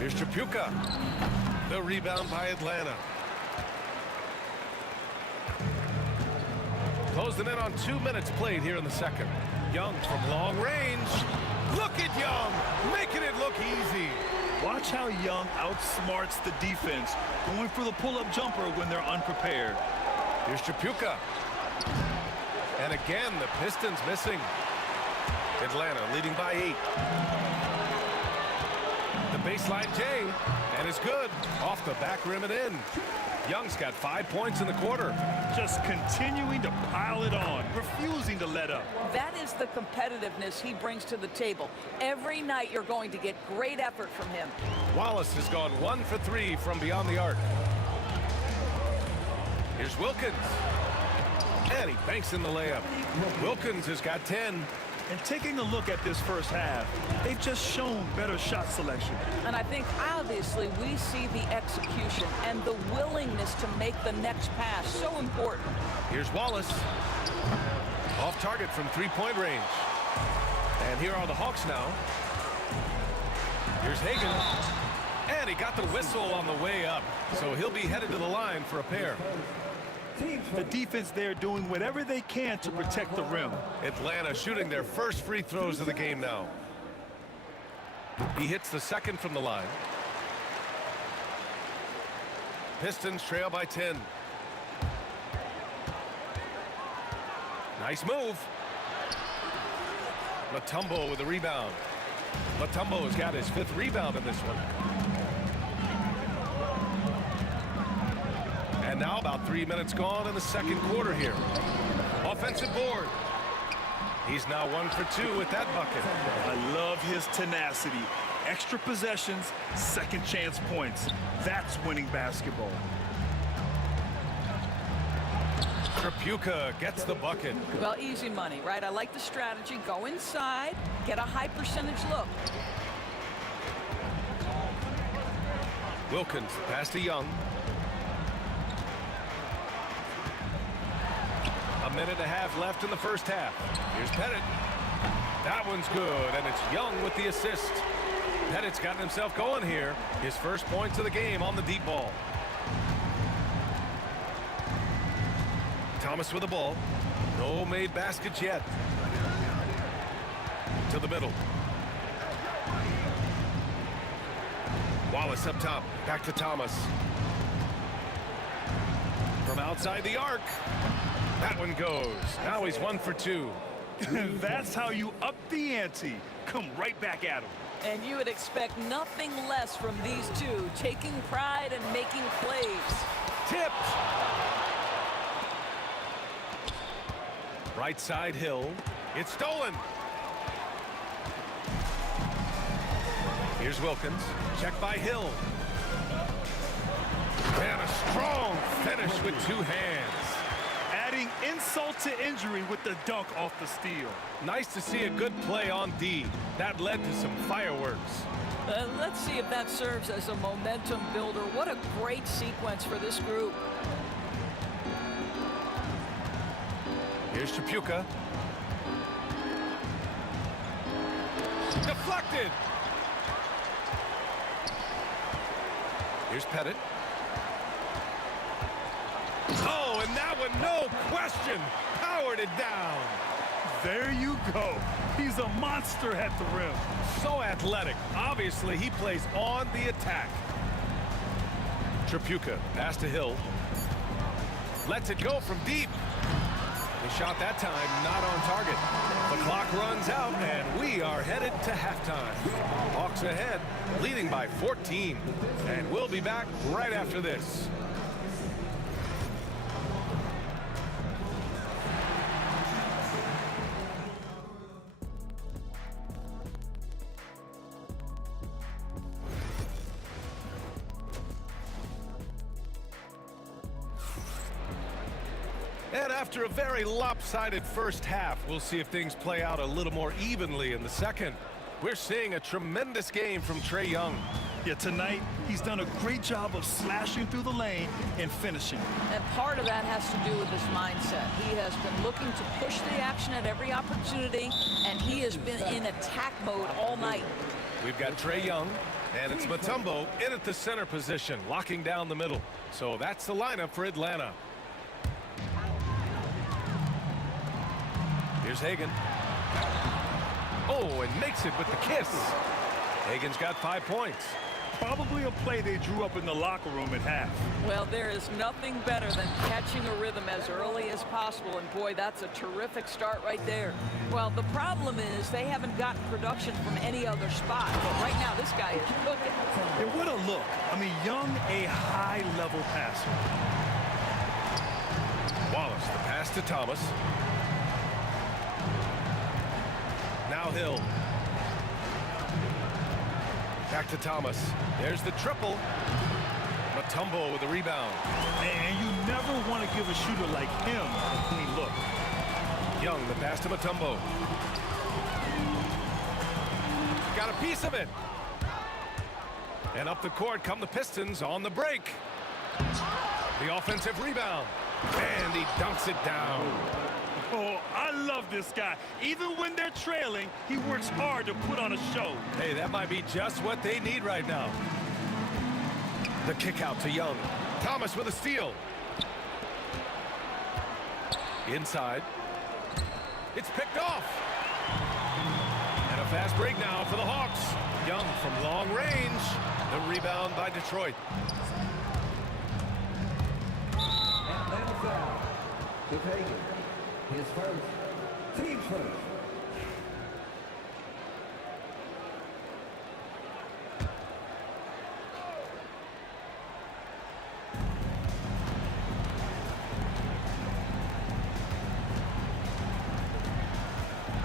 Here's Tripucka. The rebound by Atlanta. Closing in on 2 minutes played here in the second. Young from long range. Look at Young, making it look easy. Watch how Young outsmarts the defense, going for the pull-up jumper when they're unprepared. Here's Tripucka. And again, the Pistons missing. Atlanta leading by 8. The baseline J, and it's good. Off the back rim and in. Young's got 5 points in the quarter. Just continuing to pile it on, refusing to let up. That is the competitiveness he brings to the table. Every night you're going to get great effort from him. Wallace has gone 1 for 3 from beyond the arc. Here's Wilkins. And he banks in the layup. Wilkins has got 10. And taking a look at this first half, they've just shown better shot selection. And I think obviously we see the execution and the willingness to make the next pass so important. Here's Wallace. Off target from 3-point range. And here are the Hawks now. Here's Hagan. And he got the whistle on the way up. So he'll be headed to the line for a pair. The defense there doing whatever they can to protect the rim. Atlanta shooting their first free throws of the game now. He hits the second from the line. Pistons trail by 10. Nice move. Mutombo with a rebound. Mutombo has got his 5th rebound in this one. And now about 3 minutes gone in the second quarter here. Offensive board. He's now 1 for 2 with that bucket. I love his tenacity. Extra possessions, second chance points. That's winning basketball. Trapuka gets the bucket. Well, easy money, right? I like the strategy. Go inside, get a high percentage look. Wilkins pass to Young. A minute and a half left in the first half. Here's Pettit. That one's good, and it's Young with the assist. Pettit's gotten himself going here. His first points of the game on the deep ball. Thomas with the ball. No made baskets yet. To the middle. Wallace up top. Back to Thomas. From outside the arc. That one goes. Now he's 1 for 2. That's how you up the ante. Come right back at him. And you would expect nothing less from these two, taking pride and making plays. Tipped. Right side Hill. It's stolen. Here's Wilkins. Check by Hill. And a strong finish with 2 hands. Adding insult to injury with the dunk off the steal. Nice to see a good play on D. That led to some fireworks. Let's see if that serves as a momentum builder. What a great sequence for this group. Here's Trapuka. Deflected. Here's Pettit. Oh, and that one, no question, powered it down. There you go. He's a monster at the rim. So athletic. Obviously, he plays on the attack. Trapuka, pass to Hill. Lets it go from deep. The shot that time not on target. The clock runs out, and we are headed to halftime. Hawks ahead, leading by 14. And we'll be back right after this. And after a very lopsided first half, we'll see if things play out a little more evenly in the second. We're seeing a tremendous game from Trae Young. Yeah, tonight, he's done a great job of slashing through the lane and finishing. And part of that has to do with his mindset. He has been looking to push the action at every opportunity, and he has been in attack mode all night. We've got Trae Young, and it's Mutombo in at the center position, locking down the middle. So that's the lineup for Atlanta. Here's Hagan. Oh, and makes it with the kiss. Hagan's got 5 points. Probably a play they drew up in the locker room at half. Well, there is nothing better than catching a rhythm as early as possible, and boy, that's a terrific start right there. Well, the problem is they haven't gotten production from any other spot, but right now this guy is cooking. And what a look. I mean, Young, a high-level passer. Wallace, the pass to Thomas. Now Hill. Back to Thomas. There's the triple. Mutombo with the rebound. And you never want to give a shooter like him a clean look. Young, the pass to Mutombo. Got a piece of it. And up the court come the Pistons on the break. The offensive rebound. And he dunks it down. Oh, I love this guy. Even when they're trailing, he works hard to put on a show. Hey, that might be just what they need right now. The kick out to Young. Thomas with a steal. Inside. It's picked off. And a fast break now for the Hawks. Young from long range. The rebound by Detroit. Atlanta foul. To Hagan. His first. Team first.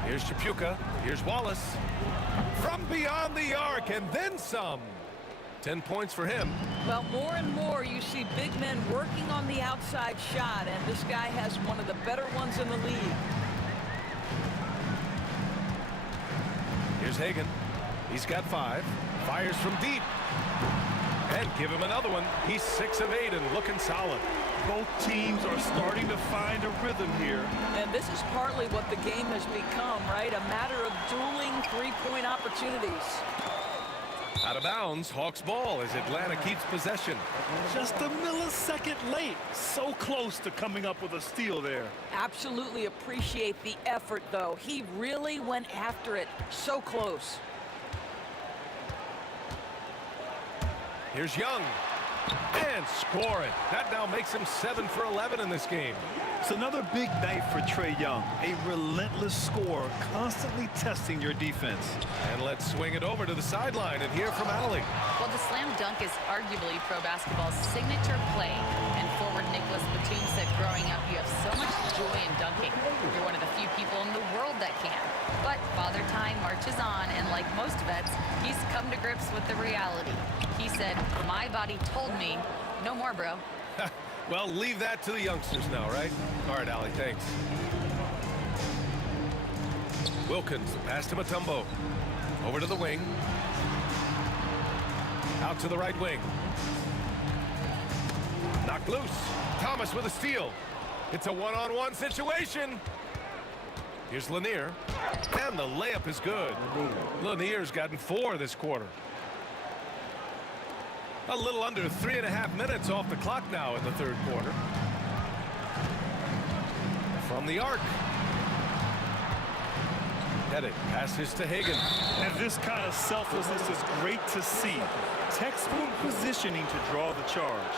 Here's Trapuka. Here's Wallace. From beyond the arc and then some. 10 points for him. Well, more and more you see big men working on the outside shot, and this guy has one of the better ones in the league. Here's Hagan. He's got 5. Fires from deep. And give him another one. He's 6 of 8 and looking solid. Both teams are starting to find a rhythm here. And this is partly what the game has become, right? A matter of dueling three-point opportunities. Out of bounds, Hawks ball as Atlanta keeps possession. Just a millisecond late. So close to coming up with a steal there. Absolutely appreciate the effort, though. He really went after it. So close. Here's Young. And scoring. That now makes him 7 for 11 in this game. It's another big night for Trae Young. A relentless scorer, constantly testing your defense. And let's swing it over to the sideline and hear from Allie. Well, the slam dunk is arguably pro basketball's signature play. And forward Nicholas Batum said growing up, you have so much joy in dunking. You're one of the few people in the world that can. But Father Time marches on, and like most vets, he's come to grips with the reality. He said, my body told me, no more, bro. Well, leave that to the youngsters now, right? All right, Allie, thanks. Wilkins, pass to Mutombo. Over to the wing. Out to the right wing. Knocked loose. Thomas with a steal. It's a one-on-one situation. Here's Lanier. And the layup is good. Lanier's gotten 4 this quarter. A little under 3.5 minutes off the clock now in the third quarter. From the arc. Pettit passes to Hagan. And this kind of selflessness is great to see. Textbook positioning to draw the charge.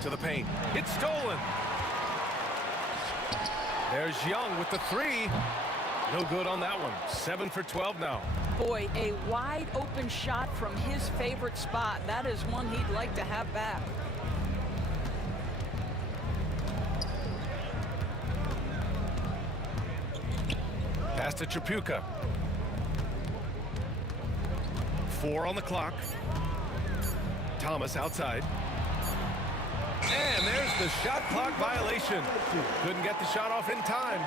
To the paint. It's stolen. There's Young with the 3. No good on that one. 7 for 12 now. Boy, a wide open shot from his favorite spot. That is one he'd like to have back. Pass to Tripucka. 4 on the clock. Thomas outside. And there's the shot clock violation. Couldn't get the shot off in time.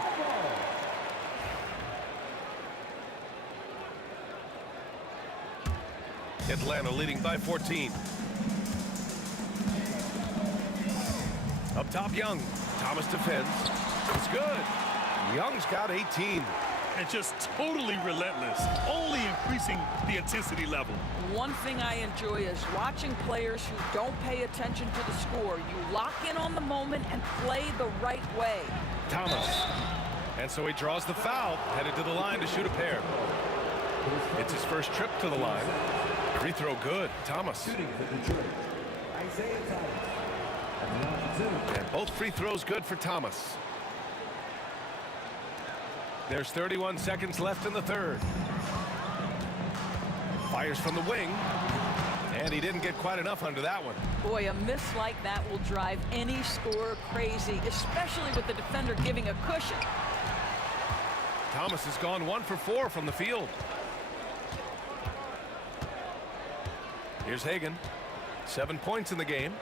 Atlanta leading by 14. Up top, Young. Thomas defends. It's good. Young's got 18. And just totally relentless, only increasing the intensity level. One thing I enjoy is watching players who don't pay attention to the score. You lock in on the moment and play the right way. Thomas. And so he draws the foul, headed to the line to shoot a pair. It's his first trip to the line. Free throw good. Thomas. And both free throws good for Thomas. There's 31 seconds left in the third. Fires from the wing. And he didn't get quite enough under that one. Boy, a miss like that will drive any scorer crazy, especially with the defender giving a cushion. Thomas has gone 1 for 4 from the field. Here's Hagan. 7 points in the game.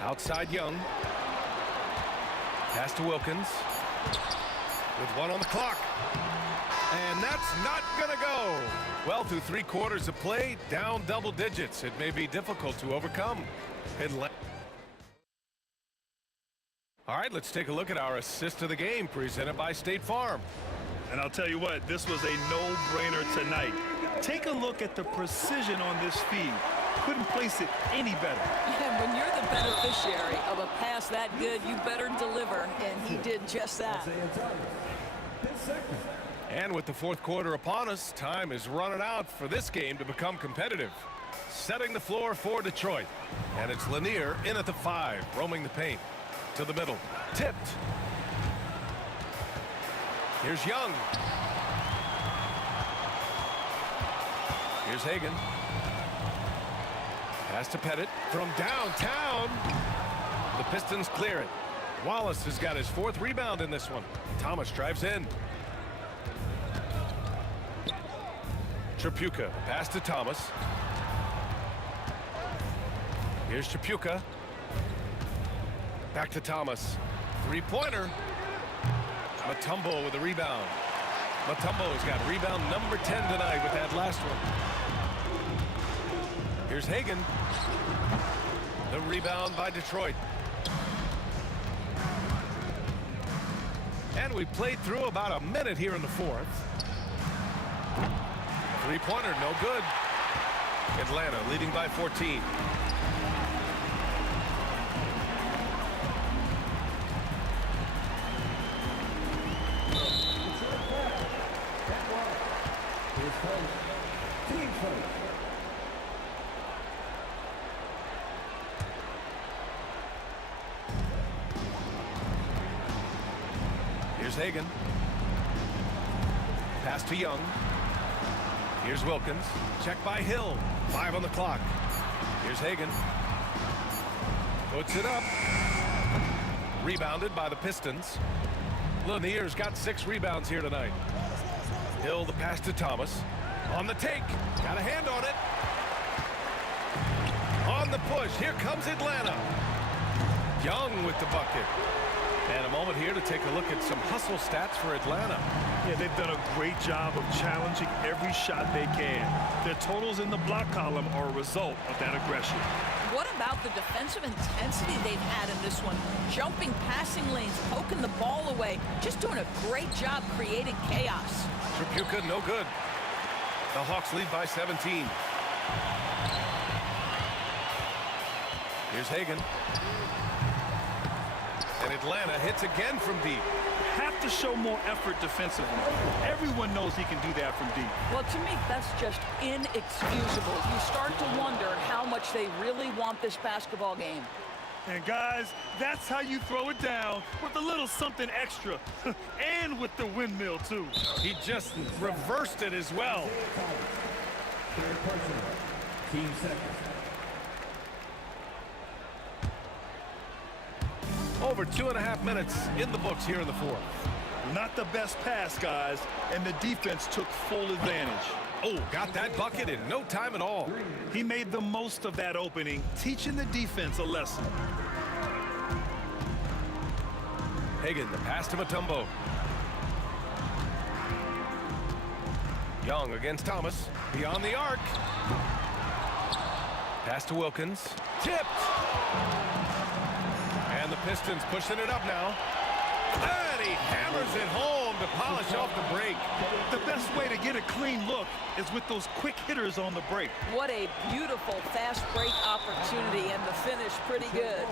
Outside Young. Pass to Wilkins. With 1 on the clock. And that's not going to go. Well, through 3 quarters of play, down double digits. It may be difficult to overcome. All right, let's take a look at our assist of the game presented by State Farm. And I'll tell you what, this was a no-brainer tonight. Take a look at the precision on this feed. Couldn't place it any better. And when you're the beneficiary of a pass that good, you better deliver, and he did just that. And with the fourth quarter upon us, time is running out for this game to become competitive. Setting the floor for Detroit. And it's Lanier in at the 5, roaming the paint. To the middle. Tipped. Here's Young. Here's Hagan. Pass to Pettit from downtown. The Pistons clear it. Wallace has got his 4th rebound in this one. Thomas drives in. Tripucka, pass to Thomas. Here's Tripucka. Back to Thomas. Three-pointer. Mutombo with a rebound. Mutombo's got rebound number 10 tonight with that last one. Here's Hagan. The rebound by Detroit. And we played through about a minute here in the fourth. Three-pointer, no good. Atlanta leading by 14. Here's Hagan. Pass to Young. Here's Wilkins. Check by Hill. 5 on the clock. Here's Hagan. Puts it up. Rebounded by the Pistons. Lanier's got 6 rebounds here tonight. Hill the pass to Thomas. On the take. Got a hand on it. On the push. Here comes Atlanta. Young with the bucket. And a moment here to take a look at some hustle stats for Atlanta. Yeah, they've done a great job of challenging every shot they can. Their totals in the block column are a result of that aggression. What about the defensive intensity they've had in this one? Jumping passing lanes, poking the ball away, just doing a great job creating chaos. Tripucka, no good. The Hawks lead by 17. Here's Hagan. And Atlanta hits again from deep. Have to show more effort defensively. Everyone knows he can do that from deep. Well, to me, that's just inexcusable. You start to wonder how much they really want this basketball game. And guys, that's how you throw it down, with a little something extra. And with the windmill, too. He just reversed it as well. Third personal. Team second. Over 2.5 minutes in the books here in the fourth. Not the best pass, guys, and the defense took full advantage. Oh, got that bucket in no time at all. He made the most of that opening, teaching the defense a lesson. Hagan, the pass to Mutombo. Young against Thomas. Beyond the arc. Pass to Wilkins. Tipped. And the Pistons pushing it up now. And he hammers it home to polish off the break. The best way to get a clean look is with those quick hitters on the break. What a beautiful fast break opportunity, and the finish pretty good.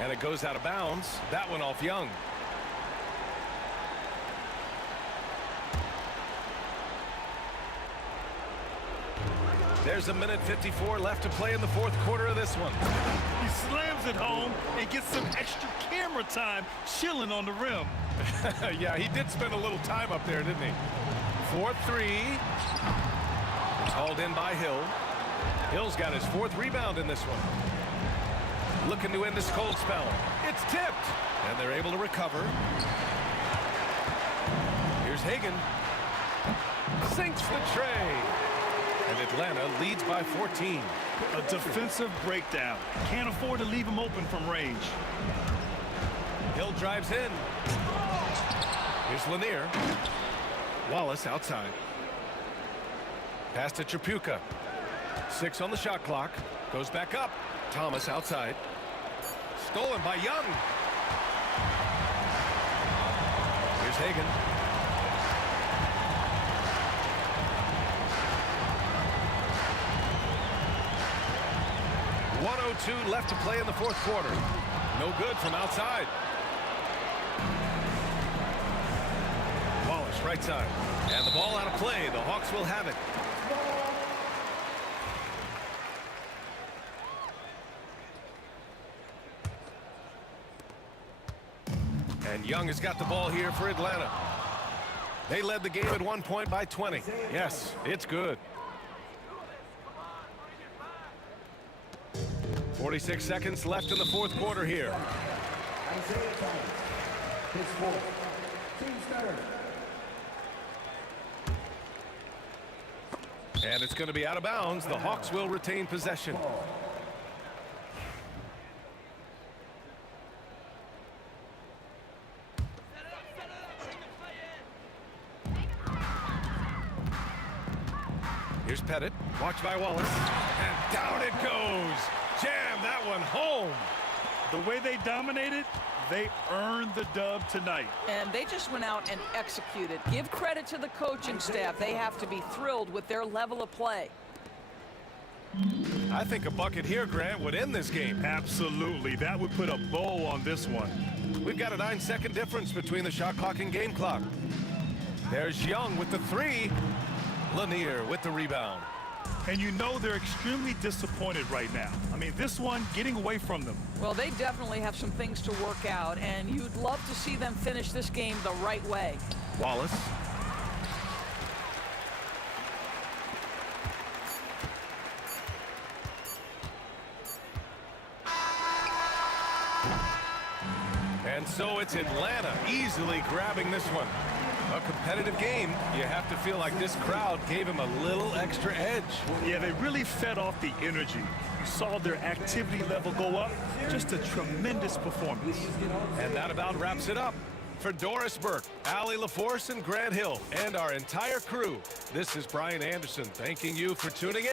And it goes out of bounds. That one off Young. There's a minute 54 left to play in the fourth quarter of this one. He slams it home and gets some extra camera time chilling on the rim. Yeah, he did spend a little time up there, didn't he? 4-3. Hauled in by Hill. Hill's got his 4th rebound in this one. Looking to end this cold spell. It's tipped. And they're able to recover. Here's Hagan. Sinks the tray. And Atlanta leads by 14. A defensive breakdown. Can't afford to leave him open from range. Hill drives in. Here's Lanier. Wallace outside. Pass to Tripucka. 6 on the shot clock. Goes back up. Thomas outside. Stolen by Young. Here's Hagan. .102 left to play in the fourth quarter. No good from outside. Wallace right side. And the ball out of play. The Hawks will have it. And Young has got the ball here for Atlanta. They led the game at 1 point by 20. Yes, it's good. 46 seconds left in the fourth quarter here. And it's going to be out of bounds. The Hawks will retain possession. Here's Pettit. Watched by Wallace. And down it goes. Jam that one home. The way they dominated, they earned the dub tonight. And they just went out and executed. Give credit to the coaching staff. They have to be thrilled with their level of play. I think a bucket here, Grant, would end this game. Absolutely. That would put a bow on this one. We've got a 9-second difference between the shot clock and game clock. There's Young with the three. Lanier with the rebound. And you know they're extremely disappointed right now. I mean, this one getting away from them. Well, they definitely have some things to work out, and you'd love to see them finish this game the right way. Wallace. And so it's Atlanta easily grabbing this one. A competitive game. You have to feel like this crowd gave him a little extra edge. Yeah, they really fed off the energy. You saw their activity level go up. Just a tremendous performance. And that about wraps it up. For Doris Burke, Allie LaForce, and Grant Hill, and our entire crew, this is Brian Anderson thanking you for tuning in.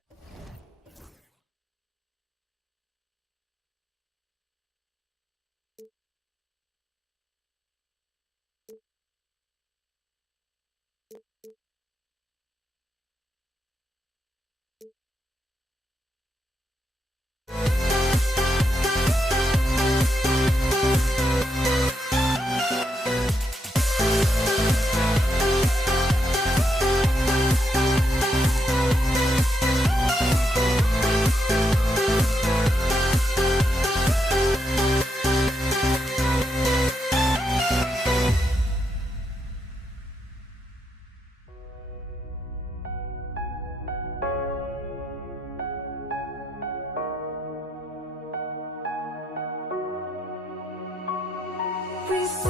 We see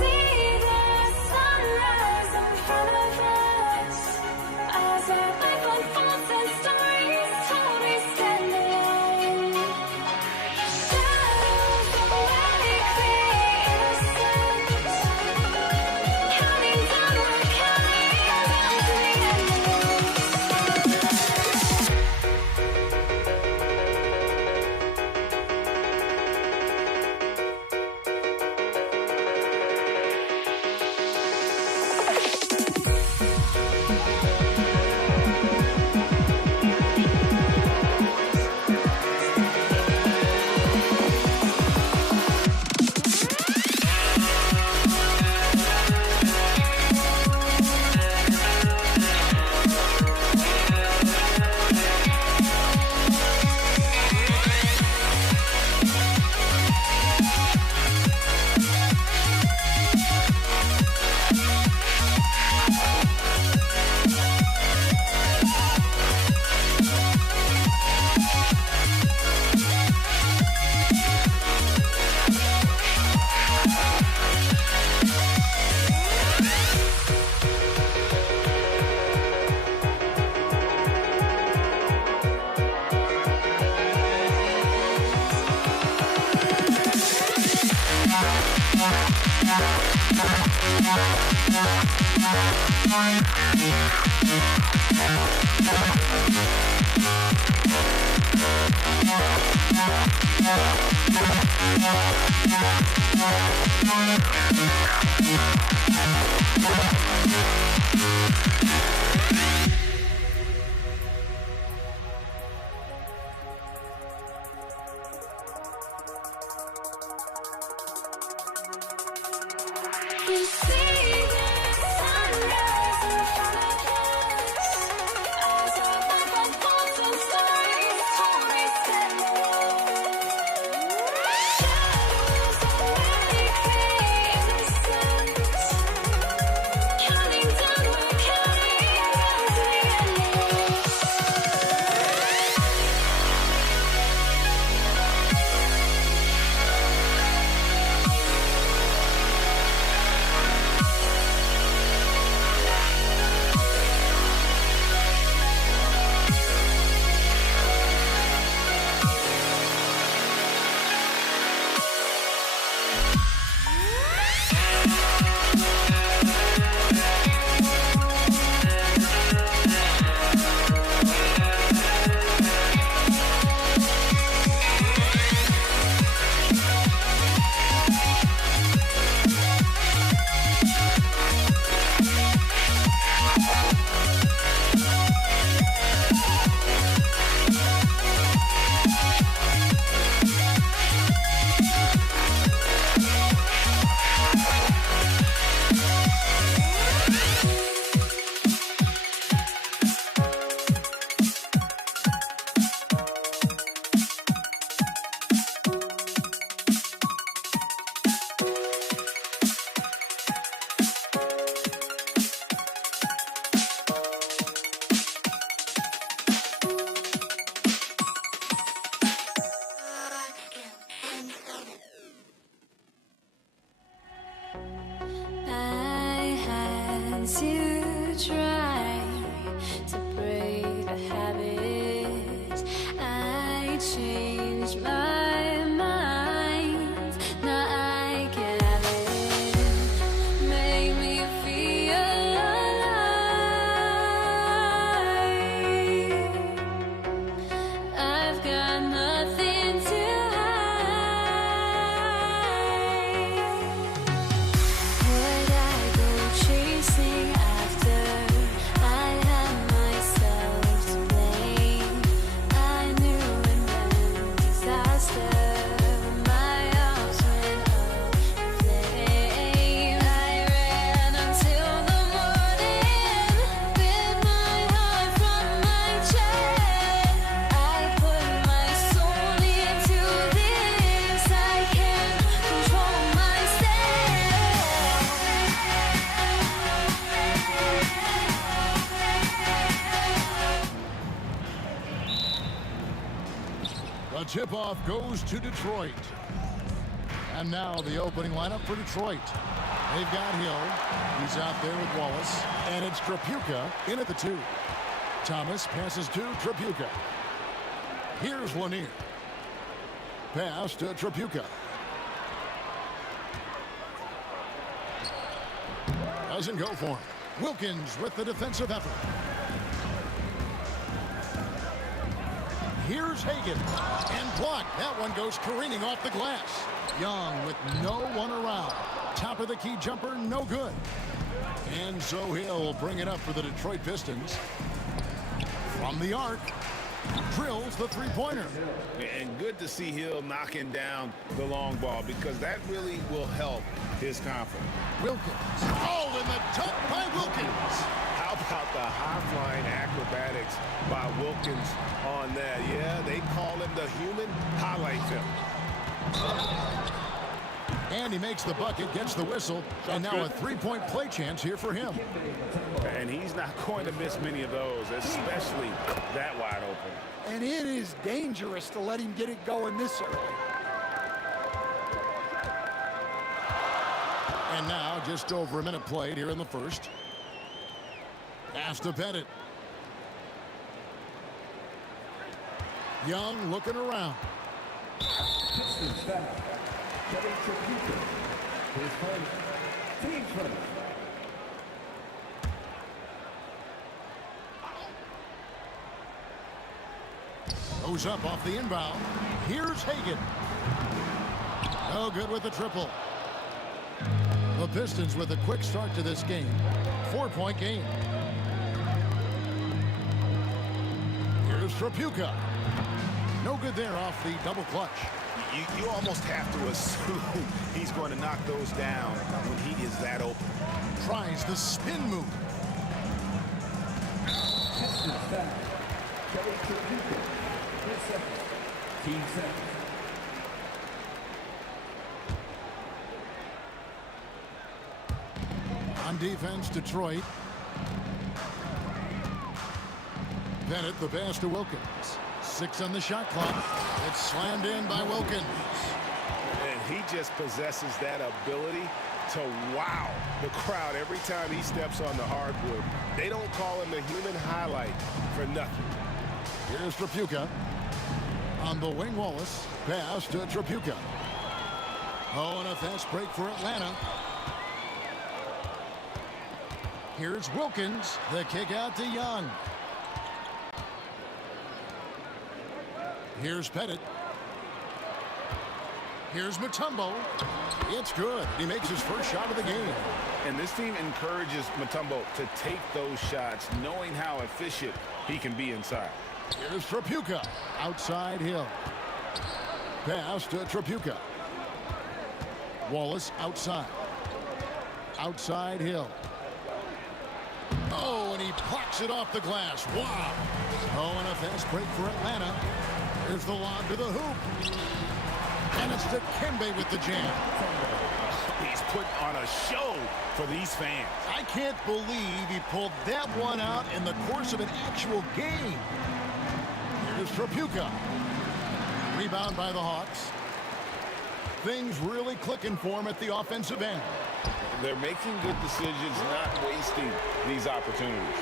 the sunrise in front of us as our life unfolds and stories told. We stand alone. Shadows of light create innocence, counting down, we're counting down to the end. We see the sunrise in front of us as our life unfolds and stories told. We stand alone. Shadows of light create innocence, counting down, we're counting down to the endless. to try to break the habit. I changed my mind. Now I can have it. Make me feel alive. I've got nothing to would I go chasing after? I had myself to blame. I knew it meant disaster. My arms went up in flame. I ran until the morning with my heart from my chest. I put my soul into this. I can't control myself. The tip-off goes to Detroit. And now the opening lineup for Detroit. They've got Hill. He's out there with Wallace. And it's Trapuka in at the 2. Thomas passes to Trapuka. Here's Lanier. Pass to Trapuka. Doesn't go for him. Wilkins with the defensive effort. Here's Hagan. And blocked. That one goes careening off the glass. Young with no one around. Top of the key jumper, no good. And so he'll bring it up for the Detroit Pistons. From the arc, drills the three-pointer. And good to see Hill knocking down the long ball because that really will help his confidence. Wilkins. Oh, and the dunk by Wilkins. How about the high-flying acrobatics by Wilkins on that? Yeah, they call him the human highlight film. And he makes the bucket, gets the whistle, and now a three-point play chance here for him. And he's not going to miss many of those, especially that wide open. And it is dangerous to let him get it going this early. And now just over a minute played here in the first. Pass to Pettit. Young looking around. Pistons foul. Kevin Trapuka. His first. Team first. Goes up off the inbound. Here's Hagan. No good with the triple. The Pistons with a quick start to this game. 4-point game. Here's Trapuka. No good there off the double clutch. You almost have to assume he's going to knock those down when he is that open. Tries the spin move. Pistons foul. Kevin Trapuka. His second. Team second. On defense, Detroit. Bennett, the pass to Wilkins. 6 on the shot clock. It's slammed in by Wilkins. And he just possesses that ability to wow the crowd every time he steps on the hardwood. They don't call him the human highlight for nothing. Here's Trapuka. On the wing, Wallace. Pass to Trapuka. Oh, and a fast break for Atlanta. Here's Wilkins. The kick out to Young. Here's Pettit. Here's Mutombo. It's good. He makes his first shot of the game. And this team encourages Mutombo to take those shots, knowing how efficient he can be inside. Here's Trapuka. Outside Hill. Pass to Trapuka. Wallace outside. Outside Hill. Oh, and he plucks it off the glass. Wow. Oh, and a fast break for Atlanta. Here's the lob to the hoop. And it's to Kembe with the jam. He's putting on a show for these fans. I can't believe he pulled that one out in the course of an actual game. Here's Trapuka. Rebound by the Hawks. Things really clicking for him at the offensive end. They're making good decisions, not wasting these opportunities.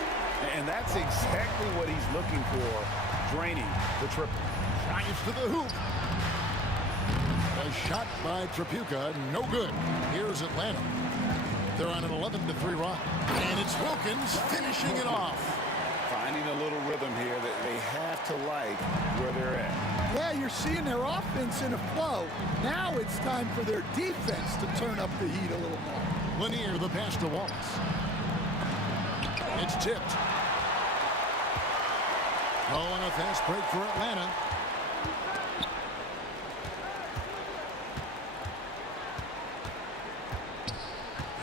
And that's exactly what he's looking for, draining the triple. Drives to the hoop. A shot by Trapuka, no good. Here's Atlanta. They're on an 11-3 run. And it's Wilkins finishing it off. Finding a little rhythm here that they have to like where they're at. Yeah, you're seeing their offense in a flow. Now it's time for their defense to turn up the heat a little more. Lanier, the pass to Wallace. It's tipped. Oh, and a fast break for Atlanta.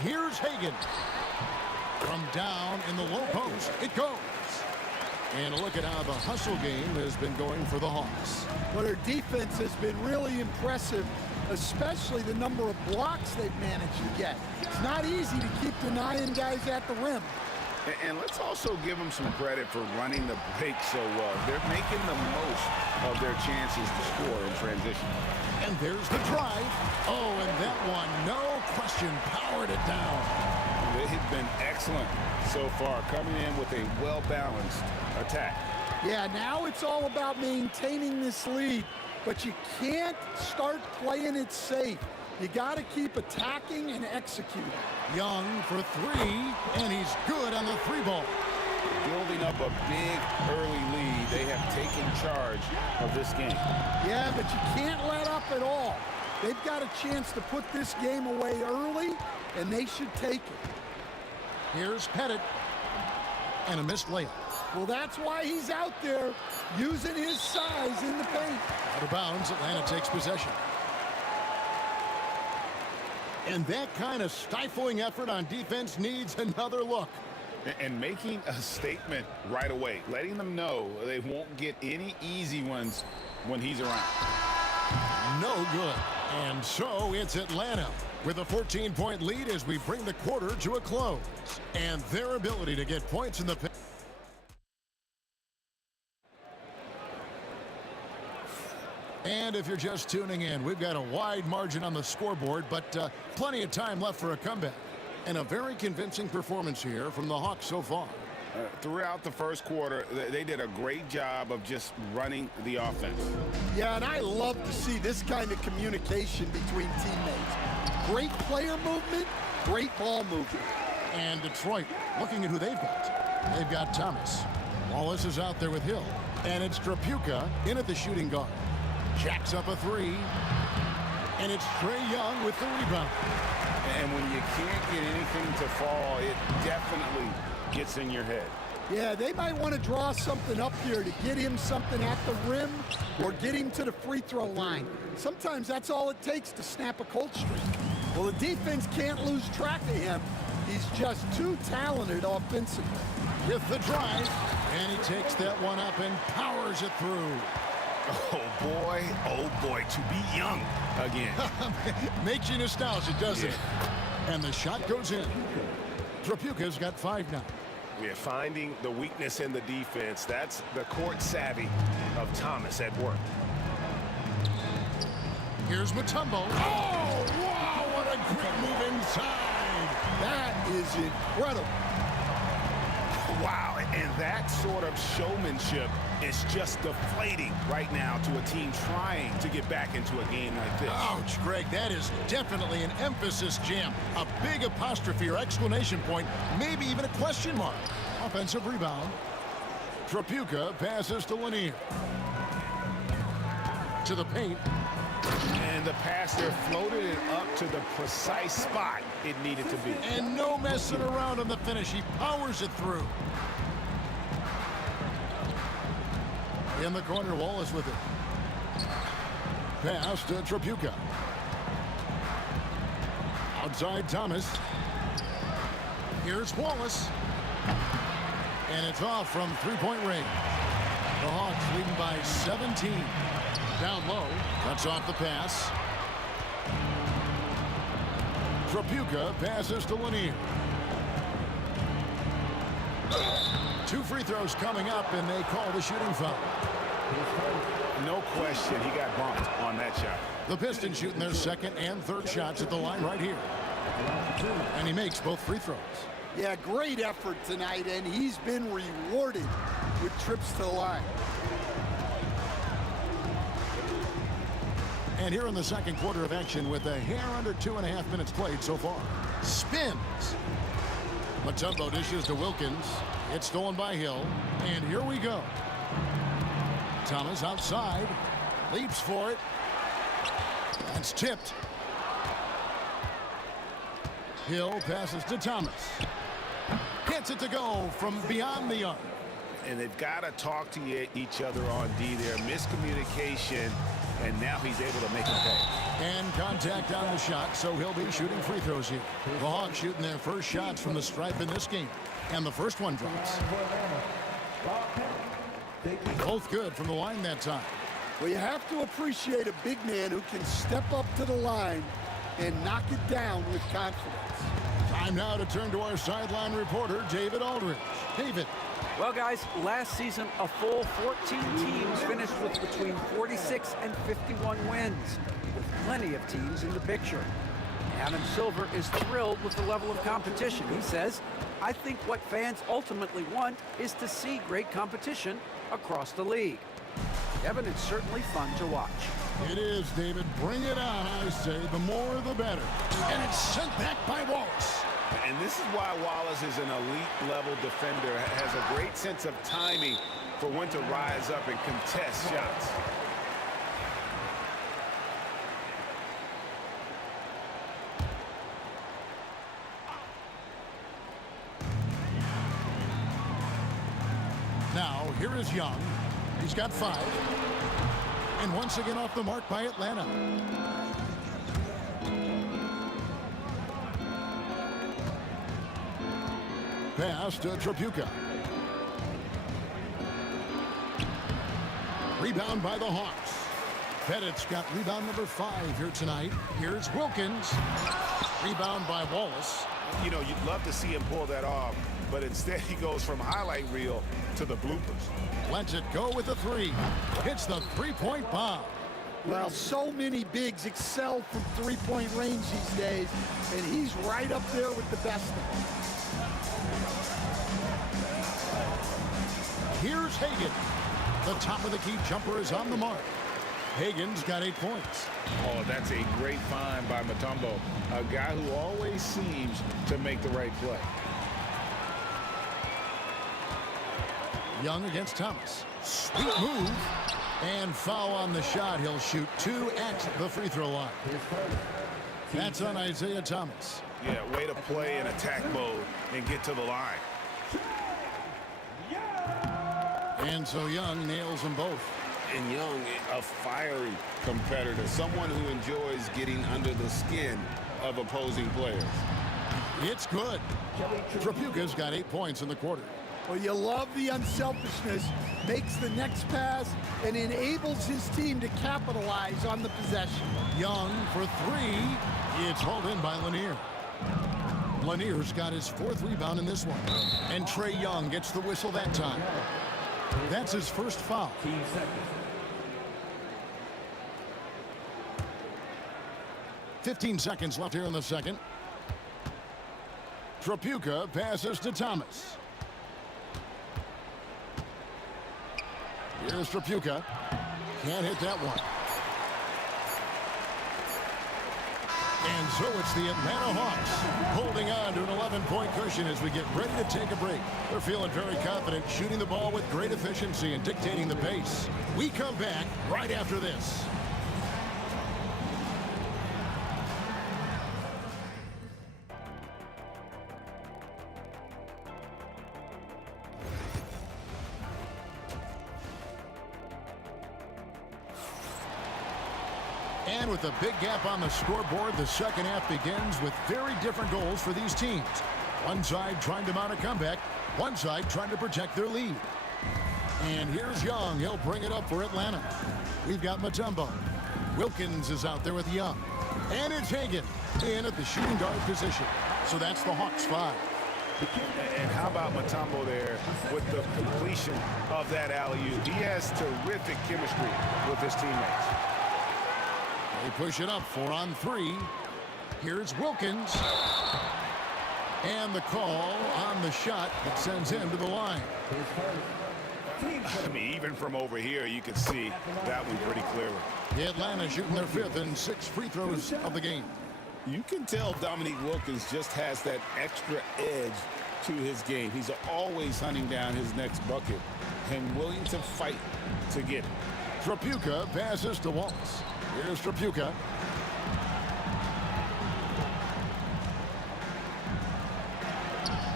Here's Hagan. From down in the low post, it goes. And look at how the hustle game has been going for the Hawks. Well, their defense has been really impressive, especially the number of blocks they've managed to get. It's not easy to keep denying guys at the rim. And let's also give them some credit for running the break so well. They're making the most of their chances to score in transition. And there's the drive. Oh, and that one, no question, powered it down. They've been excellent so far, coming in with a well-balanced attack. Yeah, now it's all about maintaining this lead, but you can't start playing it safe. You got to keep attacking and executing. Young for three, and he's good on the three ball. Building up a big early lead, they have taken charge of this game. Yeah, but you can't let up at all. They've got a chance to put this game away early, and they should take it. Here's Pettit, and a missed layup. Well, that's why he's out there using his size in the paint. Out of bounds, Atlanta takes possession. And that kind of stifling effort on defense needs another look. And making a statement right away, letting them know they won't get any easy ones when he's around. No good. And so it's Atlanta with a 14-point lead as we bring the quarter to a close. And their ability to get points in the paint. And if you're just tuning in, we've got a wide margin on the scoreboard, but plenty of time left for a comeback. And a very convincing performance here from the Hawks so far. Throughout the first quarter, they did a great job of just running the offense. Yeah, and I love to see this kind of communication between teammates. Great player movement, great ball movement. And Detroit, looking at who they've got. They've got Thomas. Wallace is out there with Hill. And it's Trapuka in at the shooting guard. Jacks up a three. And it's Trey Young with the rebound. And when you can't get anything to fall, it definitely gets in your head. Yeah, they might want to draw something up here to get him something at the rim or get him to the free throw line. Sometimes that's all it takes to snap a cold streak. Well, the defense can't lose track of him. He's just too talented offensively. With the drive, and he takes that one up and powers it through. Oh boy, to be young again. Makes you nostalgic, doesn't it? And the shot goes in. Trapuka's got 5 now. We're finding the weakness in the defense. That's the court savvy of Thomas at work. Here's Mutombo. Oh, wow, what a great move inside. That is incredible. Wow, and that sort of showmanship is just deflating right now to a team trying to get back into a game like this. Ouch, Greg, that is definitely an emphasis jam. A big apostrophe or exclamation point, maybe even a question mark. Offensive rebound. Trapuka passes to Lanier. To the paint. And the pass there floated it up to the precise spot it needed to be. And no messing around on the finish. He powers it through. In the corner, Wallace with it. Pass to Trapuka. Outside Thomas. Here's Wallace. And it's off from three-point range. The Hawks leading by 17. Down low. Cuts off the pass. Trapuka passes to Lanier. 2 free throws coming up, and they call the shooting foul. No question, he got bumped on that shot. The Pistons shooting their second and third shots at the line right here. And he makes both free throws. Yeah, great effort tonight, and he's been rewarded with trips to the line. And here in the second quarter of action with a hair under 2.5 minutes played so far. Spins. Mutombo dishes to Wilkins. It's stolen by Hill. And here we go. Thomas outside. Leaps for it. That's tipped. Hill passes to Thomas. Gets it to go from beyond the arc. And they've got to talk to each other on D there. Miscommunication, and now he's able to make a pay. And contact on the shot, so he'll be shooting free throws here. The Hawks shooting their first shots from the stripe in this game. And the first one drops. Both good from the line that time. Well, you have to appreciate a big man who can step up to the line and knock it down with confidence. Time now to turn to our sideline reporter, David Aldridge. David. Well, guys, last season, a full 14 teams finished with between 46 and 51 wins, with plenty of teams in the picture. Adam Silver is thrilled with the level of competition. He says, I think what fans ultimately want is to see great competition across the league. Kevin, it's certainly fun to watch. It is, David. Bring it on, I say. The more, the better. And it's sent back by Wallace. And this is why Wallace is an elite-level defender, has a great sense of timing for when to rise up and contest shots. Now, here is Young. He's got 5. And once again off the mark by Atlanta. Pass to Tripucka. Rebound by the Hawks. Pettit's got rebound number 5 here tonight. Here's Wilkins. Rebound by Wallace. You know, you'd love to see him pull that off, but instead he goes from highlight reel to the bloopers. Lets it go with the 3. Hits the three-point bomb. Well, so many bigs excel from three-point range these days, and he's right up there with the best of them. Here's Hagan. The top of the key jumper is on the mark. Hagan's got 8 points. Oh, that's a great find by Mutombo, a guy who always seems to make the right play. Young against Thomas. Sweet move. And foul on the shot. He'll shoot 2 at the free throw line. That's on Isaiah Thomas. Yeah, way to play in attack mode and get to the line. And so Young nails them both. And Young, a fiery competitor, someone who enjoys getting under the skin of opposing players. It's good. Tripucka's got 8 points in the quarter. Well, you love the unselfishness, makes the next pass, and enables his team to capitalize on the possession. Young for 3. It's hauled in by Lanier. Lanier's got his 4th rebound in this one. And Trae Young gets the whistle that time. That's his first foul. 15 seconds left here in the second. Tripucka passes to Thomas. Here's Tripucka. Can't hit that one. And so it's the Atlanta Hawks holding on to an 11-point cushion as we get ready to take a break. They're feeling very confident, shooting the ball with great efficiency and dictating the pace. We come back right after this. And with a big gap on the scoreboard, the second half begins with very different goals for these teams. One side trying to mount a comeback, one side trying to protect their lead. And here's Young. He'll bring it up for Atlanta. We've got Mutombo. Wilkins is out there with Young. And it's Hagan in at the shooting guard position. So that's the Hawks 5. And how about Mutombo there with the completion of that alley-oop? He has terrific chemistry with his teammates. They push it up 4-on-3. Here's Wilkins. And the call on the shot that sends him to the line. I mean, even from over here, you can see that one pretty clearly. Atlanta shooting their 5th and 6th free throws of the game. You can tell Dominique Wilkins just has that extra edge to his game. He's always hunting down his next bucket and willing to fight to get it. Tripucka passes to Wallace. Here's Tripucka.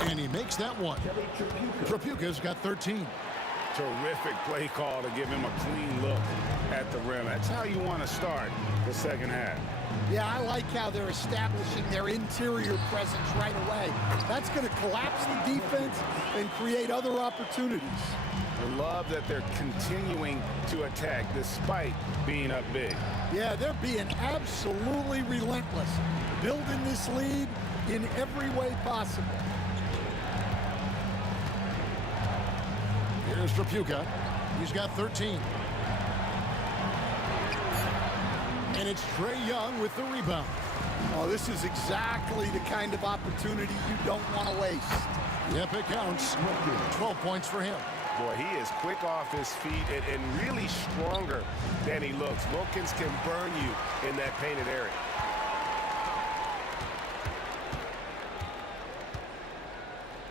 And he makes that one. Tripucka's got 13. Terrific play call to give him a clean look at the rim. That's how you want to start the second half. Yeah, I like how they're establishing their interior presence right away. That's going to collapse the defense and create other opportunities. I love that they're continuing to attack despite being up big. Yeah, they're being absolutely relentless, building this lead in every way possible. Here's Tripucka. He's got 13. And it's Trae Young with the rebound. Oh, this is exactly the kind of opportunity you don't want to waste. Yep, it counts. 12 points for him. Boy, he is quick off his feet and really stronger than he looks. Wilkins can burn you in that painted area.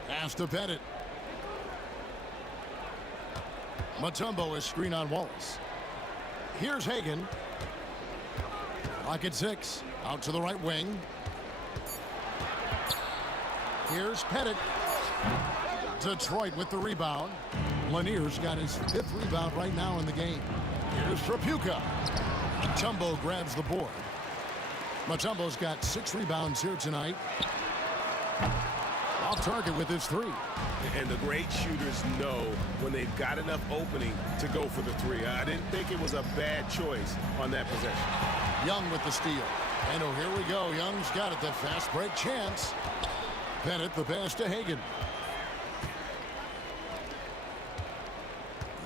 Pass to Pettit. Mutombo is screen on Wallace. Here's Hagan. Clock at 6. Out to the right wing. Here's Pettit. Detroit with the rebound. Lanier's got his 5th rebound right now in the game. Here's Tripucka. Mutombo grabs the board. Mutombo's got 6 rebounds here tonight. Off target with his 3. And the great shooters know when they've got enough opening to go for the 3. I didn't think it was a bad choice on that possession. Young with the steal. And oh, here we go. Young's got it. The fast break chance. Pettit the pass to Hagan.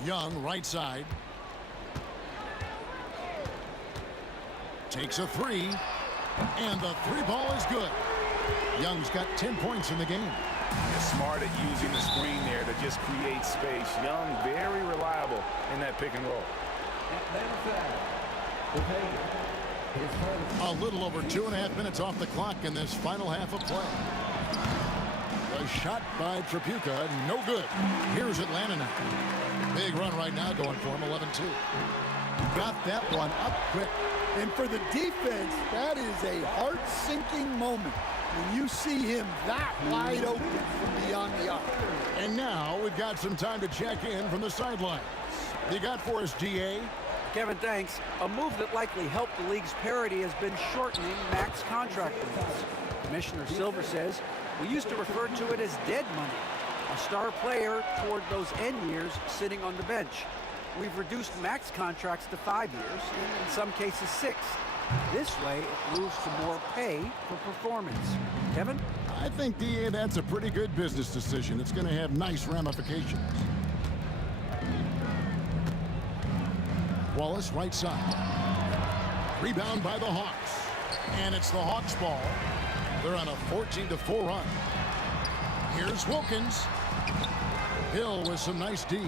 Young right side. Takes a 3. And the 3 ball is good. Young's got 10 points in the game. He's smart at using the screen there to just create space. Young, very reliable in that pick and roll. A little over 2.5 minutes off the clock in this final half of play. A shot by Tripucka, no good. Here's Atlanta now. Big run right now going for him, 11-2. Got that one up quick. And for the defense, that is a heart-sinking moment when you see him that wide open from beyond the arc. And now we've got some time to check in from the sidelines. You got for us, DA? Kevin, thanks. A move that likely helped the league's parity has been shortening max contract limits. Commissioner Silver says we used to refer to it as dead money, a star player toward those end years sitting on the bench. We've reduced max contracts to 5 years, and in some cases 6. This way, it moves to more pay for performance. Kevin? I think, DA, that's a pretty good business decision. It's going to have nice ramifications. Wallace, right side. Rebound by the Hawks. And it's the Hawks' ball. They're on a 14-4 run. Here's Wilkins. Hill with some nice D.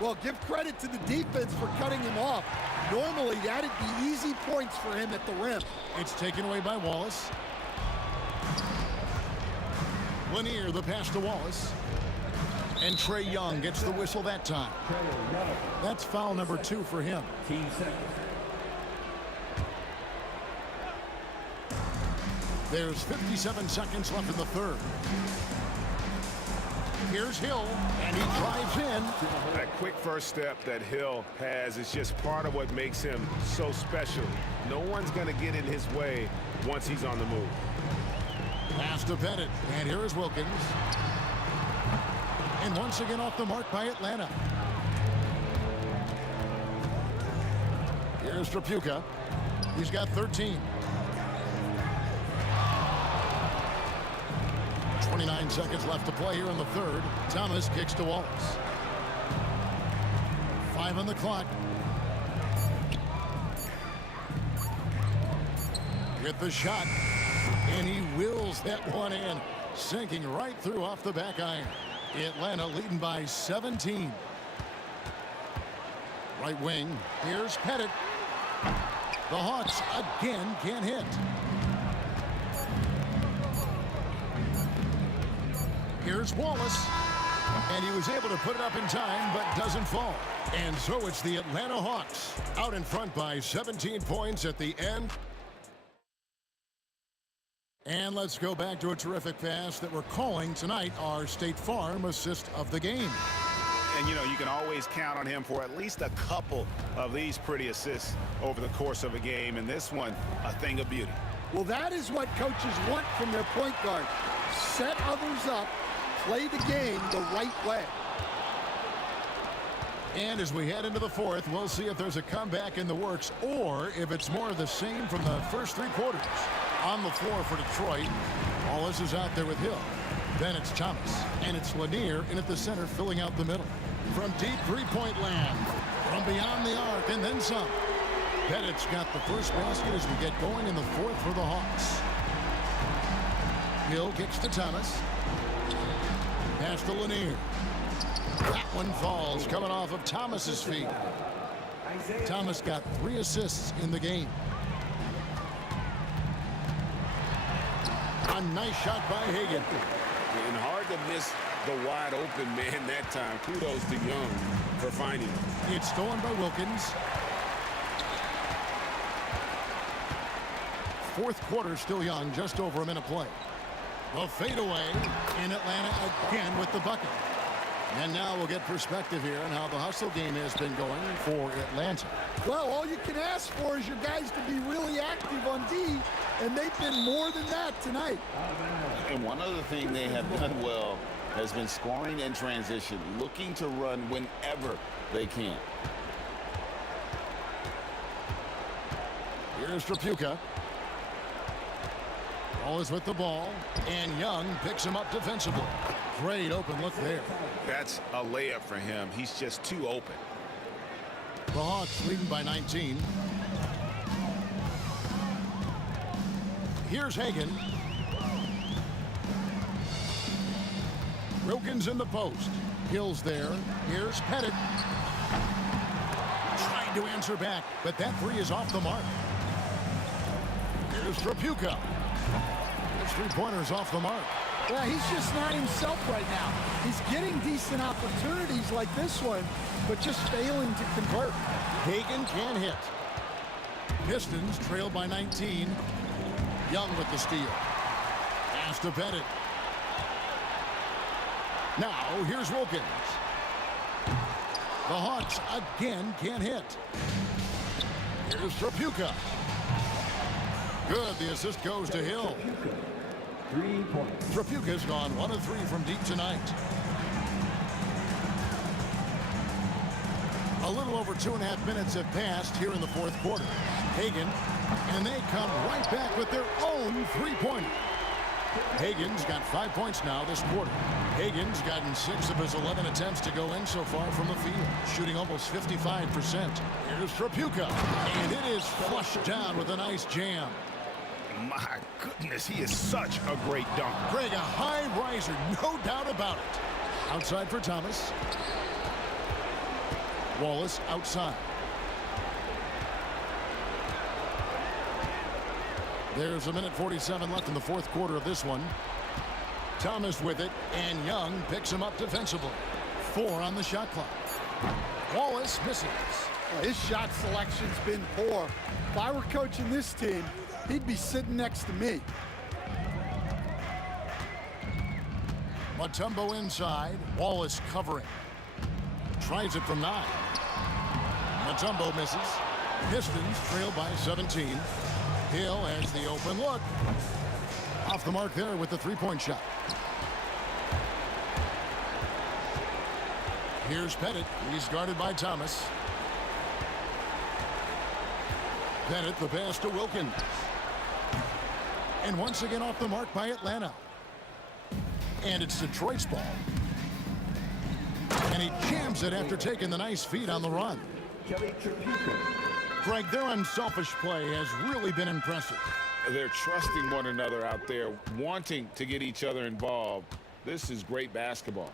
Well, give credit to the defense for cutting him off. Normally, that'd be easy points for him at the rim. It's taken away by Wallace. Lanier, the pass to Wallace. And Trae Young gets the whistle that time. That's foul number 2 for him. There's 57 seconds left in the third. Here's Hill, and he drives in. That quick first step that Hill has is just part of what makes him so special. No one's going to get in his way once he's on the move. Pass to Pettit, and here is Wilkins. And once again off the mark by Atlanta. Here's Tripucka. He's got 13. 29 seconds left to play here in the third. Thomas kicks to Wallace. 5 on the clock. with the shot. And he wills that one in, sinking right through off the back iron. Atlanta leading by 17. Right wing, here's Pettit. The Hawks again can't hit. Here's Wallace. And he was able to put it up in time, but doesn't fall. And so it's the Atlanta Hawks out in front by 17 points at the end. And let's go back to a terrific pass that we're calling tonight our State Farm assist of the game. And, you know, you can always count on him for at least a couple of these pretty assists over the course of a game. And this one, a thing of beauty. Well, that is what coaches want from their point guard. Set others up, play the game the right way. And as we head into the fourth, we'll see if there's a comeback in the works or if it's more of the same from the first three quarters. On the floor for Detroit, Wallace is out there with Hill. Then it's Thomas, and it's Lanier in at the center, filling out the middle. From deep three-point land, from beyond the arc, and then some. Pettit's got the first basket as we get going in the fourth for the Hawks. Hill kicks to Thomas. Pass to Lanier. That one falls, coming off of Thomas's feet. Thomas got 3 assists in the game. A nice shot by Hagan. And hard to miss the wide open man that time. Kudos to Young for finding him. It's stolen by Wilkins. Fourth quarter still young, just over a minute play. The fadeaway in Atlanta again with the bucket. And now we'll get perspective here on how the hustle game has been going for Atlanta. Well, all you can ask for is your guys to be really active on D, and they've been more than that tonight. And one other thing they have done well has been scoring in transition, looking to run whenever they can. Here's Trapuka. Wallace with the ball, and Young picks him up defensively. Great open look there. That's a layup for him. He's just too open. The Hawks leading by 19. Here's Hagan. Wilkins in the post. Hill's there. Here's Pettit. Trying to answer back, but that three is off the mark. Here's Trapuka. His three-pointer's off the mark. Yeah, he's just not himself right now. He's getting decent opportunities like this one, but just failing to convert. Hagan can hit. Pistons trail by 19. Young with the steal. Pass to Pettit. Now, here's Wilkins. The Hawks again can't hit. Here's Trapuka. Good, the assist goes to Hill. 3 points. Trapuka's gone 1 of 3 from deep tonight. A little over 2.5 minutes have passed here in the fourth quarter. Hagan, and they come right back with their own three-pointer. Hagan's got 5 points now this quarter. Hagan's gotten 6 of his 11 attempts to go in so far from the field, shooting almost 55%. Here's Trapuka, and it is flushed down with a nice jam. My goodness, he is such a great dunker. Greg, a high riser, no doubt about it. Outside for Thomas. Wallace outside. There's a minute 47 left in the fourth quarter of this one. Thomas with it, and Young picks him up defensively. 4 on the shot clock. Wallace misses. Well, his shot selection's been poor. If I were coaching this team, he'd be sitting next to me. Mutombo inside. Wallace covering. Tries it from 9. Mutombo misses. Pistons trail by 17. Hill has the open look. Off the mark there with the three-point shot. Here's Pettit. He's guarded by Thomas. Pettit, the pass to Wilkins. And once again off the mark by Atlanta. And it's Detroit's ball. And he jams it after taking the nice feed on the run. Greg, their unselfish play has really been impressive. They're trusting one another out there, wanting to get each other involved. This is great basketball.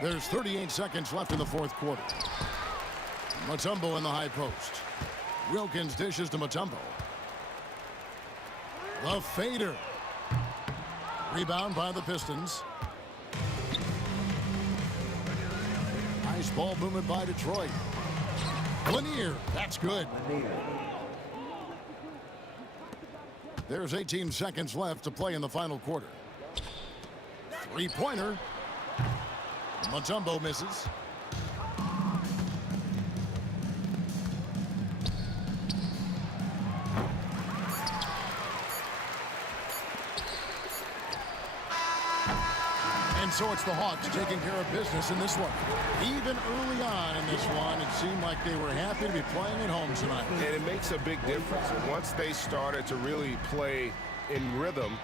There's 38 seconds left in the fourth quarter. Mutombo in the high post. Wilkins dishes to Mutombo. The fader. Rebound by the Pistons. Nice ball movement by Detroit. Lanier, that's good. There's 18 seconds left to play in the final quarter. Three-pointer. Mutombo misses. And so it's the Hawks taking care of business in this one. Even early on in this one, it seemed like they were happy to be playing at home tonight. And it makes a big difference. Once they started to really play in rhythm,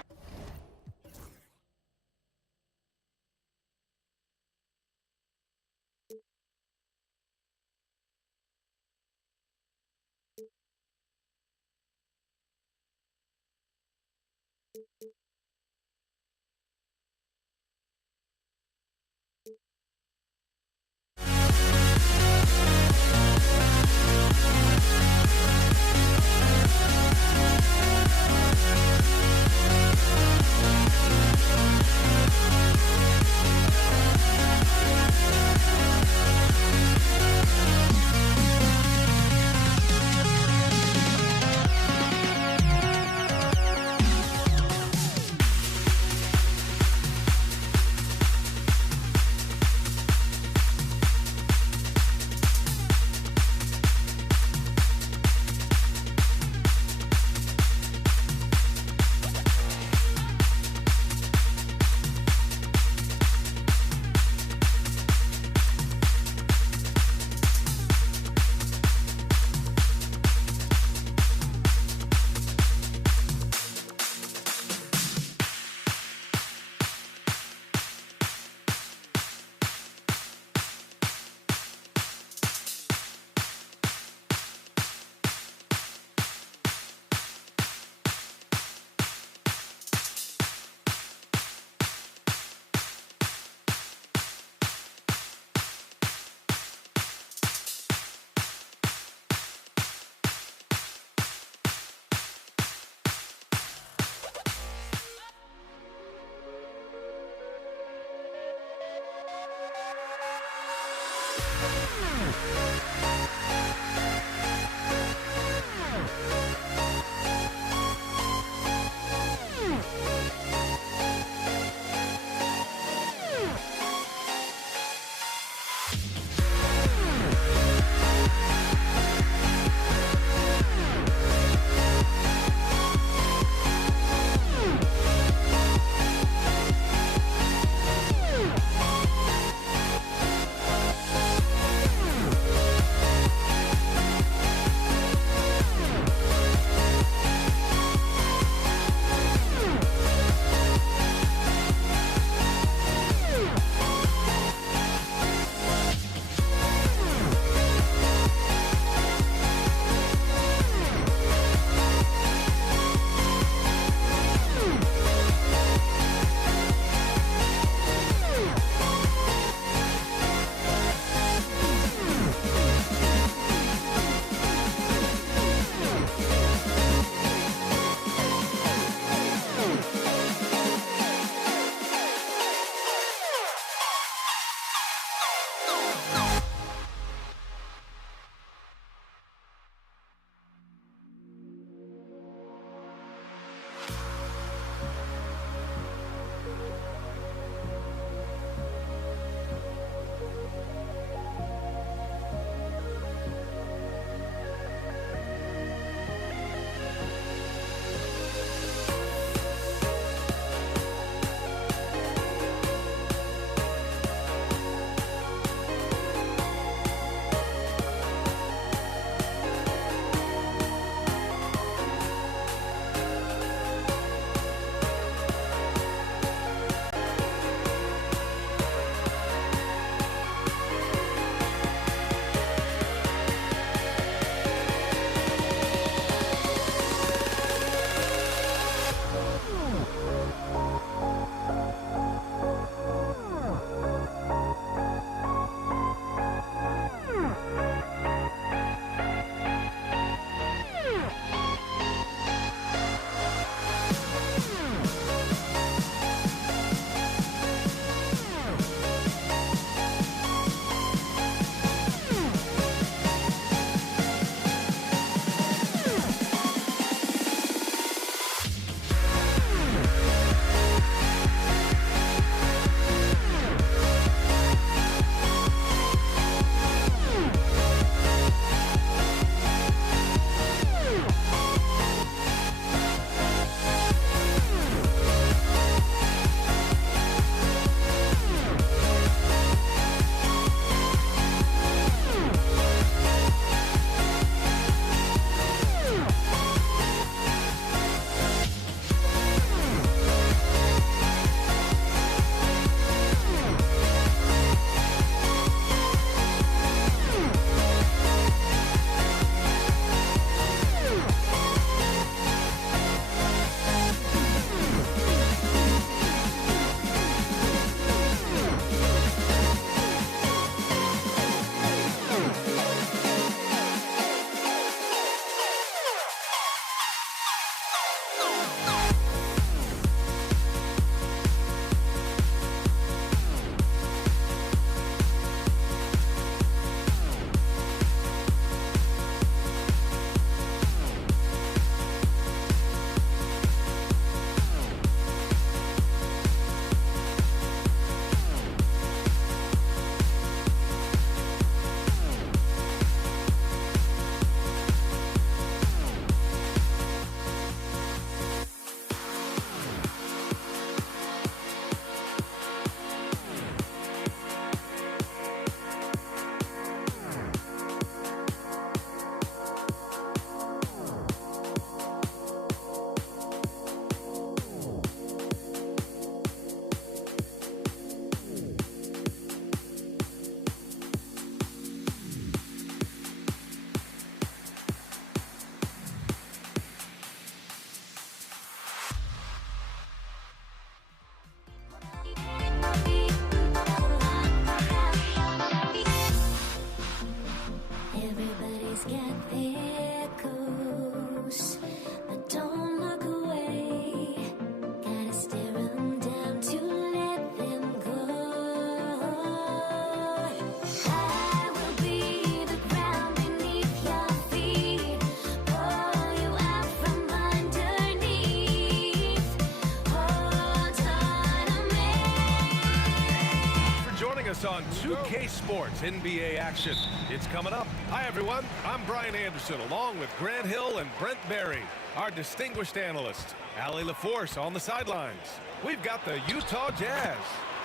us on 2K Sports NBA action. It's coming up. Hi, everyone. I'm Brian Anderson, along with Grant Hill and Brent Barry, our distinguished analysts. Allie LaForce on the sidelines. We've got the Utah Jazz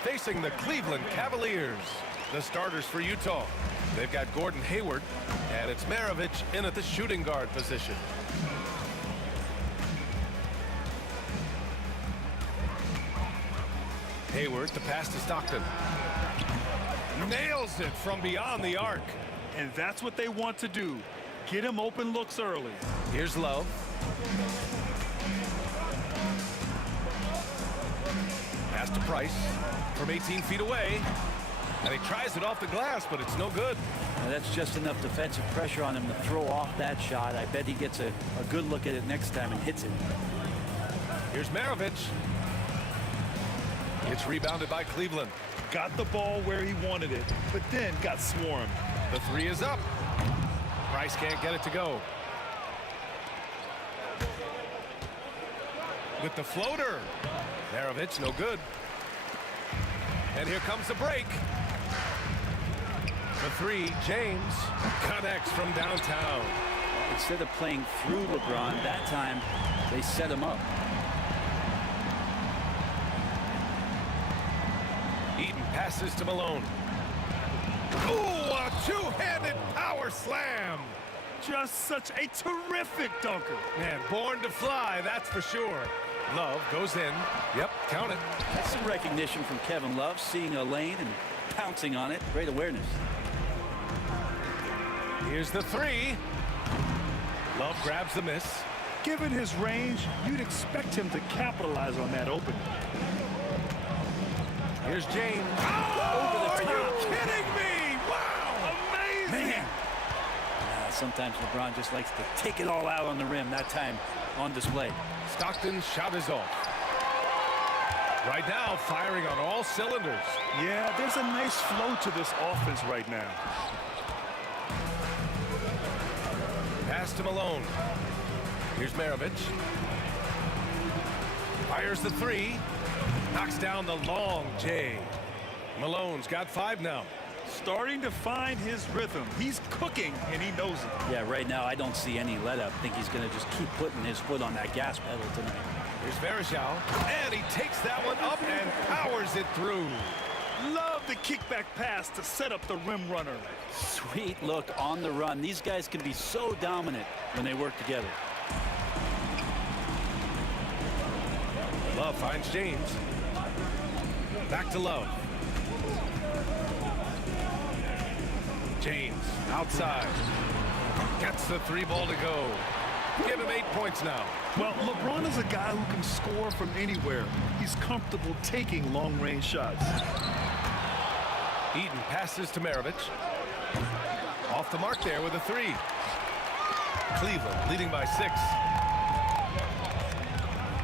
facing the Cleveland Cavaliers. The starters for Utah. They've got Gordon Hayward, and it's Maravich in at the shooting guard position. Hayward to pass to Stockton. Nails it from beyond the arc. And that's what they want to do. Get him open looks early. Here's Love. Pass to Price from 18 feet away. And he tries it off the glass, but it's no good. Now that's just enough defensive pressure on him to throw off that shot. I bet he gets a good look at it next time and hits it. Here's Maravich. It's rebounded by Cleveland. Got the ball where he wanted it, but then got swarmed. The three is up. Price can't get it to go. With the floater. Maravich, no good. And here comes the break. The three, James, connects from downtown. Instead of playing through LeBron, that time they set him up. Eaton passes to Malone. Ooh, a two-handed power slam. Just such a terrific dunker. Man, born to fly, that's for sure. Love goes in. Yep, count it. That's some recognition from Kevin Love, seeing a lane and pouncing on it. Great awareness. Here's the three. Love grabs the miss. Given his range, you'd expect him to capitalize on that opening. Here's James. Oh, are you kidding me? Wow, amazing. Man. Sometimes LeBron just likes to take it all out on the rim. That time on display. Stockton's shot is off. Right now, firing on all cylinders. Yeah, there's a nice flow to this offense right now. Pass to Malone. Here's Maravich. Fires the three. Knocks down the long J. Malone's got 5 now. Starting to find his rhythm. He's cooking, and he knows it. Yeah, right now I don't see any let up. I think he's going to just keep putting his foot on that gas pedal tonight. Here's Varejao, and he takes that one up and powers it through. Love the kickback pass to set up the rim runner. Sweet look on the run. These guys can be so dominant when they work together. Love finds James. Back to Love. James outside. Gets the 3 ball to go. Give him 8 points now. Well, LeBron is a guy who can score from anywhere. He's comfortable taking long-range shots. Eaton passes to Maravich. Off the mark there with a 3. Cleveland leading by 6.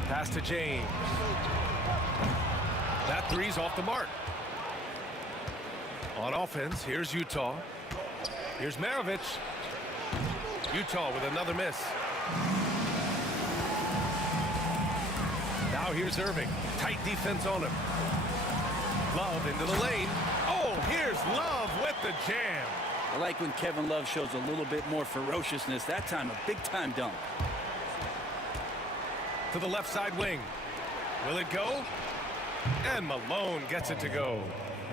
Pass to James. That 3's off the mark. On offense, here's Utah. Here's Maravich. Utah with another miss. Now here's Irving. Tight defense on him. Love into the lane. Oh, here's Love with the jam. I like when Kevin Love shows a little bit more ferociousness. That time, a big-time dunk. To the left side wing. Will it go? And Malone gets it to go.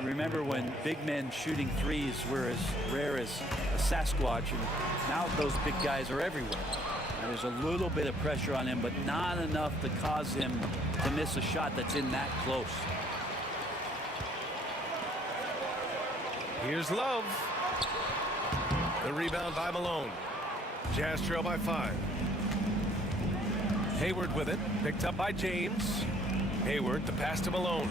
Remember when big men shooting threes were as rare as a Sasquatch, and now those big guys are everywhere. And there's a little bit of pressure on him, but not enough to cause him to miss a shot that's in that close. Here's Love. The rebound by Malone. Jazz trail by 5. Hayward with it. Picked up by James. Hayward, the pass to Malone.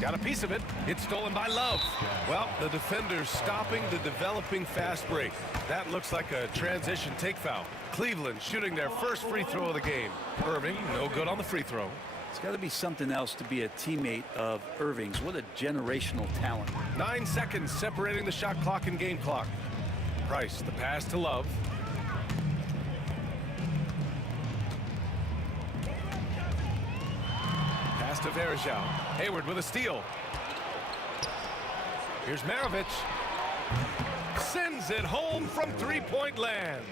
Got a piece of it. It's stolen by Love. Well, the defender's stopping the developing fast break. That looks like a transition take foul. Cleveland shooting their first free throw of the game. Irving, no good on the free throw. It's got to be something else to be a teammate of Irving's. What a generational talent. 9 seconds separating the shot clock and game clock. Price, the pass to Love. Pass to Verjao. Hayward with a steal. Here's Maravich. Sends it home from three-point land.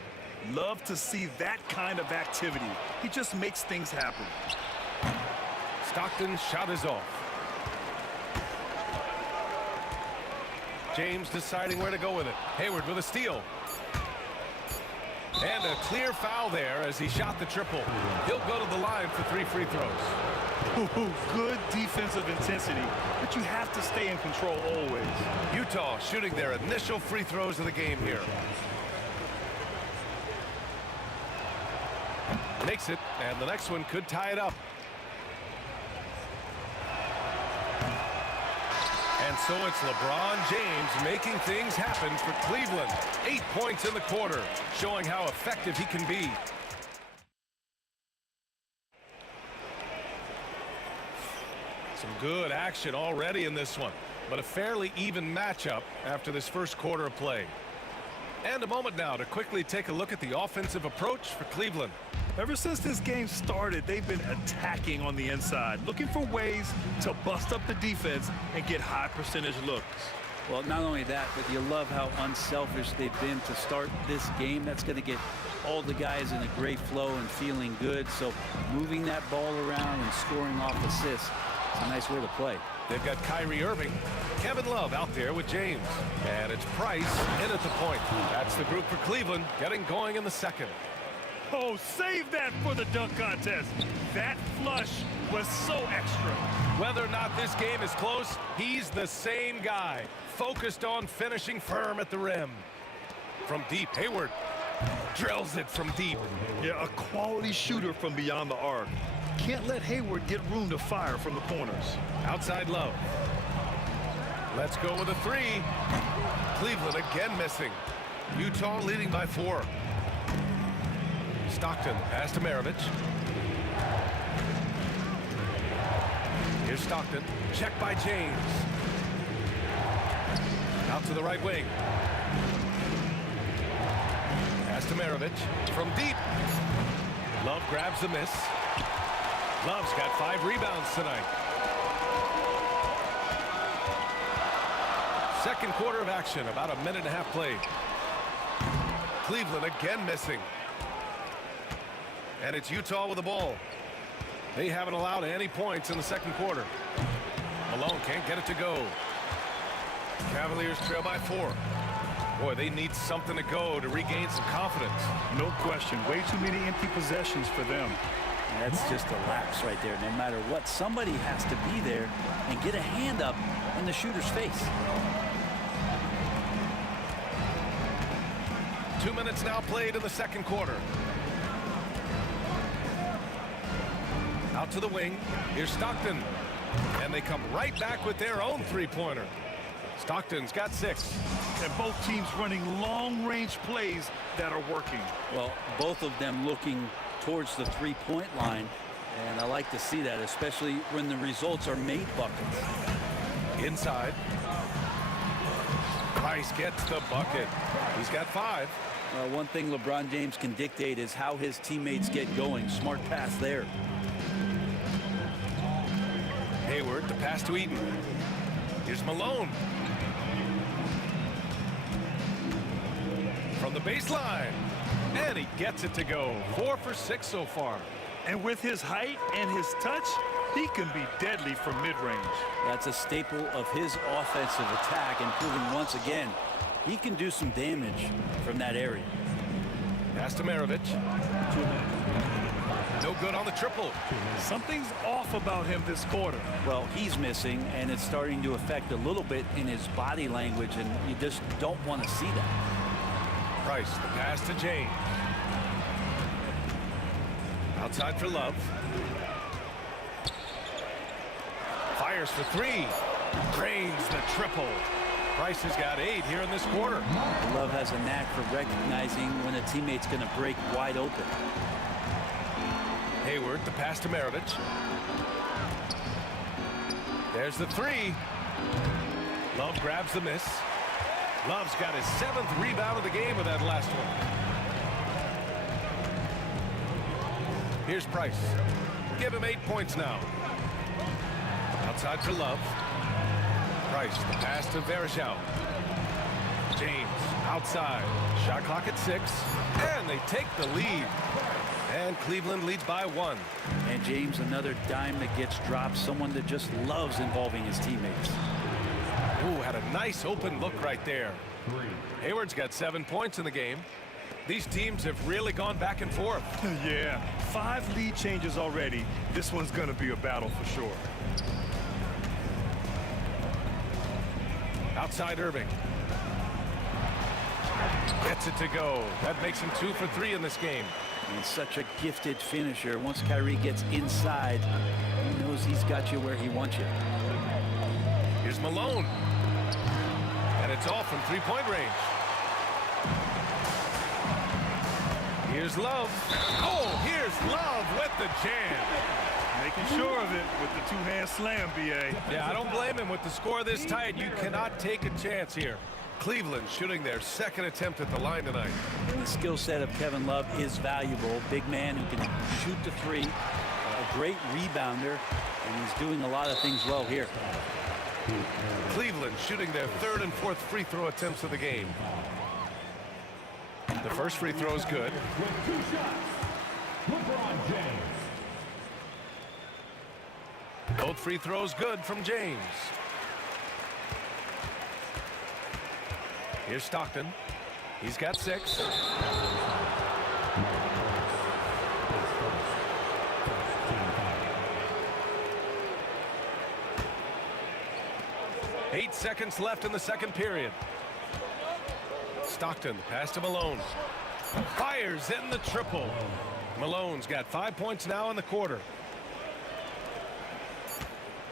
Love to see that kind of activity. He just makes things happen. Stockton's shot is off. James deciding where to go with it. Hayward with a steal. And a clear foul there as he shot the triple. He'll go to the line for 3 free throws. Good defensive intensity, but you have to stay in control always. Utah shooting their initial free throws of the game here. Makes it, and the next one could tie it up. And so it's LeBron James making things happen for Cleveland. 8 points in the quarter, showing how effective he can be. Some good action already in this one, but a fairly even matchup after this first quarter of play. And a moment now to quickly take a look at the offensive approach for Cleveland. Ever since this game started, they've been attacking on the inside, looking for ways to bust up the defense and get high percentage looks. Well, not only that, but you love how unselfish they've been to start this game. That's going to get all the guys in a great flow and feeling good. So moving that ball around and scoring off assists, it's a nice way to play. They've got Kyrie Irving, Kevin Love out there with James. And it's Price in at the point. That's the group for Cleveland getting going in the second. Oh, save that for the dunk contest. That flush was so extra. Whether or not this game is close, he's the same guy, focused on finishing firm at the rim. From deep, Hayward drills it from deep. Yeah, a quality shooter from beyond the arc. Can't let Hayward get room to fire from the corners. Outside Love. Let's go with a 3. Cleveland again missing. Utah leading by 4. Stockton pass to Maravich. Here's Stockton. Check by James. Out to the right wing. Pass to Maravich. From deep. Love grabs the miss. Love's got 5 rebounds tonight. Second quarter of action, about a minute and a half played. Cleveland again missing. And it's Utah with the ball. They haven't allowed any points in the second quarter. Malone can't get it to go. Cavaliers trail by 4. Boy, they need something to go to regain some confidence. No question. Way too many empty possessions for them. That's just a lapse right there. No matter what, somebody has to be there and get a hand up in the shooter's face. 2 minutes now played in the second quarter. Out to the wing. Here's Stockton. And they come right back with their own three-pointer. Stockton's got 6. And both teams running long-range plays that are working. Well, both of them looking towards the three-point line. And I like to see that, especially when the results are made buckets. Inside. Price gets the bucket. He's got 5. One thing LeBron James can dictate is how his teammates get going. Smart pass there. Hayward, the pass to Eaton. Here's Malone. From the baseline. And he gets it to go. 4 for 6 so far. And with his height and his touch, he can be deadly from mid-range. That's a staple of his offensive attack, and proving once again he can do some damage from that area. Pass to Maravich. No good on the triple. Something's off about him this quarter. Well, he's missing, and it's starting to affect a little bit in his body language, and you just don't want to see that. Price, the pass to James. Outside for Love. Fires for 3. Drains the triple. Price has got 8 here in this quarter. Love has a knack for recognizing when a teammate's going to break wide open. Hayward, the pass to Maravich. There's the 3. Love grabs the miss. Love's got his 7th rebound of the game with that last one. Here's Price. Give him 8 points now. Outside for Love. Price, the pass to Verjao. James, outside. Shot clock at 6. And they take the lead. And Cleveland leads by 1. And James, another dime that gets dropped. Someone that just loves involving his teammates. Ooh, had a nice open look right there. Hayward's got 7 points in the game. These teams have really gone back and forth. Yeah, 5 lead changes already. This one's going to be a battle for sure. Outside Irving. Gets it to go. That makes him 2 for 3 in this game. And such a gifted finisher. Once Kyrie gets inside, he knows he's got you where he wants you. Here's Malone. And it's all from 3-point range. Here's Love. Oh, here's Love with the jam. Making sure of it with the 2-hand slam, B.A. Yeah, I don't blame him. With the score this tight, you cannot take a chance here. Cleveland shooting their second attempt at the line tonight. The skill set of Kevin Love is valuable. Big man who can shoot the 3, a great rebounder, and he's doing a lot of things well here. Cleveland shooting their 3rd and 4th free throw attempts of the game. The first free throw is good. With 2 shots, LeBron James. Both free throws good from James. Here's Stockton. He's got 6. 8 seconds left in the second period. Stockton, pass to Malone. Fires in the triple. Malone's got 5 points now in the quarter.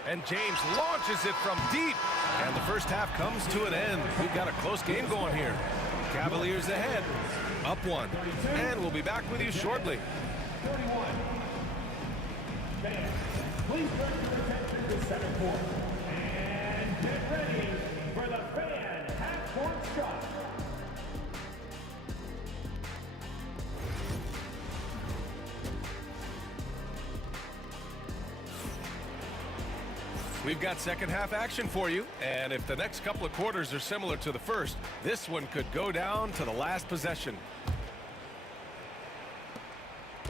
And James launches it from deep. And the first half comes to an end. We've got a close game going here. Cavaliers ahead, up 1. And we'll be back with you shortly. 31. Fans, please direct your attention to center court. And get ready for the fan half-court shot. We've got second half action for you, and if the next couple of quarters are similar to the first, this one could go down to the last possession.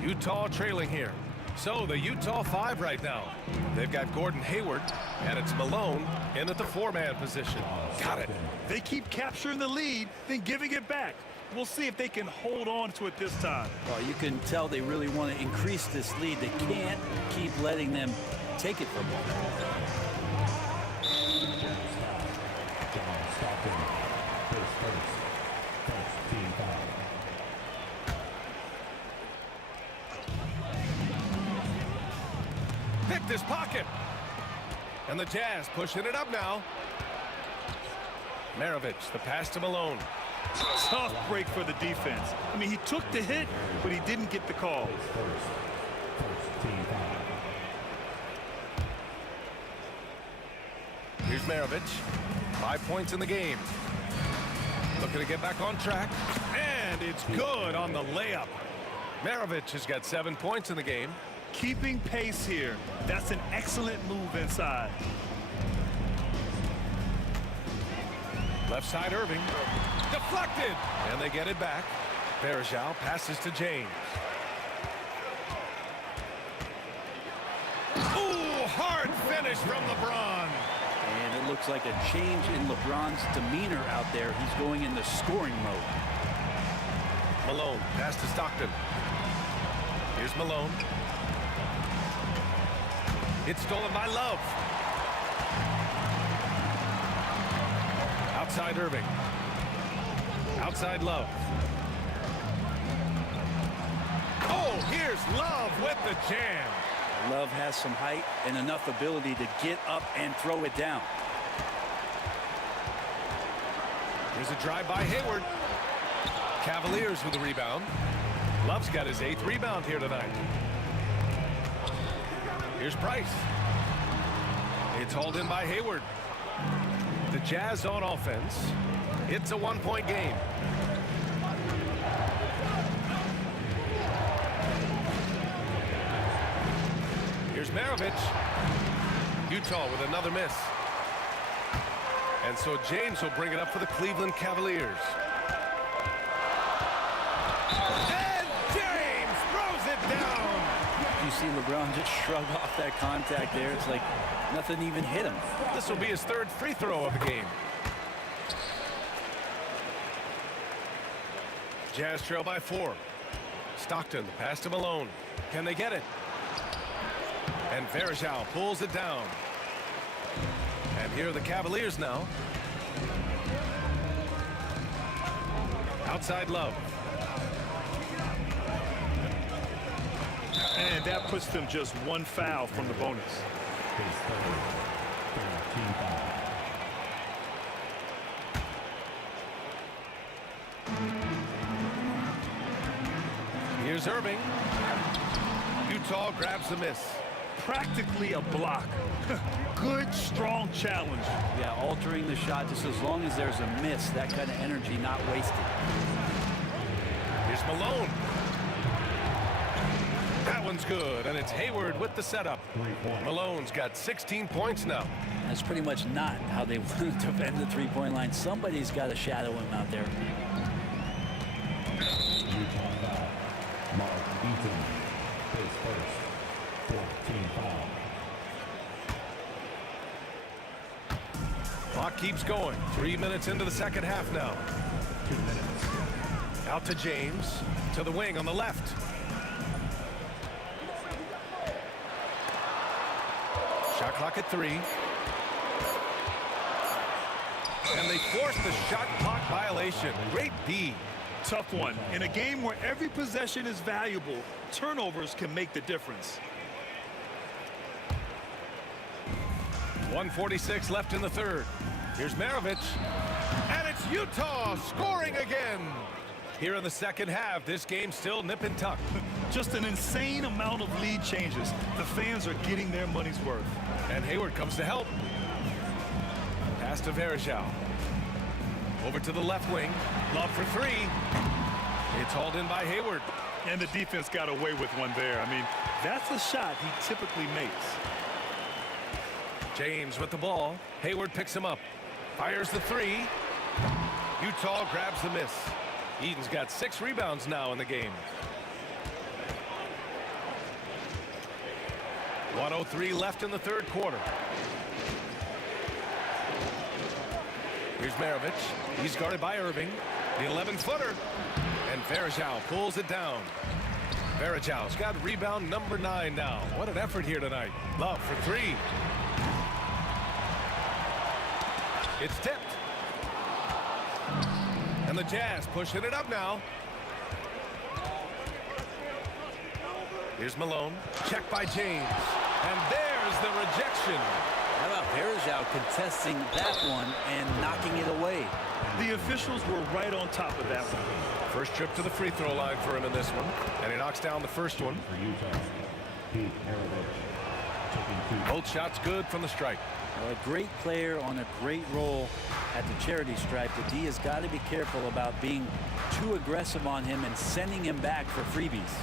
Utah trailing here. So the Utah 5 right now. They've got Gordon Hayward, and it's Malone in at the 4-man position. Got it. They keep capturing the lead, then giving it back. We'll see if they can hold on to it this time. Well, you can tell they really want to increase this lead. They can't keep letting them take it from them. Picked his pocket. And the Jazz pushing it up now. Maravich, the pass to Malone. Tough break for the defense. I mean, he took the hit, but he didn't get the call. Here's Maravich. 5 points in the game. Looking to get back on track. And it's good on the layup. Maravich has got 7 points in the game. Keeping pace here. That's an excellent move inside. Left side Irving. Deflected. And they get it back. Verjao passes to James. Ooh, hard finish from LeBron. And it looks like a change in LeBron's demeanor out there. He's going into scoring mode. Malone, pass to Stockton. Here's Malone. It's stolen by Love. Outside Irving. Outside Love. Oh, here's Love with the jam. Love has some height and enough ability to get up and throw it down. Here's a drive by Hayward. Cavaliers with the rebound. Love's got his 8th rebound here tonight. Here's Price. It's hauled in by Hayward. The Jazz on offense. It's a 1-point game. Here's Maravich. Utah with another miss. And so James will bring it up for the Cleveland Cavaliers. And James throws it down. You see LeBron just shrug off that contact there. It's like nothing even hit him. This will be his third free throw of the game. Jazz trail by 4. Stockton, the pass to Malone. Can they get it? And Varejao pulls it down. And here are the Cavaliers now. Outside Love. And that puts them just one foul from the bonus. Here's Irving. Utah grabs the miss. Practically a block. Good, strong challenge. Yeah, altering the shot just as long as there's a miss. That kind of energy not wasted. Here's Malone. That one's good, and it's Hayward with the setup. Malone's got 16 points now. That's pretty much not how they want to defend the three-point line. Somebody's got to shadow him out there. Mark Eaton, his first 14 foul. Clock keeps going. 3 minutes into the second half now. 2 minutes. Out to James, to the wing on the left. Shot clock at 3. And they force the shot clock violation. Great D. Tough one. In a game where every possession is valuable, turnovers can make the difference. 1:46 left in the third. Here's Maravich. And it's Utah scoring again. Here in the second half, this game's still nip and tuck. Just an insane amount of lead changes. The fans are getting their money's worth. And Hayward comes to help. Pass to Varejao. Over to the left wing. Love for 3. It's hauled in by Hayward. And the defense got away with one there. I mean, that's a shot he typically makes. James with the ball. Hayward picks him up. Fires the 3. Utah grabs the miss. Eden's got 6 rebounds now in the game. 1:03 left in the third quarter. Here's Maravich. He's guarded by Irving. The 11-footer. And Varejao pulls it down. Varejao's got rebound number 9 now. What an effort here tonight. Love for 3. It's tipped. And the Jazz pushing it up now. Here's Malone. Check by James. And there's the rejection. How about Varejao contesting that one and knocking it away? The officials were right on top of that one. First trip to the free throw line for him in this one. And he knocks down the first one. Both shots good from the strike. Well, a great player on a great roll at the charity stripe. The D has got to be careful about being too aggressive on him and sending him back for freebies.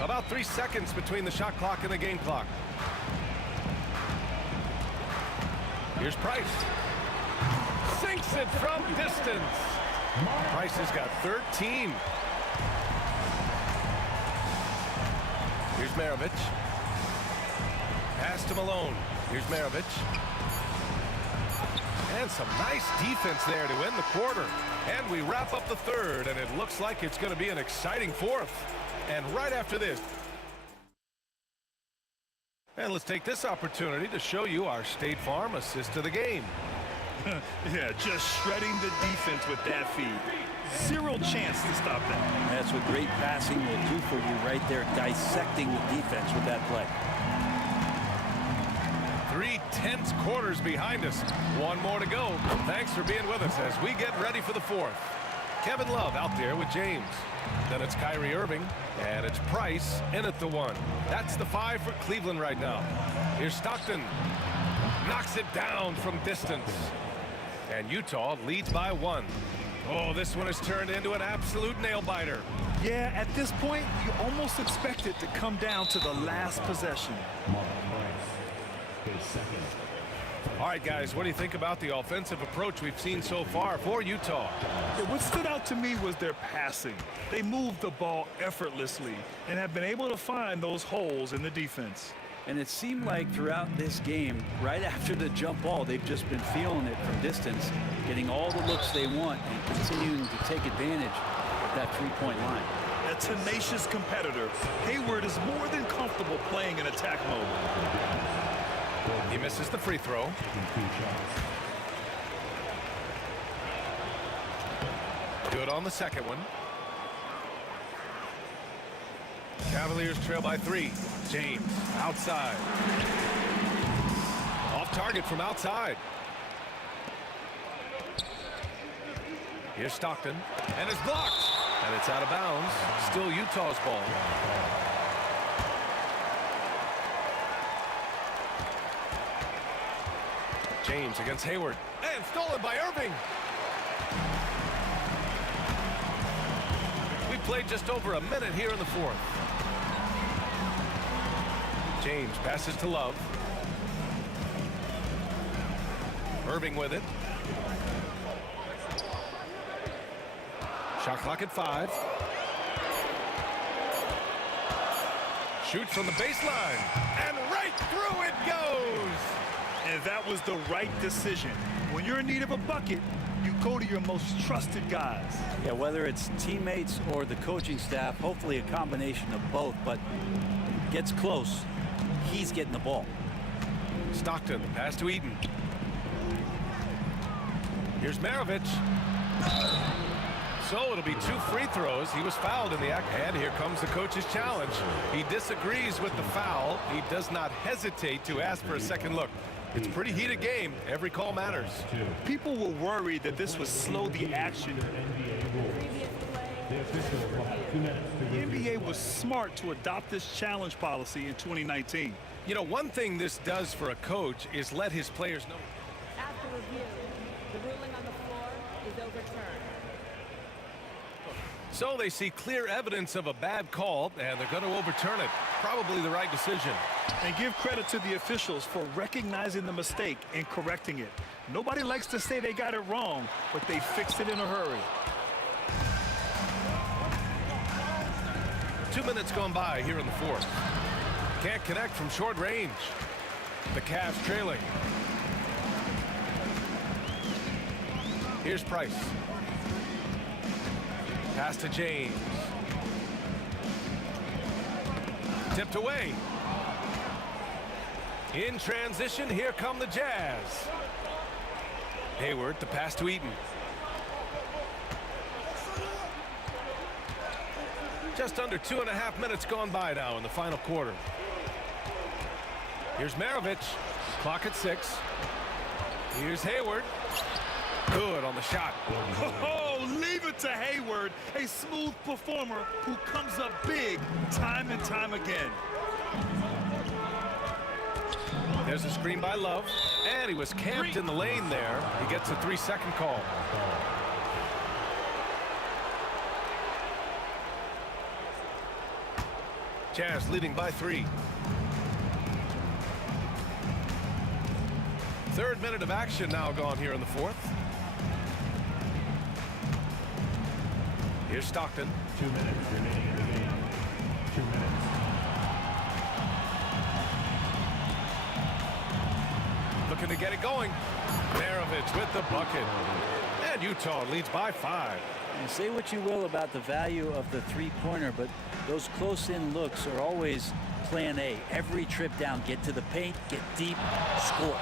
About 3 seconds between the shot clock and the game clock. Here's Price. Sinks it from distance. Price has got 13. Here's Maravich. Pass to Malone. Here's Maravich. And some nice defense there to end the quarter. And we wrap up the third, and it looks like it's going to be an exciting fourth. And right after this, and let's take this opportunity to show you our State Farm assist to the game. Yeah, just shredding the defense with that feed. Zero chance to stop that. That's what great passing will do for you right there, dissecting the defense with that play. 3 tense quarters behind us. One more to go. Thanks for being with us as we get ready for the fourth. Kevin Love out there with James. Then it's Kyrie Irving, and it's Price in at the 1. That's the 5 for Cleveland right now. Here's Stockton. Knocks it down from distance. And Utah leads by 1. Oh, this one has turned into an absolute nail-biter. Yeah, at this point, you almost expect it to come down to the last possession. All right, guys, what do you think about the offensive approach we've seen so far for Utah? Yeah, what stood out to me was their passing. They moved the ball effortlessly and have been able to find those holes in the defense. And it seemed like throughout this game, right after the jump ball, they've just been feeling it from distance, getting all the looks they want and continuing to take advantage of that three-point line. A tenacious competitor, Hayward is more than comfortable playing in attack mode. He misses the free throw. Good on the second one. Cavaliers trail by 3. James outside. Off target from outside. Here's Stockton. And it's blocked. And it's out of bounds. Still Utah's ball. James against Hayward. And stolen by Irving. We played just over a minute here in the fourth. James passes to Love. Irving with it. Shot clock at 5. Shoots from the baseline. And right through it goes. And that was the right decision. When you're in need of a bucket, you go to your most trusted guys. Yeah, whether it's teammates or the coaching staff, hopefully a combination of both, but gets close, he's getting the ball. Stockton, pass to Eaton. Here's Maravich. So it'll be 2 free throws. He was fouled in the act. And here comes the coach's challenge. He disagrees with the foul. He does not hesitate to ask for a second look. It's a pretty heated game. Every call matters. People were worried that this would slow the action. The NBA was smart to adopt this challenge policy in 2019. You know, one thing this does for a coach is let his players know. After review, the ruling on the floor is overturned. So they see clear evidence of a bad call, and they're going to overturn it. Probably the right decision. And give credit to the officials for recognizing the mistake and correcting it. Nobody likes to say they got it wrong, but they fixed it in a hurry. 2 minutes gone by here in the fourth. Can't connect from short range. The Cavs trailing. Here's Price. Pass to James. Tipped away. In transition, here come the Jazz. Hayward, the pass to Eaton. Just under 2.5 minutes gone by now in the final quarter. Here's Maravich. Clock at 6. Here's Hayward. Good on the shot. Oh, leave it to Hayward, a smooth performer who comes up big time and time again. There's a screen by Love, and he was camped in the lane there. He gets a 3-second call. Jazz leading by 3. Third minute of action now gone here in the fourth. Here's Stockton. 2 minutes remaining in the game. 2 minutes. Looking to get it going. Maravich with the bucket. And Utah leads by 5. And say what you will about the value of the three-pointer, but those close-in looks are always plan A. Every trip down, get to the paint, get deep, score.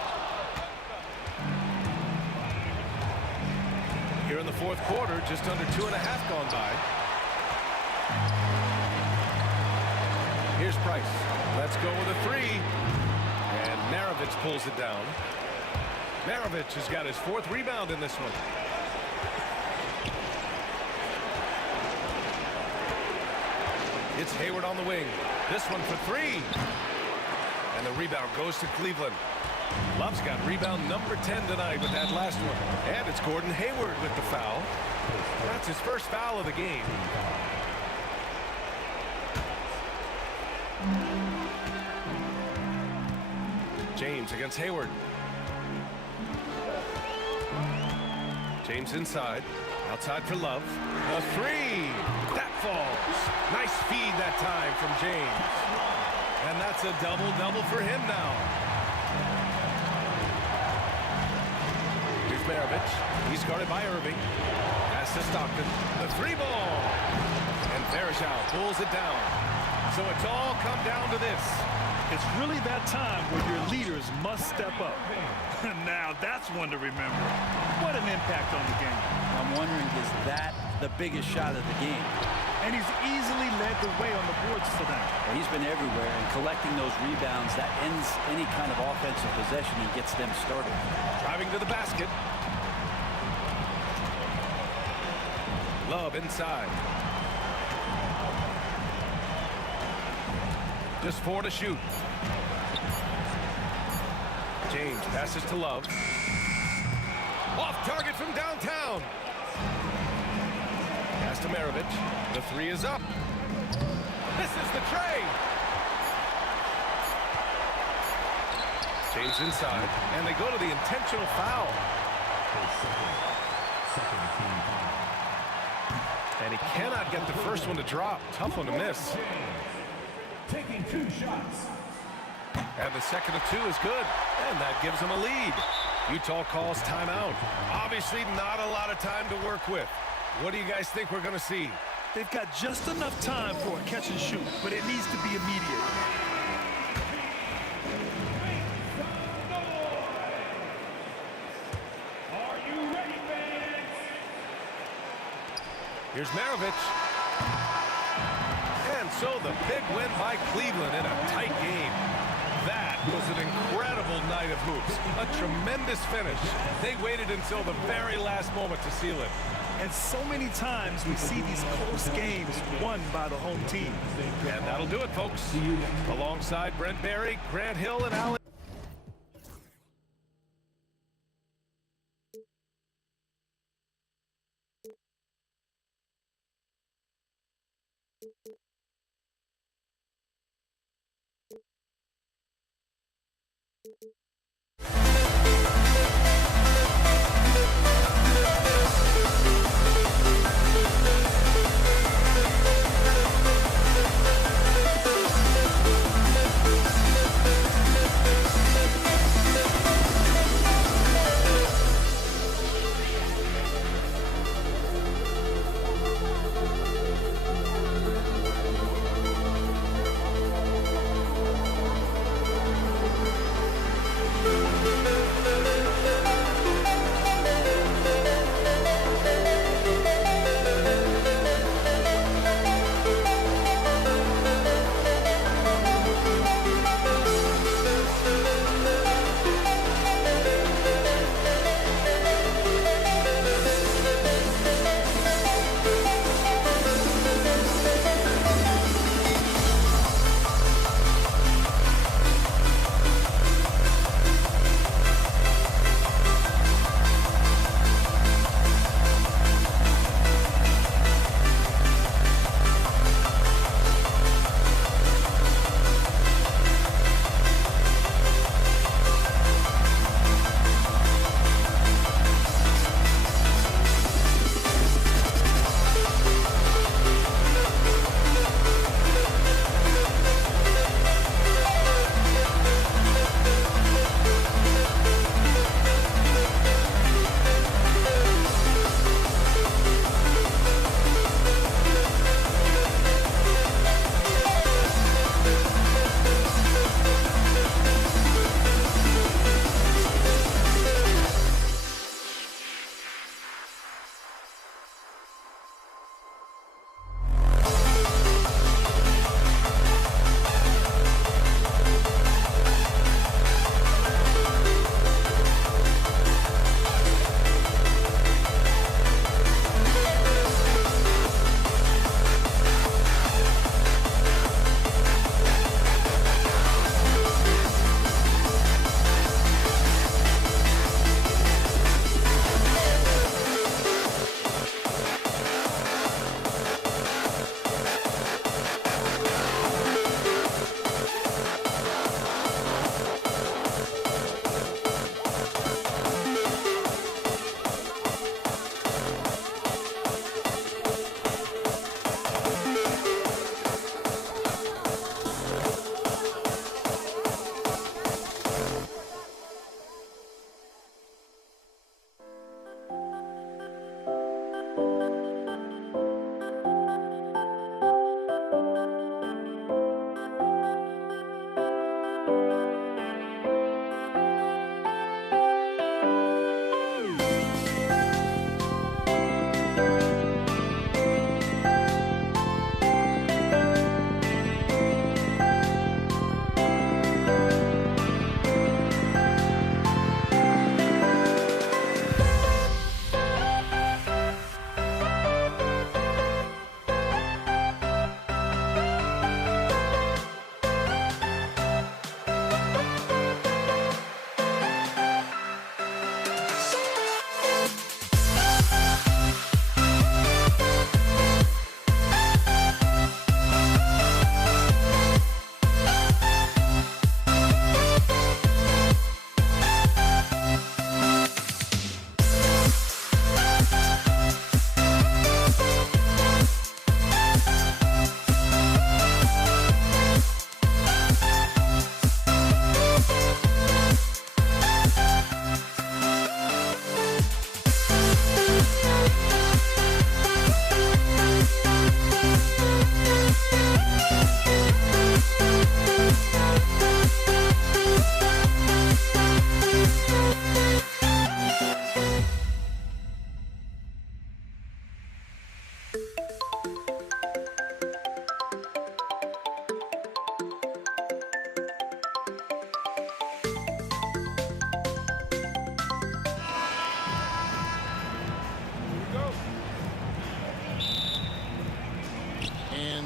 Here in the fourth quarter, just under 2.5 gone by. Here's Price. Let's go with a 3. And Maravich pulls it down. Maravich has got his 4th rebound in this one. It's Hayward on the wing. This one for 3. And the rebound goes to Cleveland. Love's got rebound number 10 tonight with that last one. And it's Gordon Hayward with the foul. That's his first foul of the game. James against Hayward. James inside. Outside for Love. A three. That falls. Nice feed that time from James. And that's a double-double for him now. Here's Maravich. He's guarded by Irving. Pass to Stockton. The three ball. And Vereshao pulls it down. So it's all come down to this. It's really that time where your leaders must step up. Now that's one to remember. What an impact on the game. I'm wondering, is that the biggest shot of the game? And he's easily led the way on the boards tonight. Well, he's been everywhere, and collecting those rebounds, that ends any kind of offensive possession and gets them started. Driving to the basket. Love inside. Just 4 to shoot. James passes to Love. Off target from downtown. Pass to Maravich. The three is up. This is the tray. James inside. And they go to the intentional foul. And he cannot get the first one to drop. Tough one to miss. Taking 2 shots. And the second of 2 is good. And that gives them a lead. Utah calls timeout. Obviously not a lot of time to work with. What do you guys think we're going to see? They've got just enough time for a catch and shoot, but it needs to be immediate. Are you ready, fans? Here's Maravich. And so the big win by Cleveland in a tight game. That was an incredible night of hoops. A tremendous finish. They waited until the very last moment to seal it. And so many times we see these close games won by the home team. And that'll do it, folks. Alongside Brent Barry, Grant Hill, and Allen.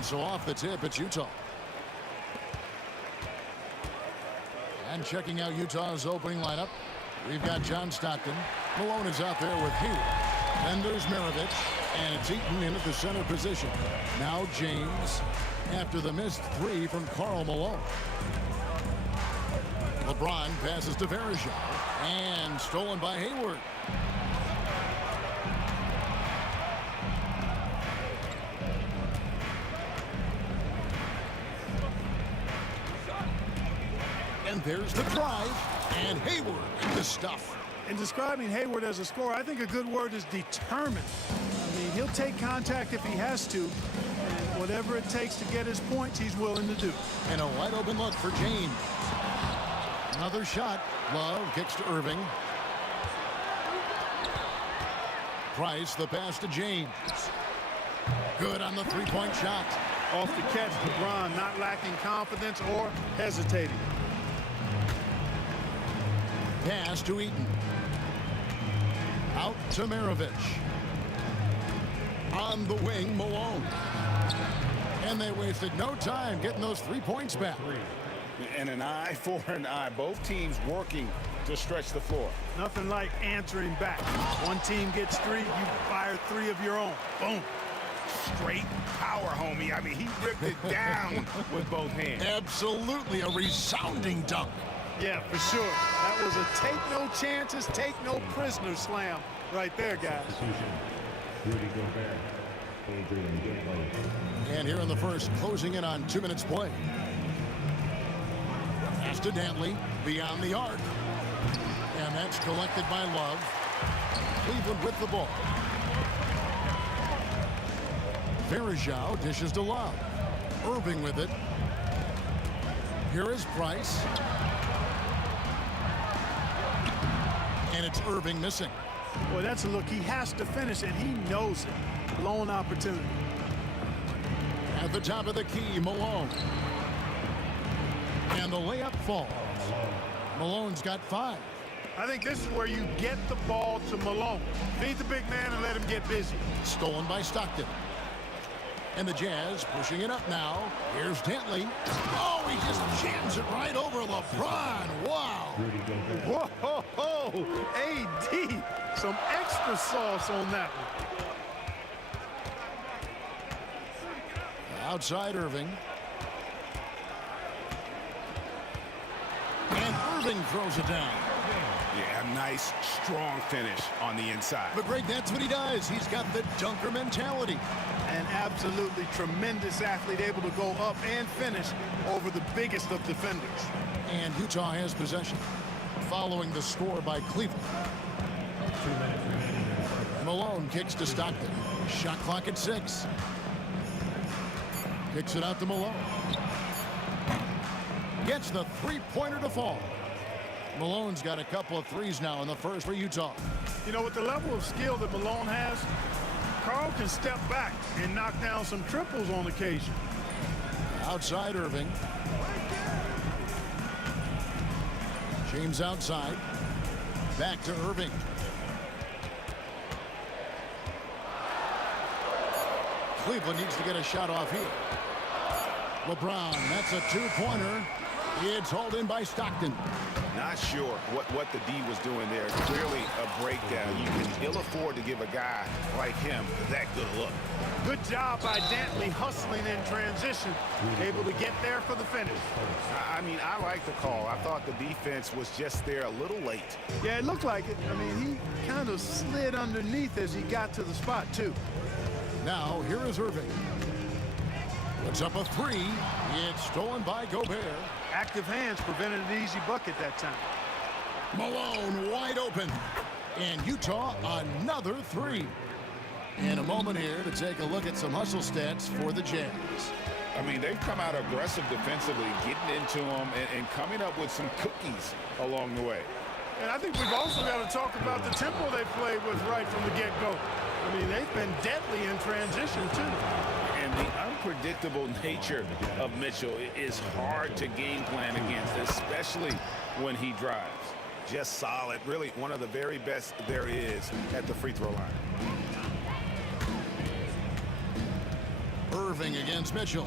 so off the tip, it's Utah. And checking out Utah's opening lineup, we've got John Stockton. Malone is out there with Hayward. Then there's Maravich, and it's Eaton in at the center position. Now James, after the missed three from Karl Malone. LeBron passes to Verjao, and stolen by Hayward. And there's the drive, and Hayward the stuff. In describing Hayward as a scorer, I think a good word is determined. I mean, he'll take contact if he has to, and whatever it takes to get his points, he's willing to do. And a wide open look for James. Another shot. Love kicks to Irving. Price, the pass to James. Good on the three-point shot. Off the catch, LeBron not lacking confidence or hesitating. Pass to Eaton. Out to Maravich. On the wing, Malone. And they wasted no time getting those 3 points back. And an eye for an eye. Both teams working to stretch the floor. Nothing like answering back. One team gets three, you fire three of your own. Boom. Straight power, homie. I mean, he ripped it down with both hands. Absolutely a resounding dunk. Yeah, for sure. That was a take no chances, take no prisoners slam right there, guys. And here in the first, closing in on 2 minutes play. Pass to Dantley, beyond the arc. And that's collected by Love. Cleveland with the ball. Verjao dishes to Love. Irving with it. Here is Price. And it's Irving missing. Boy, that's a look. He has to finish it. He knows it. Lone opportunity. At the top of the key, Malone. And the layup falls. Malone's got 5. I think this is where you get the ball to Malone. Beat the big man and let him get busy. Stolen by Stockton. And the Jazz pushing it up now. Here's Dantley. Oh, he just jams it right over LeBron. Wow. Whoa, ho, ho. AD. Some extra sauce on that one. Outside Irving. And Irving throws it down. Yeah, nice, strong finish on the inside. But Greg, that's what he does. He's got the dunker mentality. An absolutely tremendous athlete, able to go up and finish over the biggest of defenders. And Utah has possession, following the score by Cleveland. Malone kicks to Stockton. Shot clock at 6. Kicks it out to Malone. Gets the three-pointer to fall. Malone's got a couple of threes now in the first for Utah. You know, with the level of skill that Malone has, Karl can step back and knock down some triples on occasion. Outside Irving. James outside. Back to Irving. Cleveland needs to get a shot off here. LeBron, that's a two-pointer. It's hauled in by Stockton. Not sure what the D was doing there. Clearly a breakdown. You can ill afford to give a guy like him that good look. Good job by Dantley hustling in transition, able to get there for the finish. I mean, I like the call. I thought the defense was just there a little late. Yeah, it looked like it. I mean, he kind of slid underneath as he got to the spot, too. Now, here is Irving. Puts up a three. It's stolen by Gobert. Active hands prevented an easy bucket that time. Malone wide open. And Utah another three. And a moment here to take a look at some hustle stats for the Jazz. I mean, they've come out aggressive defensively, getting into them and coming up with some cookies along the way. And I think we've also got to talk about the tempo they played with right from the get-go. I mean, they've been deadly in transition, too. And the unpredictable nature of Mitchell is hard to game plan against, especially when he drives. Just solid. Really one of the very best there is at the free throw line. Irving against Mitchell.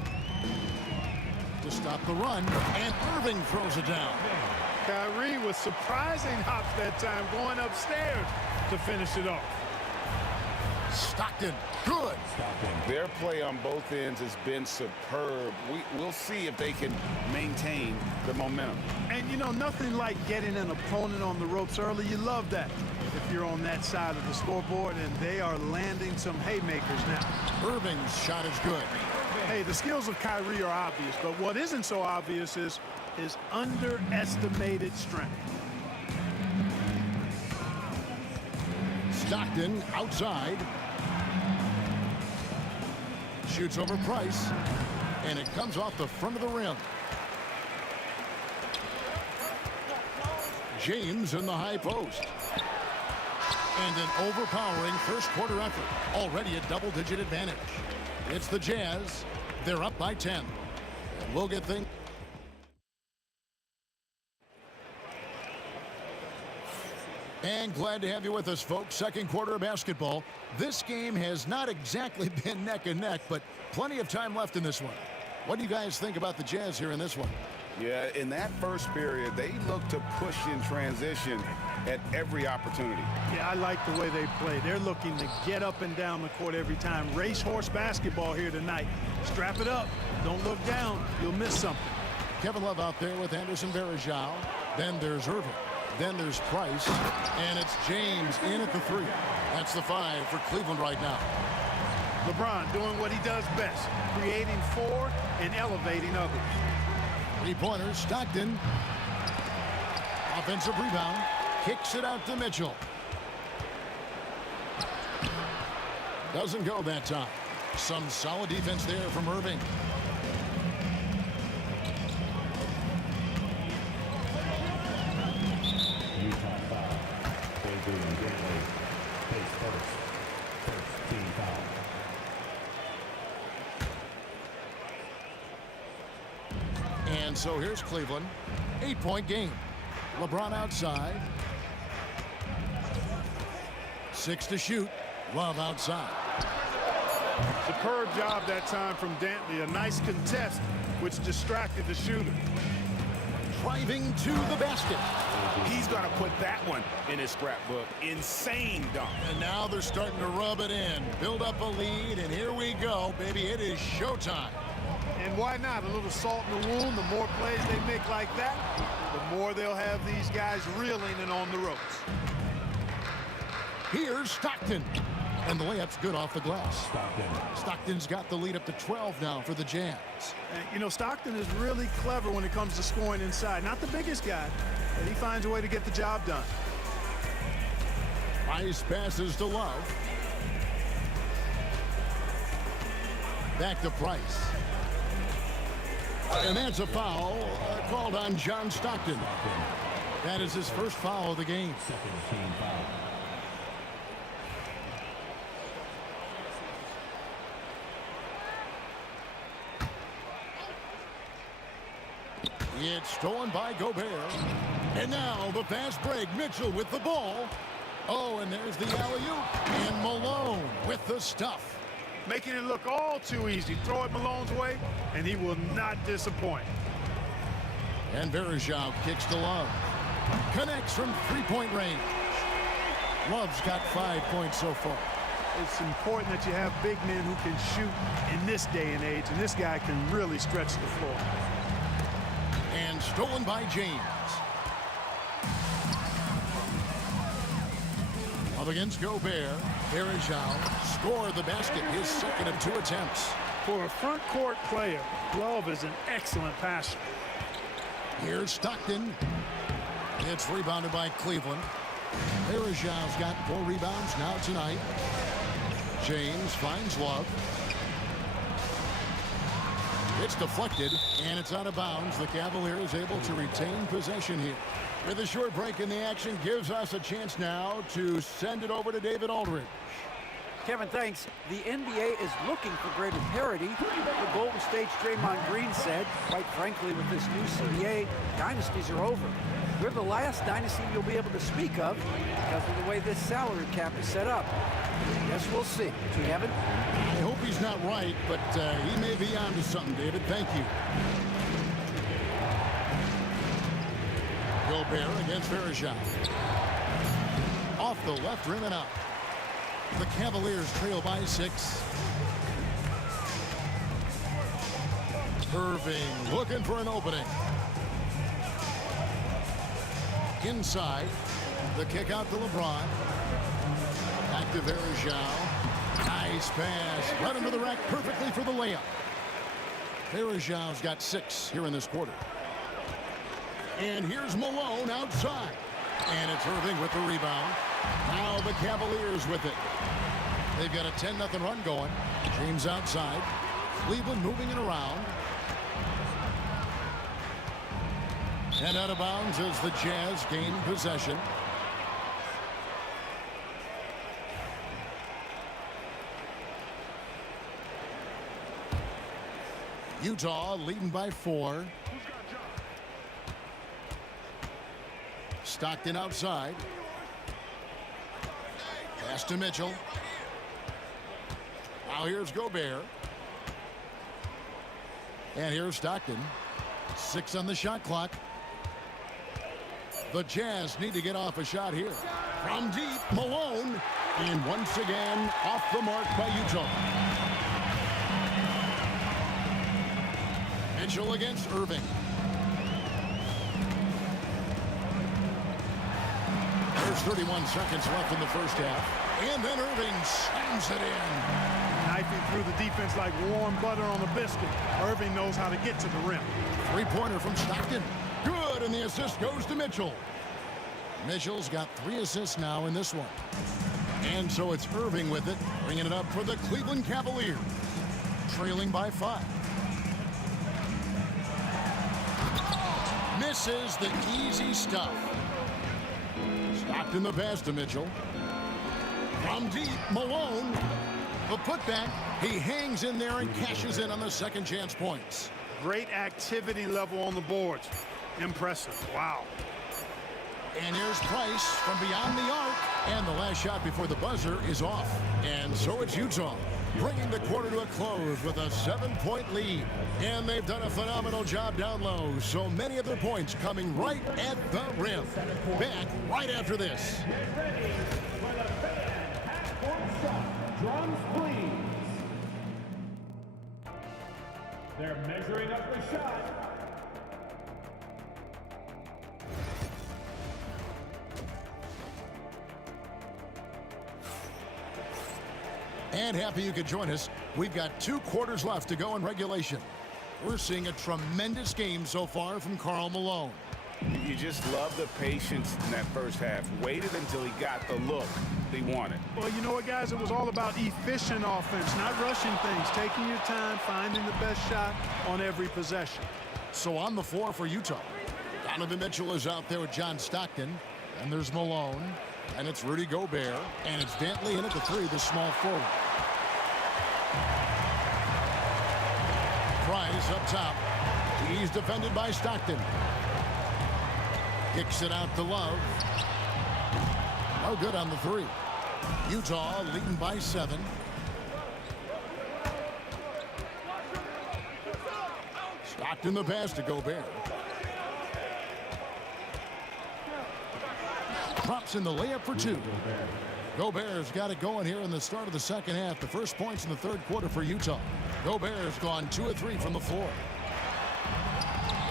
To stop the run, and Irving throws it down. Kyrie with surprising hops that time, going upstairs to finish it off. Stockton, good. Their play on both ends has been superb. We'll see if they can maintain the momentum. And, you know, nothing like getting an opponent on the ropes early. You love that if you're on that side of the scoreboard, and they are landing some haymakers now. Irving's shot is good. Hey, the skills of Kyrie are obvious, but what isn't so obvious is his underestimated strength. Stockton outside. Shoots over Price, and it comes off the front of the rim. James in the high post. And an overpowering first quarter effort. Already a double-digit advantage. It's the Jazz. They're up by 10. And we'll get things. And glad to have you with us, folks. Second quarter of basketball. This game has not exactly been neck and neck, but plenty of time left in this one. What do you guys think about the Jazz here in this one? Yeah, in that first period, they looked to push in transition at every opportunity. Yeah, I like the way they play. They're looking to get up and down the court every time. Racehorse basketball here tonight. Strap it up. Don't look down. You'll miss something. Kevin Love out there with Anderson Varejao. Then there's Irving. Then there's Price. And it's James in at the 3. That's the 5 for Cleveland right now. LeBron doing what he does best, creating for and elevating others. Three-pointer, Stockton. Offensive rebound. Kicks it out to Mitchell. Doesn't go that time. Some solid defense there from Irving. And so here's Cleveland. 8-point game. LeBron outside. 6 to shoot. Love outside. Superb job that time from Dantley. A nice contest, which distracted the shooter. Driving to the basket. He's going to put that one in his scrapbook. Insane dunk. And now they're starting to rub it in. Build up a lead, and here we go, baby. It is showtime. And why not? A little salt in the wound. The more plays they make like that, the more they'll have these guys reeling and on the ropes. Here's Stockton. And the layup's good off the glass. Stockton's got the lead up to 12 now for the Jazz. And, you know, Stockton is really clever when it comes to scoring inside. Not the biggest guy, but he finds a way to get the job done. Nice passes to Love. Back to Price. And that's a foul called on John Stockton. That is his first foul of the game. Second team foul. It's stolen by Gobert. And now the fast break. Mitchell with the ball. Oh, and there's the alley-oop. And Malone with the stuff. Making it look all too easy. Throw it Malone's way, and he will not disappoint. And Varejao kicks to Love. Connects from three-point range. Love's got 5 points so far. It's important that you have big men who can shoot in this day and age, and this guy can really stretch the floor. And stolen by James. Up against Gobert. Varejao scored the basket, his second of 2 attempts. For a front court player, Love is an excellent passer. Here's Stockton. It's rebounded by Cleveland. Varejao's got 4 rebounds now tonight. James finds Love. It's deflected, and it's out of bounds. The Cavaliers able to retain possession here. With a short break in the action, gives us a chance now to send it over to David Aldridge. Kevin, thanks. The NBA is looking for greater parity. The Golden State's Draymond Green said, quite frankly, with this new CBA, dynasties are over. We're the last dynasty you'll be able to speak of because of the way this salary cap is set up. Guess we'll see. Kevin? I hope hope he's not right, but he may be onto something, David. Thank you. Gobert against Verejao. Off the left rim and out. The Cavaliers trail by 6. Irving looking for an opening. Inside. The kick out to LeBron. Back to Verejao. Nice pass. Right under the rack perfectly for the layup. Verejao's got 6 here in this quarter. And here's Malone outside. And it's Irving with the rebound. Now the Cavaliers with it. They've got a 10-0 run going. James outside. Cleveland moving it around. And out of bounds as the Jazz gain possession. Utah leading by 4. Stockton outside. Pass to Mitchell. Now here's Gobert. And here's Stockton. 6 on the shot clock. The Jazz need to get off a shot here. From deep, Malone. And once again, off the mark by Utah. Mitchell against Irving. There's 31 seconds left in the first half. And then Irving slams it in. Knifing through the defense like warm butter on a biscuit. Irving knows how to get to the rim. Three-pointer from Stockton. Good, and the assist goes to Mitchell. Mitchell's got 3 assists now in this one. And so it's Irving with it, bringing it up for the Cleveland Cavaliers. Trailing by 5. Misses the easy stuff. Stockton the pass to Mitchell. From deep, Malone. The putback. He hangs in there and cashes in on the second chance points. Great activity level on the boards. Impressive. Wow. And here's Price from beyond the arc. And the last shot before the buzzer is off. And so it's Utah, bringing the quarter to a close with a 7-point lead. And they've done a phenomenal job down low. So many of their points coming right at the rim. Back right after this. Drums, please. They're measuring up the shot. And happy you could join us. We've got 2 quarters left to go in regulation. We're seeing a tremendous game so far from Karl Malone. You just love the patience in that first half. Waited until he got the look he wanted. Well, you know what, guys? It was all about efficient offense, not rushing things, taking your time, finding the best shot on every possession. So on the floor for Utah, Donovan Mitchell is out there with John Stockton. And there's Malone. And it's Rudy Gobert. And it's Dantley in at the 3, the small forward. Price up top. He's defended by Stockton. Kicks it out to Love. No good on the 3. Utah leading by 7. Stockton the pass to Gobert. Drops in the layup for 2. Gobert's got it going here in the start of the second half. The first points in the third quarter for Utah. Gobert's gone 2 of 3 from the floor.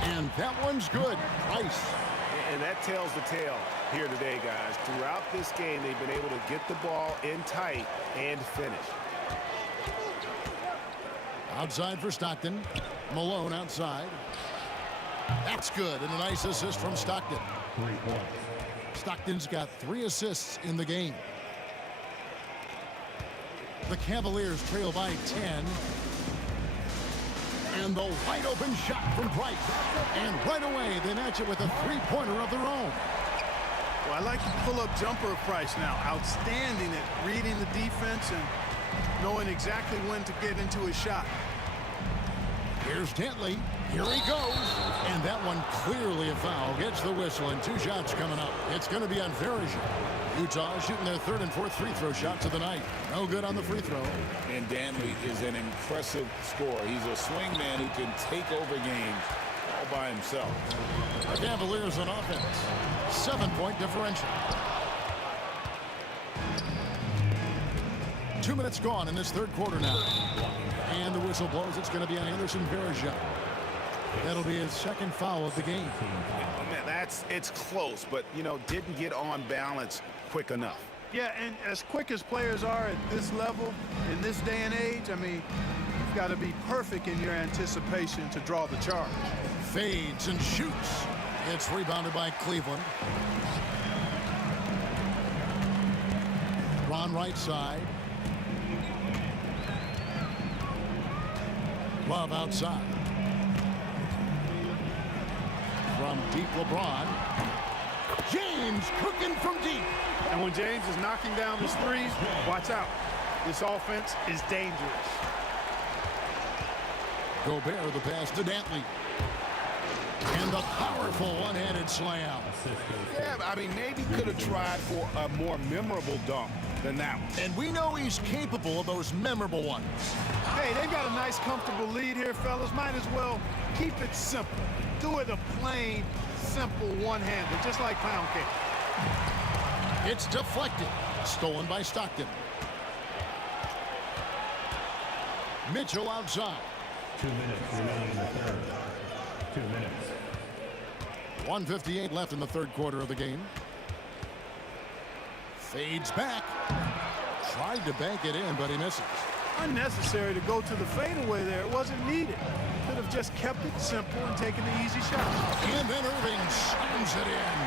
And that one's good. Price. And that tells the tale here today, guys. Throughout this game, they've been able to get the ball in tight and finish. Outside for Stockton. Malone outside. That's good. And a nice assist from Stockton. Stockton's got 3 assists in the game. The Cavaliers trail by 10. And the wide open shot from Price. And right away, they match it with a 3-pointer of their own. Well, I like the pull-up jumper of Price now. Outstanding at reading the defense and knowing exactly when to get into his shot. Here's Dentley. Here he goes. And that one clearly a foul. Gets the whistle, and 2 shots coming up. It's going to be on Verija. Utah shooting their 3rd and 4th free throw shots of the night. No good on the free throw. And Dentley is an impressive scorer. He's a swing man who can take over games all by himself. The Cavaliers on offense. 7-point differential. 2 minutes gone in this 3rd quarter now. And the whistle blows. It's going to be on Anderson Verija. That'll be his 2nd foul of the game. Man, it's close, but, you know, didn't get on balance quick enough. Yeah, and as quick as players are at this level, in this day and age, I mean, you've got to be perfect in your anticipation to draw the charge. Fades and shoots. It's rebounded by Cleveland. Ron right side. Love outside. From deep, LeBron. James cooking from deep. And when James is knocking down his threes, watch out. This offense is dangerous. Gobert the pass to Dentley. And the powerful one-handed slam. Yeah, I mean, maybe could have tried for a more memorable dunk than that one. And we know he's capable of those memorable ones. Hey, they've got a nice, comfortable lead here, fellas. Might as well keep it simple. Do it a plain, simple one-hander, just like pound cake. It's deflected. Stolen by Stockton. Mitchell outside. 2 minutes remaining in the 3rd. 2 minutes. 1:58 left in the 3rd quarter of the game. Fades back. Tried to bank it in, but he misses. Unnecessary to go to the fadeaway there. It wasn't needed. Could have just kept it simple and taken the easy shot. And then Irving slams it in.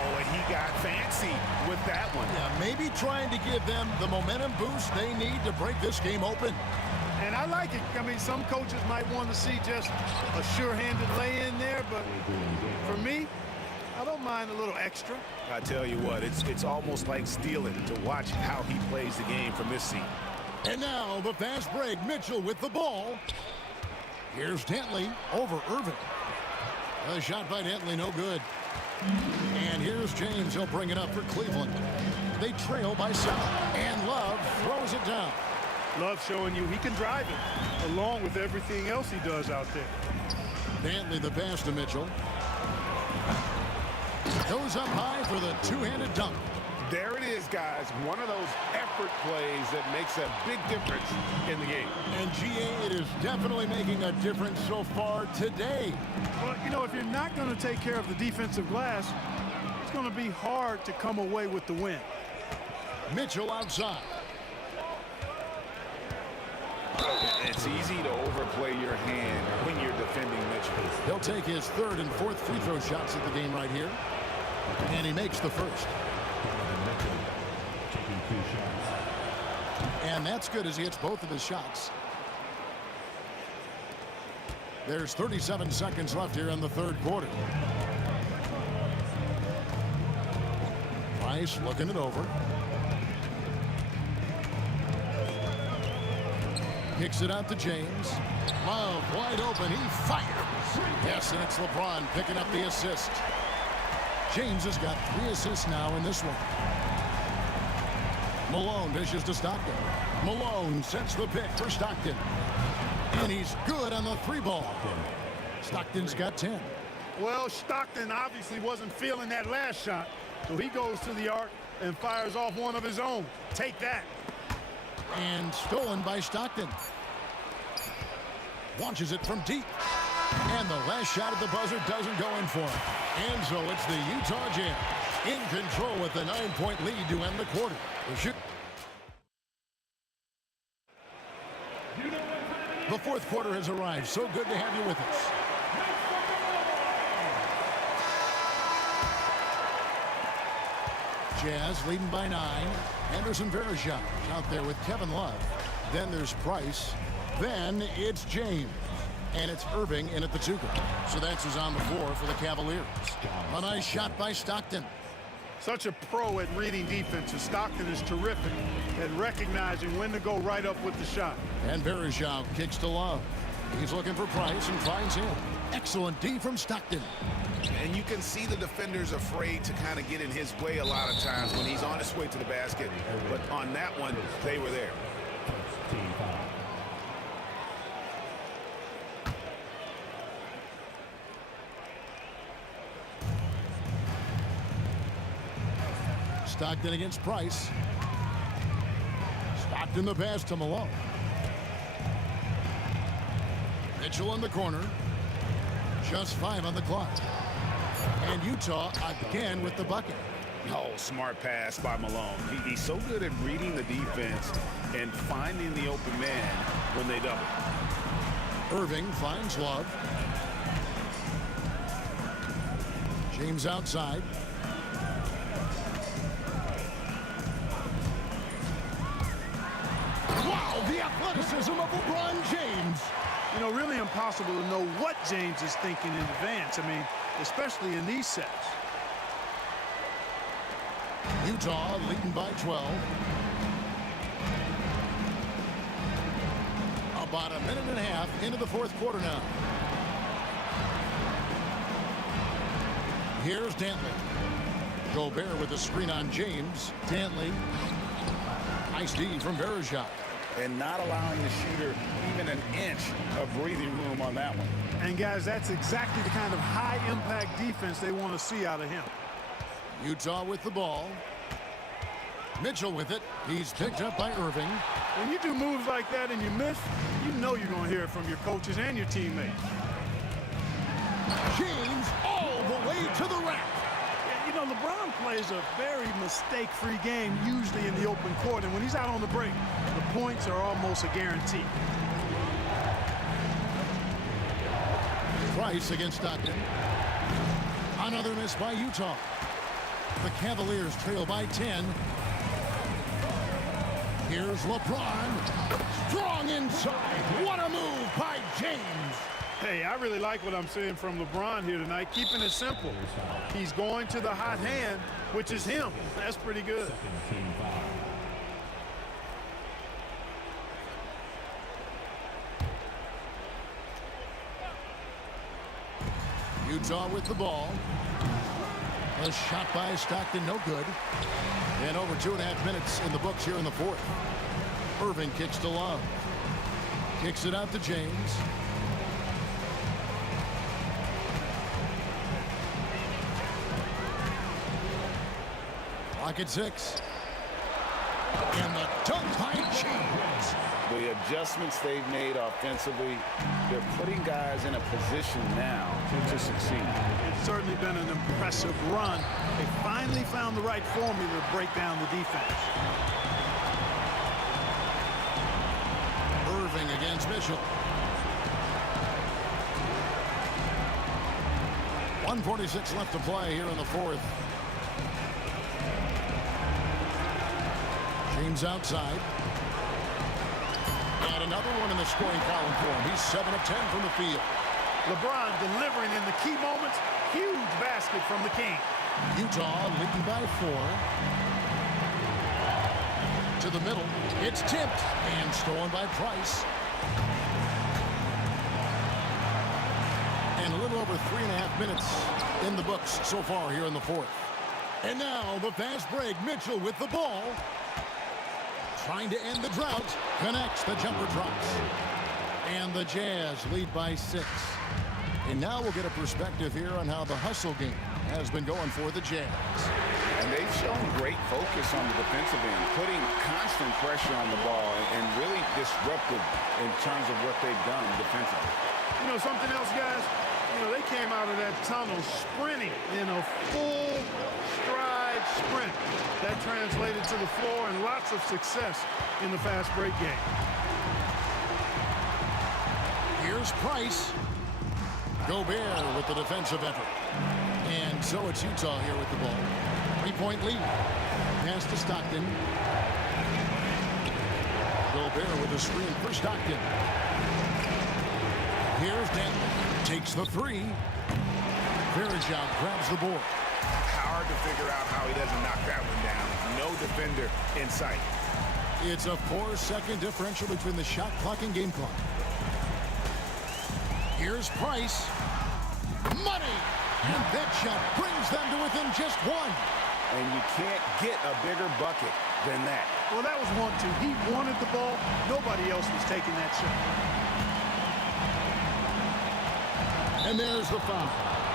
Oh, and he got fancy with that one. Yeah, maybe trying to give them the momentum boost they need to break this game open. And I like it. I mean, some coaches might want to see just a sure-handed lay-in there, but for me, I don't mind a little extra. I tell you what, it's almost like stealing to watch how he plays the game from this seat. And now the fast break. Mitchell with the ball. Here's Dentley over Irving. A shot by Dentley, no good. And here's James. He'll bring it up for Cleveland. They trail by 7. And Love throws it down. Love showing you he can drive it, along with everything else he does out there. Dentley the pass to Mitchell. Goes up high for the two-handed dunk. There it is, guys. One of those effort plays that makes a big difference in the game. And GA, it is definitely making a difference so far today. Well, you know, if you're not going to take care of the defensive glass, it's going to be hard to come away with the win. Mitchell outside. It's easy to overplay your hand when you're defending Mitchell. He'll take his 3rd and 4th free throw shots at the game right here. And he makes the first. Taking 2 shots. And that's good as he hits both of his shots. There's 37 seconds left here in the 3rd quarter. Price looking it over. Kicks it out to James. Love wide open. He fires. Yes, and it's LeBron picking up the assist. James has got 3 assists now in this one. Malone dishes to Stockton. Malone sets the pick for Stockton. And he's good on the 3-ball. Stockton's got 10. Well, Stockton obviously wasn't feeling that last shot, so he goes to the arc and fires off one of his own. Take that. And stolen by Stockton. Launches it from deep. And the last shot at the buzzer doesn't go in for him. And so it's the Utah Jazz in control with the 9-point lead to end the quarter. The 4th quarter has arrived. So good to have you with us. Jazz leading by 9. Anderson Verija out there with Kevin Love. Then there's Price. Then it's James. And it's Irving in at the 2. So that's who's on the floor for the Cavaliers. A nice shot by Stockton. Such a pro at reading defenses. Stockton is terrific at recognizing when to go right up with the shot. And Verija kicks to Love. He's looking for Price and finds him. Excellent D from Stockton. And you can see the defenders afraid to kind of get in his way a lot of times when he's on his way to the basket. But on that one, they were there. Stockton against Price. Stockton the pass to Malone. Mitchell in the corner. Just 5 on the clock. And Utah again with the bucket. Oh, smart pass by Malone. He's so good at reading the defense and finding the open man when they double. Irving finds Love. James outside. Wow, the athleticism of LeBron James. You know, really impossible to know what James is thinking in advance. I mean, especially in these sets. Utah leading by 12. About a minute and a half into the fourth quarter now. Here's Dantley. Gobert with a screen on James. Dantley. Nice D from Verejao. And not allowing the shooter even an inch of breathing room on that one. And guys, that's exactly the kind of high-impact defense they want to see out of him. Utah with the ball. Mitchell with it. He's picked up by Irving. When you do moves like that and you miss, you know you're going to hear it from your coaches and your teammates. James all the way to the rack. You know, LeBron plays a very mistake-free game, usually in the open court. And when he's out on the break, the points are almost a guarantee. Price against Stockton. Another miss by Utah. The Cavaliers trail by 10. Here's LeBron. Strong inside. What a move by James. Hey, I really like what I'm seeing from LeBron here tonight, keeping it simple. He's going to the hot hand, which is him. That's pretty good. Utah with the ball. A shot by Stockton, no good. And over 2.5 minutes in the books here in the fourth. Irving kicks to Love. Kicks it out to James. Clock at 6. And the dunk by James. The adjustments they've made offensively, they're putting guys in a position now to succeed. It's certainly been an impressive run. They finally found the right formula to break down the defense. Irving against Mitchell. 1:46 left to play here in the fourth. James outside. And another one in the scoring column for him. He's 7 of 10 from the field. LeBron delivering in the key moments. Huge basket from the King. Utah leading by 4. To the middle. It's tipped and stolen by Price. And a little over 3.5 minutes in the books so far here in the fourth. And now the fast break. Mitchell with the ball. Trying to end the drought. Connects. The jumper drops. And the Jazz lead by 6. And now we'll get a perspective here on how the hustle game has been going for the Jazz. And they've shown great focus on the defensive end, putting constant pressure on the ball and really disruptive in terms of what they've done defensively. You know something else, guys? You know, they came out of that tunnel sprinting in a full stride sprint. That translated to the floor and lots of success in the fast break game. Here's Price. Gobert with the defensive effort. And so it's Utah here with the ball. 3-point lead. Pass to Stockton. Gobert with a screen for Stockton. Here's Denton. Takes the 3. Verejao grabs the board. Hard to figure out how he doesn't knock that one down. No defender in sight. It's a 4-second differential between the shot clock and game clock. Here's Price. Money! And that shot brings them to within just one. And you can't get a bigger bucket than that. Well, that was 1-2. He wanted the ball. Nobody else was taking that shot. And there's the foul.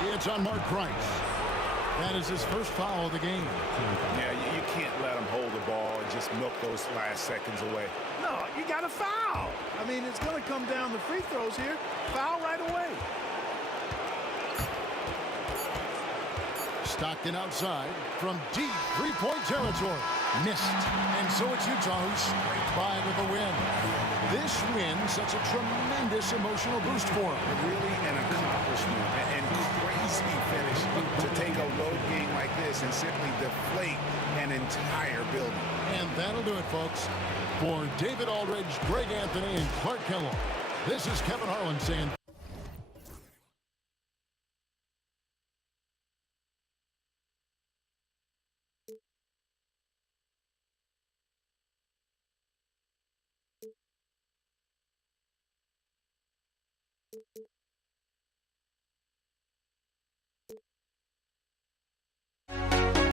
It's on Mark Price. That is his first foul of the game. Yeah, you can't let him hold the ball and just milk those last seconds away. No, you got to foul. I mean, it's going to come down to free throws here. Foul right away. Stockton outside from deep three-point territory. Missed. And so it's Utah who scraped by with a win. This win sets a tremendous emotional boost for them. Really an accomplishment and crazy finish to take a road game like this and simply deflate an entire building. And that'll do it, folks. For David Aldridge, Greg Anthony, and Clark Kellogg, this is Kevin Harlan saying...